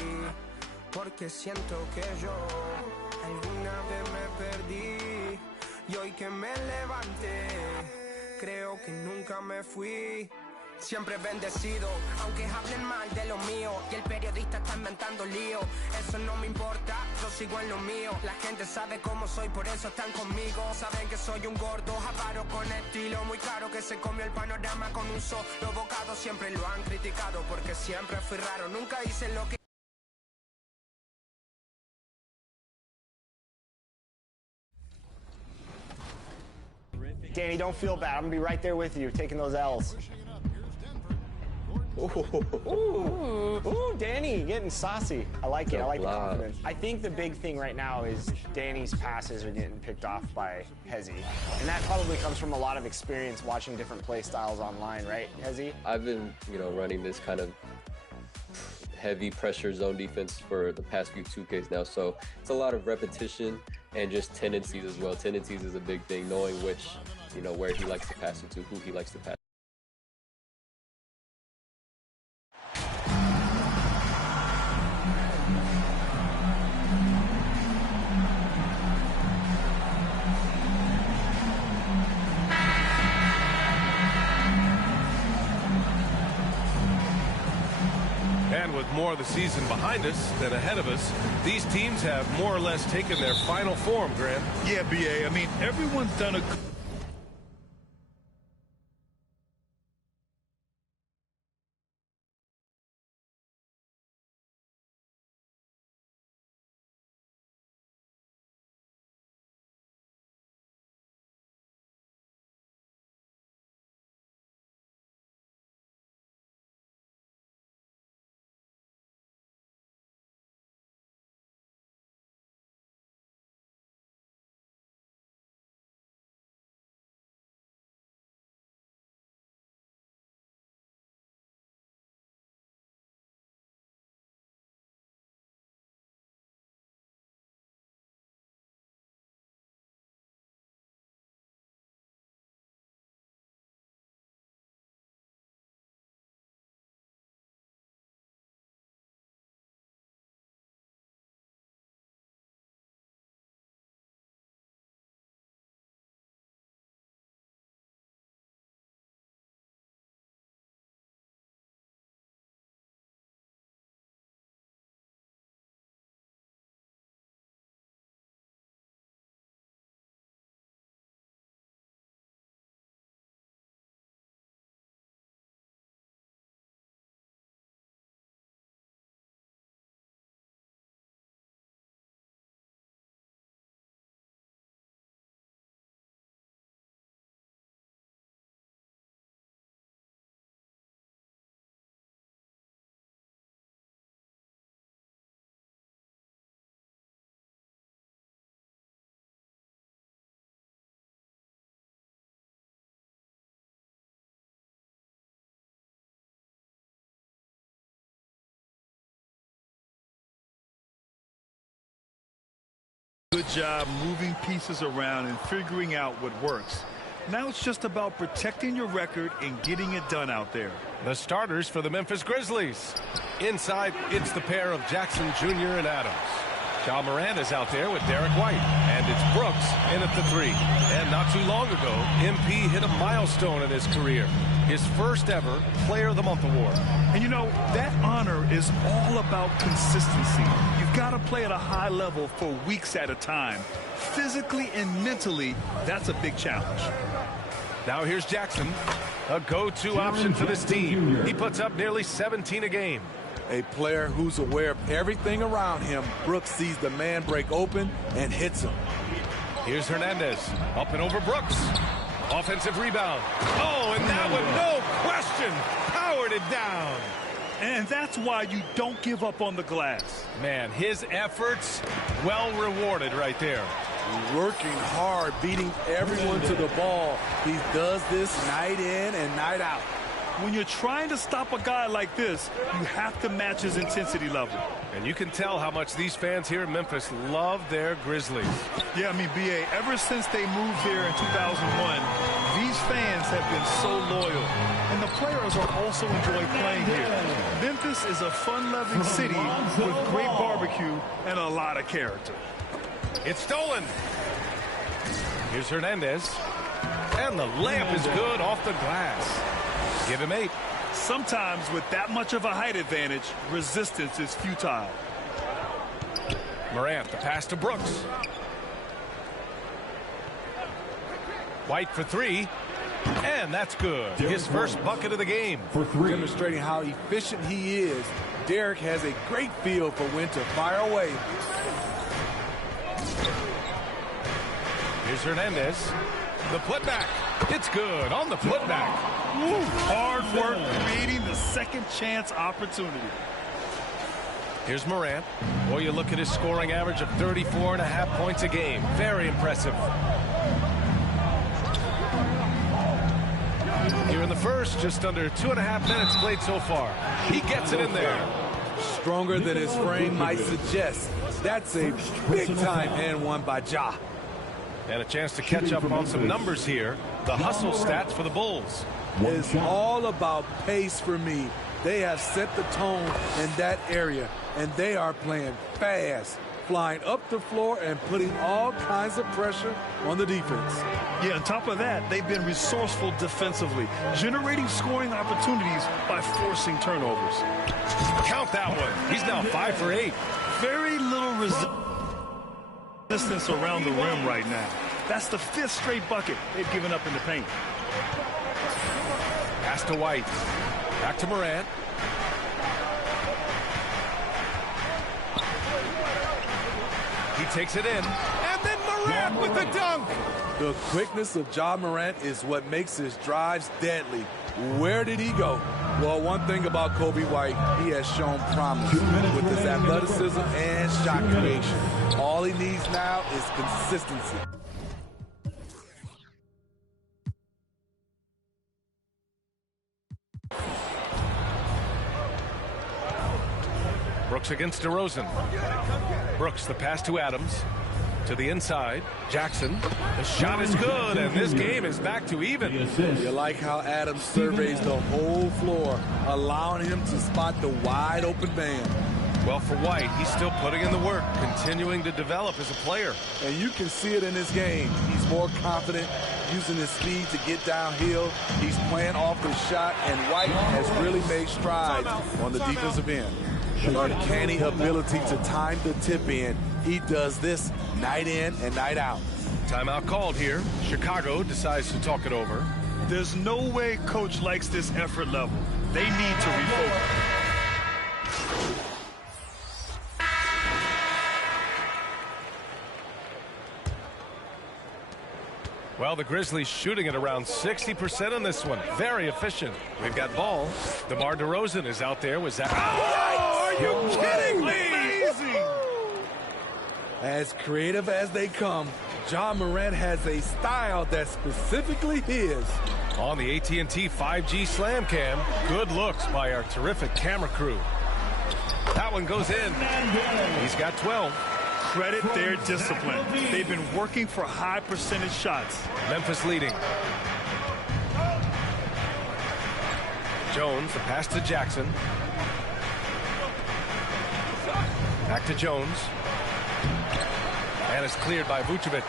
Porque siento que yo alguna vez me perdí y hoy que me levanté creo que nunca me fui. Siempre bendecido, aunque hablen mal de lo mío y el periodista está inventando lío. Eso no me importa, yo sigo en lo mío. La gente sabe cómo soy, por eso están conmigo. Saben que soy un gordo, avaro con estilo muy caro, que se comió el panorama con un solo bocado. Siempre lo han criticado porque siempre fui raro, nunca hice lo que... Danny, don't feel bad. I'm going to be right there with you, taking those L's. Ooh, Danny, getting saucy. I like it. I like the confidence. I think the big thing right now is Danny's passes are getting picked off by Hezi. And that probably comes from a lot of experience watching different play styles online, right, Hezi? I've been, running this kind of heavy pressure zone defense for the past few 2Ks now. So it's a lot of repetition and just tendencies as well. Tendencies is a big thing, knowing which, where he likes to pass it to, who he likes to pass. with more of the season behind us than ahead of us, these teams have more or less taken their final form, Grant. Yeah, BA. I mean, everyone's done a good job moving pieces around and figuring out what works. Now it's just about protecting your record and getting it done out there. The starters for the Memphis Grizzlies. Inside, it's the pair of Jackson Jr. and Adams. Ja Morant is out there with Derek White. And it's Brooks in at the 3. And not too long ago, MP hit a milestone in his career. His first ever Player of the Month award. And you know, that honor is all about consistency. You've got to play at a high level for weeks at a time. Physically and mentally, that's a big challenge. Now here's Jackson, a go-to option for this team. He puts up nearly 17 a game. A player who's aware of everything around him. Brooks sees the man break open and hits him. Here's Hernandez, up and over Brooks. Offensive rebound. Oh, and that one, no question, powered it down. And that's why you don't give up on the glass. Man, his efforts well rewarded right there. Working hard, beating everyone to the ball. He does this night in and night out. When you're trying to stop a guy like this, you have to match his intensity level. And you can tell how much these fans here in Memphis love their Grizzlies. Yeah, I mean, BA, ever since they moved here in 2001, these fans have been so loyal. And the players are also enjoy playing here. Memphis is a fun-loving city with great barbecue and a lot of character. It's stolen. Here's Hernandez. And the layup is good off the glass. Give him 8. Sometimes with that much of a height advantage, resistance is futile. Morant, the pass to Brooks. White for 3. And that's good. His first bucket of the game. Demonstrating how efficient he is. Derek has a great feel for when to fire away. Here's Hernandez. The putback. It's good on the putback. Hard work creating the second chance opportunity. Here's Morant. Boy, you look at his scoring average of 34.5 points a game. Very impressive. Here in the first, just under 2.5 minutes played so far. He gets it in there. Stronger than his frame might suggest. That's a big-time and one by Ja. And a chance to catch up on some numbers here. The hustle stats for the Bulls. It's all about pace for me. They have set the tone in that area, and they are playing fast, flying up the floor and putting all kinds of pressure on the defense. Yeah, on top of that, they've been resourceful defensively, generating scoring opportunities by forcing turnovers. Count that one. He's now 5 for 8. Very little resistance around the rim right now. That's the 5th straight bucket they've given up in the paint. Pass to White. Back to Morant. He takes it in. And then Morant with the dunk. The quickness of Ja Morant is what makes his drives deadly. Where did he go? Well, one thing about Kobe White, he has shown promise with his athleticism and shot creation. All he needs now is consistency. Brooks against DeRozan. Brooks, the pass to Adams. To the inside. Jackson. The shot is good, and this game is back to even. You like how Adams surveys the whole floor, allowing him to spot the wide open man. Well, for White, he's still putting in the work, continuing to develop as a player. And you can see it in his game. He's more confident, using his speed to get downhill. He's playing off the shot, and White has really made strides on the defensive end. The uncanny ability to time the tip in. He does this night in and night out. Timeout called here. Chicago decides to talk it over. There's no way coach likes this effort level. They need to refocus. Well, the Grizzlies shooting at around 60% on this one. Very efficient. We've got ball. DeMar DeRozan is out there with Zach. Oh, are you kidding me? Amazing. As creative as they come, Ja Morant has a style that's specifically his. On the AT&T 5G Slam Cam, good looks by our terrific camera crew. That one goes in. He's got 12. Credit their discipline. They've been working for high percentage shots. Memphis leading. Jones, the pass to Jackson. Back to Jones. And it's cleared by Vucevic.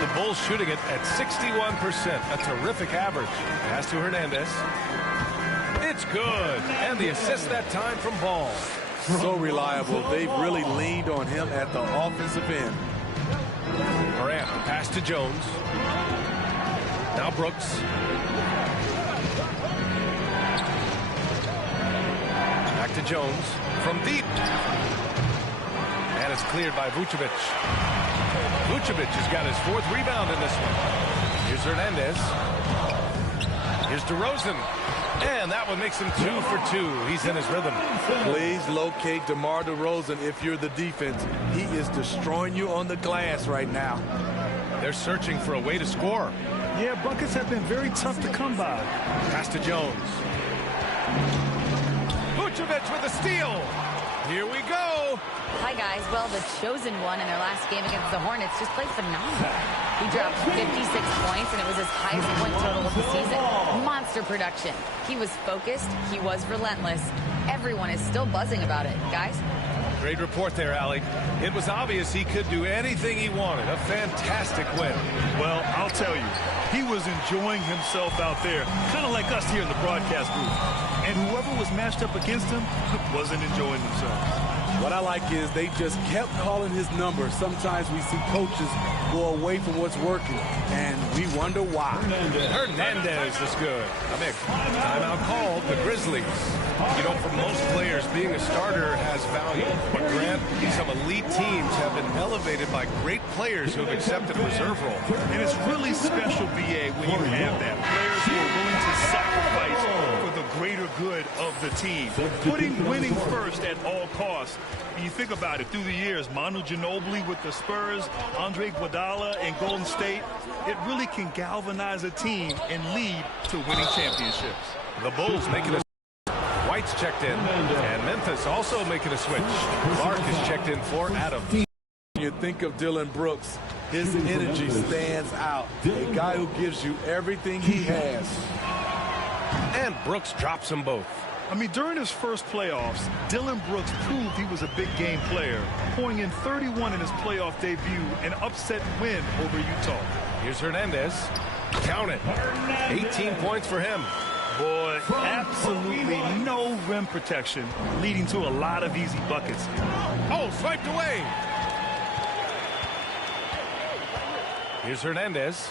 The Bulls shooting it at 61%, a terrific average. Pass to Hernandez. It's good. And the assist that time from Ball. So reliable. They've really leaned on him at the offensive end. Morant, pass to Jones. Now Brooks. Back to Jones. From deep. And it's cleared by Vucevic. Vucevic has got his 4th rebound in this one. Here's Hernandez. Here's DeRozan. And that one makes him 2 for 2. He's in his rhythm. Please locate DeMar DeRozan if you're the defense. He is destroying you on the glass right now. They're searching for a way to score. Yeah, buckets have been very tough to come by. Pass to Jones. Vucevic with a steal. Here we go. Hi, guys. Well, the chosen one in their last game against the Hornets just played phenomenal. He dropped 56 points, and it was his highest point total of the season. Monster production. He was focused. He was relentless. Everyone is still buzzing about it. Guys? Great report there, Allie. It was obvious he could do anything he wanted. A fantastic win. Well, I'll tell you, he was enjoying himself out there, kind of like us here in the broadcast booth. And whoever was matched up against him wasn't enjoying themselves. What I like is they just kept calling his number. Sometimes we see coaches go away from what's working, and we wonder why. Hernandez is good. A big timeout called the Grizzlies. You know, for most players, being a starter has value. But Grant, some elite teams have been elevated by great players who have accepted a reserve role. And it's really special, BA, when you have that. Players who are willing to sacrifice for the greater good of the team. Putting winning first at all costs. When you think about it, through the years, Manu Ginobili with the Spurs, Andre Iguodala in Golden State, it really can galvanize a team and lead to winning championships. The Bulls making a White's checked in, and Memphis also making a switch. Clark is checked in for Adams. When you think of Dylan Brooks, his energy stands out. A guy who gives you everything he has. And Brooks drops them both. I mean, during his first playoffs, Dillon Brooks proved he was a big game player, pouring in 31 in his playoff debut, an upset win over Utah. Here's Hernandez. Count it. 18 points for him. Boy, absolutely no rim protection, leading to a lot of easy buckets. Oh, swiped away. Here's Hernandez.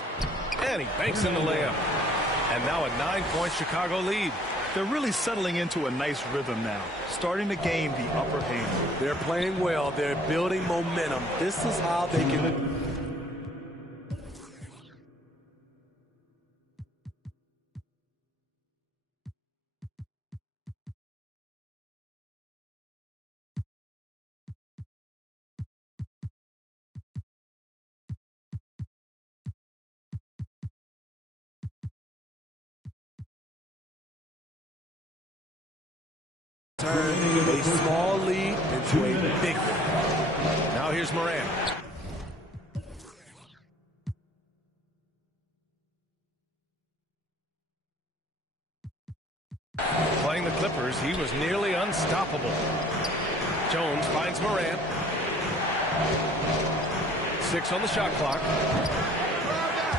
And he banks in the layup. And now a 9-point Chicago lead. They're really settling into a nice rhythm now, starting to gain the upper hand. They're playing well. They're building momentum. This is how they can... turn a small lead into a big one. Now here's Moran. Playing the Clippers, he was nearly unstoppable. Jones finds Moran. 6 on the shot clock.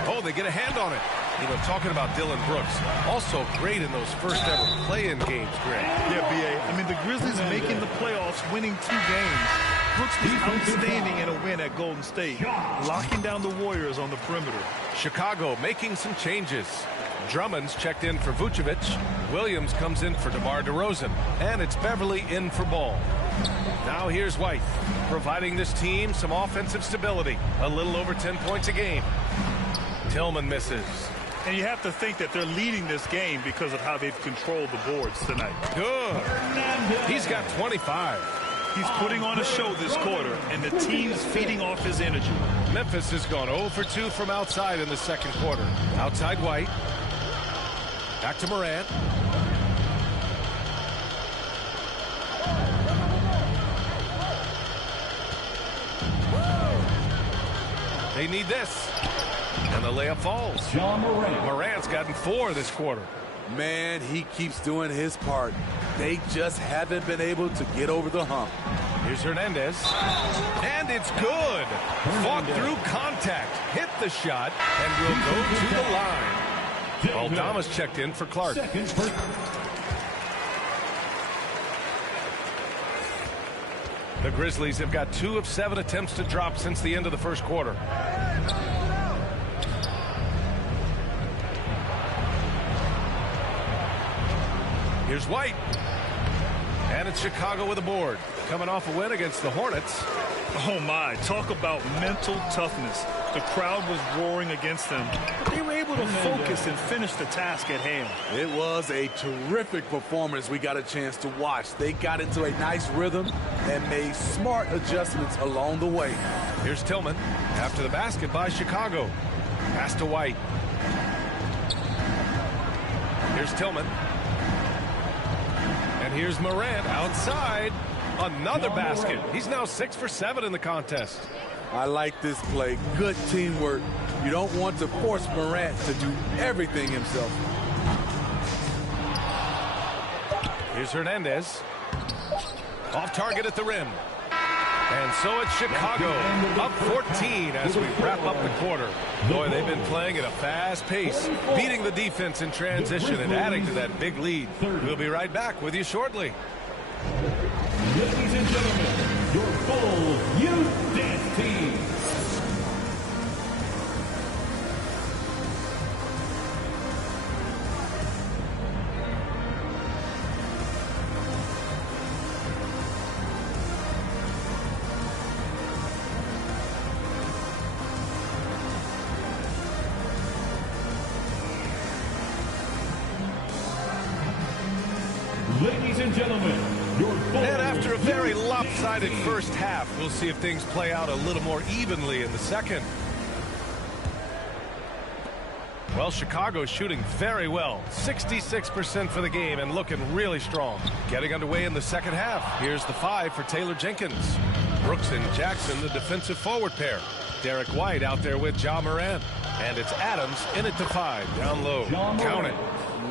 Oh, they get a hand on it. You know, talking about Dillon Brooks, also great in those first ever play-in games, Greg. Yeah, B.A. I mean, the Grizzlies making the playoffs, winning 2 games. Brooks was outstanding in a win at Golden State, locking down the Warriors on the perimeter. Chicago making some changes. Drummond's checked in for Vucevic. Williams comes in for DeMar DeRozan. And it's Beverly in for Ball. Now here's White, providing this team some offensive stability. A little over 10 points a game. Tillman misses. And you have to think that they're leading this game because of how they've controlled the boards tonight. Good. He's got 25. He's putting on a show this quarter, and the team's feeding off his energy. Memphis has gone 0 for 2 from outside in the second quarter. Outside White. Back to Morant. They need this. And the layup falls. John Morant. Morant's gotten 4 this quarter. Man, he keeps doing his part. They just haven't been able to get over the hump. Here's Hernandez. And it's good. Fought through contact. Hit the shot. And will go to the line. Aldama's checked in for Clark. The Grizzlies have got 2 of 7 attempts to drop since the end of the first quarter. Here's White. And it's Chicago with a board. Coming off a win against the Hornets. Oh my, talk about mental toughness. The crowd was roaring against them, but they were able to focus and finish the task at hand. It was a terrific performance we got a chance to watch. They got into a nice rhythm and made smart adjustments along the way. Here's Tillman after the basket by Chicago. Pass to White. Here's Tillman. And here's Morant outside. Another basket. He's now 6 for 7 in the contest. I like this play. Good teamwork. You don't want to force Morant to do everything himself. Here's Hernandez. Off target at the rim. And so it's Chicago up 14 as we wrap up the quarter. Boy, they've been playing at a fast pace, beating the defense in transition and adding to that big lead. We'll be right back with you shortly. Ladies and gentlemen, your full youth dance team. Ladies and gentlemen, and after a very lopsided first half, we'll see if things play out a little more evenly in the second. Well, Chicago's shooting very well. 66% for the game and looking really strong. Getting underway in the second half. Here's the 5 for Taylor Jenkins. Brooks and Jackson, the defensive forward pair. Derek White out there with Ja Morant. And it's Adams in it to 5, down low. Count it.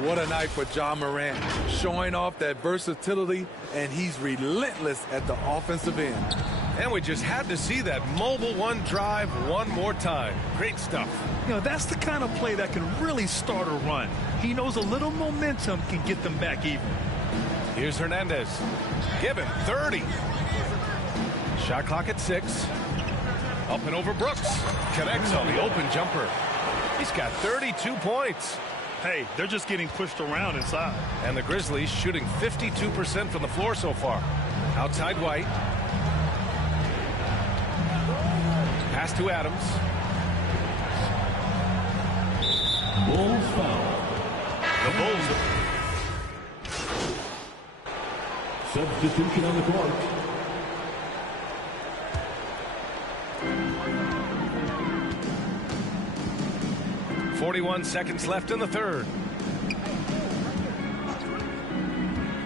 What a night for Ja Morant, showing off that versatility, and he's relentless at the offensive end. And we just had to see that mobile one drive one more time. Great stuff. You know, that's the kind of play that can really start a run. He knows a little momentum can get them back even. Here's Hernandez. Given 30. Shot clock at 6. Up and over Brooks. Connects on the open jumper. He's got 32 points. Hey, they're just getting pushed around inside. And the Grizzlies shooting 52% from the floor so far. Outside White. Pass to Adams. Bulls foul. The Bulls. Substitution on the court. 41 seconds left in the third.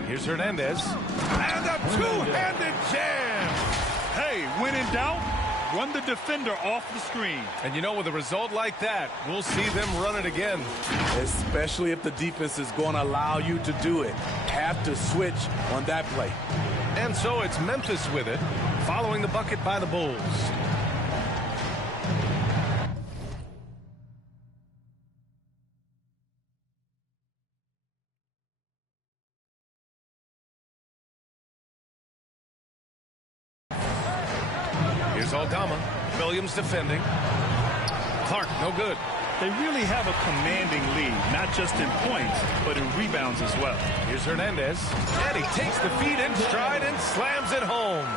Here's Hernandez. And a two-handed jam. Hey, when in doubt, run the defender off the screen. And you know, with a result like that, we'll see them run it again. Especially if the defense is going to allow you to do it. Have to switch on that play. And so it's Memphis with it, following the bucket by the Bulls. Here's Aldama. Williams defending. Clark, no good. They really have a commanding lead, not just in points, but in rebounds as well. Here's Hernandez. And he takes the feet in stride and slams it home.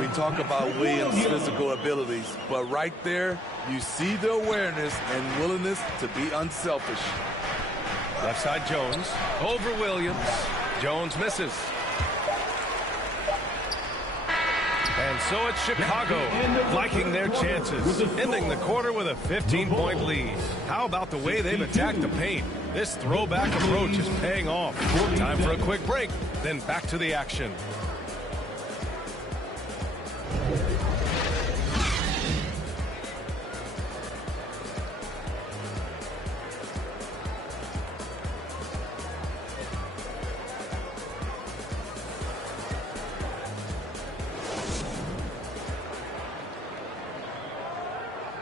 We talk about Williams' physical abilities, but right there, you see the awareness and willingness to be unselfish. Left side Jones. Over Williams. Jones misses. And so it's Chicago liking their chances, ending the quarter with a 15-point lead. How about the way they've attacked the paint? This throwback approach is paying off. Time for a quick break, then back to the action.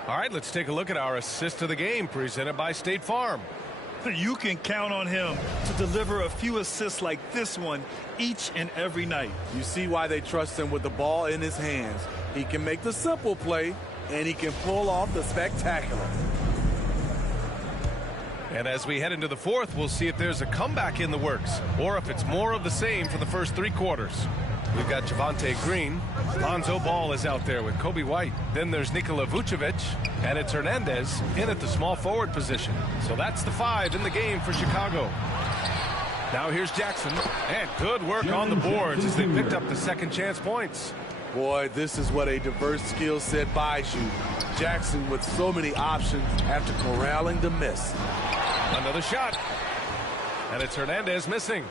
All right, let's take a look at our assist of the game presented by State Farm. You can count on him to deliver a few assists like this one each and every night. You see why they trust him with the ball in his hands. He can make the simple play, and he can pull off the spectacular. And as we head into the fourth, we'll see if there's a comeback in the works or if it's more of the same for the first 3 quarters. We've got Javonte Green. Lonzo Ball is out there with Kobe White. Then there's Nikola Vucevic. And it's Hernandez in at the small forward position. So that's the 5 in the game for Chicago. Now here's Jackson. And good work on the boards as they picked up the second chance points. Boy, this is what a diverse skill set buys you. Jackson with so many options after corralling the miss. Another shot. And it's Hernandez missing.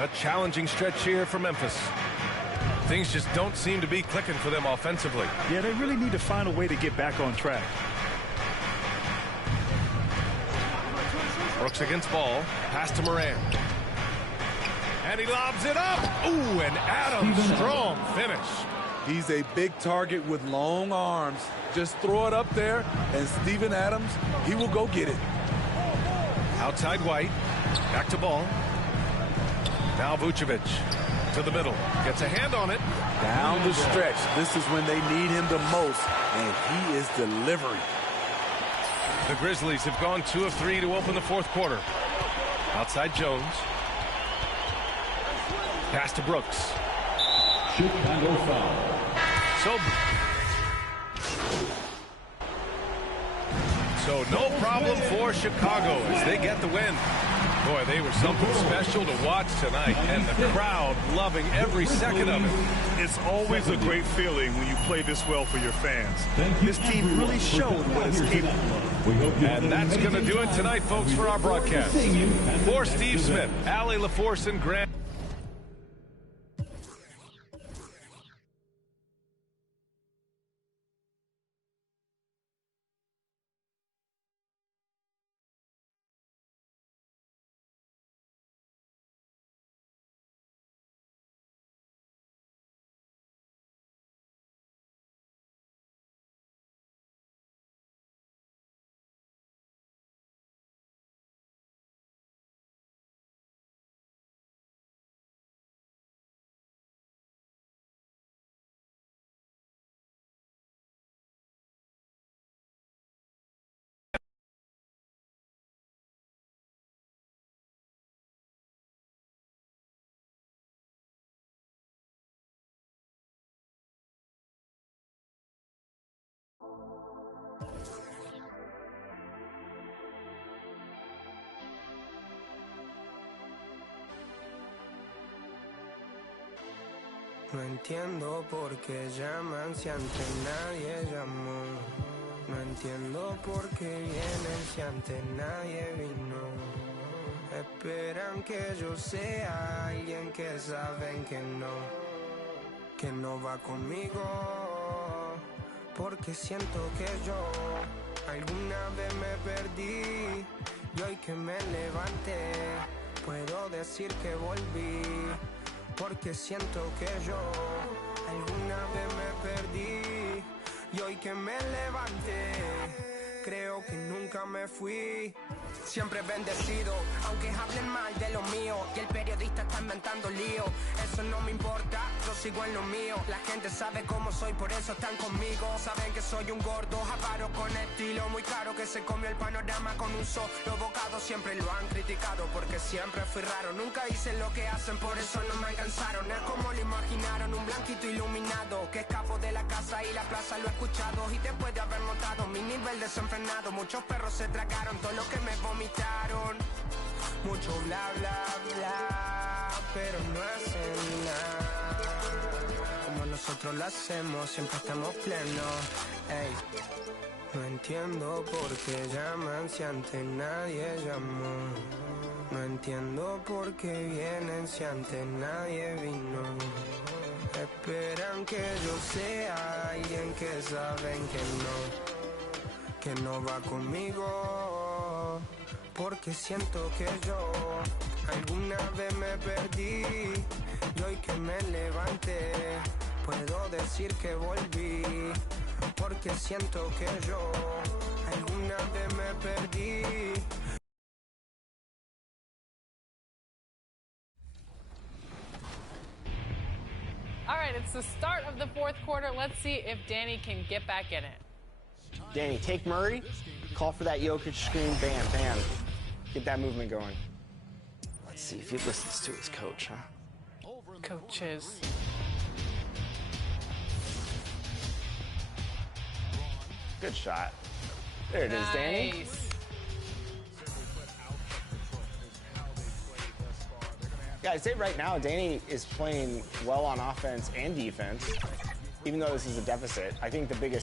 A challenging stretch here for Memphis. Things just don't seem to be clicking for them offensively. Yeah, they really need to find a way to get back on track. Brooks against Ball. Pass to Moran. And he lobs it up. Ooh, and Adams, strong finish. He's a big target with long arms. Just throw it up there, and Steven Adams, he will go get it. Outside White. Back to Ball. Now Vucevic. To the middle. Gets a hand on it. Down the stretch. This is when they need him the most, and he is delivering. The Grizzlies have gone 2 of 3 to open the fourth quarter. Outside Jones. Pass to Brooks. Chicago foul. So no problem for Chicago as they get the win. Boy, they were something special to watch tonight, and the crowd loving every second of it. It's always a great feeling when you play this well for your fans. This team really showed what it's capable of. And that's going to do it tonight, folks, for our broadcast. For Steve Smith, Allie LaForce, and Grant. No entiendo por qué llaman si antes nadie llamó. No entiendo por qué vienen si antes nadie vino. Esperan que yo sea alguien que saben que no va conmigo. Porque siento que yo alguna vez me perdí y hoy que me levanté puedo decir que volví. Porque siento que yo alguna vez me perdí y hoy que me levanté creo que nunca me fui. Siempre bendecido, aunque hablen mal de lo mío y el periodista está inventando lío. Eso no me importa, yo sigo en lo mío. La gente sabe cómo soy, por eso están conmigo. Saben que soy un gordo, avaro con estilo muy caro, que se comió el panorama con un solo bocado. Siempre lo han criticado porque siempre fui raro. Nunca hice lo que hacen, por eso no me alcanzaron. Es como lo imaginaron, un blanquito iluminado que escapo de la casa y la plaza. Lo he escuchado y después de haber notado mi nivel desenfrenado, muchos perros se tragaron todo lo que me vomitaron. Mucho bla bla bla, pero no hacen nada como nosotros lo hacemos, siempre estamos plenos. Ey, no entiendo por qué llaman si antes nadie llamó. No entiendo por qué vienen si antes nadie vino. Esperan que yo sea alguien que saben que no va conmigo. Porque siento que yo alguna vez me perdí y hoy que me levanté puedo decir que volví. Porque siento que yo alguna vez me perdí. All right, it's the start of the fourth quarter. Let's see if Danny can get back in it. Danny, take Murray, call for that Jokic screen, bam, bam. Get that movement going. Let's see if he listens to his coach, huh? Coaches. Good shot. There it is, Danny. Yeah, I'd say right now, Danny is playing well on offense and defense, even though this is a deficit. I think the biggest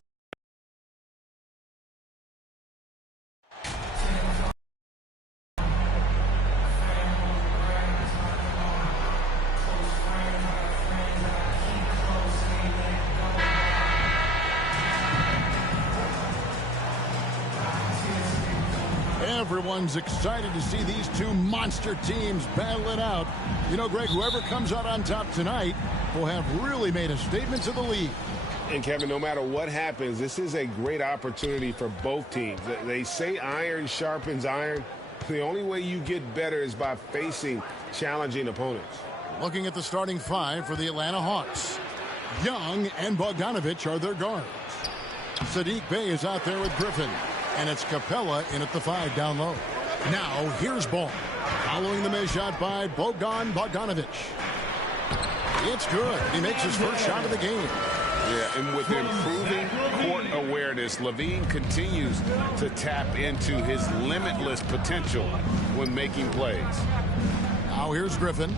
Everyone's excited to see these two monster teams battle it out. You know, Greg, whoever comes out on top tonight will have really made a statement to the league. And, Kevin, no matter what happens, this is a great opportunity for both teams. They say iron sharpens iron. The only way you get better is by facing challenging opponents. Looking at the starting five for the Atlanta Hawks. Young and Bogdanovich are their guards. Sadiq Bey is out there with Griffin. And it's Capella in at the 5 down low. Now, here's Ball. Following the missed shot by Bogdanovich. It's good. He makes his first shot of the game. Yeah, and with improving court awareness, Levine continues to tap into his limitless potential when making plays. Now, here's Griffin.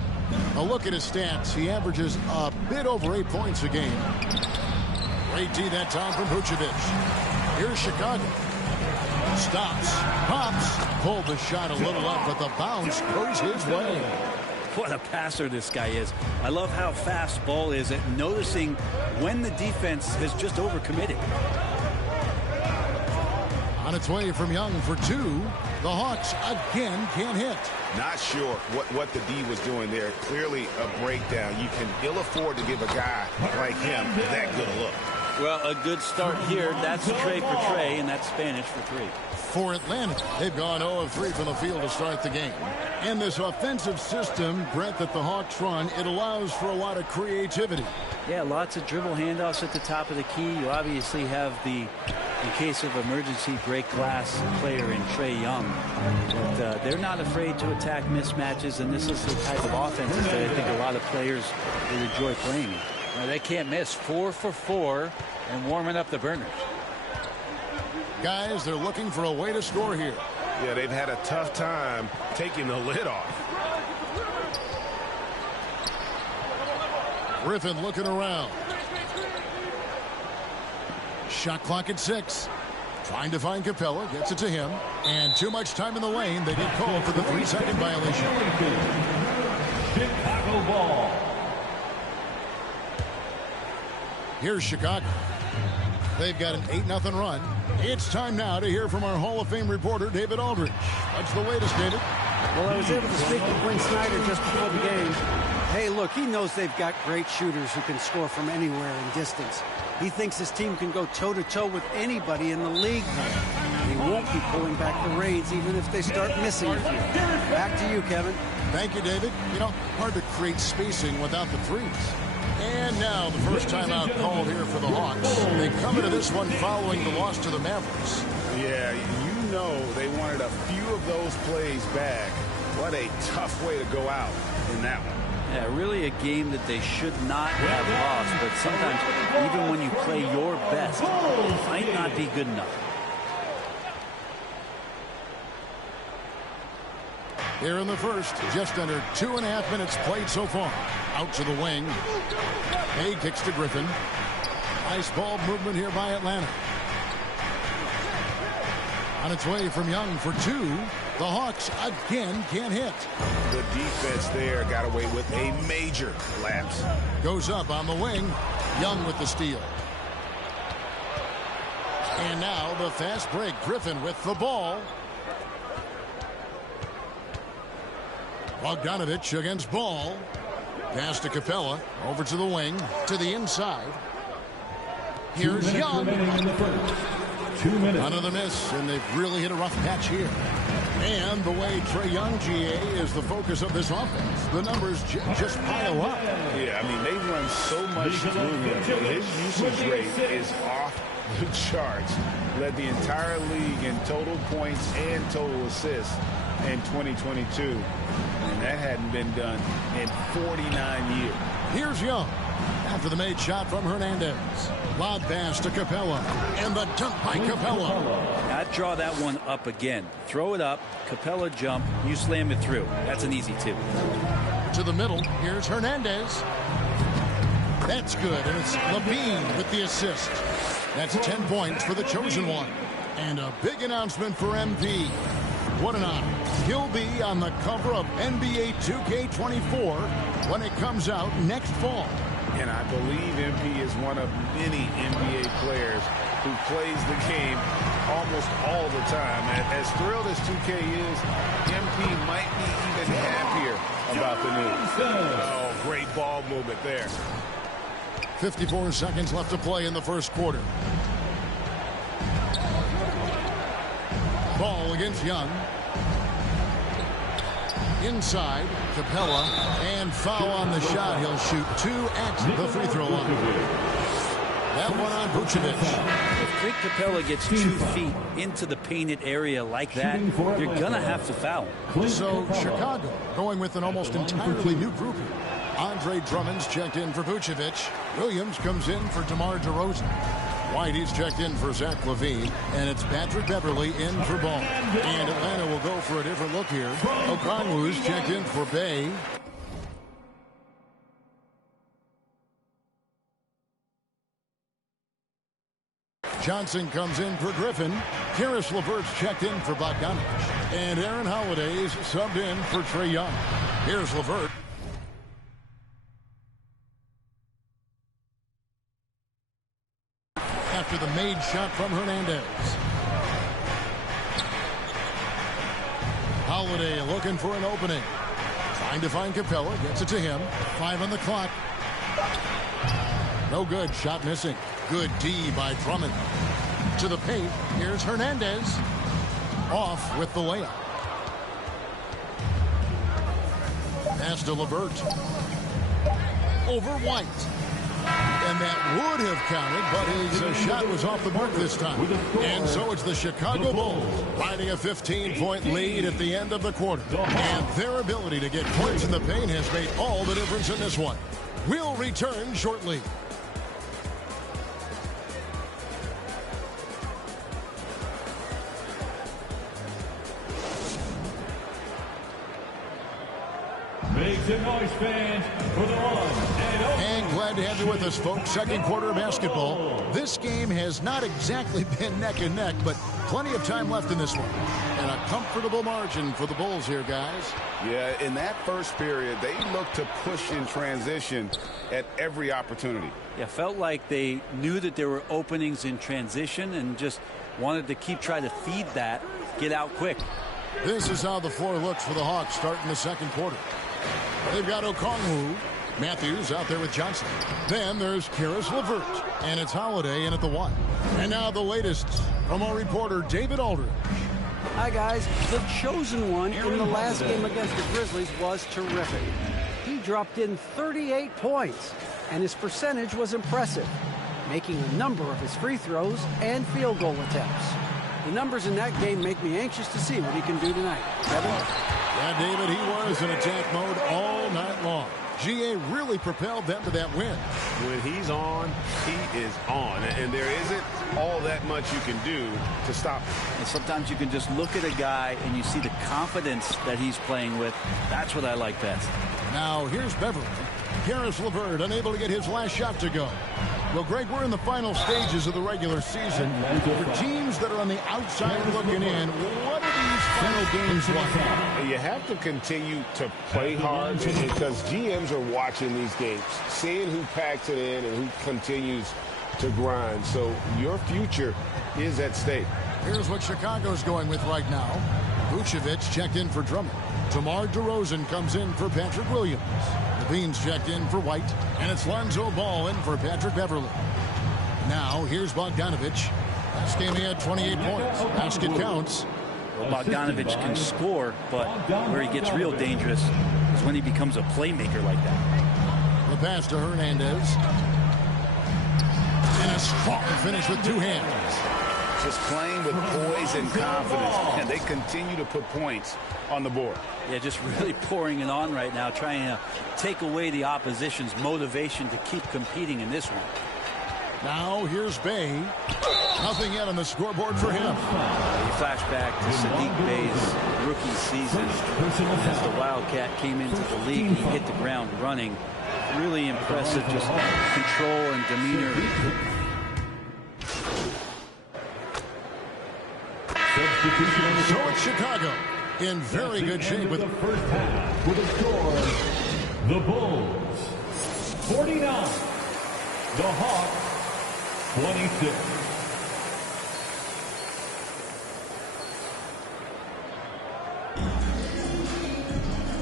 A look at his stats. He averages a bit over 8 points a game. Great D that time from Vucevic. Here's Chicago. Stops, pops, pulled the shot a little up, but the bounce goes his way. What a passer this guy is. I love how fast Ball is at noticing when the defense has just overcommitted. On its way from Young for 2. The Hawks again can't hit. Not sure what the D was doing there. Clearly a breakdown. You can ill afford to give a guy like him that good a look. Well, a good start here. That's Trey for Trey, and that's Spanish for 3. For Atlanta, they've gone 0 of 3 from the field to start the game. And this offensive system, Brett, that the Hawks run, it allows for a lot of creativity. Yeah, lots of dribble handoffs at the top of the key. You obviously have the, in case of emergency, break glass player in Trae Young. But they're not afraid to attack mismatches, and this is the type of offense that I think a lot of players would enjoy playing. Now, they can't miss. 4 for 4 and warming up the burners. Guys, they're looking for a way to score here. Yeah, they've had a tough time taking the lid off. Griffin looking around. Shot clock at 6. Trying to find Capella. Gets it to him. And too much time in the lane. They get called for the 3-second violation. Chicago ball. Here's Chicago. They've got an 8-0 run. It's time now to hear from our Hall of Fame reporter, David Aldridge. What's the latest, David? Well, I was able to speak to Quinn Snyder just before the game. Hey, look, he knows they've got great shooters who can score from anywhere in distance. He thinks his team can go toe-to-toe with anybody in the league. He won't be pulling back the reins even if they start missing a few. Back to you, Kevin. Thank you, David. You know, hard to create spacing without the threes. And now the first timeout called here for the Hawks. They come into this one following the loss to the Mavericks. Yeah, you know they wanted a few of those plays back. What a tough way to go out in that one. Yeah, really a game that they should not have lost, but sometimes even when you play your best, it might not be good enough. Here in the first, just under 2.5 minutes played so far. Out to the wing. Hay kicks to Griffin. Nice ball movement here by Atlanta. On its way from Young for 2. The Hawks again can't hit. The defense there got away with a major lapse. Goes up on the wing. Young with the steal. And now the fast break. Griffin with the ball. Bogdanovich against Ball. Pass to Capella. Over to the wing. To the inside. Here's Young. Another miss, and they've really hit a rough patch here. And the way Trae Young, GA, is the focus of this offense. The numbers just pile up. Yeah, I mean, they run so much through him. His usage rate is off the charts. Led the entire league in total points and total assists in 2022. And that hadn't been done in 49 years. Here's Young. After the made shot from Hernandez. Lob pass to Capella. And the dunk by Capella. I'd draw that one up again. Throw it up, Capella jump, you slam it through. That's an easy 2. To the middle. Here's Hernandez. That's good. And it's Levine with the assist. That's 10 points for the chosen one. And a big announcement for MP. What an honor. He'll be on the cover of NBA 2K24 when it comes out next fall. And I believe MP is one of many NBA players who plays the game almost all the time. As thrilled as 2K is, MP might be even happier about the news. Oh, great ball movement there. 54 seconds left to play in the first quarter. Ball against Young. Inside, Capella, and foul on the shot. He'll shoot 2 at the free throw line. That one on Vucevic. If Clint Capella gets 2 feet into the painted area like that, you're going to have to foul. So Chicago going with an almost entirely new group here. Andre Drummond's checked in for Vucevic. Williams comes in for DeMar DeRozan. Whitey's checked in for Zach LaVine, and it's Patrick Beverly in for Ball. And Atlanta will go for a different look here. Okongwu's checked in for Bay. Johnson comes in for Griffin. Karis LeVert's checked in for Bogdanovich. And Aaron Holiday's subbed in for Trae Young. Here's LeVert. After the made shot from Hernandez. Holiday looking for an opening. Trying to find Capella. Gets it to him. 5 on the clock. No good. Shot missing. Good D by Drummond. To the paint. Here's Hernandez. Off with the layup. Pass to LeVert. Over White. And that would have counted, but his shot was off the mark this time. And so it's the Chicago Bulls riding a 15-point lead at the end of the quarter. And their ability to get points in the paint has made all the difference in this one. We'll return shortly. Make some noise, fans, for the one and glad to have you with us, folks. Second quarter of basketball. This game has not exactly been neck and neck, but plenty of time left in this one. And a comfortable margin for the Bulls here, guys. Yeah, in that first period, they looked to push in transition at every opportunity. Yeah, felt like they knew that there were openings in transition and just wanted to keep trying to feed that, get out quick. This is how the floor looks for the Hawks starting the second quarter. They've got Okongwu. Matthews out there with Johnson. Then there's Karis LeVert. And it's Holiday in at the 1. And now the latest from our reporter, David Aldridge. Hi, guys. The chosen one in the last game against the Grizzlies was terrific. He dropped in 38 points, and his percentage was impressive, making a number of his free throws and field goal attempts. The numbers in that game make me anxious to see what he can do tonight. Kevin? Yeah, David, he was in attack mode all night long. GA really propelled them to that win. When he's on, he is on. And there isn't all that much you can do to stop him. And sometimes you can just look at a guy and you see the confidence that he's playing with. That's what I like best. Now, here's Beverly. Karis LeVert unable to get his last shot to go. Well, Greg, we're in the final stages of the regular season. For teams that are on the outside looking in, what are these final games like? You have to continue to play hard because GMs are watching these games, seeing who packs it in and who continues to grind. So your future is at stake. Here's what Chicago's going with right now. Vucevic checked in for Drummond. DeMar DeRozan comes in for Patrick Williams. Levine's checked in for White. And it's Lonzo Ball in for Patrick Beverly. Now, here's Bogdanovic. Last game he had 28 points. Basket counts. Well, Bogdanovic can score, but where he gets real dangerous is when he becomes a playmaker like that. The pass to Hernandez. And a strong finish with two hands. Just playing with poise and confidence, and they continue to put points on the board. Yeah, just really pouring it on right now, trying to take away the opposition's motivation to keep competing in this one. Now here's Bay. Nothing yet on the scoreboard for him. You flash back to Sadiq Bay's rookie season. As the Wildcat came into the league, he hit the ground running. Really impressive, just control and demeanor. So it's Chicago in very good shape with the first half with a score: the Bulls 49, the Hawks 26.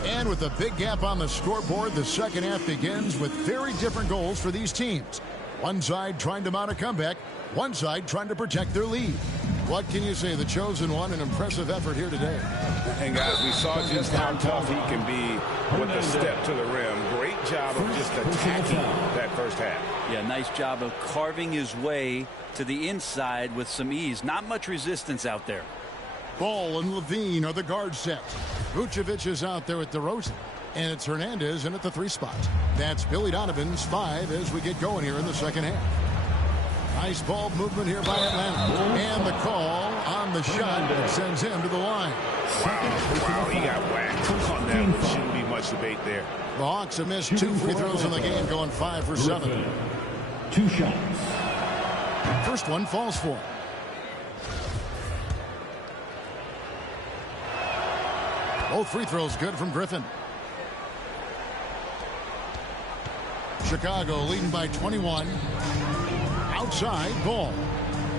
And with a big gap on the scoreboard, the second half begins with very different goals for these teams. One side trying to mount a comeback, one side trying to protect their lead. What can you say? The chosen one, an impressive effort here today. And guys, we saw just how tough he can be with the step to the rim. Great job of just attacking that first half. Yeah, nice job of carving his way to the inside with some ease. Not much resistance out there. Ball and Levine are the guard set. Vucevic is out there at DeRozan. And it's Hernandez in at the 3 spot. That's Billy Donovan's 5 as we get going here in the second half. Nice ball movement here by Atlanta. And the call on the shot that sends him to the line. Wow, he got whacked on that one. Shouldn't be much debate there. The Hawks have missed 2 free throws in the game, going 5 for 7. 2 shots. First one falls for him. Both free throws good from Griffin. Chicago leading by 21. Outside, Ball.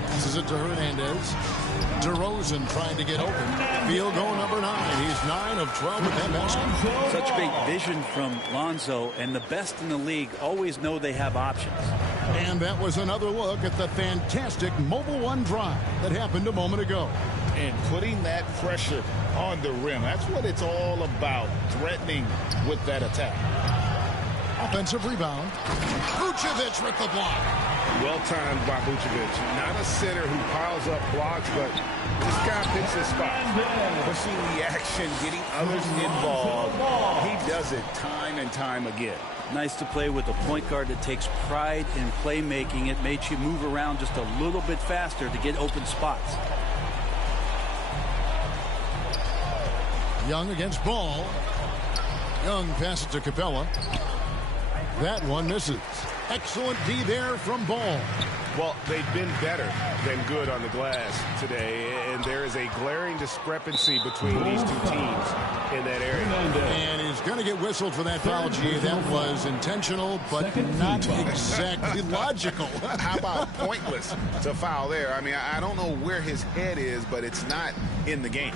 Passes it to Hernandez. DeRozan trying to get open. Field goal number 9. He's 9 of 12 with that basket. Such great vision from Lonzo, and the best in the league always know they have options. And that was another look at the fantastic Mobile One drive that happened a moment ago. And putting that pressure on the rim. That's what it's all about, threatening with that attack. Offensive rebound. Vucevic with the block. Well timed by Vucevic. Not a center who piles up blocks, but this guy picks his spot. Pushing the action, getting others involved. He does it time and time again. Nice to play with a point guard that takes pride in playmaking. It makes you move around just a little bit faster to get open spots. Young against Ball. Young passes to Capella. That one misses. Excellent D there from Ball. Well, they've been better than good on the glass today, and there is a glaring discrepancy between these two teams in that area. And he's going to get whistled for that foul, G. That was intentional, but not exactly logical. How about pointless to foul there? I mean, I don't know where his head is, but it's not in the game.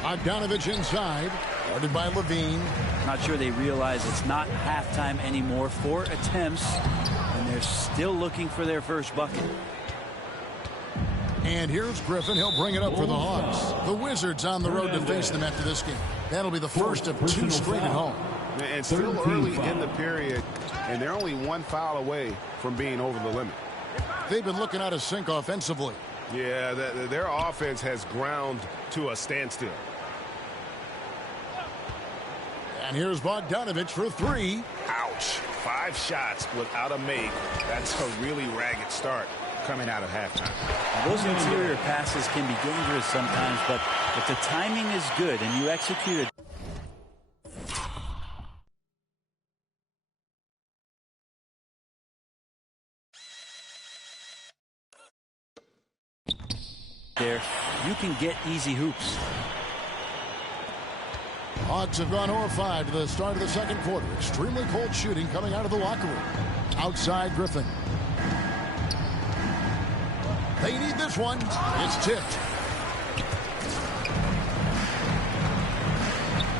Bogdanovich inside, guarded by Levine. Not sure they realize it's not halftime anymore. 4 attempts, and they're still looking for their first bucket. And here's Griffin. He'll bring it up for the Hawks. The Wizards on the road to face them after this game. That'll be the first of 2 straight at home. And still early in the period, and they're only 1 foul away from being over the limit. They've been looking out of sync offensively. Yeah, their offense has ground to a standstill. And here's Bogdanovich for 3. Ouch. 5 shots without a make. That's a really ragged start coming out of halftime. Now, those interior passes can be dangerous sometimes, but if the timing is good and you execute it. There, you can get easy hoops. Hawks have gone 0-5 to the start of the second quarter. Extremely cold shooting coming out of the locker room. Outside Griffin. They need this one. It's tipped.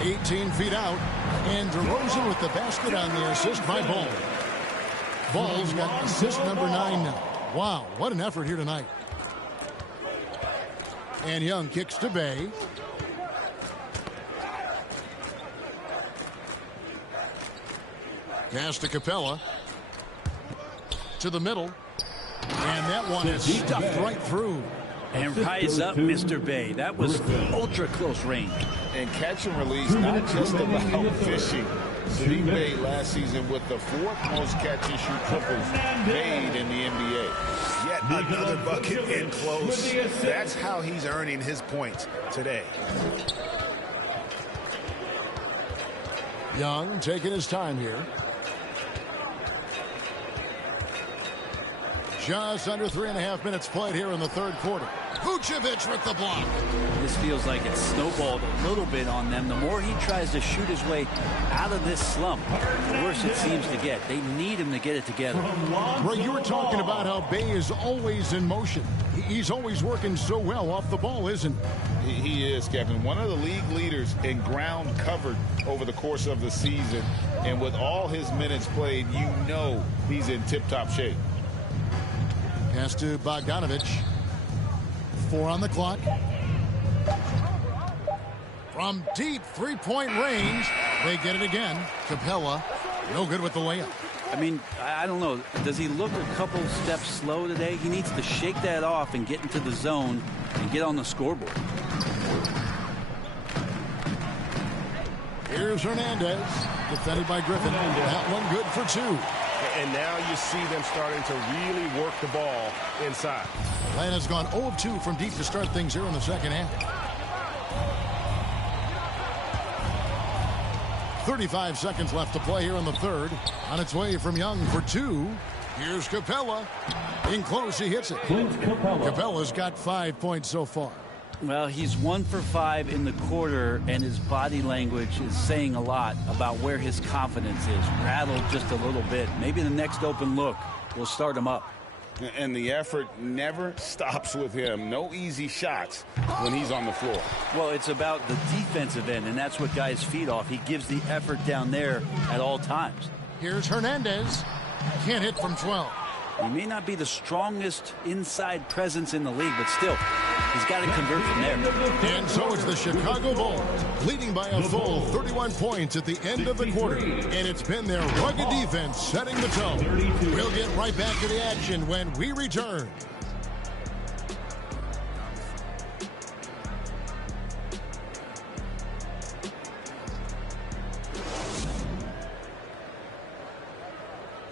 18 feet out. And DeRozan with the basket on the assist by Ball. Ball's got assist number 9 now. Wow, what an effort here tonight. And Young kicks to Bay. Pass to Capella. To the middle. And that one is stuffed right through. And rise up, Mr. Bay. That was ultra close range. And catch and release, not just about fishing. Sadiq Bey last season with the 4th most catch and shoot triples made in the NBA. Yet another bucket in close. That's how he's earning his points today. Young taking his time here. Just under 3.5 minutes played here in the third quarter. Vucevic with the block. This feels like it's snowballed a little bit on them. The more he tries to shoot his way out of this slump, the worse it seems to get. They need him to get it together. Ray, you were talking about how Bay is always in motion. He's always working so well off the ball, isn't he? He is, Kevin. One of the league leaders in ground covered over the course of the season. And with all his minutes played, you know he's in tip-top shape. Pass to Bogdanovich. 4 on the clock. From deep three-point range, they get it again. Capella, no good with the layup. I mean, I don't know. Does he look a couple steps slow today? He needs to shake that off and get into the zone and get on the scoreboard. Here's Hernandez, defended by Griffin. That one good for 2. And now you see them starting to really work the ball inside. Atlanta's gone 0 of 2 from deep to start things here in the second half. 35 seconds left to play here in the third. On its way from Young for 2. Here's Capella. In close, he hits it. Capella's got 5 points so far. Well, he's 1 for 5 in the quarter, and his body language is saying a lot about where his confidence is. Rattled just a little bit. Maybe the next open look will start him up. And the effort never stops with him. No easy shots when he's on the floor. Well, it's about the defensive end, and that's what guys feed off. He gives the effort down there at all times. Here's Hernandez. Can't hit from 12. He may not be the strongest inside presence in the league, but still, he's got to convert from there. And so it's the Chicago Bulls, leading by a full 31 points at the end of the quarter. And it's been their rugged defense setting the tone. We'll get right back to the action when we return.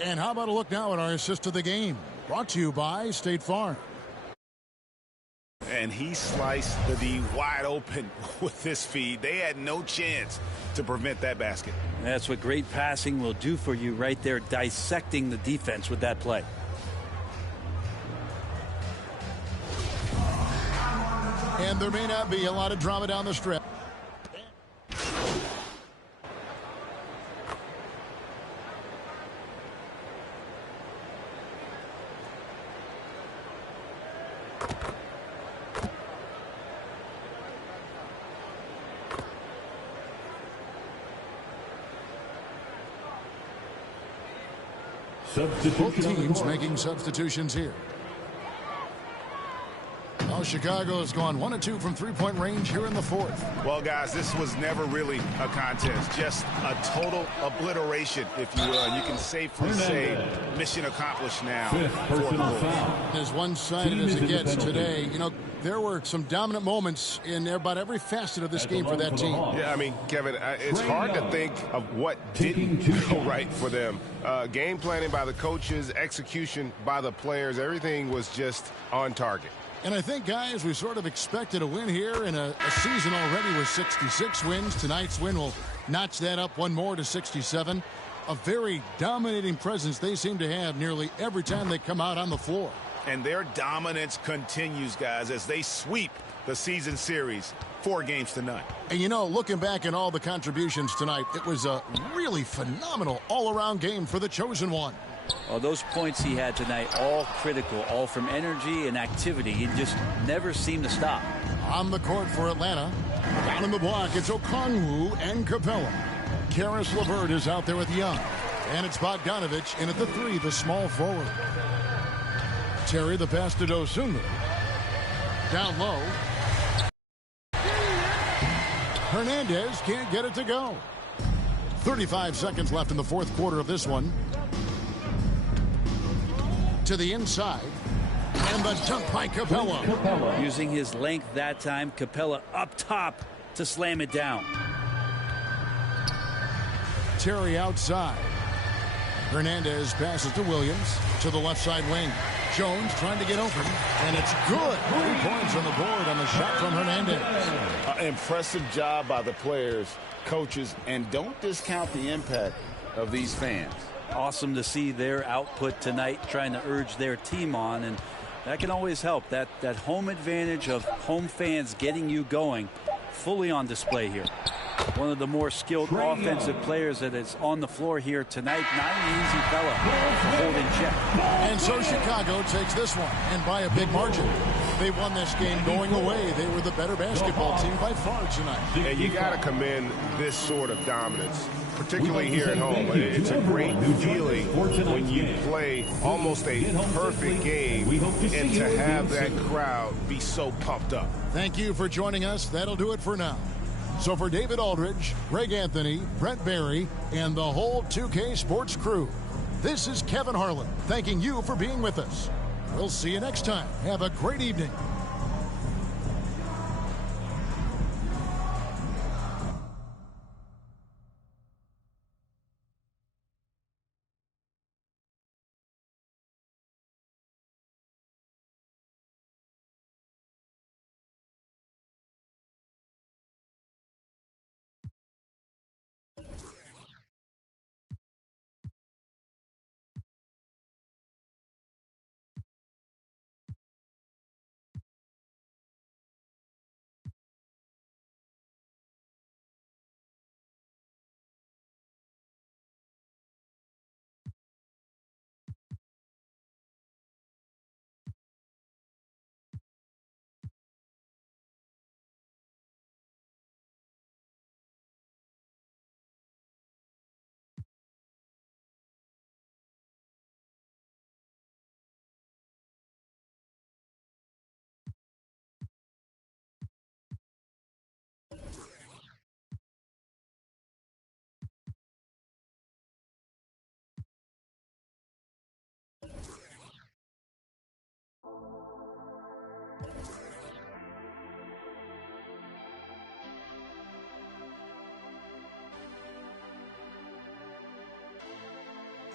And how about a look now at our assist of the game? Brought to you by State Farm. and he sliced the D wide open with his feed. They had no chance to prevent that basket. That's what great passing will do for you right there, dissecting the defense with that play. And there may not be a lot of drama down the stretch. Both teams making substitutions here. Well, Chicago has gone 1 of 2 from three-point range here in the fourth. Well, guys, this was never really a contest. Just a total obliteration, if you will. And you can safely say mission accomplished now. As one-sided as it gets today, you know, there were some dominant moments in about every facet of this game for that team. Yeah, I mean, Kevin, it's hard to think of what didn't go right for them. Game planning by the coaches, execution by the players, everything was just on target. And I think, guys, we sort of expected a win here in a season already with 66 wins. Tonight's win will notch that up one more to 67. A very dominating presence they seem to have nearly every time they come out on the floor. And their dominance continues, guys, as they sweep the season series 4 games to none. And, you know, looking back at all the contributions tonight, it was a really phenomenal all-around game for the Chosen One. Oh, those points he had tonight, all critical, all from energy and activity. He just never seemed to stop. On the court for Atlanta. Down in the block, it's Okongwu and Capella. Karis LeVert is out there with Young. And it's Bogdanovich in at the 3, the small forward. Terry, the pass to Dosunmu. Down low. Hernandez can't get it to go. 35 seconds left in the fourth quarter of this one. To the inside. And the dunk by Capella. Using his length that time, Capella up top to slam it down. Terry outside. Hernandez passes to Williams to the left side wing. Jones trying to get open, and it's good. 3 points on the board on the shot from Hernandez. Impressive job by the players, coaches, and don't discount the impact of these fans. Awesome to see their output tonight, trying to urge their team on, and that can always help. That home advantage of home fans getting you going, fully on display here. One of the more skilled offensive players that is on the floor here tonight. Not an easy fella to hold in check. And so Chicago takes this one, and by a big margin. They won this game going away. They were the better basketball team by far tonight. And you got to commend this sort of dominance, particularly here at home. It's a great feeling when you play almost a perfect game and to have that crowd be so pumped up. Thank you for joining us. That'll do it for now. So for David Aldridge, Greg Anthony, Brett Barry, and the whole 2K Sports crew, this is Kevin Harlan thanking you for being with us. We'll see you next time. Have a great evening.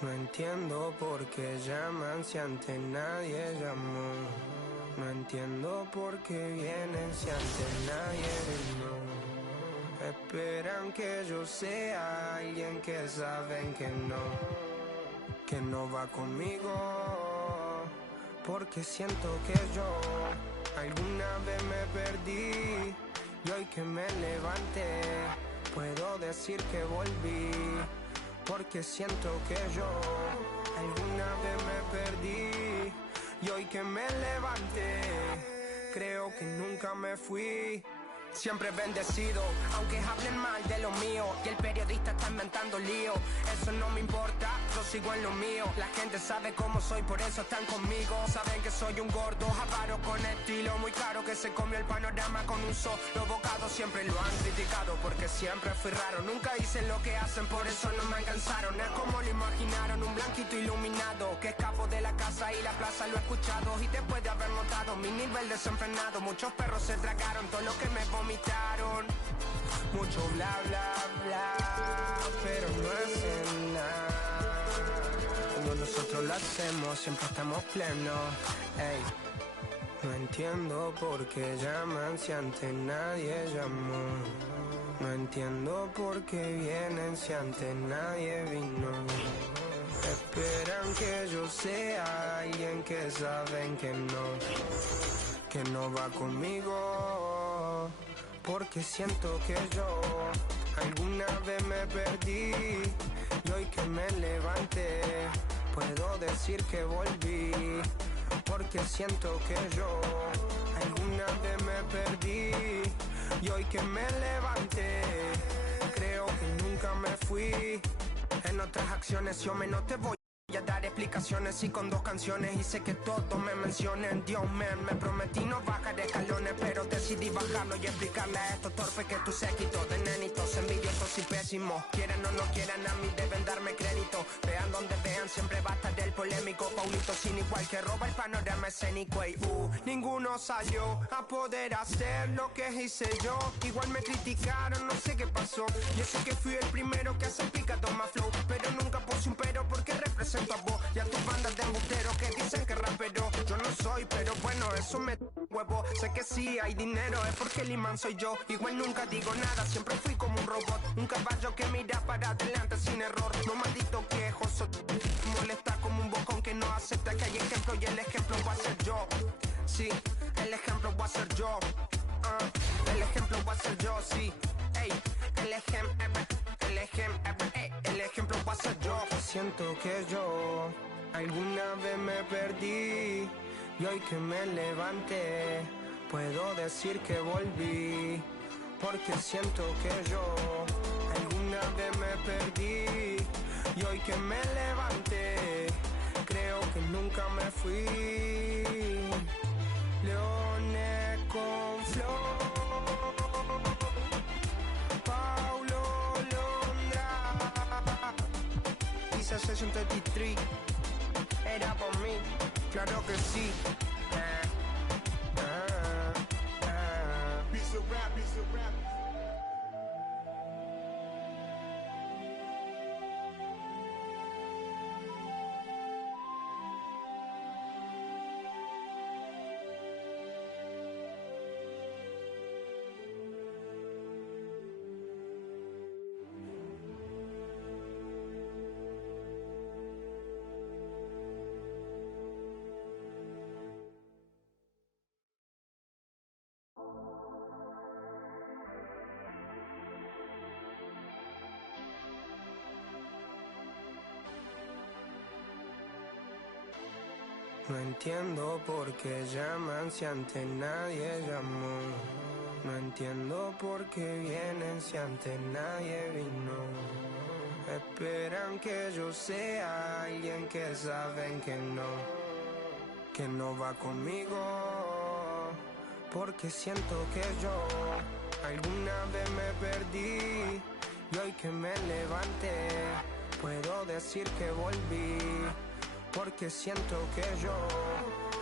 No entiendo por qué llaman si antes nadie llamó. No entiendo por qué vienen si antes nadie vino. Esperan que yo sea alguien que saben que no va conmigo. Porque siento que yo alguna vez me perdí y hoy que me levanté puedo decir que volví. Porque siento que yo alguna vez me perdí y hoy que me levanté creo que nunca me fui. Siempre bendecido, aunque hablen mal de lo mío y el periodista está inventando lío. Eso no me importa, yo sigo en lo mío. La gente sabe cómo soy, por eso están conmigo. Saben que soy un gordo, avaro con estilo muy caro, que se comió el panorama con un solo bocado. Siempre lo han criticado porque siempre fui raro. Nunca hice lo que hacen, por eso no me alcanzaron. Es como lo imaginaron, un blanquito iluminado que escapo de la casa y la plaza, lo he escuchado. Y después de haber notado mi nivel desenfrenado, muchos perros se tragaron todo lo que me vomitaron. Mucho bla bla bla, pero no hacen nada. Cuando nosotros lo hacemos siempre estamos plenos. Ey, no entiendo por qué llaman si antes nadie llamó. No entiendo por qué vienen si antes nadie vino. Esperan que yo sea alguien que saben que no va conmigo. Porque siento que yo alguna vez me perdí y hoy que me levanté puedo decir que volví. Porque siento que yo alguna vez me perdí y hoy que me levanté creo que nunca me fui. En otras acciones yo menos te voy a dar explicaciones y con 2 canciones hice que todos me mencionen. Dios me prometí no bajar escalones, pero decidí bajarlo y explicarle a estos torpes que tu séquito de nenitos envidiosos y pésimos. Quieran o no quieran, a mí deben darme crédito. Vean donde vean, siempre va a estar el polémico Paulito sin igual que roba el panorama escénico. Y ninguno salió a poder hacer lo que hice yo. Igual me criticaron, no sé qué pasó. Yo sé que fui el primero que hace picado más flow, pero nunca puse un pero porque represento a vos y a tus bandas de embusteros que dicen que rapero yo no soy, pero bueno, eso me huevo. Sé que sí hay dinero, es porque el imán soy yo. Igual nunca digo nada, siempre fui como un robot, un caballo que mira para adelante sin error. No maldito quejoso, molesta como un bocón que no acepta que hay ejemplo y el ejemplo va a ser yo. Sí, el ejemplo va a ser yo. El ejemplo va a ser yo, sí. Ey, el ejemplo va a ser yo. Siento que yo alguna vez me perdí y hoy que me levanté puedo decir que volví. Porque siento que yo alguna vez me perdí y hoy que me levanté creo que nunca me fui. Leones con flow, Paulo Londra, Isa Session 33, era por mí, claro que sí. Piece of rap, piece of rap. No entiendo por qué llaman si antes nadie llamó. No entiendo por qué vienen si antes nadie vino. Esperan que yo sea alguien que saben que no va conmigo. Porque siento que yo alguna vez me perdí y hoy que me levanté puedo decir que volví. Porque siento que yo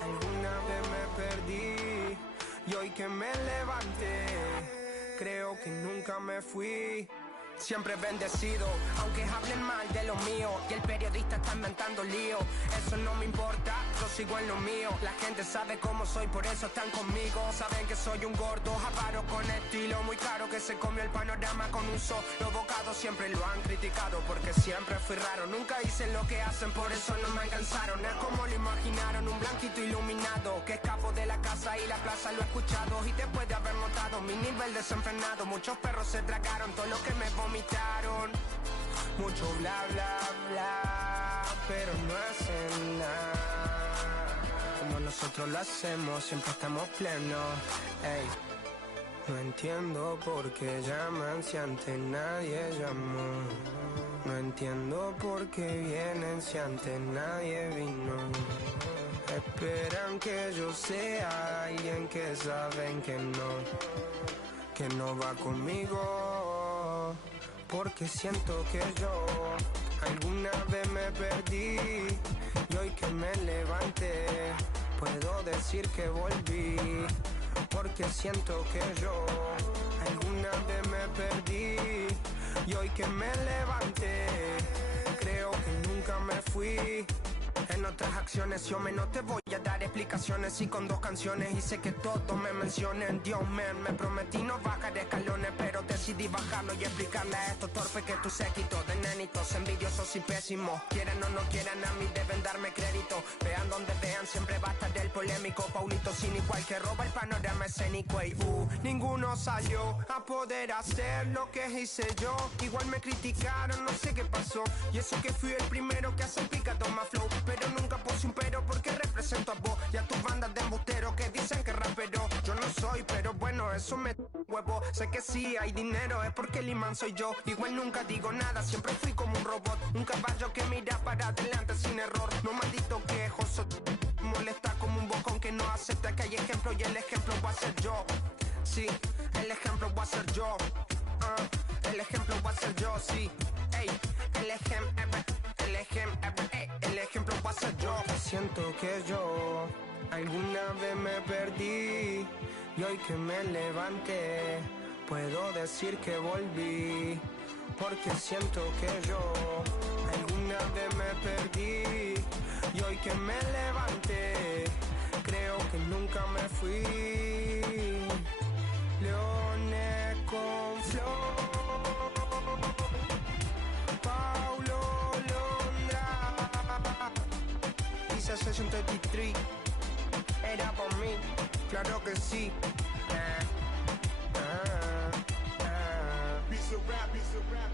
alguna vez me perdí y hoy que me levanté creo que nunca me fui. siempre bendecido, aunque hablen mal de lo mío y el periodista está inventando lío. Eso no me importa, yo sigo en lo mío. La gente sabe cómo soy, por eso están conmigo. Saben que soy un gordo, avaro con estilo muy caro, que se comió el panorama con un solo bocado. Siempre lo han criticado porque siempre fui raro. Nunca hice lo que hacen, por eso no me alcanzaron. Es como lo imaginaron, un blanquito iluminado que escapo de la casa y la plaza. Lo he escuchado y después de haber notado mi nivel desenfrenado, muchos perros se tragaron todo lo que me vomitaron. Mucho bla bla bla, pero no hacen nada. Como nosotros lo hacemos, siempre estamos plenos. Ey. No entiendo por qué llaman si antes nadie llamó. No entiendo por qué vienen si antes nadie vino. Esperan que yo sea alguien que saben que no va conmigo. Porque siento que yo alguna vez me perdí y hoy que me levanté puedo decir que volví. Porque siento que yo alguna vez me perdí y hoy que me levanté creo que nunca me fui. En otras acciones yo no te voy a dar explicaciones y con 2 canciones hice que todos me mencionen. Dios man, me prometí no bajar escalones, pero decidí bajarlo y explicarle a estos torpes que tu séquito de nenitos envidiosos y pésimos, quieran o no quieran, a mí deben darme crédito. Vean donde vean, siempre va a estar el polémico Paulito sin igual que roba el panorama escénico. Y ninguno salió a poder hacer lo que hice yo. Igual me criticaron, no sé qué pasó, y eso que fui el primero que hace picado más flow. Pero nunca puse un pero porque represento a vos y a tus bandas de embusteros que dicen que rapero yo no soy, pero bueno, eso me huevo. Sé que sí hay dinero, es porque el imán soy yo. Igual nunca digo nada, siempre fui como un robot, un caballo que mira para adelante sin error. No maldito quejoso, molesta como un bocón que no acepta que hay ejemplo y el ejemplo va a ser yo. Sí, el ejemplo va a ser yo. El ejemplo va a ser yo, sí. Ey, el ejemplo va a ser yo. Siento que yo alguna vez me perdí y hoy que me levanté puedo decir que volví. Porque siento que yo alguna vez me perdí y hoy que me levanté creo que nunca me fui. Leones con flow, Paulo Londra, dice Session 33, era por mí, claro que sí. Piece of rap, piece of rap.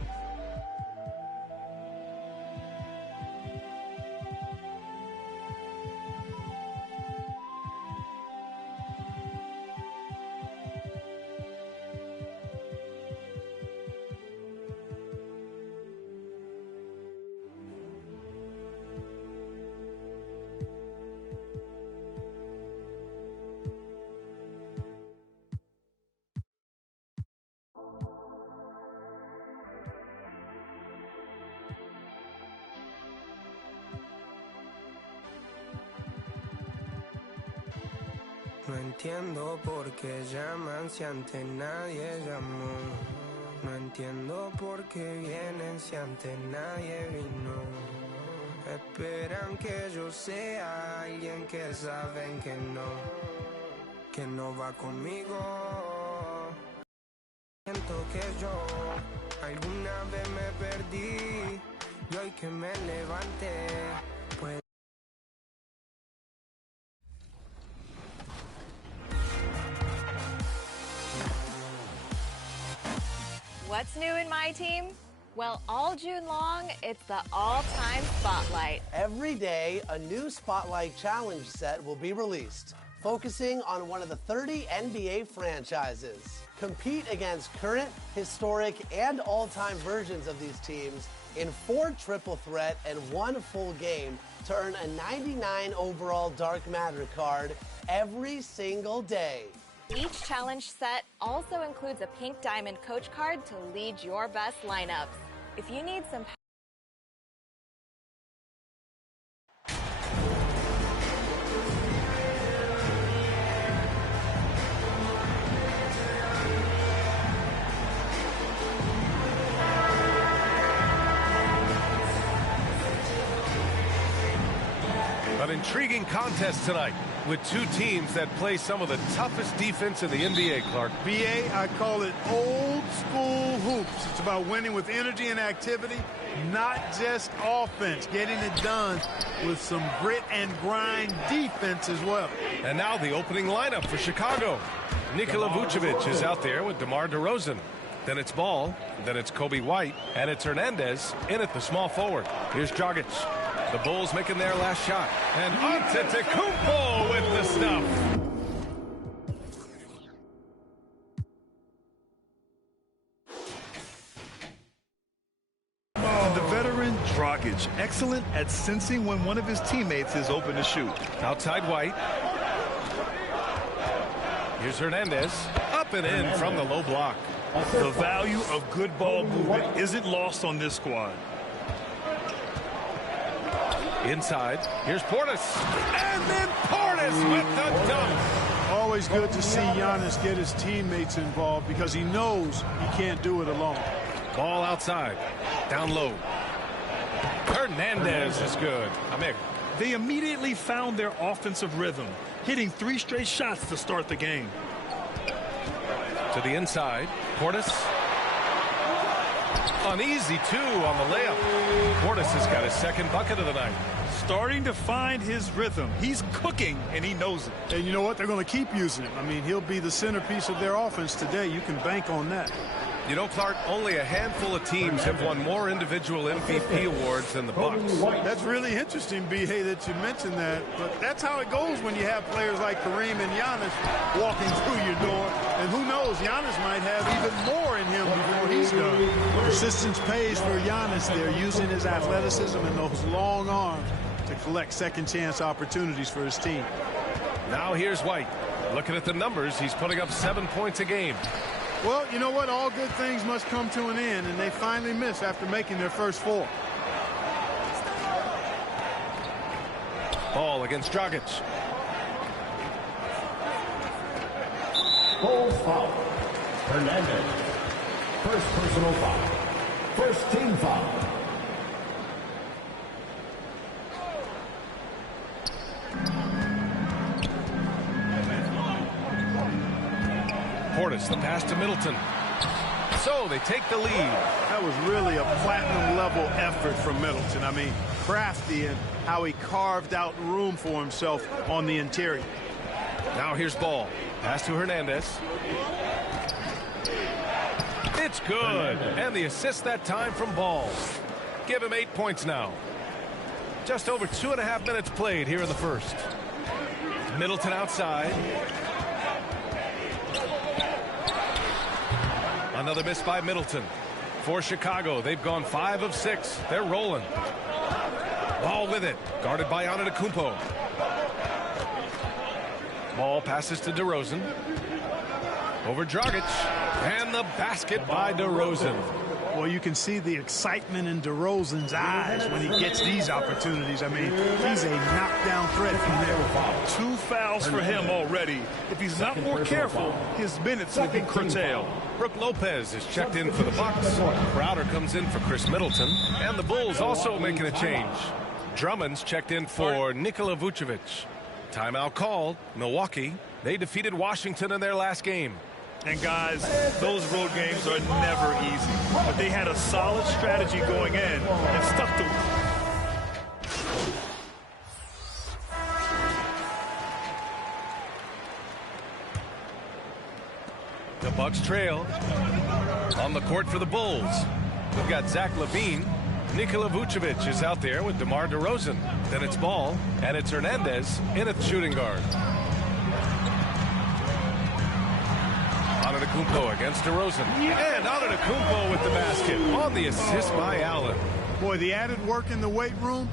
No entiendo por qué llaman si antes nadie llamó. No entiendo por qué vienen si antes nadie vino. Esperan que yo sea alguien que saben que no va conmigo. Siento que yo alguna vez me perdí y hoy que me levanté pues. What's new in my team? Well, all June long, it's the all-time Spotlight. Every day, a new Spotlight Challenge set will be released, focusing on one of the 30 NBA franchises. Compete against current, historic, and all-time versions of these teams in 4 triple threat and 1 full game to earn a 99 overall Dark Matter card every single day. Each challenge set also includes a pink diamond coach card to lead your best lineups. If you need some intriguing contest tonight with two teams that play some of the toughest defense in the NBA, Clark. BA, I call it old school hoops. It's about winning with energy and activity, not just offense, getting it done with some grit and grind defense as well. And now the opening lineup for Chicago. Nikola Vucevic is out there with DeMar DeRozan. Then it's Ball, then it's Kobe White, and it's Hernandez in at the small forward. Here's Dragic. The Bulls making their last shot. And Antetokounmpo with the stuff. And the veteran Dragic, excellent at sensing when one of his teammates is open to shoot. Outside White. Here's Hernandez. Up and in from the low block. The value of good ball movement isn't lost on this squad. Inside, here's Portis. And then Portis with the dunk. Always good to see Giannis get his teammates involved because he knows he can't do it alone. Ball outside, down low. Hernandez is good. They immediately found their offensive rhythm, hitting 3 straight shots to start the game. To the inside, Portis. An easy 2 on the layup. Portis has got his second bucket of the night. Starting to find his rhythm. He's cooking, and he knows it. And you know what? They're going to keep using him. I mean, he'll be the centerpiece of their offense today. You can bank on that. You know, Clark, only a handful of teams have won more individual MVP awards than the Bucks. That's really interesting, B.A., that you mentioned that. But that's how it goes when you have players like Kareem and Giannis walking through your door. And who knows, Giannis might have even more in him before he's done. Persistence pays for Giannis there, using his athleticism and those long arms to collect second-chance opportunities for his team. Now here's White. Looking at the numbers, he's putting up 7 points a game. Well, you know what? All good things must come to an end, and they finally miss after making their first 4. Ball against Dragic. Bulls foul. Hernandez. First personal foul. First team foul. Portis, the pass to Middleton. So they take the lead. That was really a platinum-level effort from Middleton. I mean, crafty in how he carved out room for himself on the interior. Now here's Ball. Pass to Hernandez. It's good. And the assist that time from Ball. Give him 8 points now. Just over 2.5 minutes played here in the first. Middleton outside. Another miss by Middleton. For Chicago, they've gone 5 of 6. They're rolling. Ball with it. Guarded by Antetokounmpo. Ball passes to DeRozan. Over Dragic. And the basket by DeRozan. Well, you can see the excitement in DeRozan's eyes when he gets these opportunities. I mean, he's a knockdown threat from there. 2 fouls for him already. If he's not more careful, his minutes will be curtailed. Brook Lopez is checked in for the Bucks. Crowder comes in for Chris Middleton. And the Bulls also making a change. Drummond's checked in for Nikola Vucevic. Timeout called. Milwaukee. They defeated Washington in their last game. And guys, those road games are never easy. But they had a solid strategy going in and stuck to it. The Bucks trail. On the court for the Bulls. We've got Zach LaVine. Nikola Vucevic is out there with DeMar DeRozan. Then it's Ball, and it's Hernandez in at the shooting guard. Antetokounmpo against DeRozan. And Antetokounmpo with the basket on the assist by Allen. Boy, the added work in the weight room.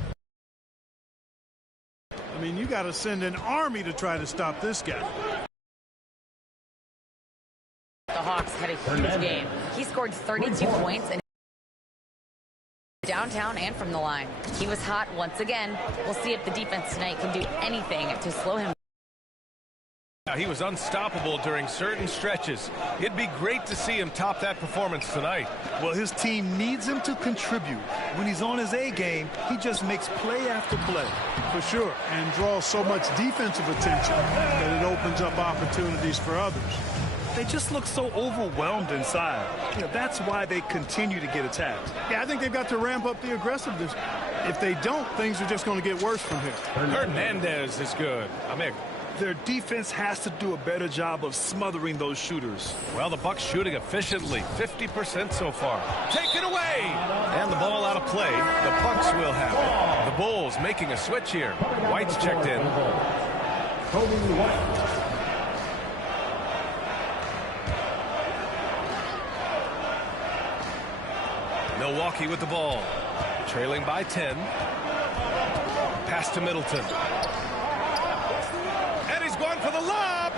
I mean, you got to send an army to try to stop this guy. The Hawks had a huge game. He scored 32 points and downtown and from the line. He was hot once again. We'll see if the defense tonight can do anything to slow him He was unstoppable during certain stretches. It'd be great to see him top that performance tonight. Well, his team needs him to contribute. When he's on his A game, he just makes play after play. For sure, and draws so much defensive attention that it opens up opportunities for others. They just look so overwhelmed inside. You know, that's why they continue to get attacked. Yeah, I think they've got to ramp up the aggressiveness. If they don't, things are just going to get worse from here. Hernandez is good. Their defense has to do a better job of smothering those shooters. Well, the Bucks shooting efficiently, 50% so far. Taken away! And the ball out of play. The Bucks will have it. The Bulls making a switch here. White's checked in. Milwaukee with the ball. Trailing by 10. Pass to Middleton. Going for the lob.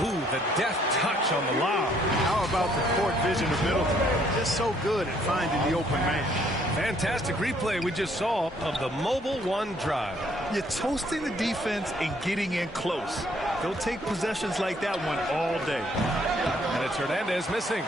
Ooh, the deft touch on the lob. How about the court vision of Middleton? Just so good at finding the open man. Fantastic replay we just saw of the mobile one drive. You're toasting the defense and getting in close. They'll take possessions like that one all day. And it's Hernandez missing.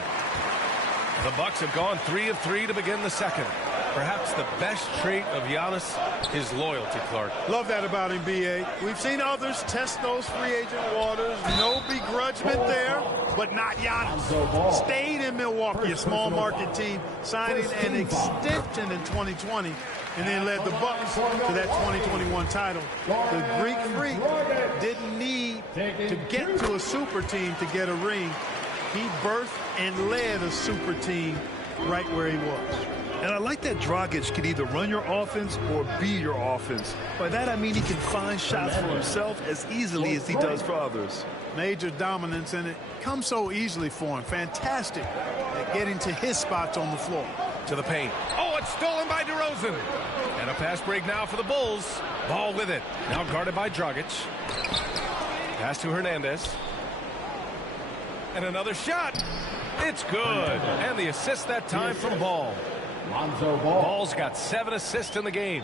The Bucks have gone 3 of 3 to begin the second. Perhaps the best trait of Giannis is loyalty, Clark. Love that about him, B.A. We've seen others test those free agent waters. No begrudgment there, but not Giannis. Stayed in Milwaukee, a small market team, signing an extension in 2020, and then led the Bucks to that 2021 title. The Greek Freak didn't need to get to a super team to get a ring. He birthed and led a super team right where he was. And I like that Dragic can either run your offense or be your offense. By that, I mean he can find shots for himself as easily as he does for others. Major dominance, and it comes so easily for him. Fantastic at getting to his spots on the floor. To the paint. Oh, it's stolen by DeRozan. And a fast break now for the Bulls. Ball with it. Now guarded by Dragic. Pass to Hernandez. And another shot. It's good. And the assist that time from Ball. Ball's got 7 assists in the game.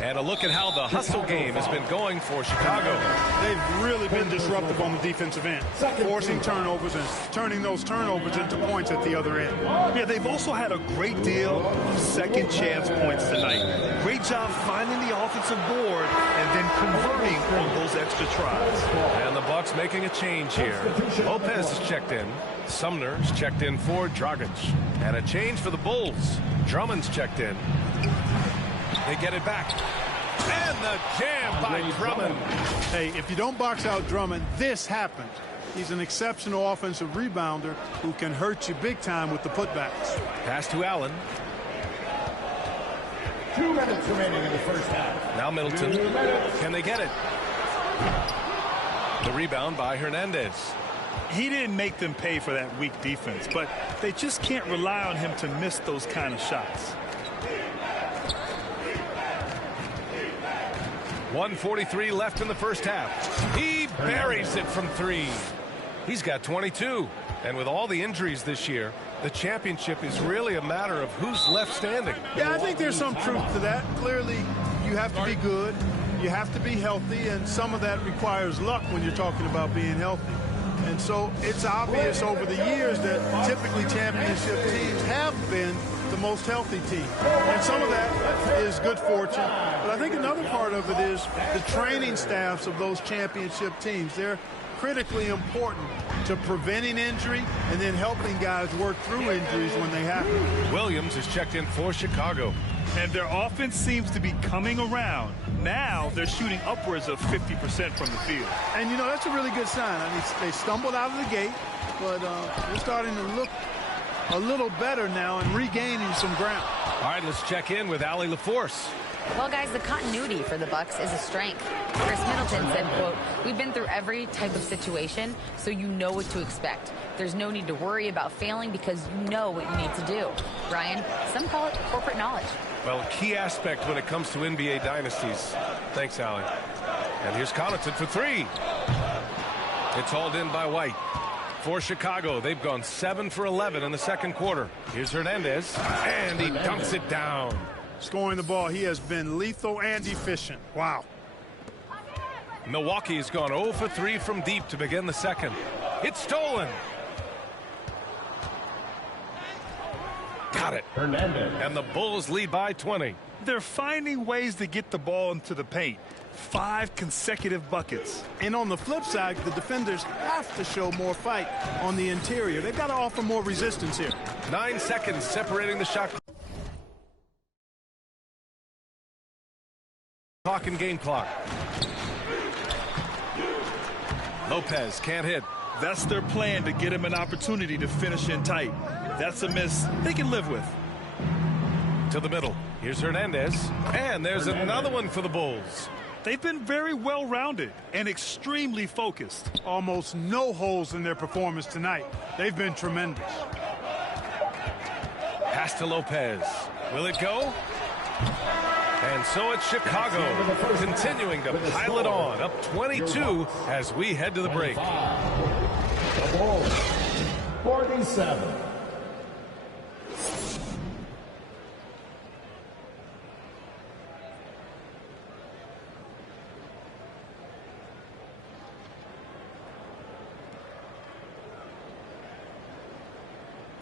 And a look at how the hustle game has been going for Chicago. They've really been disruptive on the defensive end, forcing turnovers and turning those turnovers into points at the other end. Yeah, they've also had a great deal of second chance points tonight. Great job finding the offensive board and then converting on those extra tries. And the Bucks making a change here. Lopez is checked in. Sumner's checked in for Dragic. And a change for the Bulls. Drummond's checked in. They get it back. And the jam by Drummond. Hey, if you don't box out Drummond, this happens. He's an exceptional offensive rebounder who can hurt you big time with the putbacks. Pass to Allen. 2 minutes remaining in the first half. Now Middleton. Can they get it? The rebound by Hernandez. He didn't make them pay for that weak defense, but they just can't rely on him to miss those kind of shots. 1:43 left in the first half. He buries it from 3. He's got 22. And with all the injuries this year, the championship is really a matter of who's left standing. Yeah, I think there's some truth to that. Clearly, you have to be good. You have to be healthy, and some of that requires luck when you're talking about being healthy. And so it's obvious over the years that typically championship teams have been the most healthy team. And some of that is good fortune. But I think another part of it is the training staffs of those championship teams. They're critically important to preventing injury and then helping guys work through injuries when they happen. Williams is checked in for Chicago. And their offense seems to be coming around. Now they're shooting upwards of 50% from the field. And, you know, that's a really good sign. I mean, they stumbled out of the gate, but they're starting to look a little better now and regaining some ground. All right, let's check in with Allie LaForce. Well, guys, the continuity for the Bucks is a strength. Chris Middleton said, quote, "We've been through every type of situation, so you know what to expect. There's no need to worry about failing because you know what you need to do." Ryan, some call it corporate knowledge. Well, a key aspect when it comes to NBA dynasties. Thanks, Allie. And here's Connaughton for 3. It's hauled in by White. For Chicago, they've gone 7 for 11 in the second quarter. Here's Hernandez, and he dunks it down. Scoring the ball, he has been lethal and efficient. Wow. Milwaukee's gone 0 for 3 from deep to begin the second. It's stolen. Got it. Hernandez. And the Bulls lead by 20. They're finding ways to get the ball into the paint. 5 consecutive buckets. And on the flip side, the defenders have to show more fight on the interior. They've got to offer more resistance here. 9 seconds separating the shot clock and game clock. Lopez can't hit. That's their plan, to get him an opportunity to finish in tight. That's a miss they can live with. To the middle. Here's Hernandez. And there's another one for the Bulls. They've been very well-rounded and extremely focused. Almost no holes in their performance tonight. They've been tremendous. Pass to Lopez. Will it go? And so it's Chicago continuing to pile it on, up 22 as we head to the break. The Bulls, 47.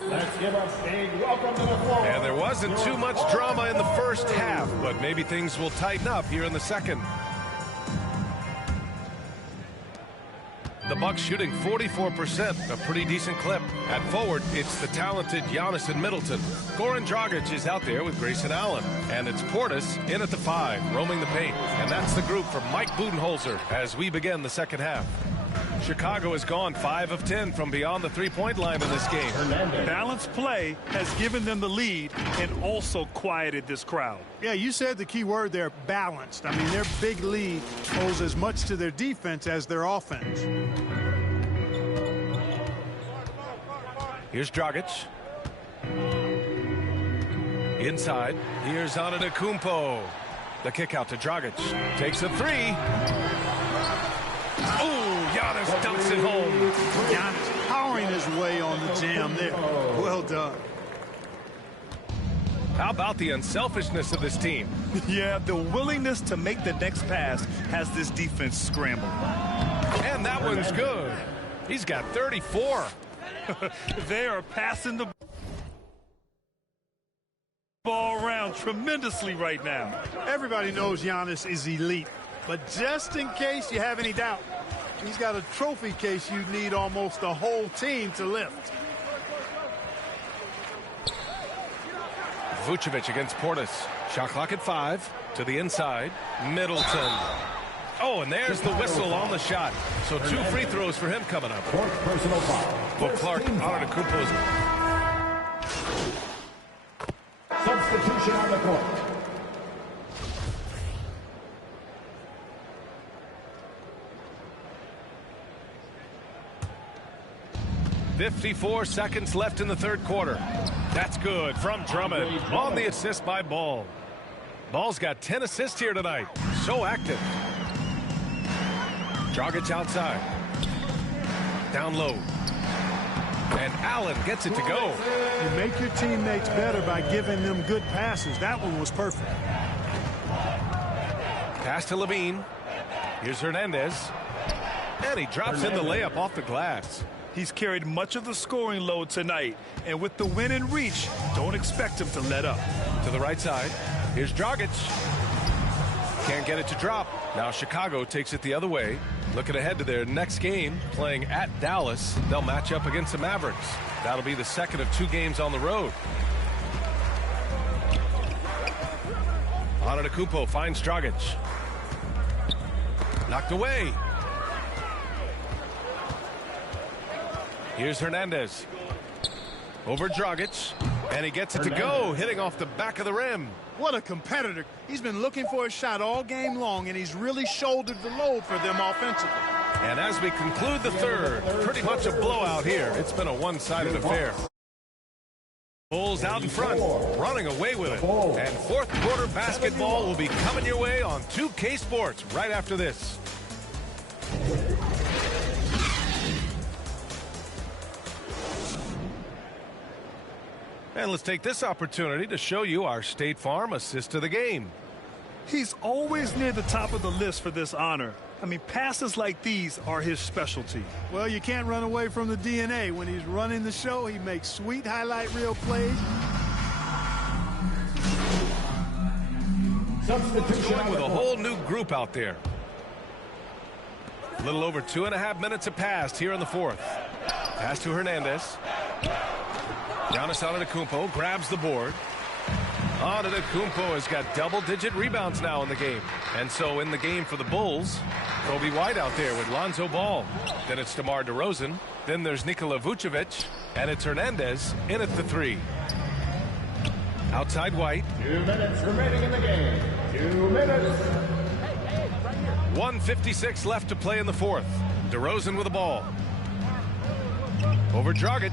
Let's give a big welcome to the floor. And there wasn't too much drama in the first half, but maybe things will tighten up here in the second. The Bucks shooting 44%, a pretty decent clip. At forward, it's the talented Giannis and Middleton. Goran Dragic is out there with Grayson Allen. And it's Portis in at the 5, roaming the paint. And that's the group from Mike Budenholzer as we begin the second half. Chicago has gone 5 of 10 from beyond the three-point line in this game. Balanced play has given them the lead and also quieted this crowd. Yeah, you said the key word there, balanced. I mean, their big lead owes as much to their defense as their offense. Here's Dragic. Inside. Here's Antetokounmpo. The kick out to Dragic. Takes a 3. Giannis dumps it home. Giannis powering his way on the jam there. Well done. How about the unselfishness of this team? Yeah, the willingness to make the next pass has this defense scrambling. And that one's good. He's got 34. They are passing the ball around tremendously right now. Everybody knows Giannis is elite, but just in case you have any doubt, he's got a trophy case you need almost the whole team to lift. Vucevic against Portis. Shot clock at 5. To the inside. Middleton. Oh, and there's the whistle on the shot. So 2 free throws for him coming up. Personal foul. For Clark, Antetokounmpo's. Substitution on the court. .54 seconds left in the third quarter. That's good from Drummond on the assist by Ball. Ball's got 10 assists here tonight. So active. Dragic outside. Down low. And Allen gets it to go. You make your teammates better by giving them good passes. That one was perfect. Pass to Levine. Here's Hernandez. And he drops in the layup off the glass. He's carried much of the scoring load tonight, and with the win in reach, don't expect him to let up. To the right side. Here's Dragic. Can't get it to drop. Now Chicago takes it the other way. Looking ahead to their next game, playing at Dallas. They'll match up against the Mavericks. That'll be the second of 2 games on the road. Antetokounmpo finds Dragic. Knocked away. Here's Hernandez. Over Dragic. And he gets it to go, hitting off the back of the rim. What a competitor. He's been looking for a shot all game long, and he's really shouldered the load for them offensively. And as we conclude the third, pretty much a blowout here. It's been a one-sided affair. Bulls out in front, running away with it. And fourth quarter basketball will be coming your way on 2K Sports right after this. And let's take this opportunity to show you our State Farm assist of the game. He's always near the top of the list for this honor. I mean, passes like these are his specialty. Well, you can't run away from the DNA. When he's running the show, he makes sweet highlight reel plays. Going with a whole new group out there. A little over 2.5 minutes have passed here in the fourth. Pass to Hernandez. Giannis Antetokounmpo grabs the board. Antetokounmpo has got double-digit rebounds now in the game. And so in the game for the Bulls, Kobe White out there with Lonzo Ball. Then it's DeMar DeRozan. Then there's Nikola Vucevic. And it's Hernandez in at the three. Outside White. 2 minutes remaining in the game. 2 minutes. 1:56 left to play in the fourth. DeRozan with the ball. Over Dragic.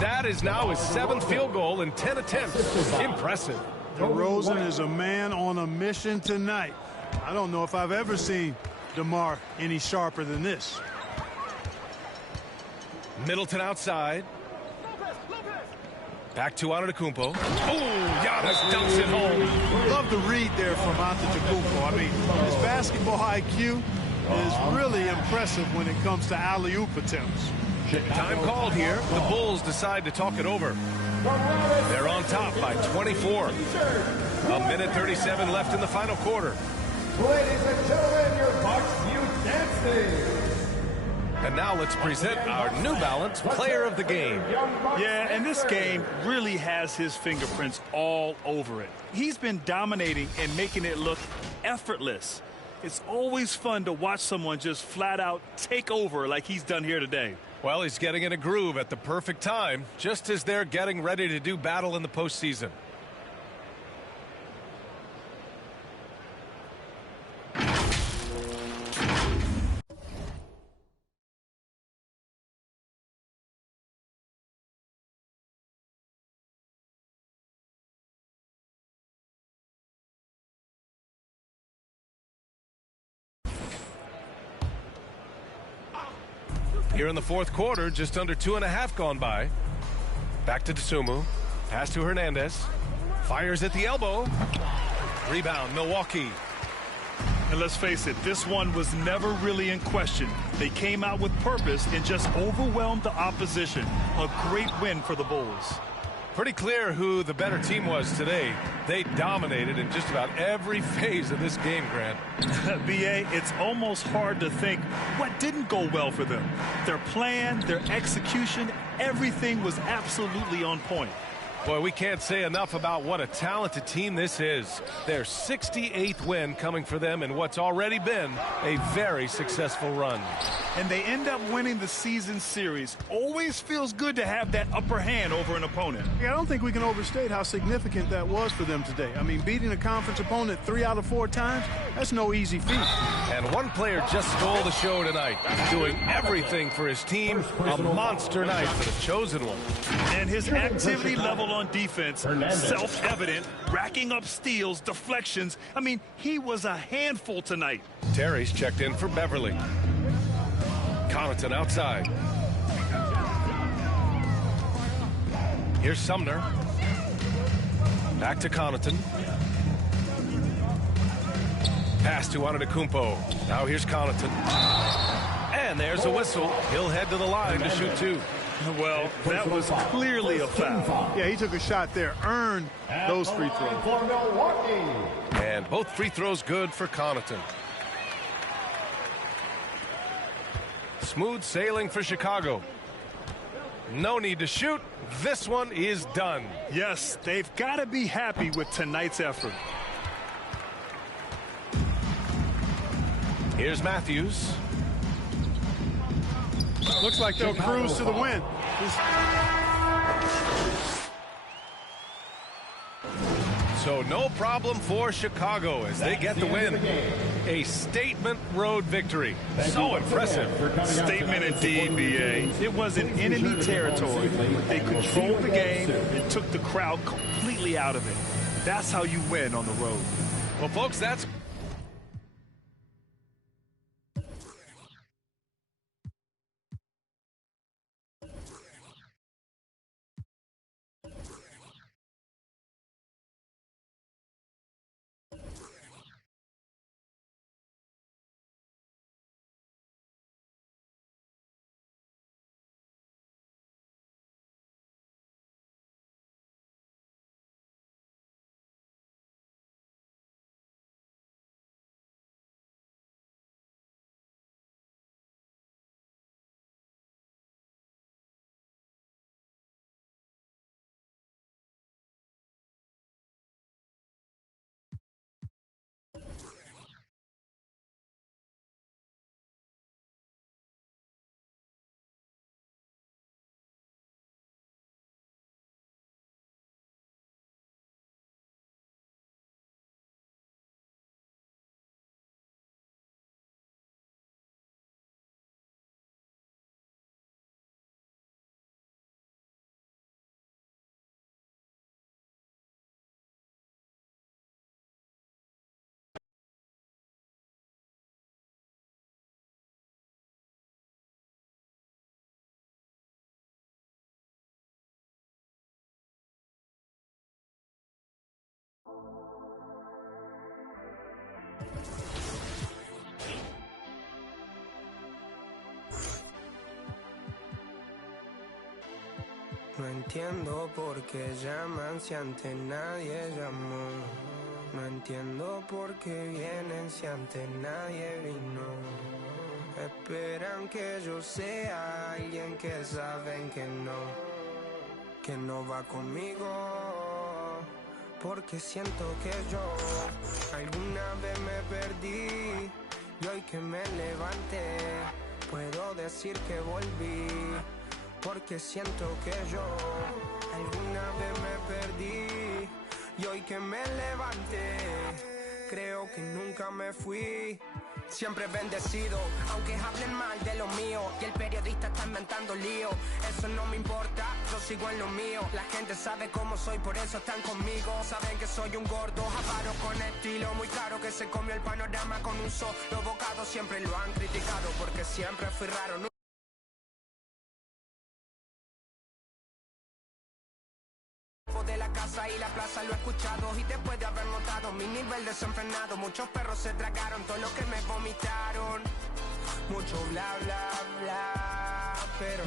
That is now his 7th field goal in 10 attempts. Impressive. DeRozan is a man on a mission tonight. I don't know if I've ever seen DeMar any sharper than this. Middleton outside. Back to Antetokounmpo. Oh, Giannis dumps it home. Love the read there from Antetokounmpo. I mean, his basketball IQ is really impressive when it comes to alley-oop attempts. Time called here. The Bulls decide to talk it over. They're on top by 24. 1:37 left in the final quarter. Ladies and gentlemen, your Bucks Youth Dance Team. And now let's present our New Balance Player of the Game. Yeah, and this game really has his fingerprints all over it. He's been dominating and making it look effortless. It's always fun to watch someone just flat out take over like he's done here today. Well, he's getting in a groove at the perfect time, just as they're getting ready to do battle in the postseason. Here in the fourth quarter, just under 2.5 gone by. Back to Dosunmu. Pass to Hernandez. Fires at the elbow. Rebound, Milwaukee. And let's face it, this one was never really in question. They came out with purpose and just overwhelmed the opposition. A great win for the Bulls. Pretty clear who the better team was today. They dominated in just about every phase of this game, Grant. BA, it's almost hard to think what didn't go well for them. Their plan, their execution, everything was absolutely on point. Boy, we can't say enough about what a talented team this is. Their 68th win coming for them in what's already been a very successful run. And they end up winning the season series. Always feels good to have that upper hand over an opponent. Yeah, I don't think we can overstate how significant that was for them today. I mean, beating a conference opponent 3 out of 4 times, that's no easy feat. And one player just stole the show tonight, doing everything for his team. A monster night for the chosen one. And his activity level on defense, self-evident, racking up steals, deflections. I mean, he was a handful tonight. Terry's checked in for Beverly. Connaughton outside. Here's Sumner. Back to Connaughton. Pass to Antetokounmpo. Now here's Connaughton. And there's a whistle. He'll head to the line to shoot 2. Well, that was clearly a foul. Yeah, he took a shot there, earned those free throws. And both free throws good for Connaughton. Smooth sailing for Chicago. No need to shoot. This one is done. Yes, they've got to be happy with tonight's effort. Here's Matthews. Looks like they'll cruise to the win. So no problem for Chicago as they get the win. A statement road victory. So impressive. Statement indeed, BA. It was in enemy territory. They controlled the game and took the crowd completely out of it. That's how you win on the road. Well, folks, that's No entiendo por qué llaman si antes nadie llamó. No entiendo por qué vienen si antes nadie vino. Esperan que yo sea alguien que saben que no va conmigo. Porque siento que yo alguna vez me perdí y hoy que me levanté puedo decir que volví. Porque siento que yo alguna vez me perdí y hoy que me levanté creo que nunca me fui. Siempre bendecido, aunque hablen mal de lo mío y el periodista está inventando lío. Eso no me importa, yo sigo en lo mío. La gente sabe cómo soy, por eso están conmigo. Saben que soy un gordo, avaro con estilo. Muy claro que se comió el panorama con un solo bocado. Siempre lo han criticado porque siempre fui raro. De la casa y la plaza lo he escuchado y después de haber notado mi nivel desenfrenado, muchos perros se tragaron todo lo que me vomitaron. Mucho bla bla bla, pero